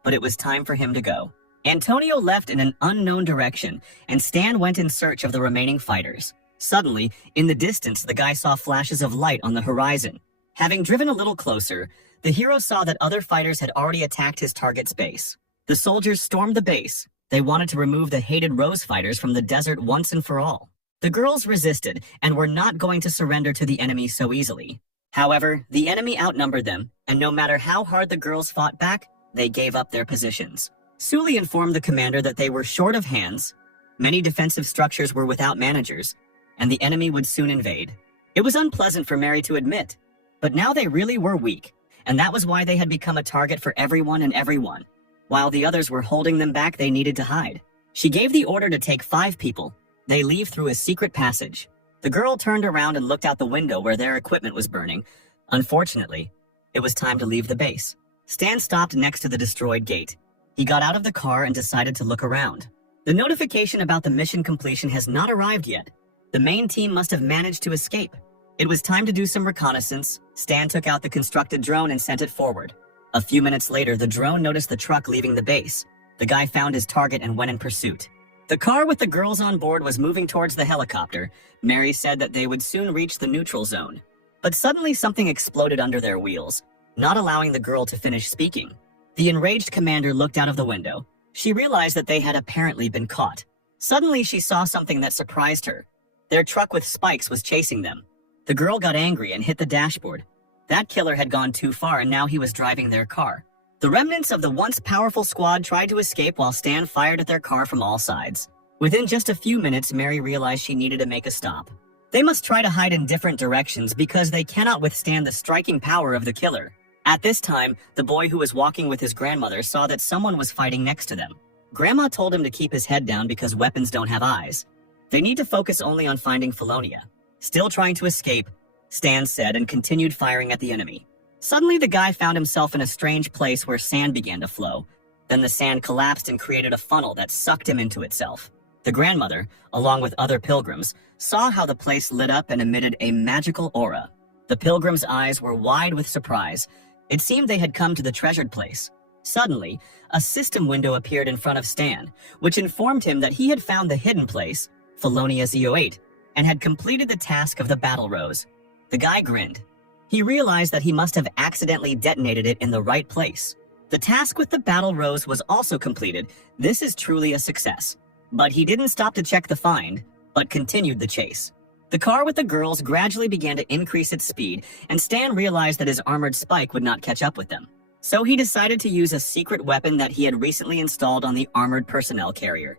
But it was time for him to go. Antonio left in an unknown direction, and Stan went in search of the remaining fighters. Suddenly, in the distance, the guy saw flashes of light on the horizon. Having driven a little closer, the hero saw that other fighters had already attacked his target's base. The soldiers stormed the base. They wanted to remove the hated Rose fighters from the desert once and for all. The girls resisted and were not going to surrender to the enemy so easily. However, the enemy outnumbered them, and no matter how hard the girls fought back, they gave up their positions. Suli informed the commander that they were short of hands, many defensive structures were without managers, and the enemy would soon invade. It was unpleasant for Mary to admit, but now they really were weak, and that was why they had become a target for everyone and everyone. While the others were holding them back, they needed to hide. She gave the order to take 5 people. They leave through a secret passage. The girl turned around and looked out the window where their equipment was burning. Unfortunately, it was time to leave the base. Stan stopped next to the destroyed gate. He got out of the car and decided to look around. The notification about the mission completion has not arrived yet. The main team must have managed to escape. It was time to do some reconnaissance. Stan took out the constructed drone and sent it forward. A few minutes later, the drone noticed the truck leaving the base. The guy found his target and went in pursuit. The car with the girls on board was moving towards the helicopter. Mary said that they would soon reach the neutral zone. But suddenly something exploded under their wheels, not allowing the girl to finish speaking. The enraged commander looked out of the window. She realized that they had apparently been caught. Suddenly she saw something that surprised her. Their truck with spikes was chasing them. The girl got angry and hit the dashboard. That killer had gone too far and now he was driving their car. The remnants of the once powerful squad tried to escape while Stan fired at their car from all sides. Within just a few minutes, Mary realized she needed to make a stop. They must try to hide in different directions because they cannot withstand the striking power of the killer. At this time, the boy who was walking with his grandmother saw that someone was fighting next to them. Grandma told him to keep his head down because weapons don't have eyes. They need to focus only on finding Felonia. Still trying to escape, Stan said and continued firing at the enemy. Suddenly, the guy found himself in a strange place where sand began to flow. Then the sand collapsed and created a funnel that sucked him into itself. The grandmother, along with other pilgrims, saw how the place lit up and emitted a magical aura. The pilgrims' eyes were wide with surprise. It seemed they had come to the treasured place. Suddenly, a system window appeared in front of Stan, which informed him that he had found the hidden place, Felonia Z08, and had completed the task of the battle rose. The guy grinned. He realized that he must have accidentally detonated it in the right place. The task with the battle rose was also completed. This is truly a success. But he didn't stop to check the find, but continued the chase. The car with the girls gradually began to increase its speed, and Stan realized that his armored spike would not catch up with them. So he decided to use a secret weapon that he had recently installed on the armored personnel carrier.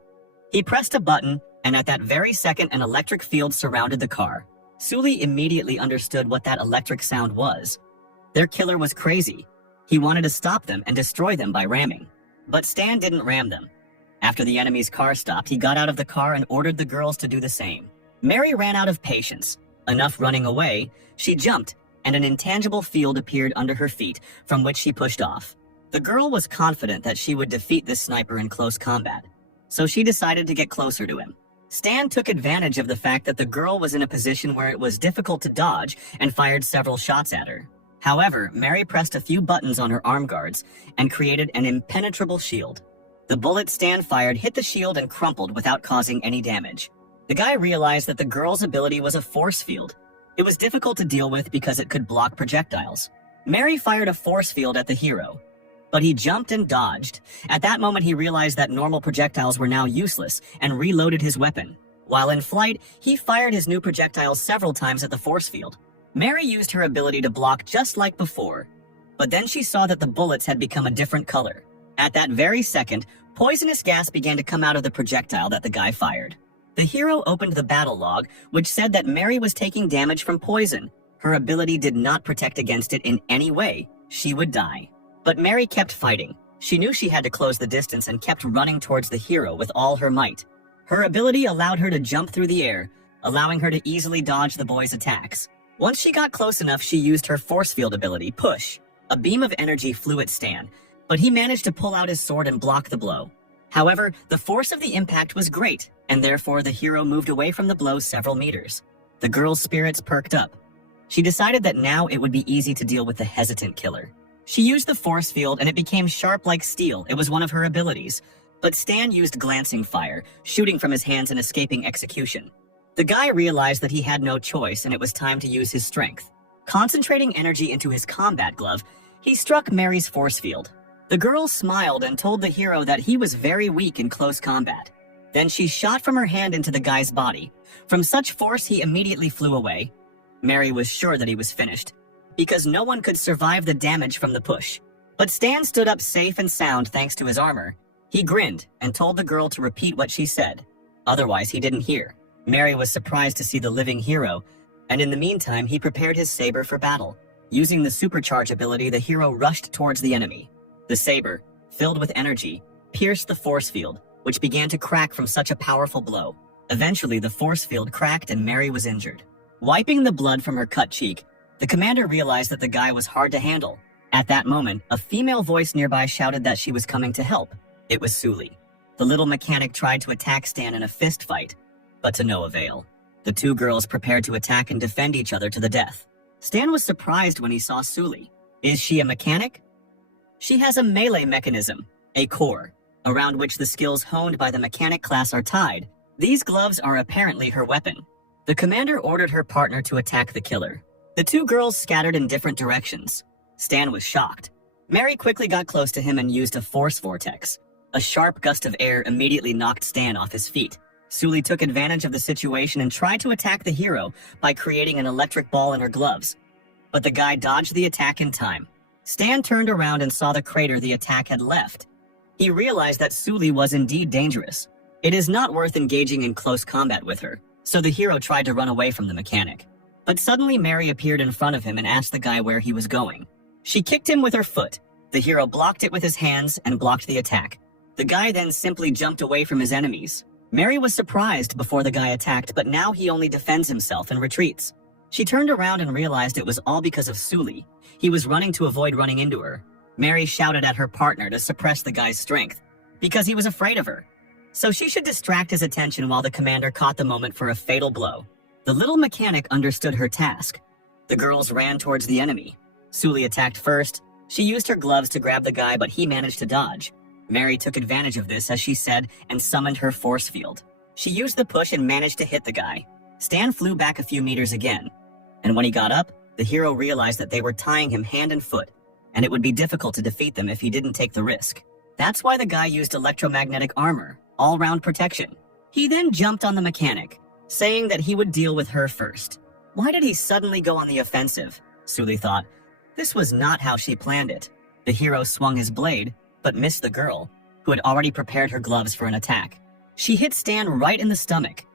He pressed a button, and at that very second an electric field surrounded the car. Suli immediately understood what that electric sound was. Their killer was crazy. He wanted to stop them and destroy them by ramming. But Stan didn't ram them. After the enemy's car stopped, he got out of the car and ordered the girls to do the same. Mary ran out of patience. Enough running away, she jumped, and an intangible field appeared under her feet, from which she pushed off. The girl was confident that she would defeat this sniper in close combat, so she decided to get closer to him. Stan took advantage of the fact that the girl was in a position where it was difficult to dodge and fired several shots at her. However, Mary pressed a few buttons on her arm guards and created an impenetrable shield. The bullet Stan fired hit the shield and crumpled without causing any damage. The guy realized that the girl's ability was a force field. It was difficult to deal with because it could block projectiles. Mary fired a force field at the hero, but he jumped and dodged. At that moment, he realized that normal projectiles were now useless and reloaded his weapon. While in flight, he fired his new projectiles several times at the force field. Mary used her ability to block just like before, but then she saw that the bullets had become a different color. At that very second, poisonous gas began to come out of the projectile that the guy fired. The hero opened the battle log, which said that Mary was taking damage from poison. Her ability did not protect against it in any way. She would die. But Mary kept fighting. She knew she had to close the distance and kept running towards the hero with all her might. Her ability allowed her to jump through the air, allowing her to easily dodge the boy's attacks. Once she got close enough, she used her force field ability, Push. A beam of energy flew at Stan, but he managed to pull out his sword and block the blow. However, the force of the impact was great, and therefore the hero moved away from the blow several meters. The girl's spirits perked up. She decided that now it would be easy to deal with the hesitant killer. She used the force field and it became sharp like steel. It was one of her abilities. But Stan used glancing fire, shooting from his hands and escaping execution. The guy realized that he had no choice and it was time to use his strength. Concentrating energy into his combat glove, he struck Mary's force field. The girl smiled and told the hero that he was very weak in close combat. Then she shot from her hand into the guy's body. From such force, he immediately flew away. Mary was sure that he was finished, because no one could survive the damage from the push. But Stan stood up safe and sound thanks to his armor. He grinned and told the girl to repeat what she said. Otherwise, he didn't hear. Mary was surprised to see the living hero, and in the meantime, he prepared his saber for battle. Using the supercharge ability, the hero rushed towards the enemy. The saber, filled with energy, pierced the force field, which began to crack from such a powerful blow. Eventually, the force field cracked and Mary was injured. Wiping the blood from her cut cheek, the commander realized that the guy was hard to handle. At that moment, a female voice nearby shouted that she was coming to help. It was Suli. The little mechanic tried to attack Stan in a fist fight, but to no avail. The two girls prepared to attack and defend each other to the death. Stan was surprised when he saw Suli. Is she a mechanic? She has a melee mechanism, a core, around which the skills honed by the mechanic class are tied. These gloves are apparently her weapon. The commander ordered her partner to attack the killer. The two girls scattered in different directions. Stan was shocked. Mary quickly got close to him and used a force vortex. A sharp gust of air immediately knocked Stan off his feet. Suli took advantage of the situation and tried to attack the hero by creating an electric ball in her gloves. But the guy dodged the attack in time. Stan turned around and saw the crater the attack had left. He realized that Suli was indeed dangerous. It is not worth engaging in close combat with her, so the hero tried to run away from the mechanic. But suddenly Mary appeared in front of him and asked the guy where he was going. She kicked him with her foot. The hero blocked it with his hands and blocked the attack. The guy then simply jumped away from his enemies. Mary was surprised before the guy attacked, but now he only defends himself and retreats. She turned around and realized it was all because of Suli. He was running to avoid running into her. Mary shouted at her partner to suppress the guy's strength, because he was afraid of her. So she should distract his attention while the commander caught the moment for a fatal blow. The little mechanic understood her task. The girls ran towards the enemy. Suli attacked first. She used her gloves to grab the guy, but he managed to dodge. Mary took advantage of this, as she said, and summoned her force field. She used the push and managed to hit the guy. Stan flew back a few meters again, and when he got up, the hero realized that they were tying him hand and foot, and it would be difficult to defeat them if he didn't take the risk. That's why the guy used electromagnetic armor, all-round protection. He then jumped on the mechanic, saying that he would deal with her first. Why did he suddenly go on the offensive? Suli thought. This was not how she planned it. The hero swung his blade, but missed the girl, who had already prepared her gloves for an attack. She hit Stan right in the stomach.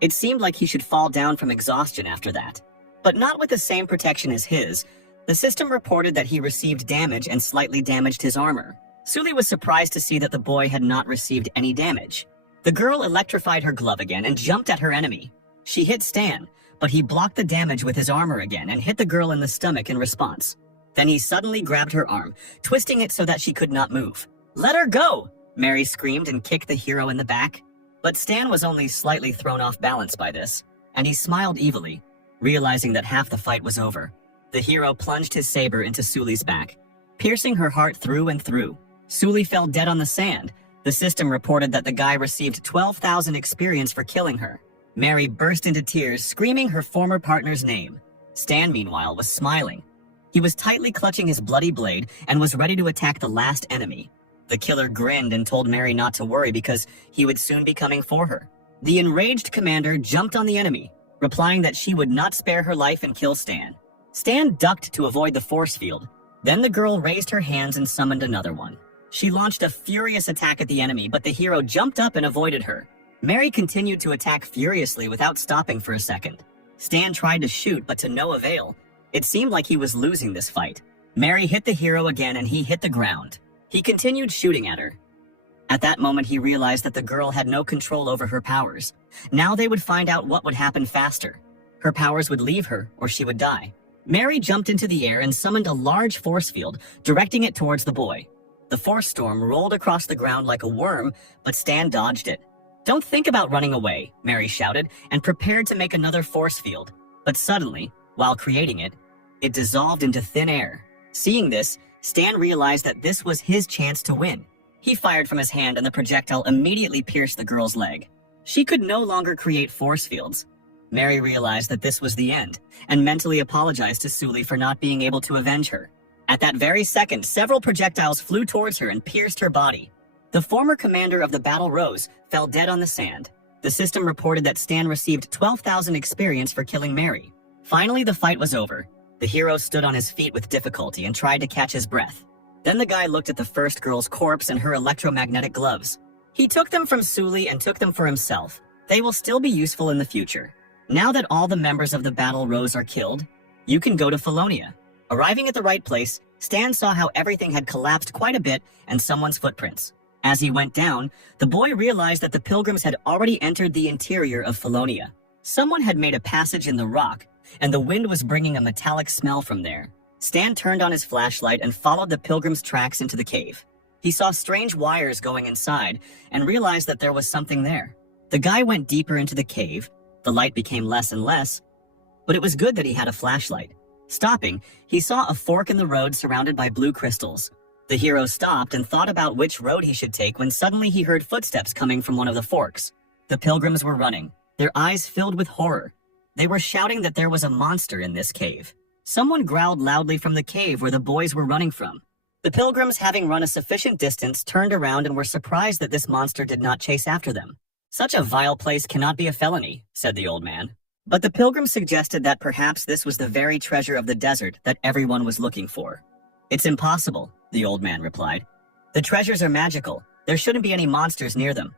It seemed like he should fall down from exhaustion after that, but not with the same protection as his. The system reported that he received damage and slightly damaged his armor. Suli was surprised to see that the boy had not received any damage. The girl electrified her glove again and jumped at her enemy. She hit Stan, but he blocked the damage with his armor again and hit the girl in the stomach in response. Then he suddenly grabbed her arm, twisting it so that she could not move. "Let her go!" Mary screamed and kicked the hero in the back. But Stan was only slightly thrown off balance by this, and he smiled evilly, realizing that half the fight was over. The hero plunged his saber into Suli's back, piercing her heart through and through. Suli fell dead on the sand. The system reported that the guy received 12,000 experience for killing her. Mary burst into tears, screaming her former partner's name. Stan, meanwhile, was smiling. He was tightly clutching his bloody blade and was ready to attack the last enemy. The killer grinned and told Mary not to worry because he would soon be coming for her. The enraged commander jumped on the enemy, replying that she would not spare her life and kill Stan. Stan ducked to avoid the force field. Then the girl raised her hands and summoned another one. She launched a furious attack at the enemy, but the hero jumped up and avoided her. Mary continued to attack furiously without stopping for a second. Stan tried to shoot, but to no avail. It seemed like he was losing this fight. Mary hit the hero again and he hit the ground. He continued shooting at her. At that moment, he realized that the girl had no control over her powers. Now they would find out what would happen faster. Her powers would leave her, or she would die. Mary jumped into the air and summoned a large force field, directing it towards the boy. The force storm rolled across the ground like a worm, but Stan dodged it. "Don't think about running away," Mary shouted, and prepared to make another force field. But suddenly, while creating it, it dissolved into thin air. Seeing this, Stan realized that this was his chance to win. He fired from his hand and the projectile immediately pierced the girl's leg. She could no longer create force fields. Mary realized that this was the end, and mentally apologized to Suli for not being able to avenge her. At that very second, several projectiles flew towards her and pierced her body. The former commander of the Battle Rose fell dead on the sand. The system reported that Stan received 12,000 experience for killing Mary. Finally, the fight was over. The hero stood on his feet with difficulty and tried to catch his breath. Then the guy looked at the first girl's corpse and her electromagnetic gloves. He took them from Suli and took them for himself. They will still be useful in the future. Now that all the members of the Battle Rose are killed, you can go to Felonia. Arriving at the right place, Stan saw how everything had collapsed quite a bit and someone's footprints. As he went down, the boy realized that the pilgrims had already entered the interior of Felonia. Someone had made a passage in the rock, and the wind was bringing a metallic smell from there. Stan turned on his flashlight and followed the pilgrims' tracks into the cave. He saw strange wires going inside and realized that there was something there. The guy went deeper into the cave. The light became less and less, but it was good that he had a flashlight. Stopping, he saw a fork in the road surrounded by blue crystals. The hero stopped and thought about which road he should take when suddenly he heard footsteps coming from one of the forks. The pilgrims were running, their eyes filled with horror. They were shouting that there was a monster in this cave. Someone growled loudly from the cave where the boys were running from. The pilgrims, having run a sufficient distance, turned around and were surprised that this monster did not chase after them. "Such a vile place cannot be a felony," said the old man. But the pilgrims suggested that perhaps this was the very treasure of the desert that everyone was looking for. "It's impossible," the old man replied. "The treasures are magical. There shouldn't be any monsters near them."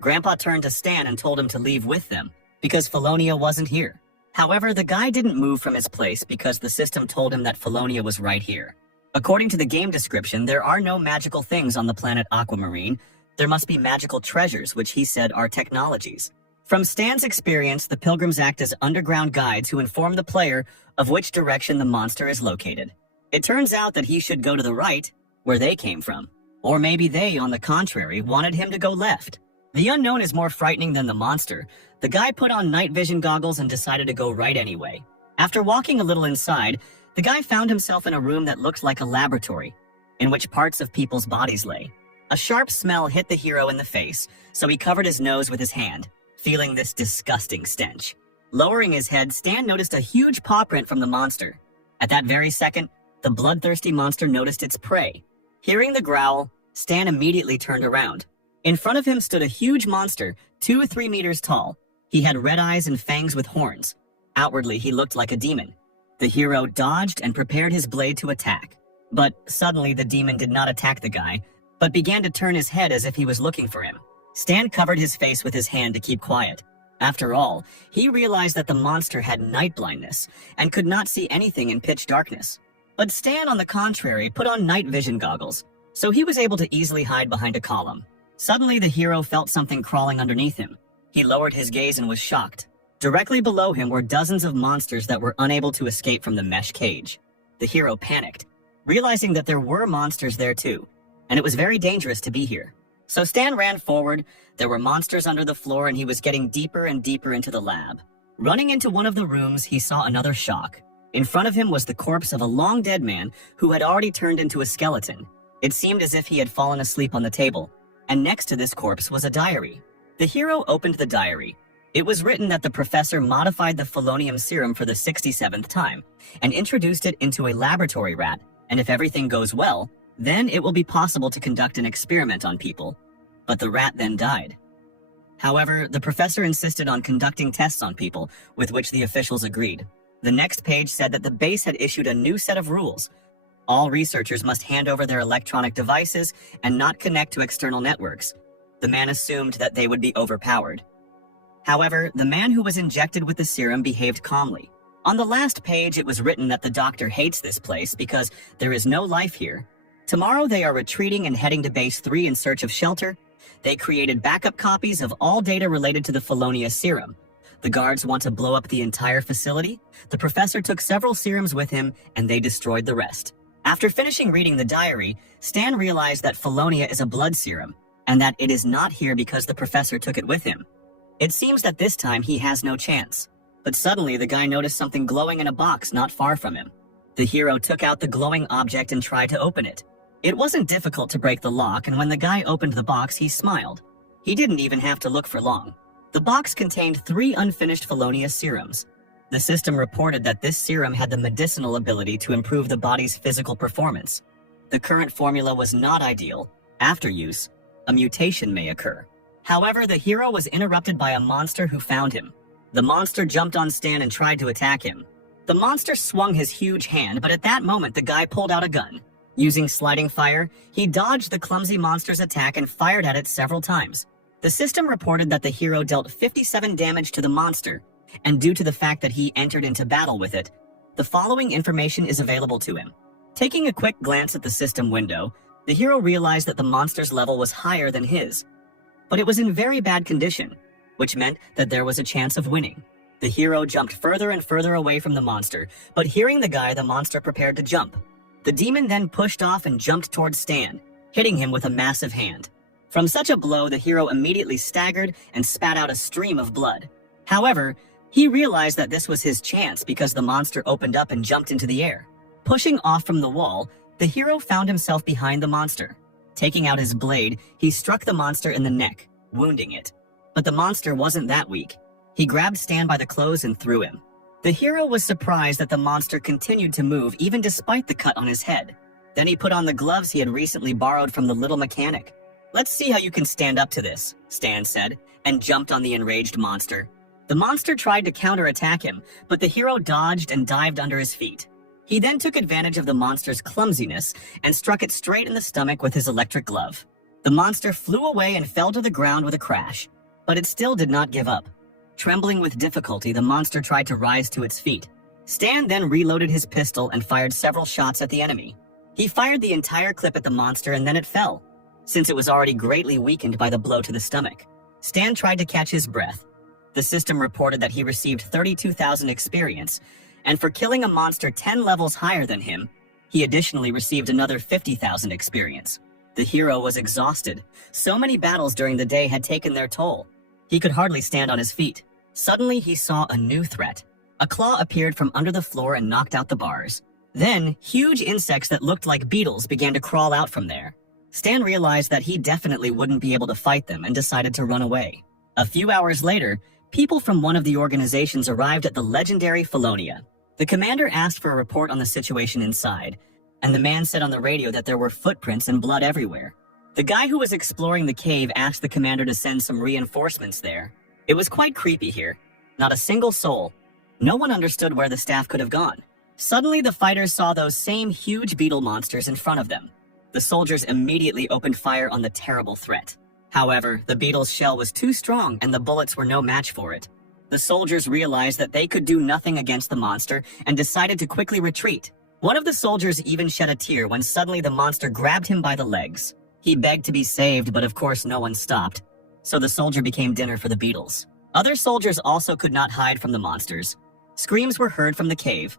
Grandpa turned to Stan and told him to leave with them, because Felonia wasn't here. However, the guy didn't move from his place because the system told him that Felonia was right here. According to the game description, there are no magical things on the planet Aquamarine. There must be magical treasures, which he said are technologies. From Stan's experience, the pilgrims act as underground guides who inform the player of which direction the monster is located. It turns out that he should go to the right, where they came from. Or maybe they, on the contrary, wanted him to go left. The unknown is more frightening than the monster. The guy put on night vision goggles and decided to go right anyway. After walking a little inside, the guy found himself in a room that looked like a laboratory, in which parts of people's bodies lay. A sharp smell hit the hero in the face, so he covered his nose with his hand, feeling this disgusting stench. Lowering his head, Stan noticed a huge paw print from the monster. At that very second, the bloodthirsty monster noticed its prey. Hearing the growl, Stan immediately turned around. In front of him stood a huge monster, 2 or 3 meters tall. He had red eyes and fangs with horns. Outwardly, he looked like a demon. The hero dodged and prepared his blade to attack. But suddenly, the demon did not attack the guy, but began to turn his head as if he was looking for him. Stan covered his face with his hand to keep quiet. After all, he realized that the monster had night blindness and could not see anything in pitch darkness. But Stan, on the contrary, put on night vision goggles, so he was able to easily hide behind a column. Suddenly, the hero felt something crawling underneath him. He lowered his gaze and was shocked. Directly below him were dozens of monsters that were unable to escape from the mesh cage. The hero panicked, realizing that there were monsters there too, and it was very dangerous to be here. So Stan ran forward. There were monsters under the floor, and he was getting deeper and deeper into the lab. Running into one of the rooms, he saw another shock. In front of him was the corpse of a long-dead man who had already turned into a skeleton. It seemed as if he had fallen asleep on the table, and next to this corpse was a diary. The hero opened the diary. It was written that the professor modified the Felonium serum for the 67th time and introduced it into a laboratory rat, and if everything goes well, then it will be possible to conduct an experiment on people. But the rat then died. However, the professor insisted on conducting tests on people, with which the officials agreed. The next page said that the base had issued a new set of rules. All researchers must hand over their electronic devices and not connect to external networks. The man assumed that they would be overpowered. However, the man who was injected with the serum behaved calmly. On the last page, it was written that the doctor hates this place because there is no life here. Tomorrow, they are retreating and heading to Base 3 in search of shelter. They created backup copies of all data related to the Felonia serum. The guards want to blow up the entire facility. The professor took several serums with him, and they destroyed the rest. After finishing reading the diary, Stan realized that Felonia is a blood serum, and that it is not here because the professor took it with him. It seems that this time he has no chance. But suddenly, the guy noticed something glowing in a box not far from him. The hero took out the glowing object and tried to open it. It wasn't difficult to break the lock, and when the guy opened the box, he smiled. He didn't even have to look for long. The box contained 3 unfinished Felonia serums. The system reported that this serum had the medicinal ability to improve the body's physical performance. The current formula was not ideal. After use, a mutation may occur. However, the hero was interrupted by a monster who found him. The monster jumped on Stan and tried to attack him. The monster swung his huge hand, but at that moment the guy pulled out a gun. Using sliding fire, he dodged the clumsy monster's attack and fired at it several times. The system reported that the hero dealt 57 damage to the monster, and due to the fact that he entered into battle with it, the following information is available to him. Taking a quick glance at the system window, the hero realized that the monster's level was higher than his, but it was in very bad condition, which meant that there was a chance of winning. The hero jumped further and further away from the monster, but hearing the guy, the monster prepared to jump. The demon then pushed off and jumped towards Stan, hitting him with a massive hand. From such a blow, the hero immediately staggered and spat out a stream of blood. However, he realized that this was his chance because the monster opened up and jumped into the air. Pushing off from the wall, the hero found himself behind the monster. Taking out his blade, he struck the monster in the neck, wounding it. But the monster wasn't that weak. He grabbed Stan by the clothes and threw him. The hero was surprised that the monster continued to move even despite the cut on his head. Then he put on the gloves he had recently borrowed from the little mechanic. "Let's see how you can stand up to this," Stan said, and jumped on the enraged monster. The monster tried to counterattack him, but the hero dodged and dived under his feet. He then took advantage of the monster's clumsiness and struck it straight in the stomach with his electric glove. The monster flew away and fell to the ground with a crash, but it still did not give up. Trembling with difficulty, the monster tried to rise to its feet. Stan then reloaded his pistol and fired several shots at the enemy. He fired the entire clip at the monster and then it fell, since it was already greatly weakened by the blow to the stomach. Stan tried to catch his breath. The system reported that he received 32,000 experience, and for killing a monster 10 levels higher than him, he additionally received another 50,000 experience. The hero was exhausted. So many battles during the day had taken their toll. He could hardly stand on his feet. Suddenly, he saw a new threat. A claw appeared from under the floor and knocked out the bars. Then, huge insects that looked like beetles began to crawl out from there. Stan realized that he definitely wouldn't be able to fight them and decided to run away. A few hours later, people from one of the organizations arrived at the legendary Felonia. The commander asked for a report on the situation inside, and the man said on the radio that there were footprints and blood everywhere. The guy who was exploring the cave asked the commander to send some reinforcements there. It was quite creepy here. Not a single soul. No one understood where the staff could have gone. Suddenly, the fighters saw those same huge beetle monsters in front of them. The soldiers immediately opened fire on the terrible threat. However, the beetle's shell was too strong and the bullets were no match for it. The soldiers realized that they could do nothing against the monster and decided to quickly retreat. One of the soldiers even shed a tear when suddenly the monster grabbed him by the legs. He begged to be saved, but of course no one stopped. So the soldier became dinner for the beetles. Other soldiers also could not hide from the monsters. Screams were heard from the cave.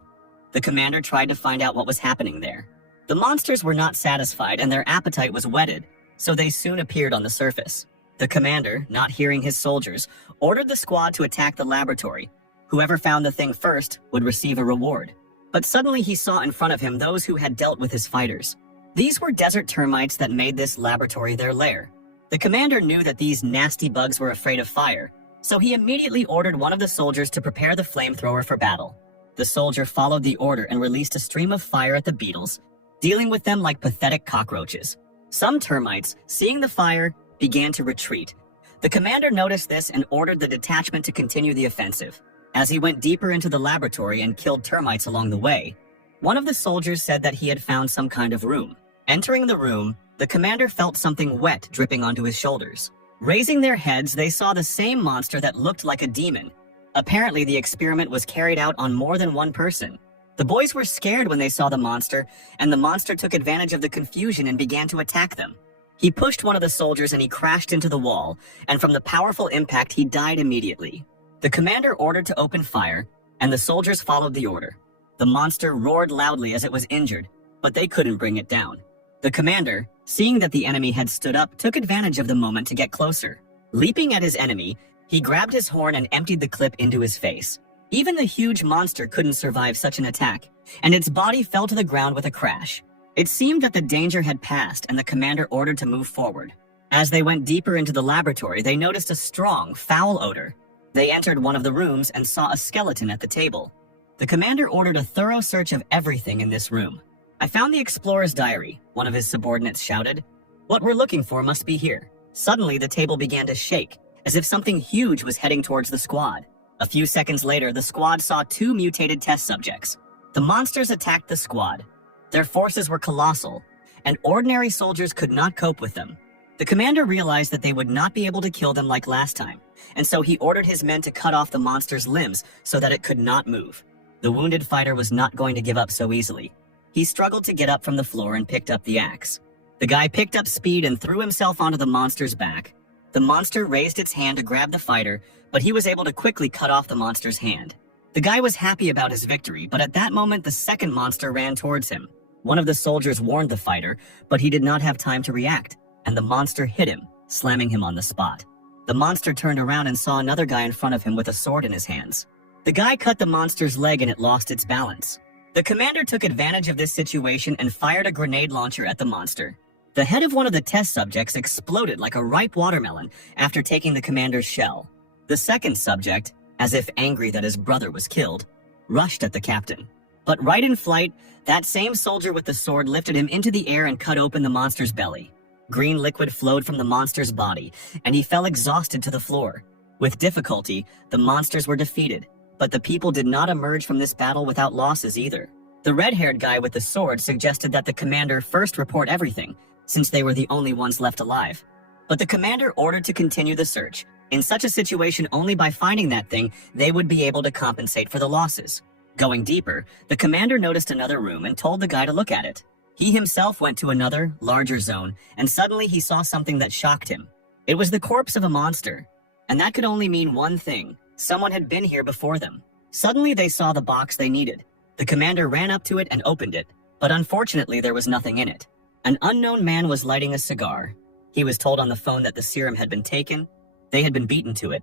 The commander tried to find out what was happening there. The monsters were not satisfied and their appetite was whetted, so they soon appeared on the surface. The commander, not hearing his soldiers, ordered the squad to attack the laboratory. Whoever found the thing first would receive a reward. But suddenly he saw in front of him those who had dealt with his fighters. These were desert termites that made this laboratory their lair. The commander knew that these nasty bugs were afraid of fire, so he immediately ordered one of the soldiers to prepare the flamethrower for battle. The soldier followed the order and released a stream of fire at the beetles, dealing with them like pathetic cockroaches. Some termites, seeing the fire, began to retreat. The commander noticed this and ordered the detachment to continue the offensive. As he went deeper into the laboratory and killed termites along the way, one of the soldiers said that he had found some kind of room. Entering the room, the commander felt something wet dripping onto his shoulders. Raising their heads, they saw the same monster that looked like a demon. Apparently, the experiment was carried out on more than one person. The boys were scared when they saw the monster, and the monster took advantage of the confusion and began to attack them. He pushed one of the soldiers and he crashed into the wall, and from the powerful impact, he died immediately. The commander ordered to open fire, and the soldiers followed the order. The monster roared loudly as it was injured, but they couldn't bring it down. The commander, seeing that the enemy had stood up, took advantage of the moment to get closer. Leaping at his enemy, he grabbed his horn and emptied the clip into his face. Even the huge monster couldn't survive such an attack, and its body fell to the ground with a crash. It seemed that the danger had passed and the commander ordered to move forward. As they went deeper into the laboratory, they noticed a strong, foul odor. They entered one of the rooms and saw a skeleton at the table. The commander ordered a thorough search of everything in this room. "I found the explorer's diary," one of his subordinates shouted. "What we're looking for must be here." Suddenly, the table began to shake, as if something huge was heading towards the squad. A few seconds later, the squad saw two mutated test subjects. The monsters attacked the squad. Their forces were colossal, and ordinary soldiers could not cope with them. The commander realized that they would not be able to kill them like last time, and so he ordered his men to cut off the monster's limbs so that it could not move. The wounded fighter was not going to give up so easily. He struggled to get up from the floor and picked up the axe. The guy picked up speed and threw himself onto the monster's back. The monster raised its hand to grab the fighter, but he was able to quickly cut off the monster's hand. The guy was happy about his victory, but at that moment the second monster ran towards him. One of the soldiers warned the fighter, but he did not have time to react, and the monster hit him, slamming him on the spot. The monster turned around and saw another guy in front of him with a sword in his hands. The guy cut the monster's leg and it lost its balance. The commander took advantage of this situation and fired a grenade launcher at the monster. The head of one of the test subjects exploded like a ripe watermelon after taking the commander's shell. The second subject, as if angry that his brother was killed, rushed at the captain. But right in flight, that same soldier with the sword lifted him into the air and cut open the monster's belly. Green liquid flowed from the monster's body, and he fell exhausted to the floor. With difficulty, the monsters were defeated, but the people did not emerge from this battle without losses either. The red-haired guy with the sword suggested that the commander first report everything, since they were the only ones left alive. But the commander ordered to continue the search. In such a situation, only by finding that thing, they would be able to compensate for the losses. Going deeper, the commander noticed another room and told the guy to look at it. He himself went to another, larger zone, and suddenly he saw something that shocked him. It was the corpse of a monster, and that could only mean one thing. Someone had been here before them. Suddenly they saw the box they needed. The commander ran up to it and opened it, but unfortunately there was nothing in it. An unknown man was lighting a cigar. He was told on the phone that the serum had been taken. They had been beaten to it,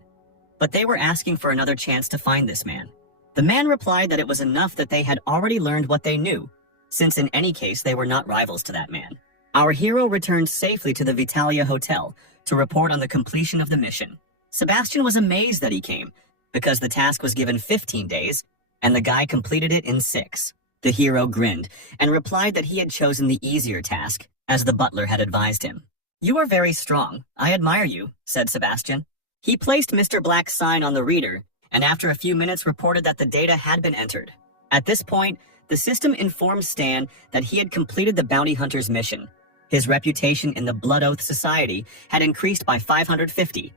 but they were asking for another chance to find this man. The man replied that it was enough that they had already learned what they knew, since in any case they were not rivals to that man. Our hero returned safely to the Vitalia Hotel to report on the completion of the mission. Sebastian was amazed that he came, because the task was given 15 days, and the guy completed it in 6. The hero grinned and replied that he had chosen the easier task, as the butler had advised him. "You are very strong. I admire you," said Sebastian. He placed Mr. Black's sign on the reader, and after a few minutes reported that the data had been entered. At this point, the system informed Stan that he had completed the bounty hunter's mission. His reputation in the Blood Oath Society had increased by 550,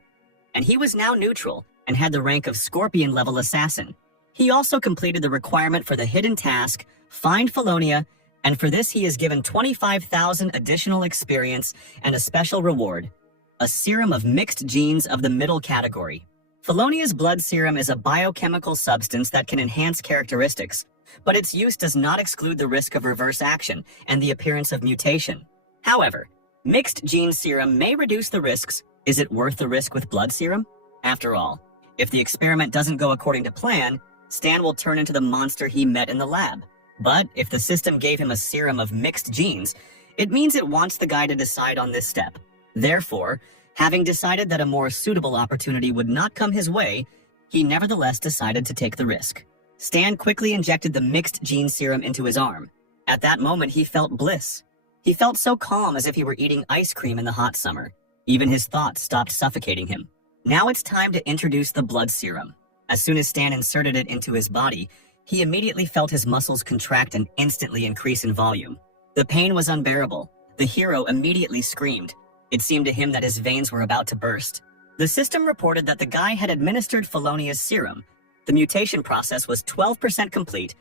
and he was now neutral and had the rank of Scorpion-level assassin. He also completed the requirement for the hidden task, Find Felonia, and for this he is given 25,000 additional experience and a special reward, a serum of mixed genes of the middle category. Felonia's blood serum is a biochemical substance that can enhance characteristics, but its use does not exclude the risk of reverse action and the appearance of mutation. However, mixed gene serum may reduce the risks. Is it worth the risk with blood serum? After all, if the experiment doesn't go according to plan, Stan will turn into the monster he met in the lab. But if the system gave him a serum of mixed genes, it means it wants the guy to decide on this step. Therefore, having decided that a more suitable opportunity would not come his way, he nevertheless decided to take the risk. Stan quickly injected the mixed gene serum into his arm. At that moment, he felt bliss. He felt so calm, as if he were eating ice cream in the hot summer. Even his thoughts stopped suffocating him. Now it's time to introduce the blood serum. As soon as Stan inserted it into his body, he immediately felt his muscles contract and instantly increase in volume. The pain was unbearable. The hero immediately screamed. It seemed to him that his veins were about to burst. The system reported that the guy had administered Felonia's serum. The mutation process was 12% complete.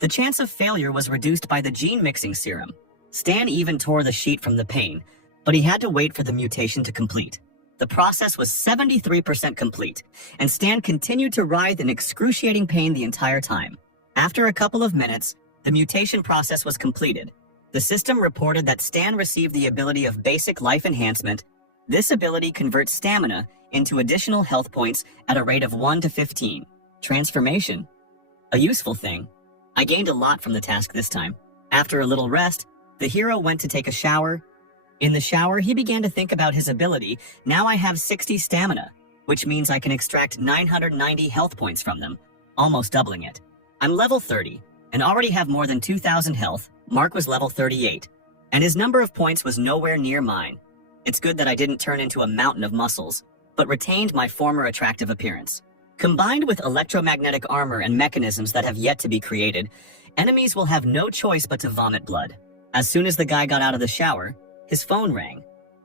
The chance of failure was reduced by the gene-mixing serum. Stan even tore the sheet from the pain, but he had to wait for the mutation to complete. The process was 73% complete, and Stan continued to writhe in excruciating pain the entire time. After a couple of minutes, the mutation process was completed. The system reported that Stan received the ability of basic life enhancement. This ability converts stamina into additional health points at a rate of 1 to 15. Transformation. A useful thing. I gained a lot from the task this time. After a little rest, the hero went to take a shower. In the shower, he began to think about his ability. Now I have 60 stamina. which means I can extract 990 health points from them, almost doubling it. I'm level 30, and already have more than 2,000 health. Mark was level 38, and his number of points was nowhere near mine. It's good that I didn't turn into a mountain of muscles, but retained my former attractive appearance. Combined with electromagnetic armor and mechanisms that have yet to be created, enemies will have no choice but to vomit blood. As soon as the guy got out of the shower, his phone rang,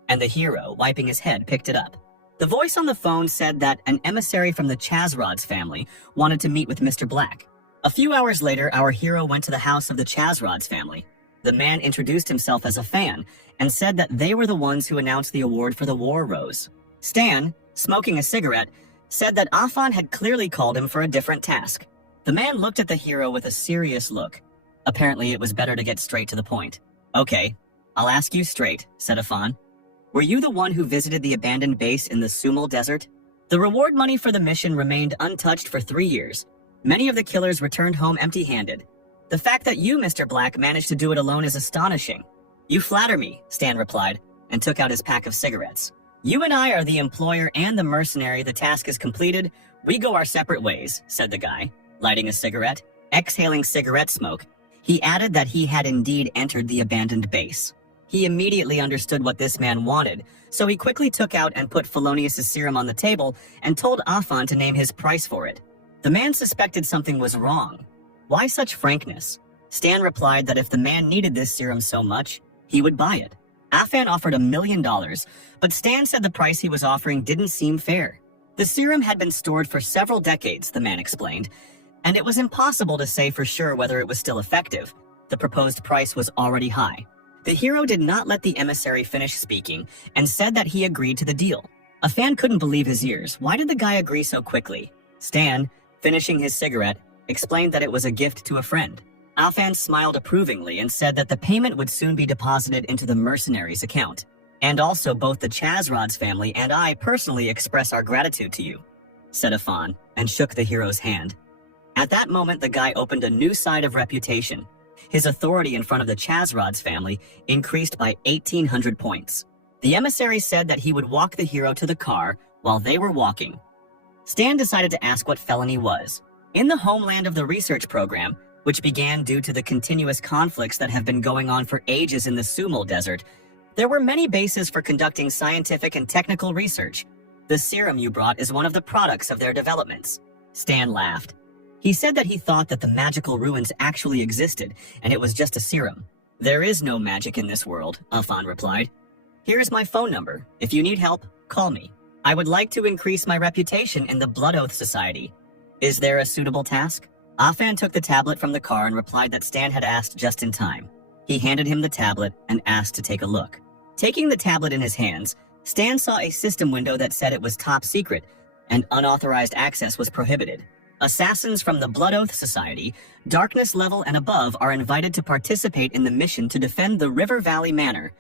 and the hero, wiping his head, picked it up. The voice on the phone said that an emissary from the Chazrod's family wanted to meet with Mr. Black. A few hours later, our hero went to the house of the Chazrod's family. The man introduced himself as a fan and said that they were the ones who announced the award for the War Rose. Stan, smoking a cigarette, said that Afan had clearly called him for a different task. The man looked at the hero with a serious look. Apparently, it was better to get straight to the point. Okay, I'll ask you straight, said Afan. Were you the one who visited the abandoned base in the Sumal Desert? The reward money for the mission remained untouched for 3 years. Many of the killers returned home empty-handed. The fact that you, Mr. Black, managed to do it alone is astonishing. You flatter me, Stan replied, and took out his pack of cigarettes. You and I are the employer and the mercenary. The task is completed. We go our separate ways, said the guy, lighting a cigarette. Exhaling cigarette smoke, he added that he had indeed entered the abandoned base. He immediately understood what this man wanted, so he quickly took out and put Felonius' serum on the table and told Afan to name his price for it. The man suspected something was wrong. Why such frankness? Stan replied that if the man needed this serum so much, he would buy it. Afan offered $1 million, but Stan said the price he was offering didn't seem fair. The serum had been stored for several decades, the man explained, and it was impossible to say for sure whether it was still effective. The proposed price was already high. The hero did not let the emissary finish speaking and said that he agreed to the deal. Afan couldn't believe his ears. Why did the guy agree so quickly? Stan, finishing his cigarette, explained that it was a gift to a friend. Afan smiled approvingly and said that the payment would soon be deposited into the mercenary's account. And also both the Chazrod's family and I personally express our gratitude to you, said Afan, and shook the hero's hand. At that moment, the guy opened a new side of reputation. His authority in front of the Chazrod's family increased by 1,800 points. The emissary said that he would walk the hero to the car while they were walking. Stan decided to ask what felony was. In the homeland of the research program, which began due to the continuous conflicts that have been going on for ages in the Sumal Desert, there were many bases for conducting scientific and technical research. The serum you brought is one of the products of their developments. Stan laughed. He said that he thought that the magical ruins actually existed, and it was just a serum. There is no magic in this world, Afan replied. Here's my phone number. If you need help, call me. I would like to increase my reputation in the Blood Oath Society. Is there a suitable task? Afan took the tablet from the car and replied that Stan had asked just in time. He handed him the tablet and asked to take a look. Taking the tablet in his hands, Stan saw a system window that said it was top secret and unauthorized access was prohibited. Assassins from the Blood Oath Society, darkness level and above, are invited to participate in the mission to defend the River Valley Manor,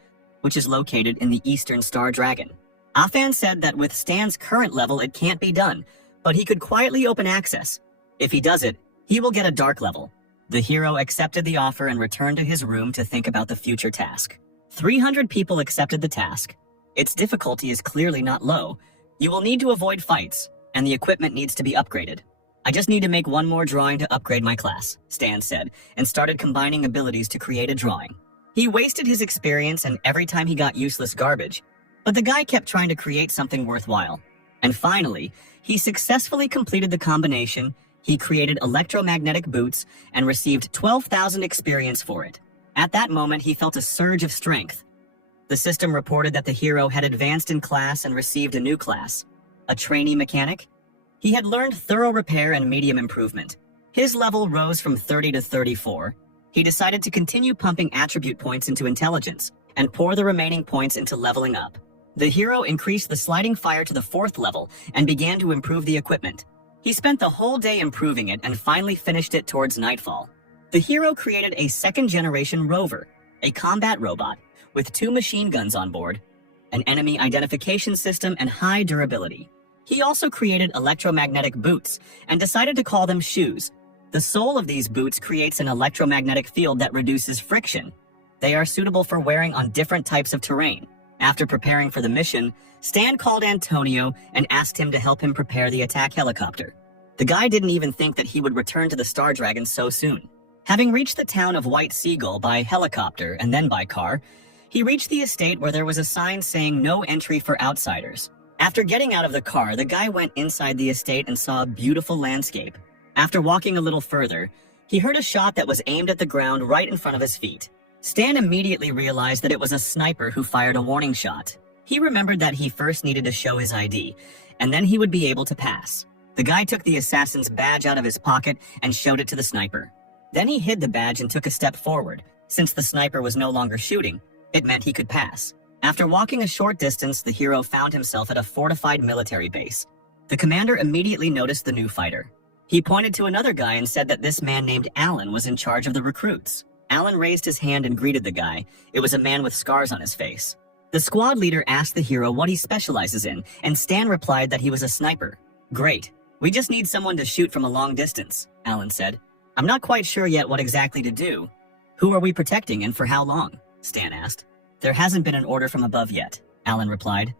which is located in the Eastern Star Dragon. Afan said that with Stan's current level it can't be done, but he could quietly open access. If he does it, he will get a dark level. The hero accepted the offer and returned to his room to think about the future task. 300 people accepted the task. Its difficulty is clearly not low. You will need to avoid fights, and the equipment needs to be upgraded. I just need to make one more drawing to upgrade my class, Stan said, and started combining abilities to create a drawing. He wasted his experience and every time he got useless garbage, but the guy kept trying to create something worthwhile. And finally, he successfully completed the combination. He created electromagnetic boots and received 12,000 experience for it. At that moment, he felt a surge of strength. The system reported that the hero had advanced in class and received a new class, a trainee mechanic. He had learned thorough repair and medium improvement. His level rose from 30 to 34. He decided to continue pumping attribute points into intelligence and pour the remaining points into leveling up. The hero increased the sliding fire to the 4th level and began to improve the equipment. He spent the whole day improving it and finally finished it towards nightfall. The hero created a 2nd-generation rover, a combat robot with 2 machine guns on board, an enemy identification system, and high durability. He also created electromagnetic boots and decided to call them shoes. The sole of these boots creates an electromagnetic field that reduces friction. They are suitable for wearing on different types of terrain. After preparing for the mission, Stan called Antonio and asked him to help him prepare the attack helicopter. The guy didn't even think that he would return to the Star Dragon so soon. Having reached the town of White Seagull by helicopter and then by car, he reached the estate where there was a sign saying no entry for outsiders. After getting out of the car, the guy went inside the estate and saw a beautiful landscape. After walking a little further, he heard a shot that was aimed at the ground right in front of his feet. Stan immediately realized that it was a sniper who fired a warning shot. He remembered that he first needed to show his ID, and then he would be able to pass. The guy took the assassin's badge out of his pocket and showed it to the sniper. Then he hid the badge and took a step forward. Since the sniper was no longer shooting, it meant he could pass. After walking a short distance, the hero found himself at a fortified military base. The commander immediately noticed the new fighter. He pointed to another guy and said that this man named Alan was in charge of the recruits. Alan raised his hand and greeted the guy. It was a man with scars on his face. The squad leader asked the hero what he specializes in, and Stan replied that he was a sniper. "Great. We just need someone to shoot from a long distance," Alan said. "I'm not quite sure yet what exactly to do." "Who are we protecting and for how long?" Stan asked. "There hasn't been an order from above yet," Alan replied.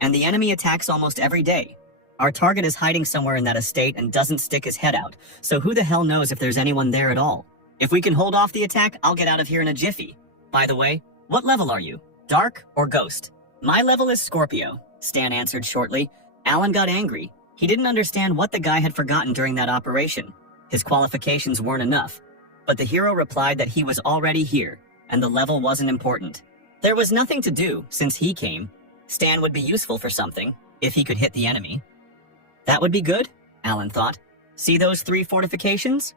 "And the enemy attacks almost every day. Our target is hiding somewhere in that estate and doesn't stick his head out, so who the hell knows if there's anyone there at all? If we can hold off the attack, I'll get out of here in a jiffy. By the way, what level are you? Dark or Ghost?" "My level is Scorpio," Stan answered shortly. Alan got angry. He didn't understand what the guy had forgotten during that operation. His qualifications weren't enough. But the hero replied that he was already here, and the level wasn't important. There was nothing to do since he came. Stan would be useful for something, if he could hit the enemy. That would be good, Alan thought. See those 3 fortifications?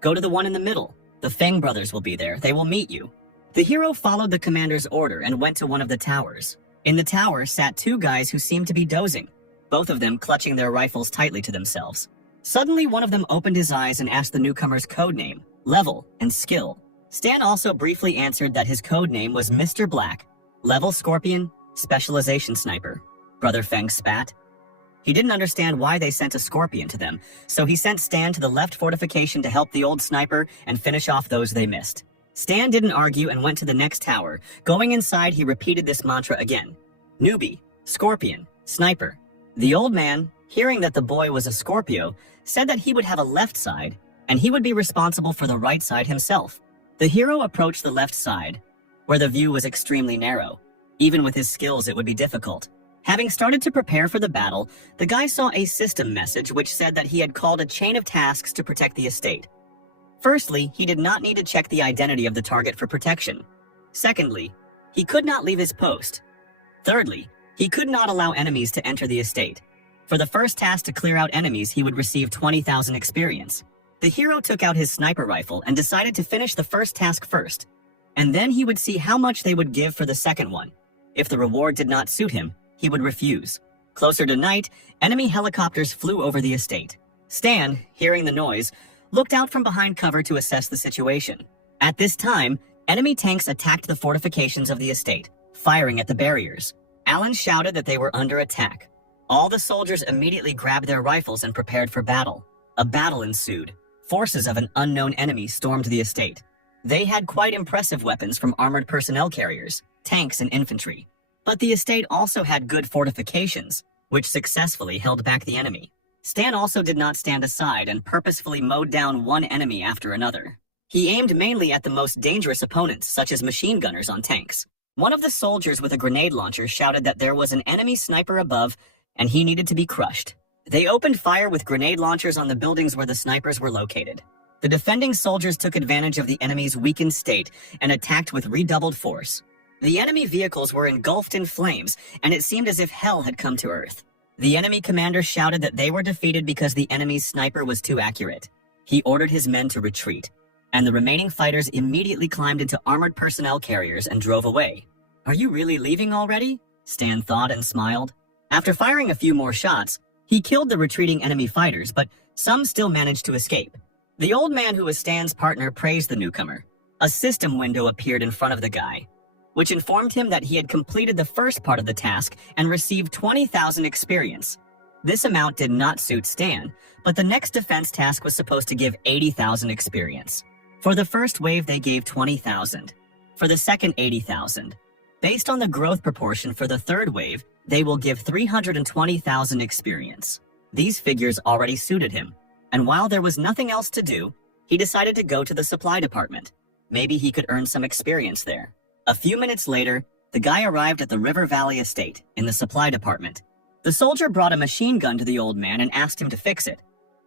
Go to the one in the middle. The Feng brothers will be there. They will meet you. The hero followed the commander's order and went to one of the towers. In the tower sat 2 guys who seemed to be dozing, both of them clutching their rifles tightly to themselves. Suddenly, one of them opened his eyes and asked the newcomer's code name, level, and skill. Stan also briefly answered that his code name was Mr. Black, level Scorpion, specialization sniper. Brother Feng spat. He didn't understand why they sent a Scorpion to them, so he sent Stan to the left fortification to help the old sniper and finish off those they missed. Stan didn't argue and went to the next tower. Going inside, he repeated this mantra again. Newbie, Scorpion, Sniper. The old man, hearing that the boy was a Scorpio, said that he would have a left side, and he would be responsible for the right side himself. The hero approached the left side, where the view was extremely narrow. Even with his skills, it would be difficult. Having started to prepare for the battle, the guy saw a system message which said that he had called a chain of tasks to protect the estate. Firstly, he did not need to check the identity of the target for protection. Secondly, he could not leave his post. Thirdly, he could not allow enemies to enter the estate. For the first task to clear out enemies, he would receive 20,000 experience. The hero took out his sniper rifle and decided to finish the first task first, and then he would see how much they would give for the second one. If the reward did not suit him, he would refuse. Closer to night, enemy helicopters flew over the estate. Stan, hearing the noise, looked out from behind cover to assess the situation. At this time, enemy tanks attacked the fortifications of the estate, firing at the barriers. Alan shouted that they were under attack. All the soldiers immediately grabbed their rifles and prepared for battle. A battle ensued. Forces of an unknown enemy stormed the estate. They had quite impressive weapons from armored personnel carriers, tanks, and infantry. But the estate also had good fortifications, which successfully held back the enemy. Stan also did not stand aside and purposefully mowed down one enemy after another. He aimed mainly at the most dangerous opponents, such as machine gunners on tanks. One of the soldiers with a grenade launcher shouted that there was an enemy sniper above and he needed to be crushed. They opened fire with grenade launchers on the buildings where the snipers were located. The defending soldiers took advantage of the enemy's weakened state and attacked with redoubled force. The enemy vehicles were engulfed in flames, and it seemed as if hell had come to Earth. The enemy commander shouted that they were defeated because the enemy's sniper was too accurate. He ordered his men to retreat, and the remaining fighters immediately climbed into armored personnel carriers and drove away. Are you really leaving already? Stan thought and smiled. After firing a few more shots, he killed the retreating enemy fighters, but some still managed to escape. The old man who was Stan's partner praised the newcomer. A system window appeared in front of the guy, which informed him that he had completed the first part of the task and received 20,000 experience. This amount did not suit Stan, but the next defense task was supposed to give 80,000 experience. For the first wave, they gave 20,000. For the second, 80,000. Based on the growth proportion for the third wave, they will give 320,000 experience. These figures already suited him, and while there was nothing else to do, he decided to go to the supply department. Maybe he could earn some experience there. A few minutes later, the guy arrived at the River Valley estate in the supply department. The soldier brought a machine gun to the old man and asked him to fix it,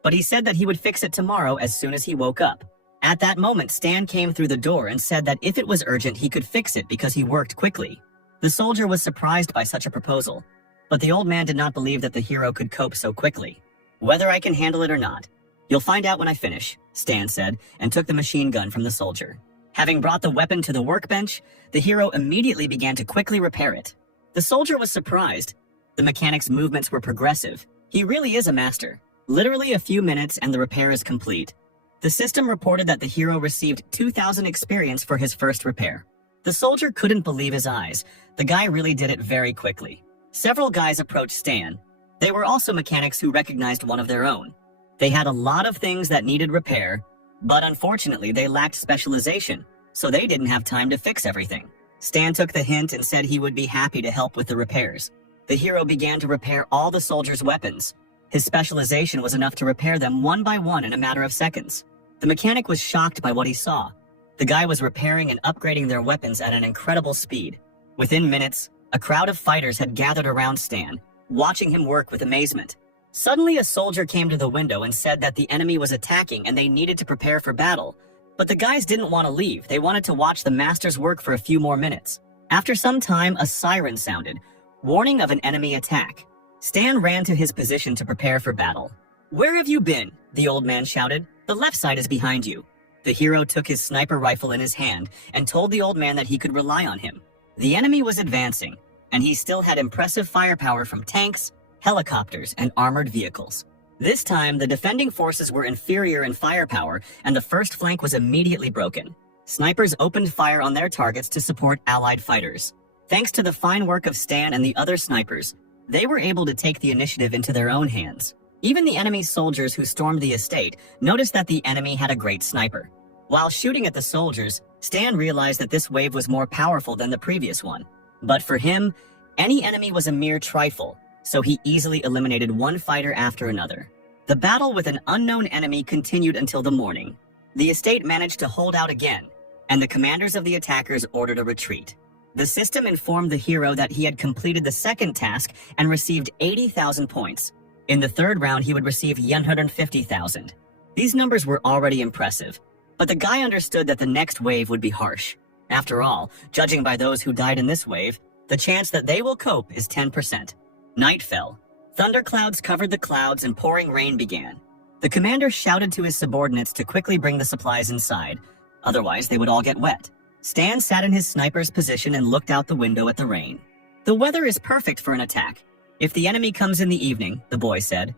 but he said that he would fix it tomorrow as soon as he woke up. At that moment, Stan came through the door and said that if it was urgent, he could fix it because he worked quickly. The soldier was surprised by such a proposal, but the old man did not believe that the hero could cope so quickly. "Whether I can handle it or not, you'll find out when I finish," Stan said, and took the machine gun from the soldier. Having brought the weapon to the workbench, the hero immediately began to quickly repair it. The soldier was surprised. The mechanic's movements were progressive. He really is a master. Literally a few minutes and the repair is complete. The system reported that the hero received 2,000 experience for his first repair. The soldier couldn't believe his eyes. The guy really did it very quickly. Several guys approached Stan. They were also mechanics who recognized one of their own. They had a lot of things that needed repair, but unfortunately they lacked specialization, so they didn't have time to fix everything. Stan took the hint and said he would be happy to help with the repairs. The hero began to repair all the soldiers' weapons. His specialization was enough to repair them one by one in a matter of seconds. The mechanic was shocked by what he saw. The guy was repairing and upgrading their weapons at an incredible speed. Within minutes, a crowd of fighters had gathered around Stan, watching him work with amazement. Suddenly, a soldier came to the window and said that the enemy was attacking and they needed to prepare for battle. But the guys didn't want to leave. They wanted to watch the master's work for a few more minutes. After some time, a siren sounded, warning of an enemy attack. Stan ran to his position to prepare for battle. "Where have you been?" the old man shouted. "The left side is behind you." The hero took his sniper rifle in his hand and told the old man that he could rely on him. The enemy was advancing, and he still had impressive firepower from tanks, helicopters, and armored vehicles. This time, the defending forces were inferior in firepower, and the first flank was immediately broken. Snipers opened fire on their targets to support allied fighters. Thanks to the fine work of Stan and the other snipers, they were able to take the initiative into their own hands. Even the enemy soldiers who stormed the estate noticed that the enemy had a great sniper. While shooting at the soldiers, Stan realized that this wave was more powerful than the previous one. But for him, any enemy was a mere trifle, so he easily eliminated one fighter after another. The battle with an unknown enemy continued until the morning. The estate managed to hold out again, and the commanders of the attackers ordered a retreat. The system informed the hero that he had completed the second task and received 80,000 points. In the third round, he would receive 150,000. These numbers were already impressive, but the guy understood that the next wave would be harsh. After all, judging by those who died in this wave, the chance that they will cope is 10%. Night fell. Thunderclouds covered the clouds and pouring rain began. The commander shouted to his subordinates to quickly bring the supplies inside, otherwise they would all get wet. Stan sat in his sniper's position and looked out the window at the rain. "The weather is perfect for an attack. If the enemy comes in the evening," the boy said.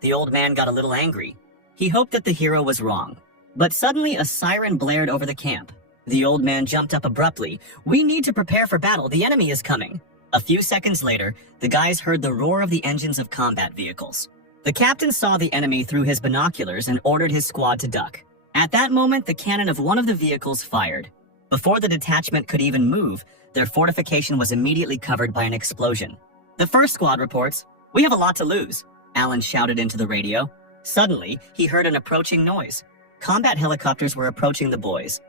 The old man got a little angry. He hoped that the hero was wrong. But suddenly a siren blared over the camp. The old man jumped up abruptly. "We need to prepare for battle. The enemy is coming." A few seconds later, the guys heard the roar of the engines of combat vehicles. The captain saw the enemy through his binoculars and ordered his squad to duck. At that moment, the cannon of one of the vehicles fired. Before the detachment could even move, their fortification was immediately covered by an explosion. The first squad reports, "We have a lot to lose," Alan shouted into the radio. Suddenly, he heard an approaching noise. Combat helicopters were approaching the boys.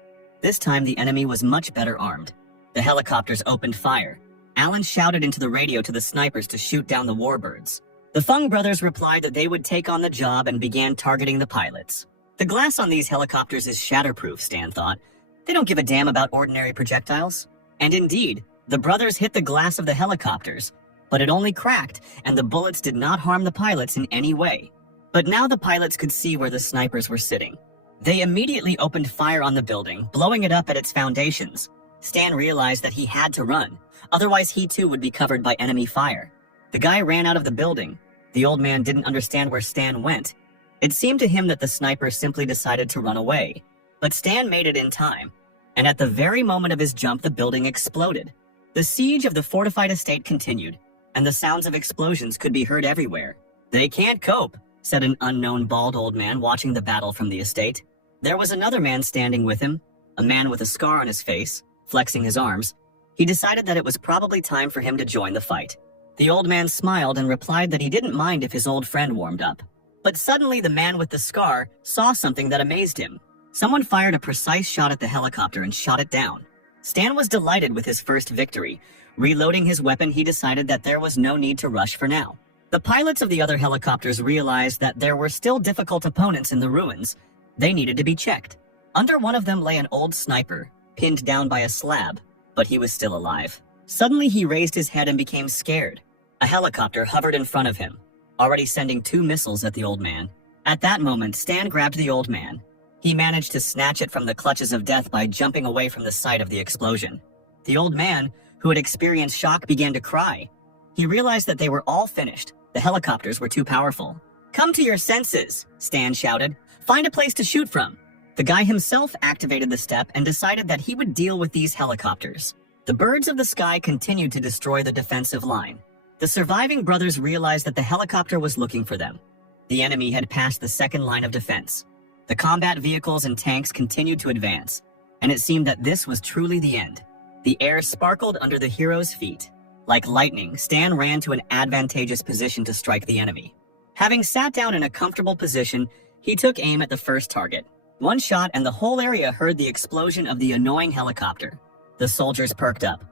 This time, the enemy was much better armed. The helicopters opened fire. Alan shouted into the radio to the snipers to shoot down the warbirds. The Fung brothers replied that they would take on the job and began targeting the pilots. "The glass on these helicopters is shatterproof," Stan thought. "They don't give a damn about ordinary projectiles." And indeed, the brothers hit the glass of the helicopters, but it only cracked, and the bullets did not harm the pilots in any way. But now the pilots could see where the snipers were sitting. They immediately opened fire on the building, blowing it up at its foundations. Stan realized that he had to run, otherwise he too would be covered by enemy fire. The guy ran out of the building. The old man didn't understand where Stan went. It seemed to him that the sniper simply decided to run away. But Stan made it in time, and at the very moment of his jump, the building exploded. The siege of the fortified estate continued, and the sounds of explosions could be heard everywhere. "They can't cope," said an unknown bald old man watching the battle from the estate. There was another man standing with him, a man with a scar on his face, flexing his arms. he decided that it was probably time for him to join the fight. The old man smiled and replied that he didn't mind if his old friend warmed up. But suddenly the man with the scar saw something that amazed him. Someone fired a precise shot at the helicopter and shot it down. Stan was delighted with his first victory. Reloading his weapon, he decided that there was no need to rush for now. The pilots of the other helicopters realized that there were still difficult opponents in the ruins. They needed to be checked. Under one of them lay an old sniper, pinned down by a slab, but he was still alive. Suddenly he raised his head and became scared. A helicopter hovered in front of him, already sending 2 missiles at the old man. At that moment, Stan grabbed the old man. He managed to snatch it from the clutches of death by jumping away from the site of the explosion. The old man, who had experienced shock, began to cry. He realized that they were all finished. The helicopters were too powerful. "Come to your senses," Stan shouted. "Find a place to shoot from." The guy himself activated the step and decided that he would deal with these helicopters. The birds of the sky continued to destroy the defensive line. The surviving brothers realized that the helicopter was looking for them. The enemy had passed the second line of defense. The combat vehicles and tanks continued to advance, and it seemed that this was truly the end. The air sparkled under the hero's feet. Like lightning, Stan ran to an advantageous position to strike the enemy. Having sat down in a comfortable position, he took aim at the first target. One shot and the whole area heard the explosion of the annoying helicopter. The soldiers perked up.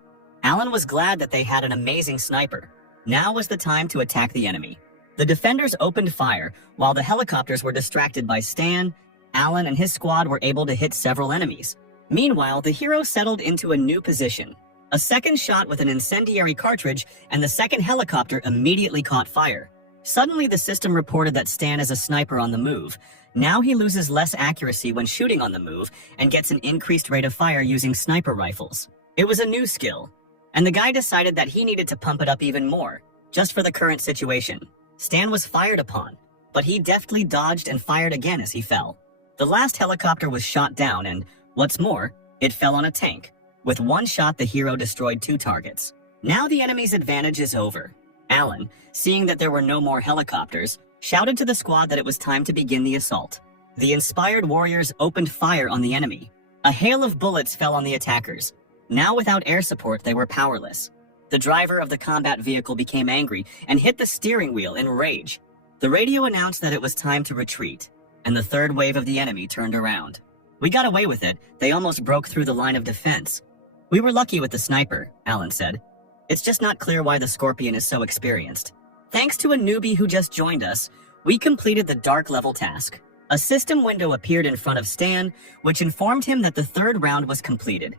Alan was glad that they had an amazing sniper. Now was the time to attack the enemy. The defenders opened fire, while the helicopters were distracted by Stan. Alan and his squad were able to hit several enemies. Meanwhile, the hero settled into a new position. A second shot with an incendiary cartridge, and the second helicopter immediately caught fire. Suddenly, the system reported that Stan is a sniper on the move. Now he loses less accuracy when shooting on the move and gets an increased rate of fire using sniper rifles. It was a new skill, and the guy decided that he needed to pump it up even more, just for the current situation. Stan was fired upon, but he deftly dodged and fired again as he fell. The last helicopter was shot down and, what's more, it fell on a tank. With one shot, the hero destroyed 2 targets. Now the enemy's advantage is over. Alan, seeing that there were no more helicopters, shouted to the squad that it was time to begin the assault. The inspired warriors opened fire on the enemy. A hail of bullets fell on the attackers. Now without air support, they were powerless. The driver of the combat vehicle became angry and hit the steering wheel in rage. The radio announced that it was time to retreat, and the third wave of the enemy turned around. "We got away with it. They almost broke through the line of defense." "We were lucky with the sniper," Alan said. "It's just not clear why the Scorpion is so experienced." Thanks to a newbie who just joined us, we completed the dark level task. A system window appeared in front of Stan, which informed him that the 3rd round was completed.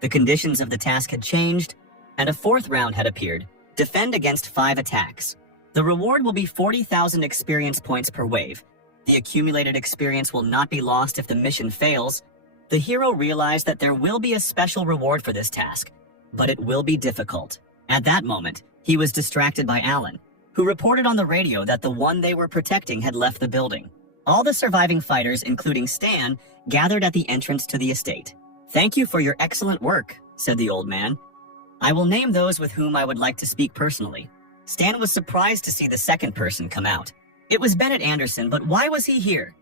The conditions of the task had changed, and a 4th round had appeared. Defend against 5 attacks. The reward will be 40,000 experience points per wave. The accumulated experience will not be lost if the mission fails. The hero realized that there will be a special reward for this task, but it will be difficult. At that moment, he was distracted by Alan, who reported on the radio that the one they were protecting had left the building. All the surviving fighters, including Stan, gathered at the entrance to the estate. "Thank you for your excellent work," said the old man. "I will name those with whom I would like to speak personally." Stan was surprised to see the second person come out. It was Bennett Anderson, but why was he here?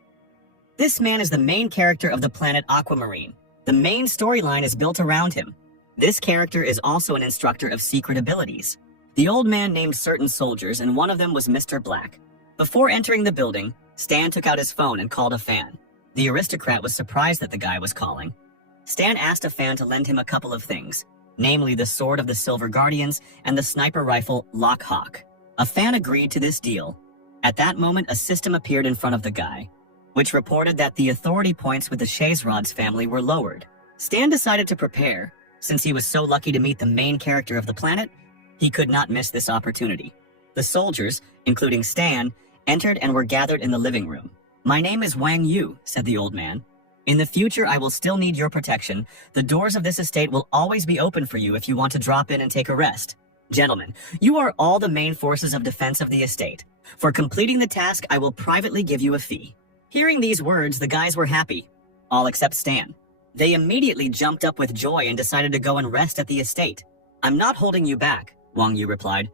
This man is the main character of the planet Aquamarine. The main storyline is built around him. This character is also an instructor of secret abilities. The old man named certain soldiers, and one of them was Mr. Black. Before entering the building, Stan took out his phone and called a fan. The aristocrat was surprised that the guy was calling. Stan asked a fan to lend him a couple of things, namely the sword of the Silver Guardians and the sniper rifle Lock Hawk. A fan agreed to this deal. At that moment, a system appeared in front of the guy, which reported that the authority points with the Shazerod's family were lowered. Stan decided to prepare. Since he was so lucky to meet the main character of the planet, he could not miss this opportunity. The soldiers, including Stan, entered and were gathered in the living room. "My name is Wang Yu," said the old man. "In the future, I will still need your protection. The doors of this estate will always be open for you if you want to drop in and take a rest. Gentlemen, you are all the main forces of defense of the estate. For completing the task, I will privately give you a fee." Hearing these words, the guys were happy, all except Stan. They immediately jumped up with joy and decided to go and rest at the estate. "I'm not holding you back," Wang Yu replied.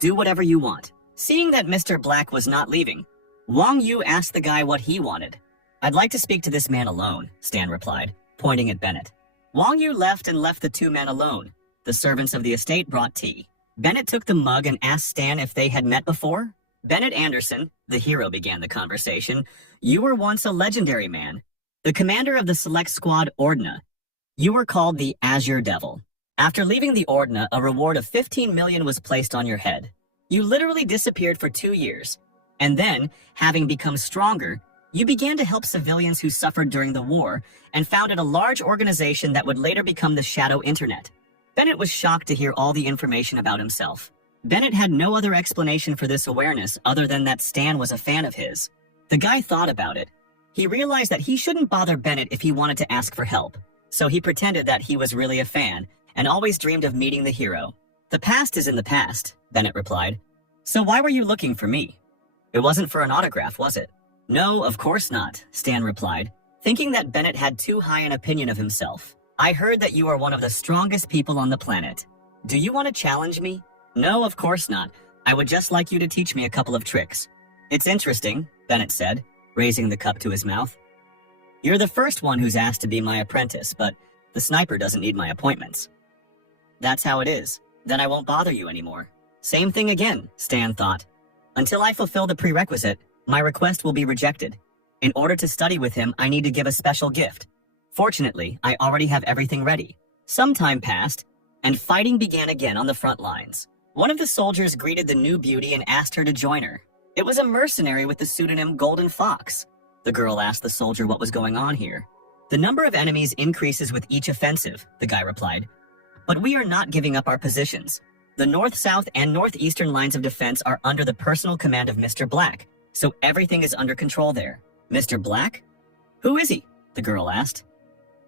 "Do whatever you want." Seeing that Mr. Black was not leaving, Wang Yu asked the guy what he wanted. "I'd like to speak to this man alone," Stan replied, pointing at Bennett. Wang Yu left and left the 2 men alone. The servants of the estate brought tea. Bennett took the mug and asked Stan if they had met before. Bennett Anderson, the hero, began the conversation. You were once a legendary man, the commander of the select squad Ordna. You were called the Azure Devil. After leaving the Ordna, a reward of 15 million was placed on your head. You literally disappeared for 2 years. And then, having become stronger, you began to help civilians who suffered during the war and founded a large organization that would later become the Shadow Internet. Bennett was shocked to hear all the information about himself. Bennett had no other explanation for this awareness other than that Stan was a fan of his. The guy thought about it. He realized that he shouldn't bother Bennett if he wanted to ask for help, so he pretended that he was really a fan and always dreamed of meeting the hero. The past is in the past, Bennett replied. So why were you looking for me? It wasn't for an autograph, was it? No, of course not, Stan replied, thinking that Bennett had too high an opinion of himself. I heard that you are one of the strongest people on the planet. Do you want to challenge me? No, of course not. I would just like you to teach me a couple of tricks. It's interesting, Bennett said, raising the cup to his mouth. You're the first one who's asked to be my apprentice, but the sniper doesn't need my appointments. That's how it is. Then I won't bother you anymore. Same thing again, Stan thought. Until I fulfill the prerequisite, my request will be rejected. In order to study with him, I need to give a special gift. Fortunately, I already have everything ready. Some time passed, and fighting began again on the front lines. One of the soldiers greeted the new beauty and asked her to join her. It was a mercenary with the pseudonym Golden Fox. The girl asked the soldier what was going on here. The number of enemies increases with each offensive, the guy replied. But we are not giving up our positions. The north, south, and northeastern lines of defense are under the personal command of Mr. Black, so everything is under control there. Mr. Black? Who is he? The girl asked.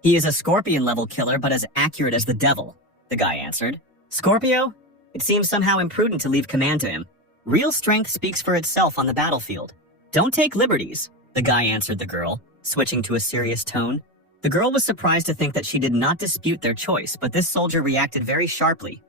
He is a scorpion-level killer, but as accurate as the devil, the guy answered. Scorpio? It seems somehow imprudent to leave command to him. Real strength speaks for itself on the battlefield. Don't take liberties, the guy answered the girl, switching to a serious tone. The girl was surprised to think that she did not dispute their choice, but this soldier reacted very sharply.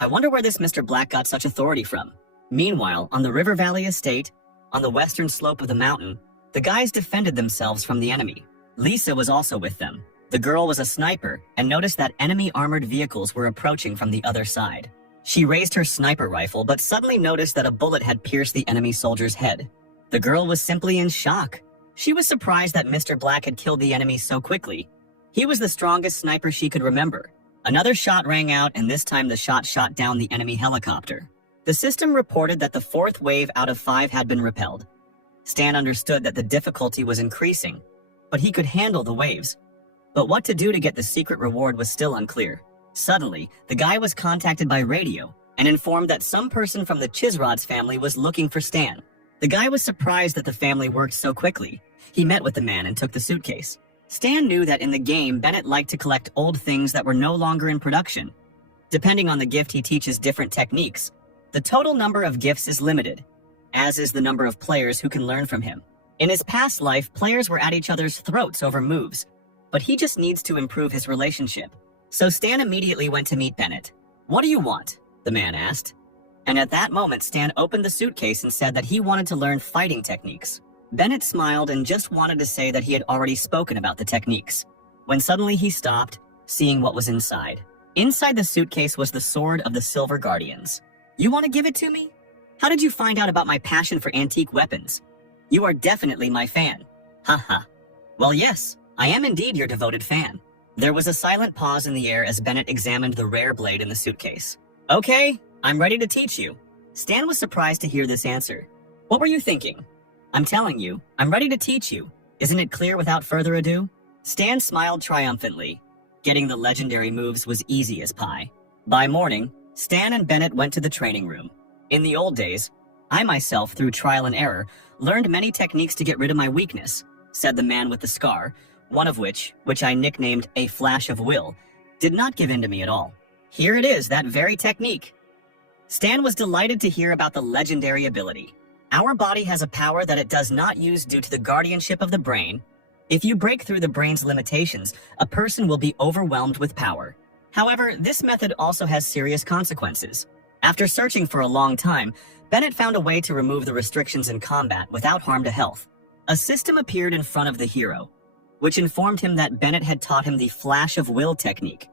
I wonder where this Mr. Black got such authority from. Meanwhile, on the River Valley estate, on the western slope of the mountain, the guys defended themselves from the enemy. Lisa was also with them. The girl was a sniper and noticed that enemy armored vehicles were approaching from the other side. She raised her sniper rifle, but suddenly noticed that a bullet had pierced the enemy soldier's head. The girl was simply in shock. She was surprised that Mr. Black had killed the enemy so quickly. He was the strongest sniper she could remember. Another shot rang out, and this time the shot shot down the enemy helicopter. The system reported that the 4th wave out of 5 had been repelled. Stan understood that the difficulty was increasing, but he could handle the waves. But what to do to get the secret reward was still unclear. Suddenly, the guy was contacted by radio and informed that some person from the Chisrod's family was looking for Stan. The guy was surprised that the family worked so quickly. He met with the man and took the suitcase. Stan knew that in the game, Bennett liked to collect old things that were no longer in production. Depending on the gift, he teaches different techniques. The total number of gifts is limited, as is the number of players who can learn from him. In his past life, players were at each other's throats over moves, but he just needs to improve his relationship. So Stan immediately went to meet Bennett. What do you want? The man asked. And at that moment, Stan opened the suitcase and said that he wanted to learn fighting techniques. Bennett smiled and just wanted to say that he had already spoken about the techniques, when suddenly he stopped, seeing what was inside. Inside the suitcase was the sword of the Silver Guardians. You want to give it to me? How did you find out about my passion for antique weapons? You are definitely my fan. Haha. Well, yes, I am indeed your devoted fan. There was a silent pause in the air as Bennett examined the rare blade in the suitcase. Okay, I'm ready to teach you. Stan was surprised to hear this answer. What were you thinking? I'm telling you, I'm ready to teach you. Isn't it clear without further ado? Stan smiled triumphantly. Getting the legendary moves was easy as pie. By morning, Stan and Bennett went to the training room. In the old days, I myself, through trial and error, learned many techniques to get rid of my weakness, said the man with the scar, one of which I nicknamed a flash of will, did not give in to me at all. Here it is, that very technique. Stan was delighted to hear about the legendary ability. Our body has a power that it does not use due to the guardianship of the brain. If you break through the brain's limitations, a person will be overwhelmed with power. However, this method also has serious consequences. After searching for a long time, Bennett found a way to remove the restrictions in combat without harm to health. A system appeared in front of the hero, which informed him that Bennett had taught him the flash of will technique.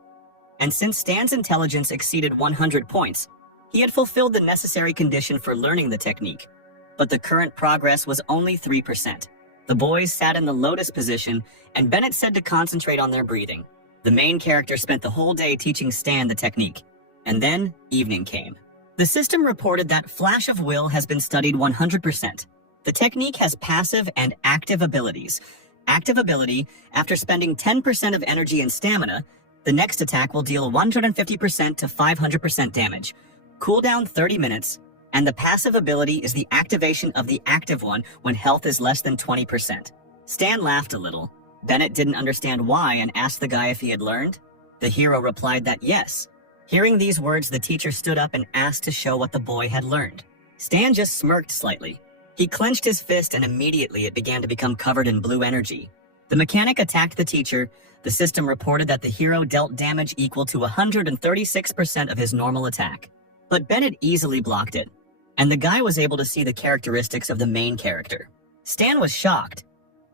and since Stan's intelligence exceeded 100 points, he had fulfilled the necessary condition for learning the technique. But the current progress was only 3%. The boys sat in the lotus position, and Bennett said to concentrate on their breathing. The main character spent the whole day teaching Stan the technique. And then, evening came. The system reported that Flash of Will has been studied 100%. The technique has passive and active abilities. Active ability, after spending 10% of energy and stamina, the next attack will deal 150% to 500% damage. Cooldown 30 minutes, and the passive ability is the activation of the active one when health is less than 20%. Stan laughed a little. Bennett didn't understand why and asked the guy if he had learned. The hero replied that yes. Hearing these words, the teacher stood up and asked to show what the boy had learned. Stan just smirked slightly. He clenched his fist and immediately it began to become covered in blue energy. The mechanic attacked the teacher. The system reported that the hero dealt damage equal to 136% of his normal attack. But Bennett easily blocked it, and the guy was able to see the characteristics of the main character. Stan was shocked.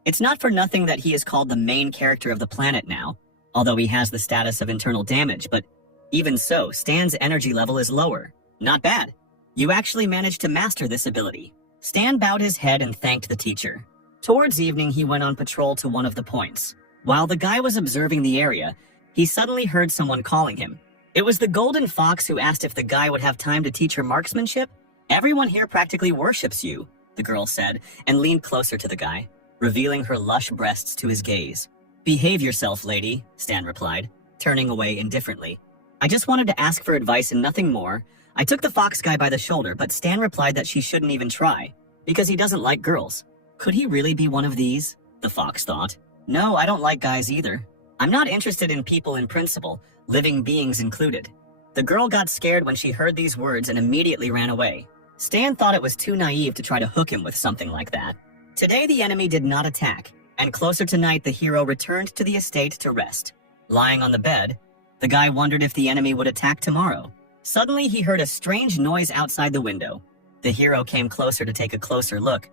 It's not for nothing that he is called the main character of the planet now, although he has the status of internal damage, but even so, Stan's energy level is lower. Not bad. You actually managed to master this ability. Stan bowed his head and thanked the teacher. Towards evening, he went on patrol to one of the points. While the guy was observing the area, he suddenly heard someone calling him. It was the Golden Fox who asked if the guy would have time to teach her marksmanship. Everyone here practically worships you, the girl said, and leaned closer to the guy, revealing her lush breasts to his gaze. Behave yourself, lady, Stan replied, turning away indifferently. I just wanted to ask for advice and nothing more. I took the fox guy by the shoulder, but Stan replied that she shouldn't even try, because he doesn't like girls. Could he really be one of these? The fox thought. No, I don't like guys either. I'm not interested in people in principle, living beings included. The girl got scared when she heard these words and immediately ran away. Stan thought it was too naive to try to hook him with something like that. Today the enemy did not attack, and closer to night the hero returned to the estate to rest. Lying on the bed, the guy wondered if the enemy would attack tomorrow. Suddenly he heard a strange noise outside the window. The hero came closer to take a closer look,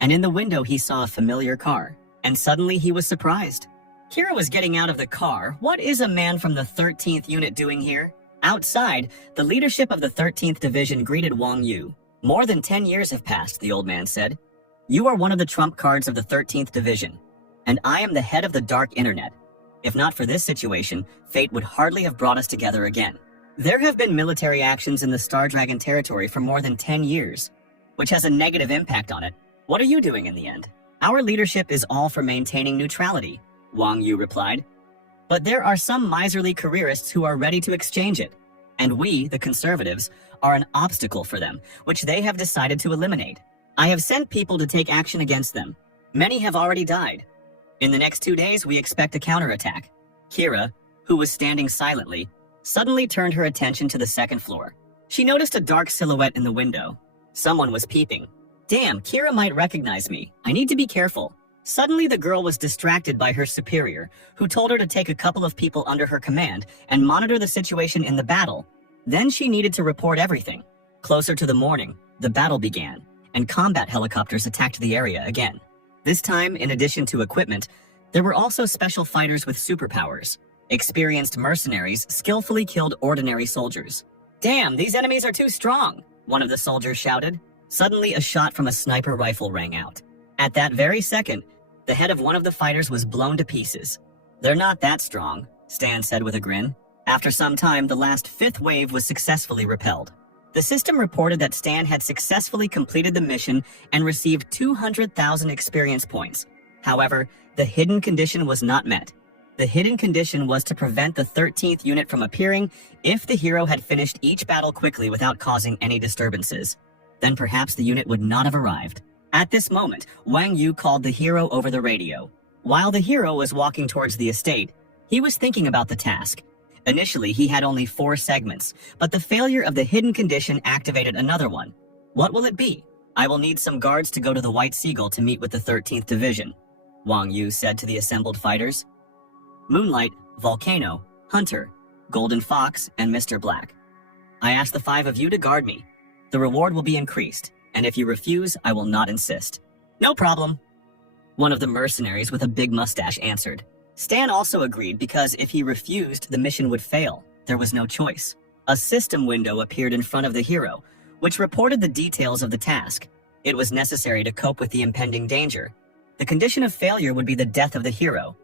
and in the window he saw a familiar car, and suddenly he was surprised. Kira was getting out of the car. What is a man from the 13th unit doing here? Outside, the leadership of the 13th Division greeted Wang Yu. More than 10 years have passed, the old man said. You are one of the trump cards of the 13th Division, and I am the head of the dark internet. If not for this situation, fate would hardly have brought us together again. There have been military actions in the Star Dragon territory for more than 10 years, which has a negative impact on it. What are you doing in the end? Our leadership is all for maintaining neutrality, Wang Yu replied. But there are some miserly careerists who are ready to exchange it, and we, the conservatives, are an obstacle for them, which they have decided to eliminate. I have sent people to take action against them. Many have already died. In the next 2 days, we expect a counterattack. Kira, who was standing silently, suddenly turned her attention to the second floor. She noticed a dark silhouette in the window. Someone was peeping. Damn, Kira might recognize me. I need to be careful. Suddenly, the girl was distracted by her superior, who told her to take a couple of people under her command and monitor the situation in the battle. Then she needed to report everything. Closer to the morning, the battle began, and combat helicopters attacked the area again. This time, in addition to equipment, there were also special fighters with superpowers. Experienced mercenaries skillfully killed ordinary soldiers. Damn, these enemies are too strong, one of the soldiers shouted. Suddenly, a shot from a sniper rifle rang out. At that very second, the head of one of the fighters was blown to pieces. They're not that strong, Stan said with a grin. After some time, the last fifth wave was successfully repelled. The system reported that Stan had successfully completed the mission and received 200,000 experience points. However, the hidden condition was not met. The hidden condition was to prevent the 13th unit from appearing if the hero had finished each battle quickly without causing any disturbances. Then perhaps the unit would not have arrived. At this moment, Wang Yu called the hero over the radio. While the hero was walking towards the estate, he was thinking about the task. Initially, he had only 4 segments, but the failure of the hidden condition activated another one. What will it be? I will need some guards to go to the White Seagull to meet with the 13th Division, Wang Yu said to the assembled fighters. Moonlight, Volcano, Hunter, Golden Fox, and Mr. Black. I ask the 5 of you to guard me. The reward will be increased, and if you refuse, I will not insist. No problem, one of the mercenaries with a big mustache answered. Stan also agreed because if he refused, the mission would fail. there was no choice. A system window appeared in front of the hero, which reported the details of the task. It was necessary to cope with the impending danger. The condition of failure would be the death of the hero.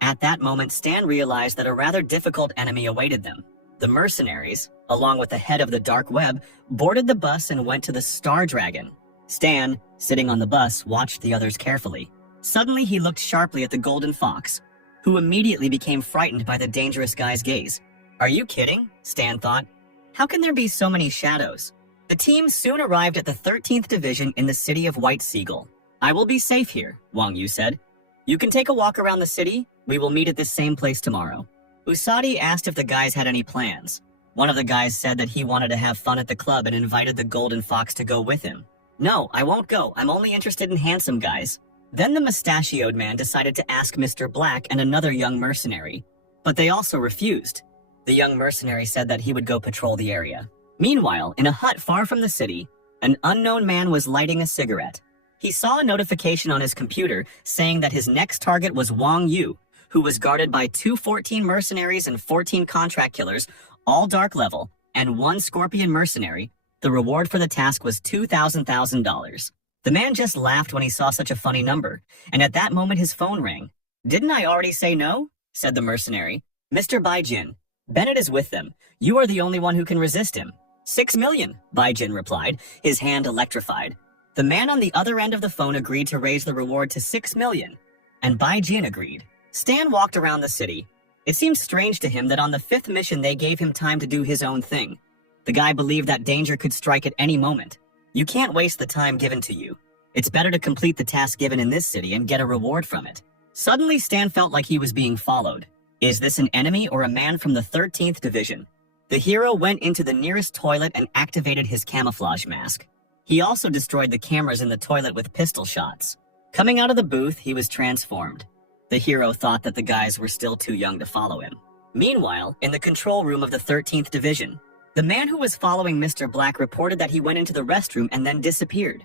At that moment, Stan realized that a rather difficult enemy awaited them. The mercenaries, along with the head of the dark web, boarded the bus and went to the Star Dragon. Stan, sitting on the bus, watched the others carefully. Suddenly, he looked sharply at the Golden Fox, who immediately became frightened by the dangerous guy's gaze. Are you kidding? Stan thought. How can there be so many shadows? The team soon arrived at the 13th Division in the city of White Seagull. I will be safe here, Wang Yu said. You can take a walk around the city. We will meet at this same place tomorrow. Usagi asked if the guys had any plans. One of the guys said that he wanted to have fun at the club and invited the Golden Fox to go with him. No, I won't go. I'm only interested in handsome guys. Then the mustachioed man decided to ask Mr. Black and another young mercenary, but they also refused. The young mercenary said that he would go patrol the area. Meanwhile, in a hut far from the city, an unknown man was lighting a cigarette. He saw a notification on his computer saying that his next target was Wang Yu, who was guarded by 214 mercenaries and 14 contract killers, all dark level, and 1 scorpion mercenary. The reward for the task was $2,000. The man just laughed when he saw such a funny number, and at that moment his phone rang. Didn't I already say no? Said the mercenary. Mr. Baijin, Bennett is with them. You are the only one who can resist him. 6 million, Baijin replied, his hand electrified. The man on the other end of the phone agreed to raise the reward to 6 million, and Baijin agreed. Stan walked around the city. It seemed strange to him that on the 5th mission they gave him time to do his own thing. The guy believed that danger could strike at any moment. You can't waste the time given to you. It's better to complete the task given in this city and get a reward from it. Suddenly, Stan felt like he was being followed. Is this an enemy or a man from the 13th Division? The hero went into the nearest toilet and activated his camouflage mask. He also destroyed the cameras in the toilet with pistol shots. Coming out of the booth, he was transformed. The hero thought that the guys were still too young to follow him. Meanwhile, in the control room of the 13th Division, the man who was following Mr. Black reported that he went into the restroom and then disappeared.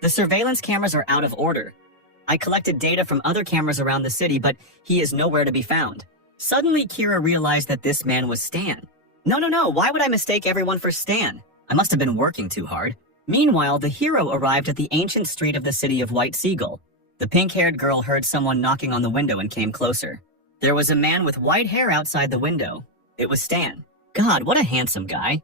The surveillance cameras are out of order. I collected data from other cameras around the city, but he is nowhere to be found. Suddenly, Kira realized that this man was Stan. No, why would I mistake everyone for Stan? I must have been working too hard. Meanwhile, the hero arrived at the ancient street of the city of White Seagull. The pink-haired girl heard someone knocking on the window and came closer. There was a man with white hair outside the window. It was Stan. God, what a handsome guy.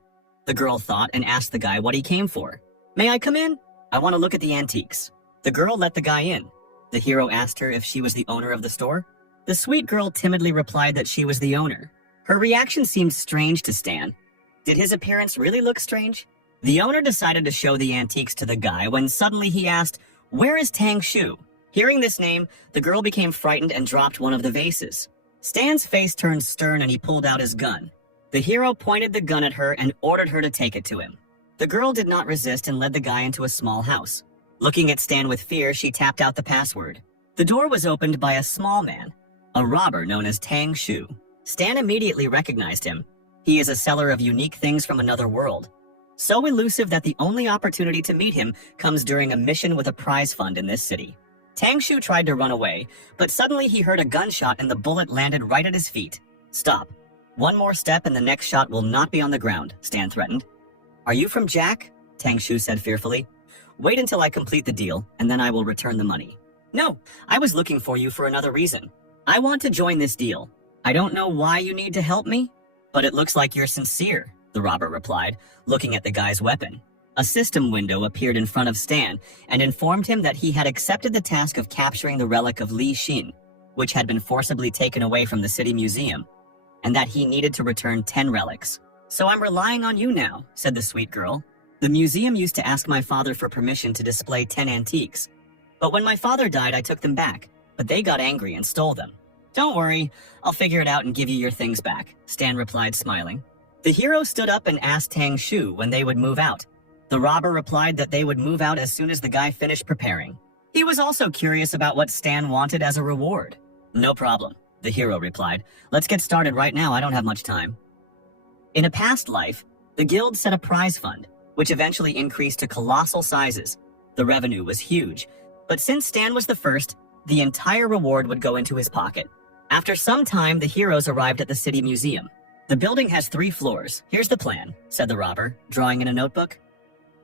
The girl thought and asked the guy what he came for. May I come in? I want to look at the antiques. The girl let the guy in. The hero asked her if she was the owner of the store. The sweet girl timidly replied that she was the owner. Her reaction seemed strange to Stan. Did his appearance really look strange? The owner decided to show the antiques to the guy when suddenly he asked, "Where is Tang Shu?" Hearing this name, the girl became frightened and dropped one of the vases. Stan's face turned stern and he pulled out his gun. The hero pointed the gun at her and ordered her to take it to him. The girl did not resist and led the guy into a small house. Looking at Stan with fear, she tapped out the password. The door was opened by a small man, a robber known as Tang Shu. Stan immediately recognized him. He is a seller of unique things from another world. So elusive that the only opportunity to meet him comes during a mission with a prize fund in this city. Tang Shu tried to run away, but suddenly he heard a gunshot and the bullet landed right at his feet. Stop. One more step and the next shot will not be on the ground, Stan threatened. Are you from Jack? Tang Shu said fearfully. Wait until I complete the deal, and then I will return the money. No, I was looking for you for another reason. I want to join this deal. I don't know why you need to help me, but it looks like you're sincere, the robber replied, looking at the guy's weapon. A system window appeared in front of Stan and informed him that he had accepted the task of capturing the relic of Li Xin, which had been forcibly taken away from the city museum, and that he needed to return 10 relics. So I'm relying on you now, said the sweet girl. The museum used to ask my father for permission to display 10 antiques. But when my father died, I took them back, but they got angry and stole them. Don't worry, I'll figure it out and give you your things back, Stan replied, smiling. The hero stood up and asked Tang Shu when they would move out. The robber replied that they would move out as soon as the guy finished preparing. He was also curious about what Stan wanted as a reward. No problem, the hero replied. Let's get started right now, I don't have much time. In a past life, the guild set a prize fund, which eventually increased to colossal sizes. The revenue was huge, but since Stan was the first, the entire reward would go into his pocket. After some time, the heroes arrived at the city museum. The building has 3 floors. Here's the plan, said the robber, drawing in a notebook.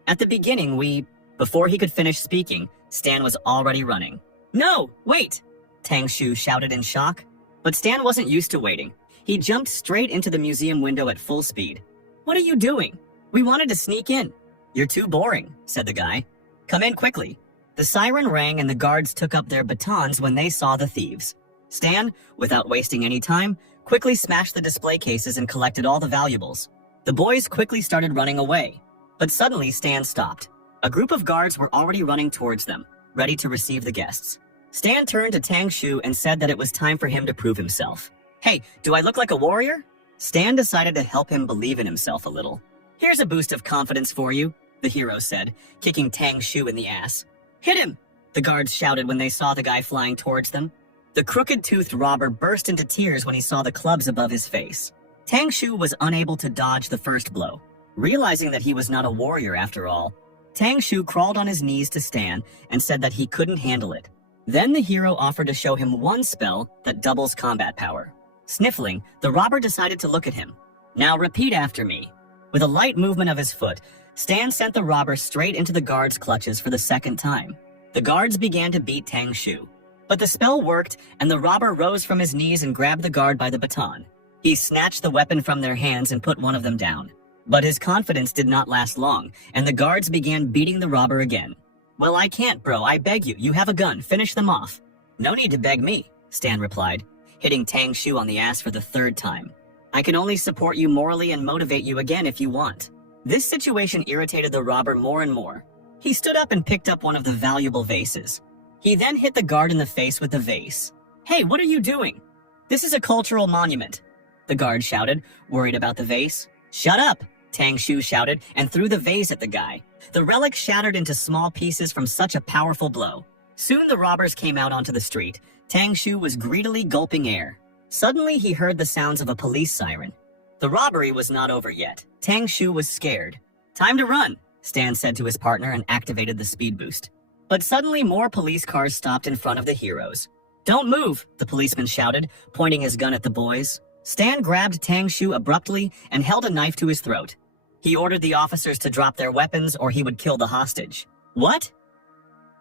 At the beginning, Before he could finish speaking, Stan was already running. No, wait! Tang Shu shouted in shock. But Stan wasn't used to waiting. He jumped straight into the museum window at full speed. What are you doing? We wanted to sneak in. You're too boring, said the guy. Come in quickly. The siren rang and the guards took up their batons when they saw the thieves. Stan, without wasting any time, quickly smashed the display cases and collected all the valuables. The boys quickly started running away. But suddenly Stan stopped. A group of guards were already running towards them, ready to receive the guests. Stan turned to Tang Shu and said that it was time for him to prove himself. Hey, do I look like a warrior? Stan decided to help him believe in himself a little. Here's a boost of confidence for you, the hero said, kicking Tang Shu in the ass. Hit him! The guards shouted when they saw the guy flying towards them. The crooked-toothed robber burst into tears when he saw the clubs above his face. Tang Shu was unable to dodge the first blow. Realizing that he was not a warrior after all, Tang Shu crawled on his knees to Stan and said that he couldn't handle it. Then the hero offered to show him one spell that doubles combat power. Sniffling, the robber decided to look at him. Now repeat after me. With a light movement of his foot, Stan sent the robber straight into the guards' clutches for the second time. The guards began to beat Tang Shu. But the spell worked, and the robber rose from his knees and grabbed the guard by the baton. He snatched the weapon from their hands and put one of them down. But his confidence did not last long, and the guards began beating the robber again. Well, I can't, bro. I beg you. You have a gun. Finish them off. No need to beg me, Stan replied, hitting Tang Shu on the ass for the 3rd time. I can only support you morally and motivate you again if you want. This situation irritated the robber more and more. He stood up and picked up one of the valuable vases. He then hit the guard in the face with the vase. Hey, what are you doing? This is a cultural monument, the guard shouted, worried about the vase. Shut up, Tang Shu shouted and threw the vase at the guy. The relic shattered into small pieces from such a powerful blow. Soon the robbers came out onto the street. Tang Shu was greedily gulping air. Suddenly he heard the sounds of a police siren. The robbery was not over yet. Tang Shu was scared. Time to run, Stan said to his partner and activated the speed boost. But suddenly more police cars stopped in front of the heroes. Don't move, the policeman shouted, pointing his gun at the boys. Stan grabbed Tang Shu abruptly and held a knife to his throat. He ordered the officers to drop their weapons or he would kill the hostage. What?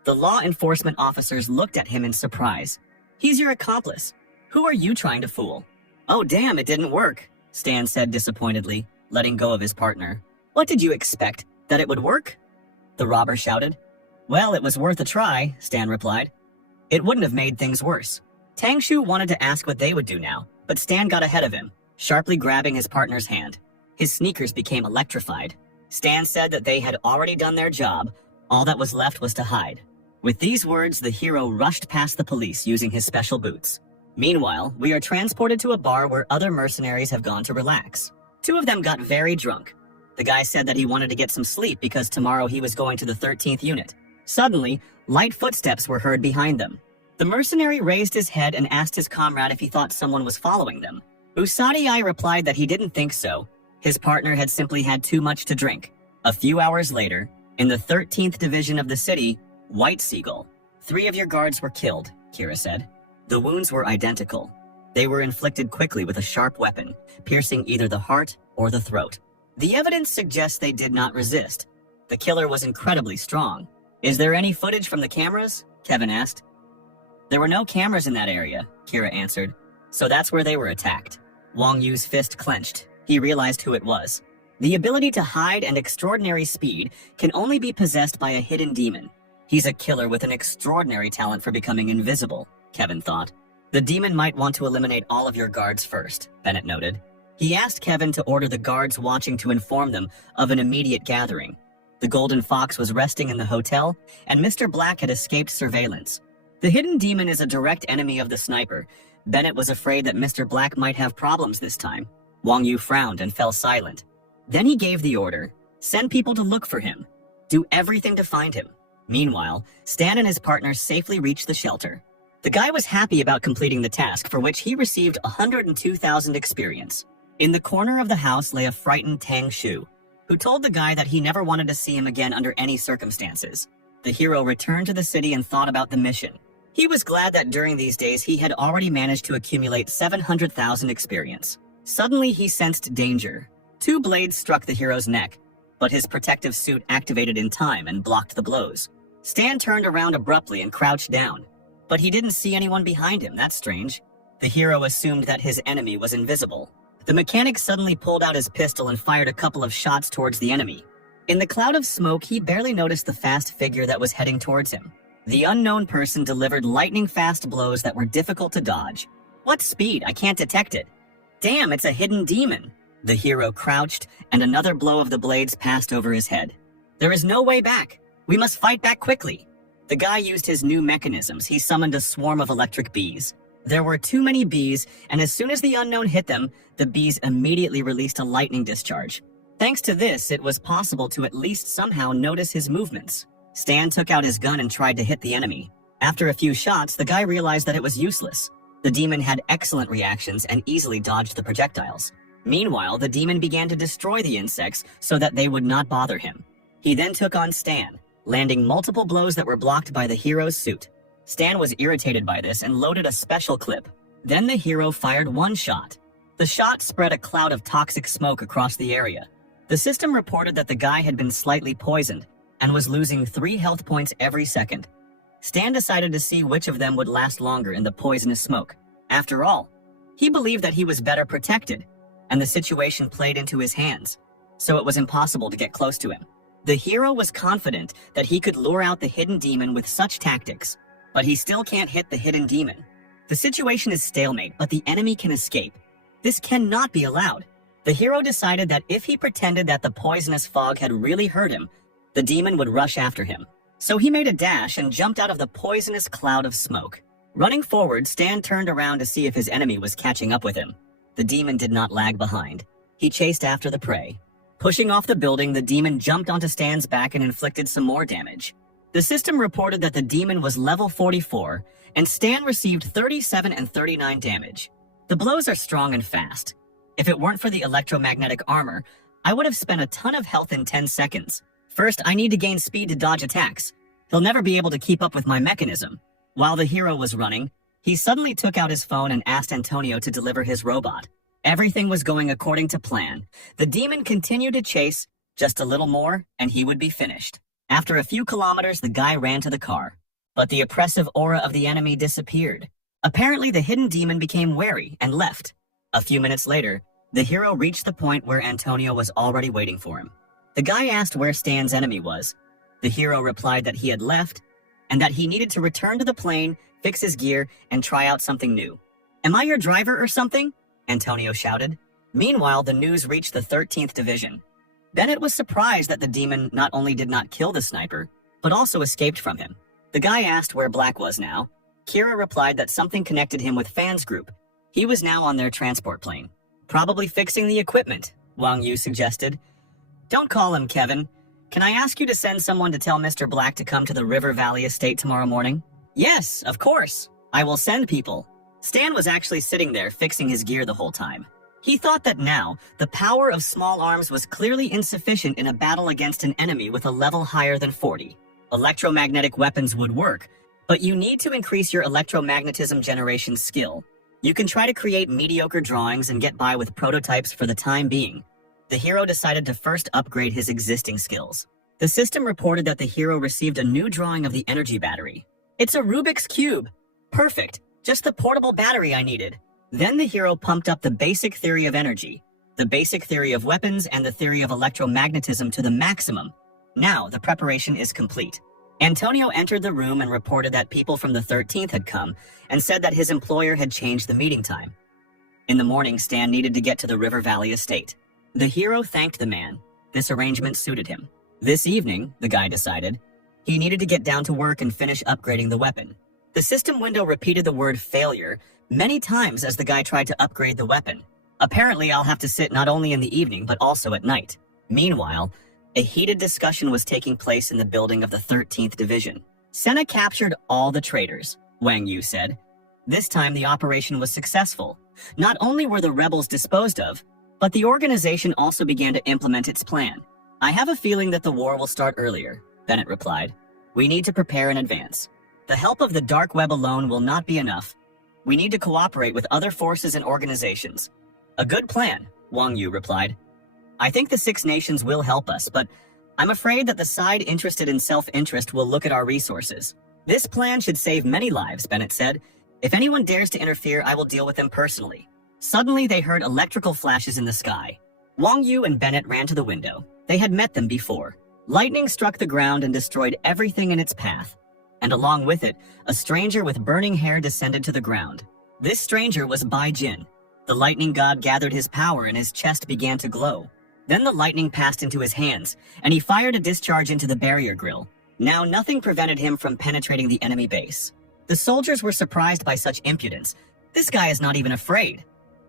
The law enforcement officers looked at him in surprise. He's your accomplice. Who are you trying to fool? Oh damn, it didn't work, Stan said disappointedly, letting go of his partner. What did you expect? That it would work? The robber shouted. Well, it was worth a try, Stan replied. It wouldn't have made things worse. Tang Shu wanted to ask what they would do now, but Stan got ahead of him, sharply grabbing his partner's hand. His sneakers became electrified. Stan said that they had already done their job. All that was left was to hide. With these words, the hero rushed past the police using his special boots. Meanwhile, we are transported to a bar where other mercenaries have gone to relax. 2 of them got very drunk. The guy said that he wanted to get some sleep because tomorrow he was going to the 13th unit. Suddenly, light footsteps were heard behind them. The mercenary raised his head and asked his comrade if he thought someone was following them. Usadi replied that he didn't think so. His partner had simply had too much to drink. A few hours later, in the 13th division of the city, White Seagull, 3 of your guards were killed, Kira said. The wounds were identical. They were inflicted quickly with a sharp weapon, piercing either the heart or the throat. The evidence suggests they did not resist. The killer was incredibly strong. Is there any footage from the cameras? Kevin asked. There were no cameras in that area, Kira answered. So that's where they were attacked. Wang Yu's fist clenched. He realized who it was. The ability to hide and extraordinary speed can only be possessed by a hidden demon. He's a killer with an extraordinary talent for becoming invisible, Kevin thought. The demon might want to eliminate all of your guards first, Bennett noted. He asked Kevin to order the guards watching to inform them of an immediate gathering. The Golden Fox was resting in the hotel, and Mr. Black had escaped surveillance. The hidden demon is a direct enemy of the sniper. Bennett was afraid that Mr. Black might have problems this time. Wang Yu frowned and fell silent. Then he gave the order, send people to look for him. Do everything to find him. Meanwhile, Stan and his partner safely reached the shelter. The guy was happy about completing the task, for which he received 102,000 experience. In the corner of the house lay a frightened Tang Shu, who told the guy that he never wanted to see him again under any circumstances. The hero returned to the city and thought about the mission. He was glad that during these days he had already managed to accumulate 700,000 experience. Suddenly, he sensed danger. Two blades struck the hero's neck, but his protective suit activated in time and blocked the blows. Stan turned around abruptly and crouched down, but he didn't see anyone behind him. That's strange. The hero assumed that his enemy was invisible. The mechanic suddenly pulled out his pistol and fired a couple of shots towards the enemy. In the cloud of smoke, he barely noticed the fast figure that was heading towards him. The unknown person delivered lightning-fast blows that were difficult to dodge. What speed? I can't detect it. Damn, it's a hidden demon. The hero crouched, and another blow of the blades passed over his head. There is no way back. We must fight back quickly. The guy used his new mechanisms. He summoned a swarm of electric bees. There were too many bees, and as soon as the unknown hit them, the bees immediately released a lightning discharge. Thanks to this, it was possible to at least somehow notice his movements. Stan took out his gun and tried to hit the enemy. After a few shots, the guy realized that it was useless. The demon had excellent reactions and easily dodged the projectiles. Meanwhile, the demon began to destroy the insects so that they would not bother him. He then took on Stan, landing multiple blows that were blocked by the hero's suit. Stan was irritated by this and loaded a special clip. Then the hero fired one shot. The shot spread a cloud of toxic smoke across the area. The system reported that the guy had been slightly poisoned and was losing 3 health points every second. Stan decided to see which of them would last longer in the poisonous smoke. After all, he believed that he was better protected, and the situation played into his hands, so it was impossible to get close to him. The hero was confident that he could lure out the hidden demon with such tactics, but he still can't hit the hidden demon. The situation is stalemate, but the enemy can escape. This cannot be allowed. The hero decided that if he pretended that the poisonous fog had really hurt him, the demon would rush after him. So he made a dash and jumped out of the poisonous cloud of smoke. Running forward, Stan turned around to see if his enemy was catching up with him. The demon did not lag behind. He chased after the prey. Pushing off the building, the demon jumped onto Stan's back and inflicted some more damage. The system reported that the demon was level 44, and Stan received 37 and 39 damage. The blows are strong and fast. If it weren't for the electromagnetic armor, I would have spent a ton of health in 10 seconds. First, I need to gain speed to dodge attacks. He'll never be able to keep up with my mechanism. While the hero was running, he suddenly took out his phone and asked Antonio to deliver his robot. Everything was going according to plan. The demon continued to chase, just a little more, and he would be finished. After a few kilometers, the guy ran to the car. But the oppressive aura of the enemy disappeared. Apparently, the hidden demon became wary and left. A few minutes later, the hero reached the point where Antonio was already waiting for him. The guy asked where Stan's enemy was. The hero replied that he had left, and that he needed to return to the plane, fix his gear, and try out something new. "Am I your driver or something?" Antonio shouted. Meanwhile, the news reached the 13th Division. Bennett was surprised that the demon not only did not kill the sniper, but also escaped from him. The guy asked where Black was now. Kira replied that something connected him with Fan's group. He was now on their transport plane. "Probably fixing the equipment," Wang Yu suggested. "Don't call him, Kevin. Can I ask you to send someone to tell Mr. Black to come to the River Valley estate tomorrow morning?" "Yes, of course. I will send people." Stan was actually sitting there fixing his gear the whole time. He thought that now, the power of small arms was clearly insufficient in a battle against an enemy with a level higher than 40. Electromagnetic weapons would work, but you need to increase your electromagnetism generation skill. You can try to create mediocre drawings and get by with prototypes for the time being. The hero decided to first upgrade his existing skills. The system reported that the hero received a new drawing of the energy battery. "It's a Rubik's Cube. Perfect. Just the portable battery I needed." Then the hero pumped up the basic theory of energy, the basic theory of weapons, and the theory of electromagnetism to the maximum. Now the preparation is complete. Antonio entered the room and reported that people from the 13th had come and said that his employer had changed the meeting time. In the morning, Stan needed to get to the River Valley estate. The hero thanked the man. This arrangement suited him. This evening, the guy decided, he needed to get down to work and finish upgrading the weapon. The system window repeated the word failure many times as the guy tried to upgrade the weapon. "Apparently, I'll have to sit not only in the evening but also at night." Meanwhile, a heated discussion was taking place in the building of the 13th Division. "Senna captured all the traitors," Wang Yu said. This time the operation was successful. Not only were the rebels disposed of, but the organization also began to implement its plan. "I have a feeling that the war will start earlier," Bennett replied. "We need to prepare in advance. The help of the dark web alone will not be enough. We need to cooperate with other forces and organizations." A good plan, Wang Yu replied. I think the Six Nations will help us, but I'm afraid that the side interested in self-interest will look at our resources. This plan should save many lives, Bennett said. If anyone dares to interfere, I will deal with them personally. Suddenly, they heard electrical flashes in the sky. Wang Yu and Bennett ran to the window. They had met them before. Lightning struck the ground and destroyed everything in its path. And along with it, a stranger with burning hair descended to the ground. This stranger was Bai Jin. The lightning god gathered his power and his chest began to glow. Then the lightning passed into his hands, and he fired a discharge into the barrier grill. Now nothing prevented him from penetrating the enemy base. The soldiers were surprised by such impudence. This guy is not even afraid.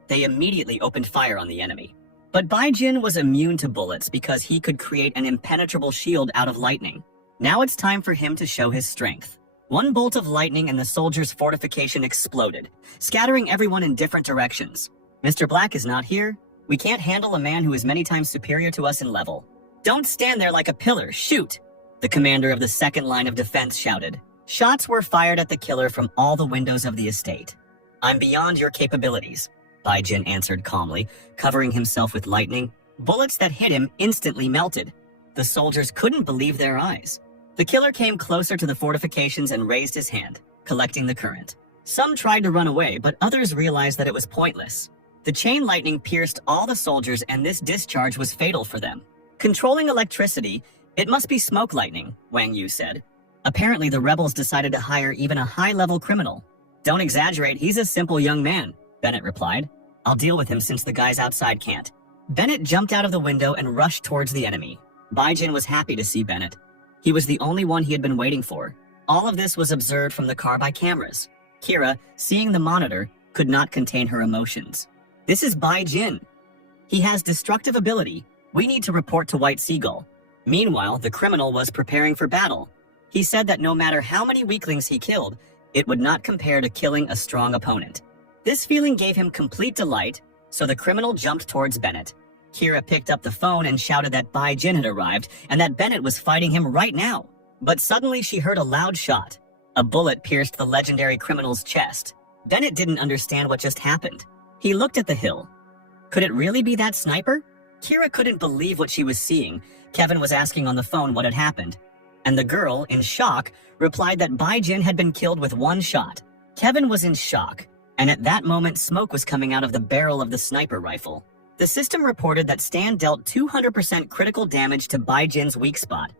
They immediately opened fire on the enemy. But Bai Jin was immune to bullets because he could create an impenetrable shield out of lightning. Now it's time for him to show his strength. One bolt of lightning and the soldiers' fortification exploded, scattering everyone in different directions. Mr. Black is not here. We can't handle a man who is many times superior to us in level. Don't stand there like a pillar, shoot! The commander of the second line of defense shouted. Shots were fired at the killer from all the windows of the estate. I'm beyond your capabilities, Bai Jin answered calmly, covering himself with lightning. Bullets that hit him instantly melted. The soldiers couldn't believe their eyes. The killer came closer to the fortifications and raised his hand, collecting the current. Some tried to run away, but others realized that it was pointless. The chain lightning pierced all the soldiers and this discharge was fatal for them. Controlling electricity, it must be smoke lightning, Wang Yu said. Apparently the rebels decided to hire even a high-level criminal. Don't exaggerate, he's a simple young man, Bennett replied. I'll deal with him since the guys outside can't. Bennett jumped out of the window and rushed towards the enemy. Bai Jin was happy to see Bennett. He was the only one he had been waiting for. All of this was observed from the car by cameras. Kira, seeing the monitor, could not contain her emotions. This is Bai Jin. He has destructive ability. We need to report to White Seagull. Meanwhile, the criminal was preparing for battle. He said that no matter how many weaklings he killed, it would not compare to killing a strong opponent. This feeling gave him complete delight, so the criminal jumped towards Bennett. Kira picked up the phone and shouted that Bai Jin had arrived and that Bennett was fighting him right now. But suddenly she heard a loud shot. A bullet pierced the legendary criminal's chest. Bennett didn't understand what just happened. He looked at the hill. Could it really be that sniper? Kira couldn't believe what she was seeing. Kevin was asking on the phone what had happened. And the girl, in shock, replied that Bai Jin had been killed with one shot. Kevin was in shock, and at that moment smoke was coming out of the barrel of the sniper rifle. The system reported that Stan dealt 200% critical damage to Bai Jin's weak spot.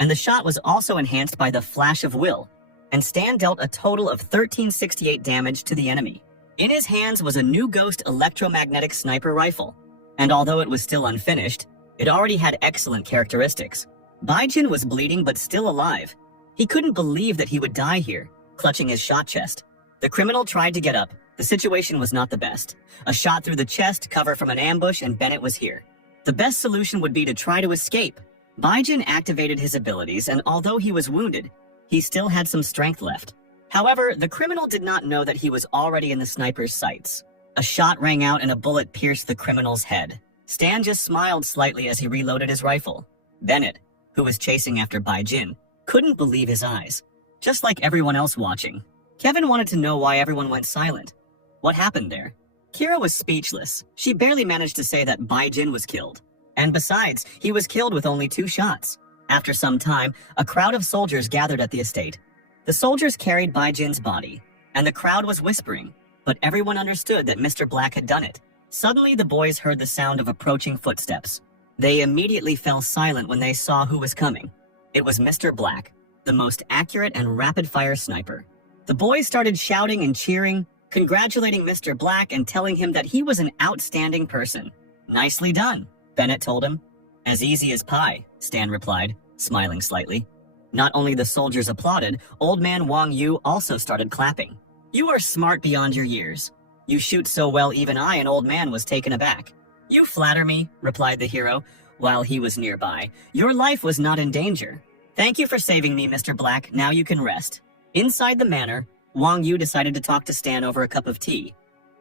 And the shot was also enhanced by the Flash of Will, and Stan dealt a total of 1368 damage to the enemy. In his hands was a new Ghost electromagnetic sniper rifle, and although it was still unfinished, it already had excellent characteristics. Bai Jin was bleeding but still alive. He couldn't believe that he would die here, clutching his shot chest. The criminal tried to get up. The situation was not the best. A shot through the chest, cover from an ambush, and Bennett was here. The best solution would be to try to escape. Bai Jin activated his abilities, and although he was wounded, he still had some strength left. However, the criminal did not know that he was already in the sniper's sights. A shot rang out and a bullet pierced the criminal's head. Stan just smiled slightly as he reloaded his rifle. Bennett, who was chasing after Bai Jin, couldn't believe his eyes. Just like everyone else watching, Kevin wanted to know why everyone went silent. What happened there? Kira was speechless. She barely managed to say that Bai Jin was killed. And besides, he was killed with only 2 shots. After some time, a crowd of soldiers gathered at the estate. The soldiers carried Bai Jin's body, and the crowd was whispering, but everyone understood that Mr. Black had done it. Suddenly, the boys heard the sound of approaching footsteps. They immediately fell silent when they saw who was coming. It was Mr. Black, the most accurate and rapid-fire sniper. The boys started shouting and cheering, congratulating Mr. Black and telling him that he was an outstanding person. Nicely done, Bennett told him. As easy as pie, Stan replied, smiling slightly. Not only the soldiers applauded, old man Wang Yu also started clapping. You are smart beyond your years. You shoot so well even I, an old man, was taken aback. You flatter me, replied the hero, while he was nearby. Your life was not in danger. Thank you for saving me, Mr. Black. Now you can rest. Inside the manor, Wang Yu decided to talk to Stan over a cup of tea.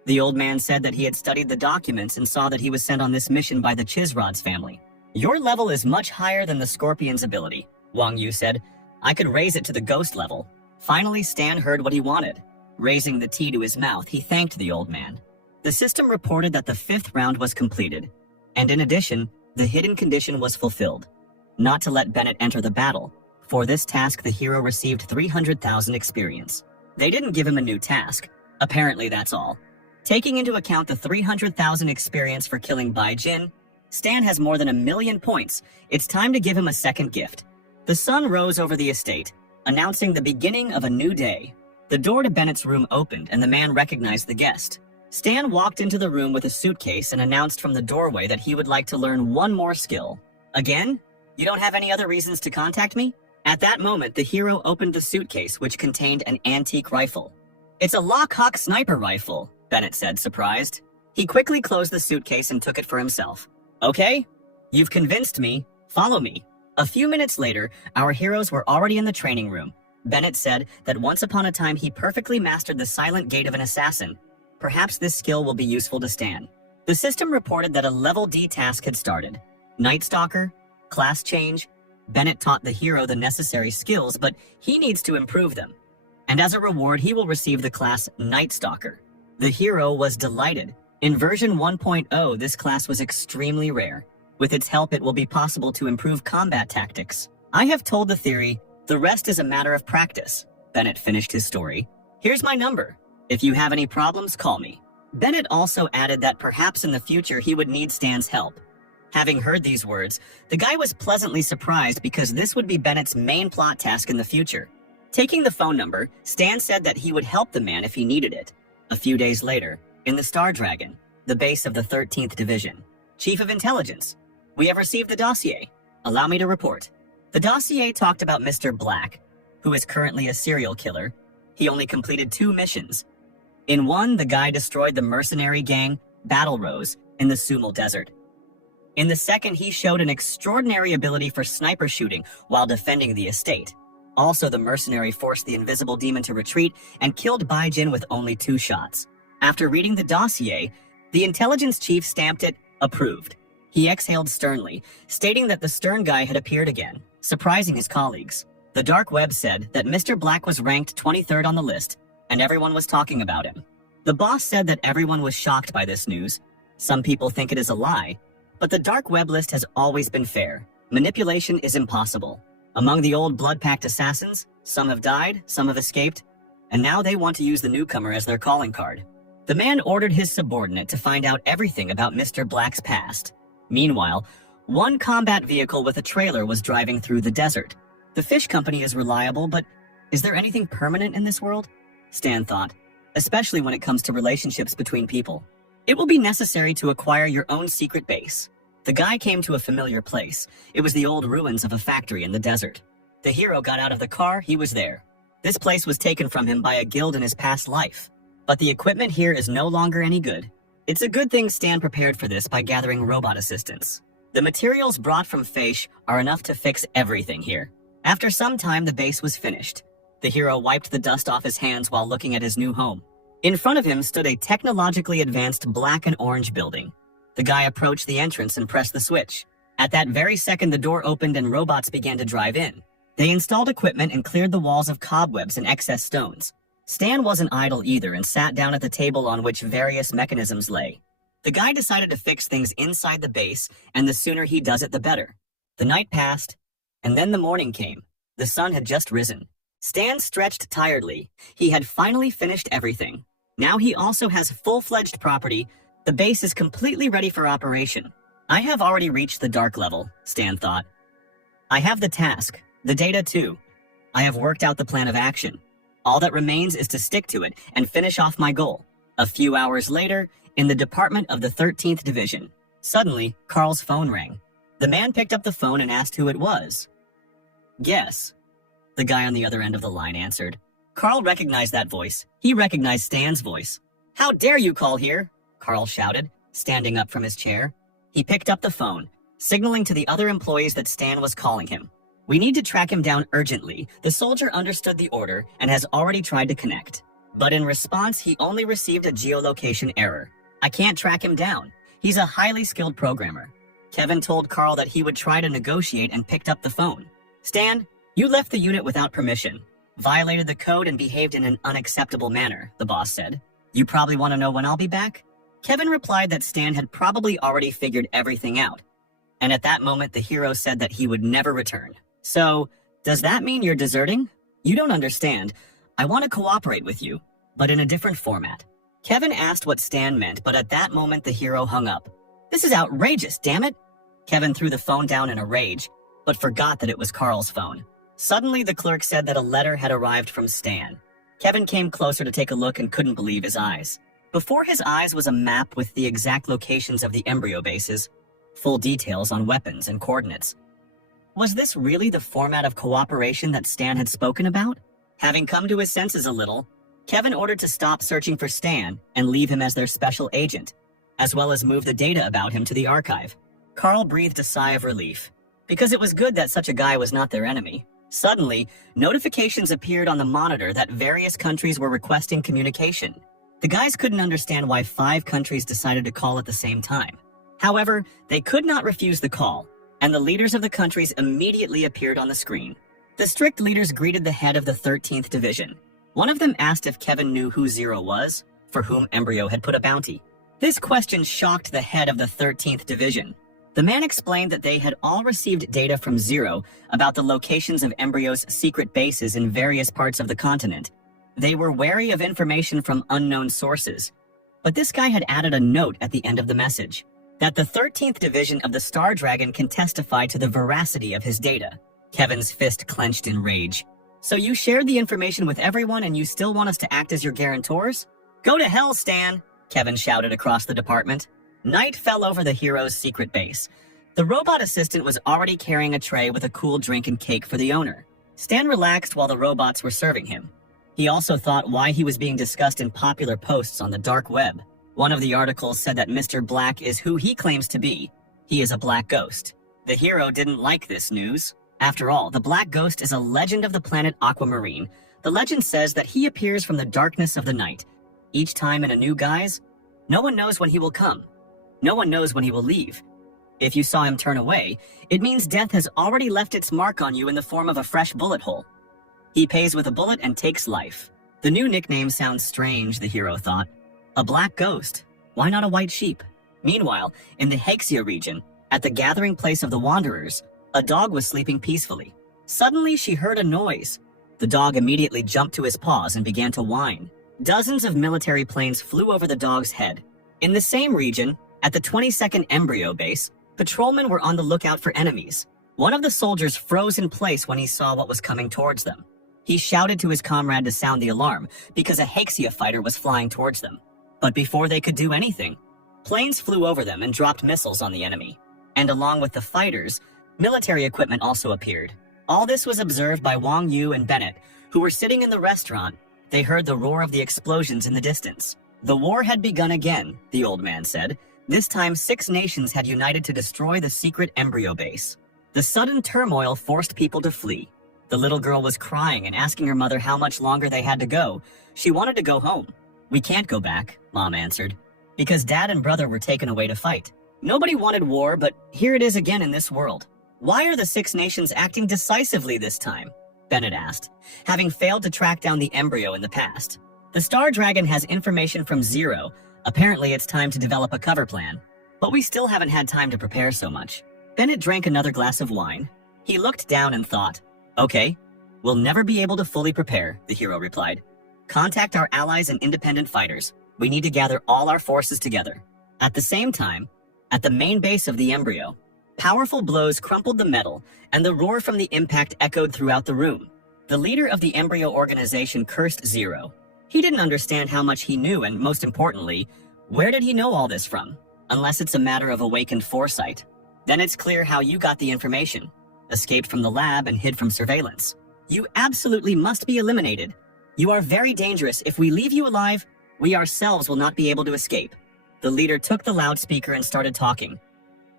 The old man said that he had studied the documents and saw that he was sent on this mission by the Chisrod's family. Your level is much higher than the Scorpion's ability, Wang Yu said. I could raise it to the ghost level. Finally, Stan heard what he wanted. Raising the tea to his mouth, he thanked the old man. The system reported that the 5th round was completed, and in addition, the hidden condition was fulfilled. Not to let Bennett enter the battle. For this task, the hero received 300,000 experience. They didn't give him a new task. Apparently, that's all. Taking into account the 300,000 experience for killing Bai Jin, Stan has more than 1,000,000 points. It's time to give him a second gift. The sun rose over the estate, announcing the beginning of a new day. The door to Bennett's room opened and the man recognized the guest. Stan walked into the room with a suitcase and announced from the doorway that he would like to learn one more skill. Again? You don't have any other reasons to contact me? At that moment, the hero opened the suitcase, which contained an antique rifle. It's a Lockhawk sniper rifle, Bennett said, surprised. He quickly closed the suitcase and took it for himself. Okay, you've convinced me. Follow me. A few minutes later, our heroes were already in the training room. Bennett said that once upon a time he perfectly mastered the silent gait of an assassin. Perhaps this skill will be useful to Stan. The system reported that a level D task had started. Night Stalker, class change. Bennett taught the hero the necessary skills, but he needs to improve them. And as a reward, he will receive the class Night Stalker. The hero was delighted. In version 1.0, this class was extremely rare. With its help, it will be possible to improve combat tactics. I have told the theory, the rest is a matter of practice. Bennett finished his story. Here's my number. If you have any problems, call me. Bennett also added that perhaps in the future he would need Stan's help. Having heard these words, the guy was pleasantly surprised because this would be Bennett's main plot task in the future. Taking the phone number, Stan said that he would help the man if he needed it. A few days later, in the Star Dragon, the base of the 13th Division. Chief of Intelligence, we have received the dossier. Allow me to report. The dossier talked about Mr. Black, who is currently a serial killer. He only completed 2 missions. In one, the guy destroyed the mercenary gang, Battle Rose, in the Sumal Desert. In the second, he showed an extraordinary ability for sniper shooting while defending the estate. Also, the mercenary forced the invisible demon to retreat and killed Bai Jin with only 2 shots. After reading the dossier, the intelligence chief stamped it approved. He exhaled sternly, stating that the stern guy had appeared again, surprising his colleagues. The dark web said that Mr. Black was ranked 23rd on the list, and everyone was talking about him. The boss said that everyone was shocked by this news. Some people think it is a lie, but the dark web list has always been fair. Manipulation is impossible. Among the old blood-packed assassins, some have died, some have escaped, and now they want to use the newcomer as their calling card. The man ordered his subordinate to find out everything about Mr. Black's past. Meanwhile, one combat vehicle with a trailer was driving through the desert. The fish company is reliable, but is there anything permanent in this world? Stan thought, especially when it comes to relationships between people. It will be necessary to acquire your own secret base. The guy came to a familiar place. It was the old ruins of a factory in the desert. The hero got out of the car, he was there. This place was taken from him by a guild in his past life. But the equipment here is no longer any good. It's a good thing Stan prepared for this by gathering robot assistance. The materials brought from Faish are enough to fix everything here. After some time, the base was finished. The hero wiped the dust off his hands while looking at his new home. In front of him stood a technologically advanced black and orange building. The guy approached the entrance and pressed the switch. At that very second, the door opened and robots began to drive in. They installed equipment and cleared the walls of cobwebs and excess stones. Stan wasn't idle either and sat down at the table on which various mechanisms lay. The guy decided to fix things inside the base, and the sooner he does it, the better. The night passed, and then the morning came. The sun had just risen. Stan stretched tiredly. He had finally finished everything. Now he also has full-fledged property. The base is completely ready for operation. I have already reached the dark level, Stan thought. I have the task, the data too. I have worked out the plan of action. All that remains is to stick to it and finish off my goal. A few hours later, in the department of the 13th Division, suddenly, Carl's phone rang. The man picked up the phone and asked who it was. Guess. The guy on the other end of the line answered. Carl recognized that voice. He recognized Stan's voice. How dare you call here? Carl shouted, standing up from his chair. He picked up the phone, signaling to the other employees that Stan was calling him. We need to track him down urgently. The soldier understood the order and has already tried to connect. But in response, he only received a geolocation error. I can't track him down. He's a highly skilled programmer. Kevin told Carl that he would try to negotiate and picked up the phone. Stan, you left the unit without permission, violated the code and behaved in an unacceptable manner, the boss said. You probably want to know when I'll be back? Kevin replied that Stan had probably already figured everything out. And at that moment, the hero said that he would never return. So, does that mean you're deserting? You don't understand. I want to cooperate with you, but in a different format. Kevin asked what Stan meant, but at that moment, the hero hung up. This is outrageous, damn it! Kevin threw the phone down in a rage, but forgot that it was Carl's phone. Suddenly, the clerk said that a letter had arrived from Stan. Kevin came closer to take a look and couldn't believe his eyes. Before his eyes was a map with the exact locations of the embryo bases, full details on weapons and coordinates. Was this really the format of cooperation that Stan had spoken about? Having come to his senses a little, Kevin ordered to stop searching for Stan and leave him as their special agent, as well as move the data about him to the archive. Carl breathed a sigh of relief, because it was good that such a guy was not their enemy. Suddenly, notifications appeared on the monitor that various countries were requesting communication. The guys couldn't understand why 5 countries decided to call at the same time. However, they could not refuse the call, and the leaders of the countries immediately appeared on the screen. The strict leaders greeted the head of the 13th Division. One of them asked if Kevin knew who Zero was, for whom Embryo had put a bounty. This question shocked the head of the 13th Division. The man explained that they had all received data from Zero about the locations of Embryo's secret bases in various parts of the continent. They were wary of information from unknown sources. But this guy had added a note at the end of the message, that the 13th Division of the Star Dragon can testify to the veracity of his data. Kevin's fist clenched in rage. So you shared the information with everyone and you still want us to act as your guarantors? Go to hell, Stan! Kevin shouted across the department. Night fell over the hero's secret base. The robot assistant was already carrying a tray with a cool drink and cake for the owner. Stan relaxed while the robots were serving him. He also thought why he was being discussed in popular posts on the dark web. One of the articles said that Mr. Black is who he claims to be. He is a black ghost. The hero didn't like this news. After all, the Black Ghost is a legend of the planet Aquamarine. The legend says that he appears from the darkness of the night. Each time in a new guise, no one knows when he will come. No one knows when he will leave. If you saw him turn away, it means death has already left its mark on you in the form of a fresh bullet hole. He pays with a bullet and takes life. The new nickname sounds strange, the hero thought. A black ghost. Why not a white sheep? Meanwhile, in the Hexia region, at the gathering place of the Wanderers, a dog was sleeping peacefully. Suddenly, she heard a noise. The dog immediately jumped to his paws and began to whine. Dozens of military planes flew over the dog's head. In the same region, at the 22nd Embryo Base, patrolmen were on the lookout for enemies. One of the soldiers froze in place when he saw what was coming towards them. He shouted to his comrade to sound the alarm because a Hexia fighter was flying towards them. But before they could do anything, planes flew over them and dropped missiles on the enemy. And along with the fighters, military equipment also appeared. All this was observed by Wang Yu and Bennett, who were sitting in the restaurant. They heard the roar of the explosions in the distance. The war had begun again, the old man said. This time, 6 nations had united to destroy the secret embryo base. The sudden turmoil forced people to flee. The little girl was crying and asking her mother how much longer they had to go. She wanted to go home. We can't go back, Mom answered, because Dad and brother were taken away to fight. Nobody wanted war, but here it is again in this world. Why are the 6 nations acting decisively this time? Bennett asked, having failed to track down the embryo in the past. The Star Dragon has information from Zero. Apparently it's time to develop a cover plan, but we still haven't had time to prepare so much. Bennett drank another glass of wine. He looked down and thought, okay, we'll never be able to fully prepare, the hero replied. Contact our allies and independent fighters. We need to gather all our forces together. At the same time, at the main base of the embryo, powerful blows crumpled the metal, and the roar from the impact echoed throughout the room. The leader of the embryo organization cursed Zero. He didn't understand how much he knew, and most importantly, where did he know all this from? Unless it's a matter of awakened foresight. Then it's clear how you got the information. Escaped from the lab and hid from surveillance. You absolutely must be eliminated. You are very dangerous. If we leave you alive, we ourselves will not be able to escape. The leader took the loudspeaker and started talking.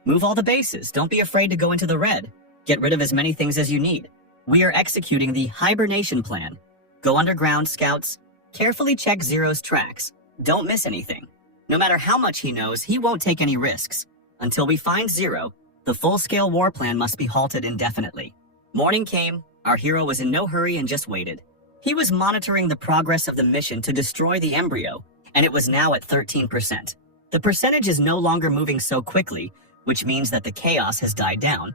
Move all the bases. Don't be afraid to go into the red. Get rid of as many things as you need. We are executing the hibernation plan. Go underground, scouts. Carefully check Zero's tracks. Don't miss anything. No matter how much he knows, he won't take any risks. Until we find Zero, the full-scale war plan must be halted indefinitely. Morning came. Our hero was in no hurry and just waited. He was monitoring the progress of the mission to destroy the embryo, and it was now at 13%. The percentage is no longer moving so quickly, which means that the chaos has died down.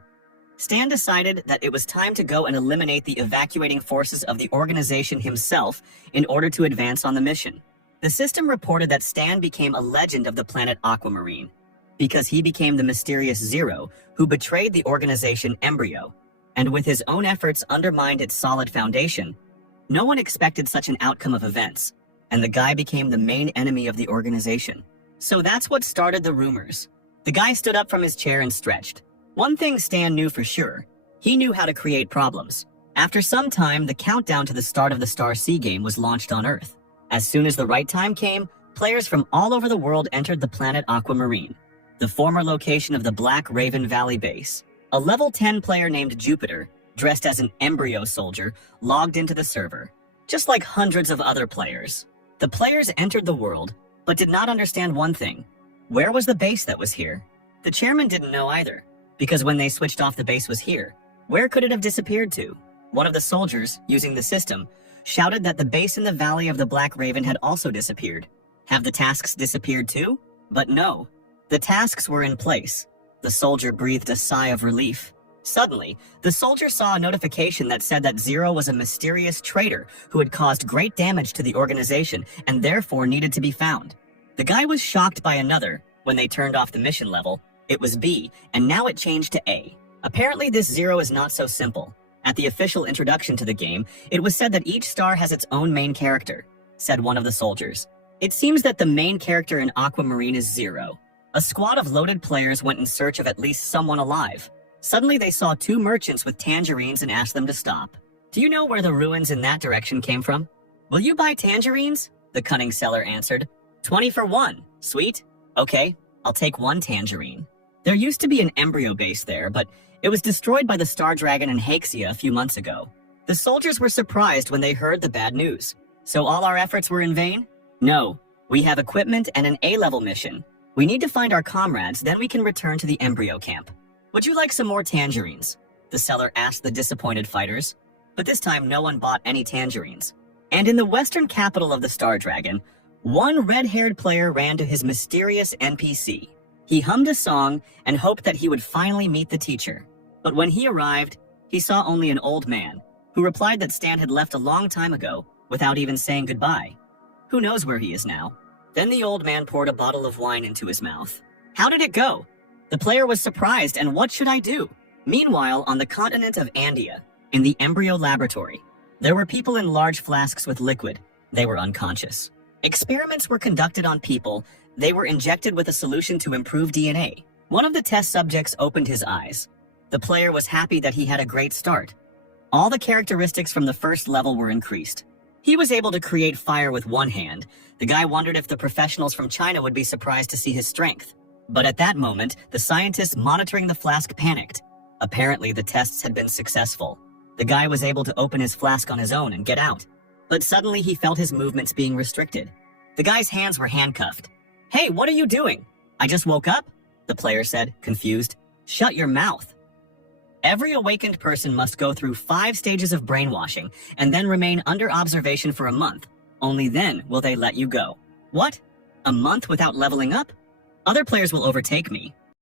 Stan decided that it was time to go and eliminate the evacuating forces of the organization himself in order to advance on the mission. The system reported that Stan became a legend of the planet Aquamarine, because he became the mysterious Zero who betrayed the organization Embryo, and with his own efforts undermined its solid foundation. No one expected such an outcome of events, and the guy became the main enemy of the organization. So that's what started the rumors. The guy stood up from his chair and stretched. One thing Stan knew for sure: he knew how to create problems. After some time, the countdown to the start of the Star Sea game was launched on Earth. As soon as the right time came, players from all over the world entered the planet Aquamarine, the former location of the Black Raven Valley base. A level 10 player named Jupiter, dressed as an embryo soldier, logged into the server, just like hundreds of other players. The players entered the world, but did not understand one thing: where was the base that was here? The chairman didn't know either, because when they switched off the base was here, where could it have disappeared to? One of the soldiers, using the system, shouted that the base in the Valley of the Black Raven had also disappeared. Have the tasks disappeared too? But no, the tasks were in place. The soldier breathed a sigh of relief. Suddenly, the soldier saw a notification that said that Zero was a mysterious traitor who had caused great damage to the organization and therefore needed to be found. The guy was shocked by another. When they turned off the mission level, it was B, and now it changed to A. Apparently this Zero is not so simple. At the official introduction to the game, it was said that each star has its own main character, said one of the soldiers. It seems that the main character in Aquamarine is Zero. A squad of loaded players went in search of at least someone alive. Suddenly they saw two merchants with tangerines and asked them to stop. Do you know where the ruins in that direction came from? Will you buy tangerines? The cunning seller answered. 20 for 1. Sweet. Okay, I'll take 1 tangerine. There used to be an embryo base there, but it was destroyed by the Star Dragon and Haxia a few months ago. The soldiers were surprised when they heard the bad news. So all our efforts were in vain? No, we have equipment and an A-level mission. We need to find our comrades, then we can return to the embryo camp. Would you like some more tangerines? The seller asked the disappointed fighters. But this time no one bought any tangerines. And in the western capital of the Star Dragon, one red-haired player ran to his mysterious NPC. He hummed a song and hoped that he would finally meet the teacher. But when he arrived, he saw only an old man, who replied that Stan had left a long time ago without even saying goodbye. Who knows where he is now? Then the old man poured a bottle of wine into his mouth. How did it go? The player was surprised, and what should I do? Meanwhile, on the continent of Andia, in the embryo laboratory, there were people in large flasks with liquid. They were unconscious. Experiments were conducted on people. They were injected with a solution to improve DNA. One of the test subjects opened his eyes. The player was happy that he had a great start. All the characteristics from the first level were increased. He was able to create fire with one hand. The guy wondered if the professionals from China would be surprised to see his strength. But at that moment, the scientists monitoring the flask panicked. Apparently, the tests had been successful. The guy was able to open his flask on his own and get out. But suddenly he felt his movements being restricted. The guy's hands were handcuffed. Hey, what are you doing? I just woke up? The player said, confused. Shut your mouth. Every awakened person must go through 5 stages of brainwashing and then remain under observation for a month. Only then will they let you go. What? A month without leveling up? Other players will overtake me.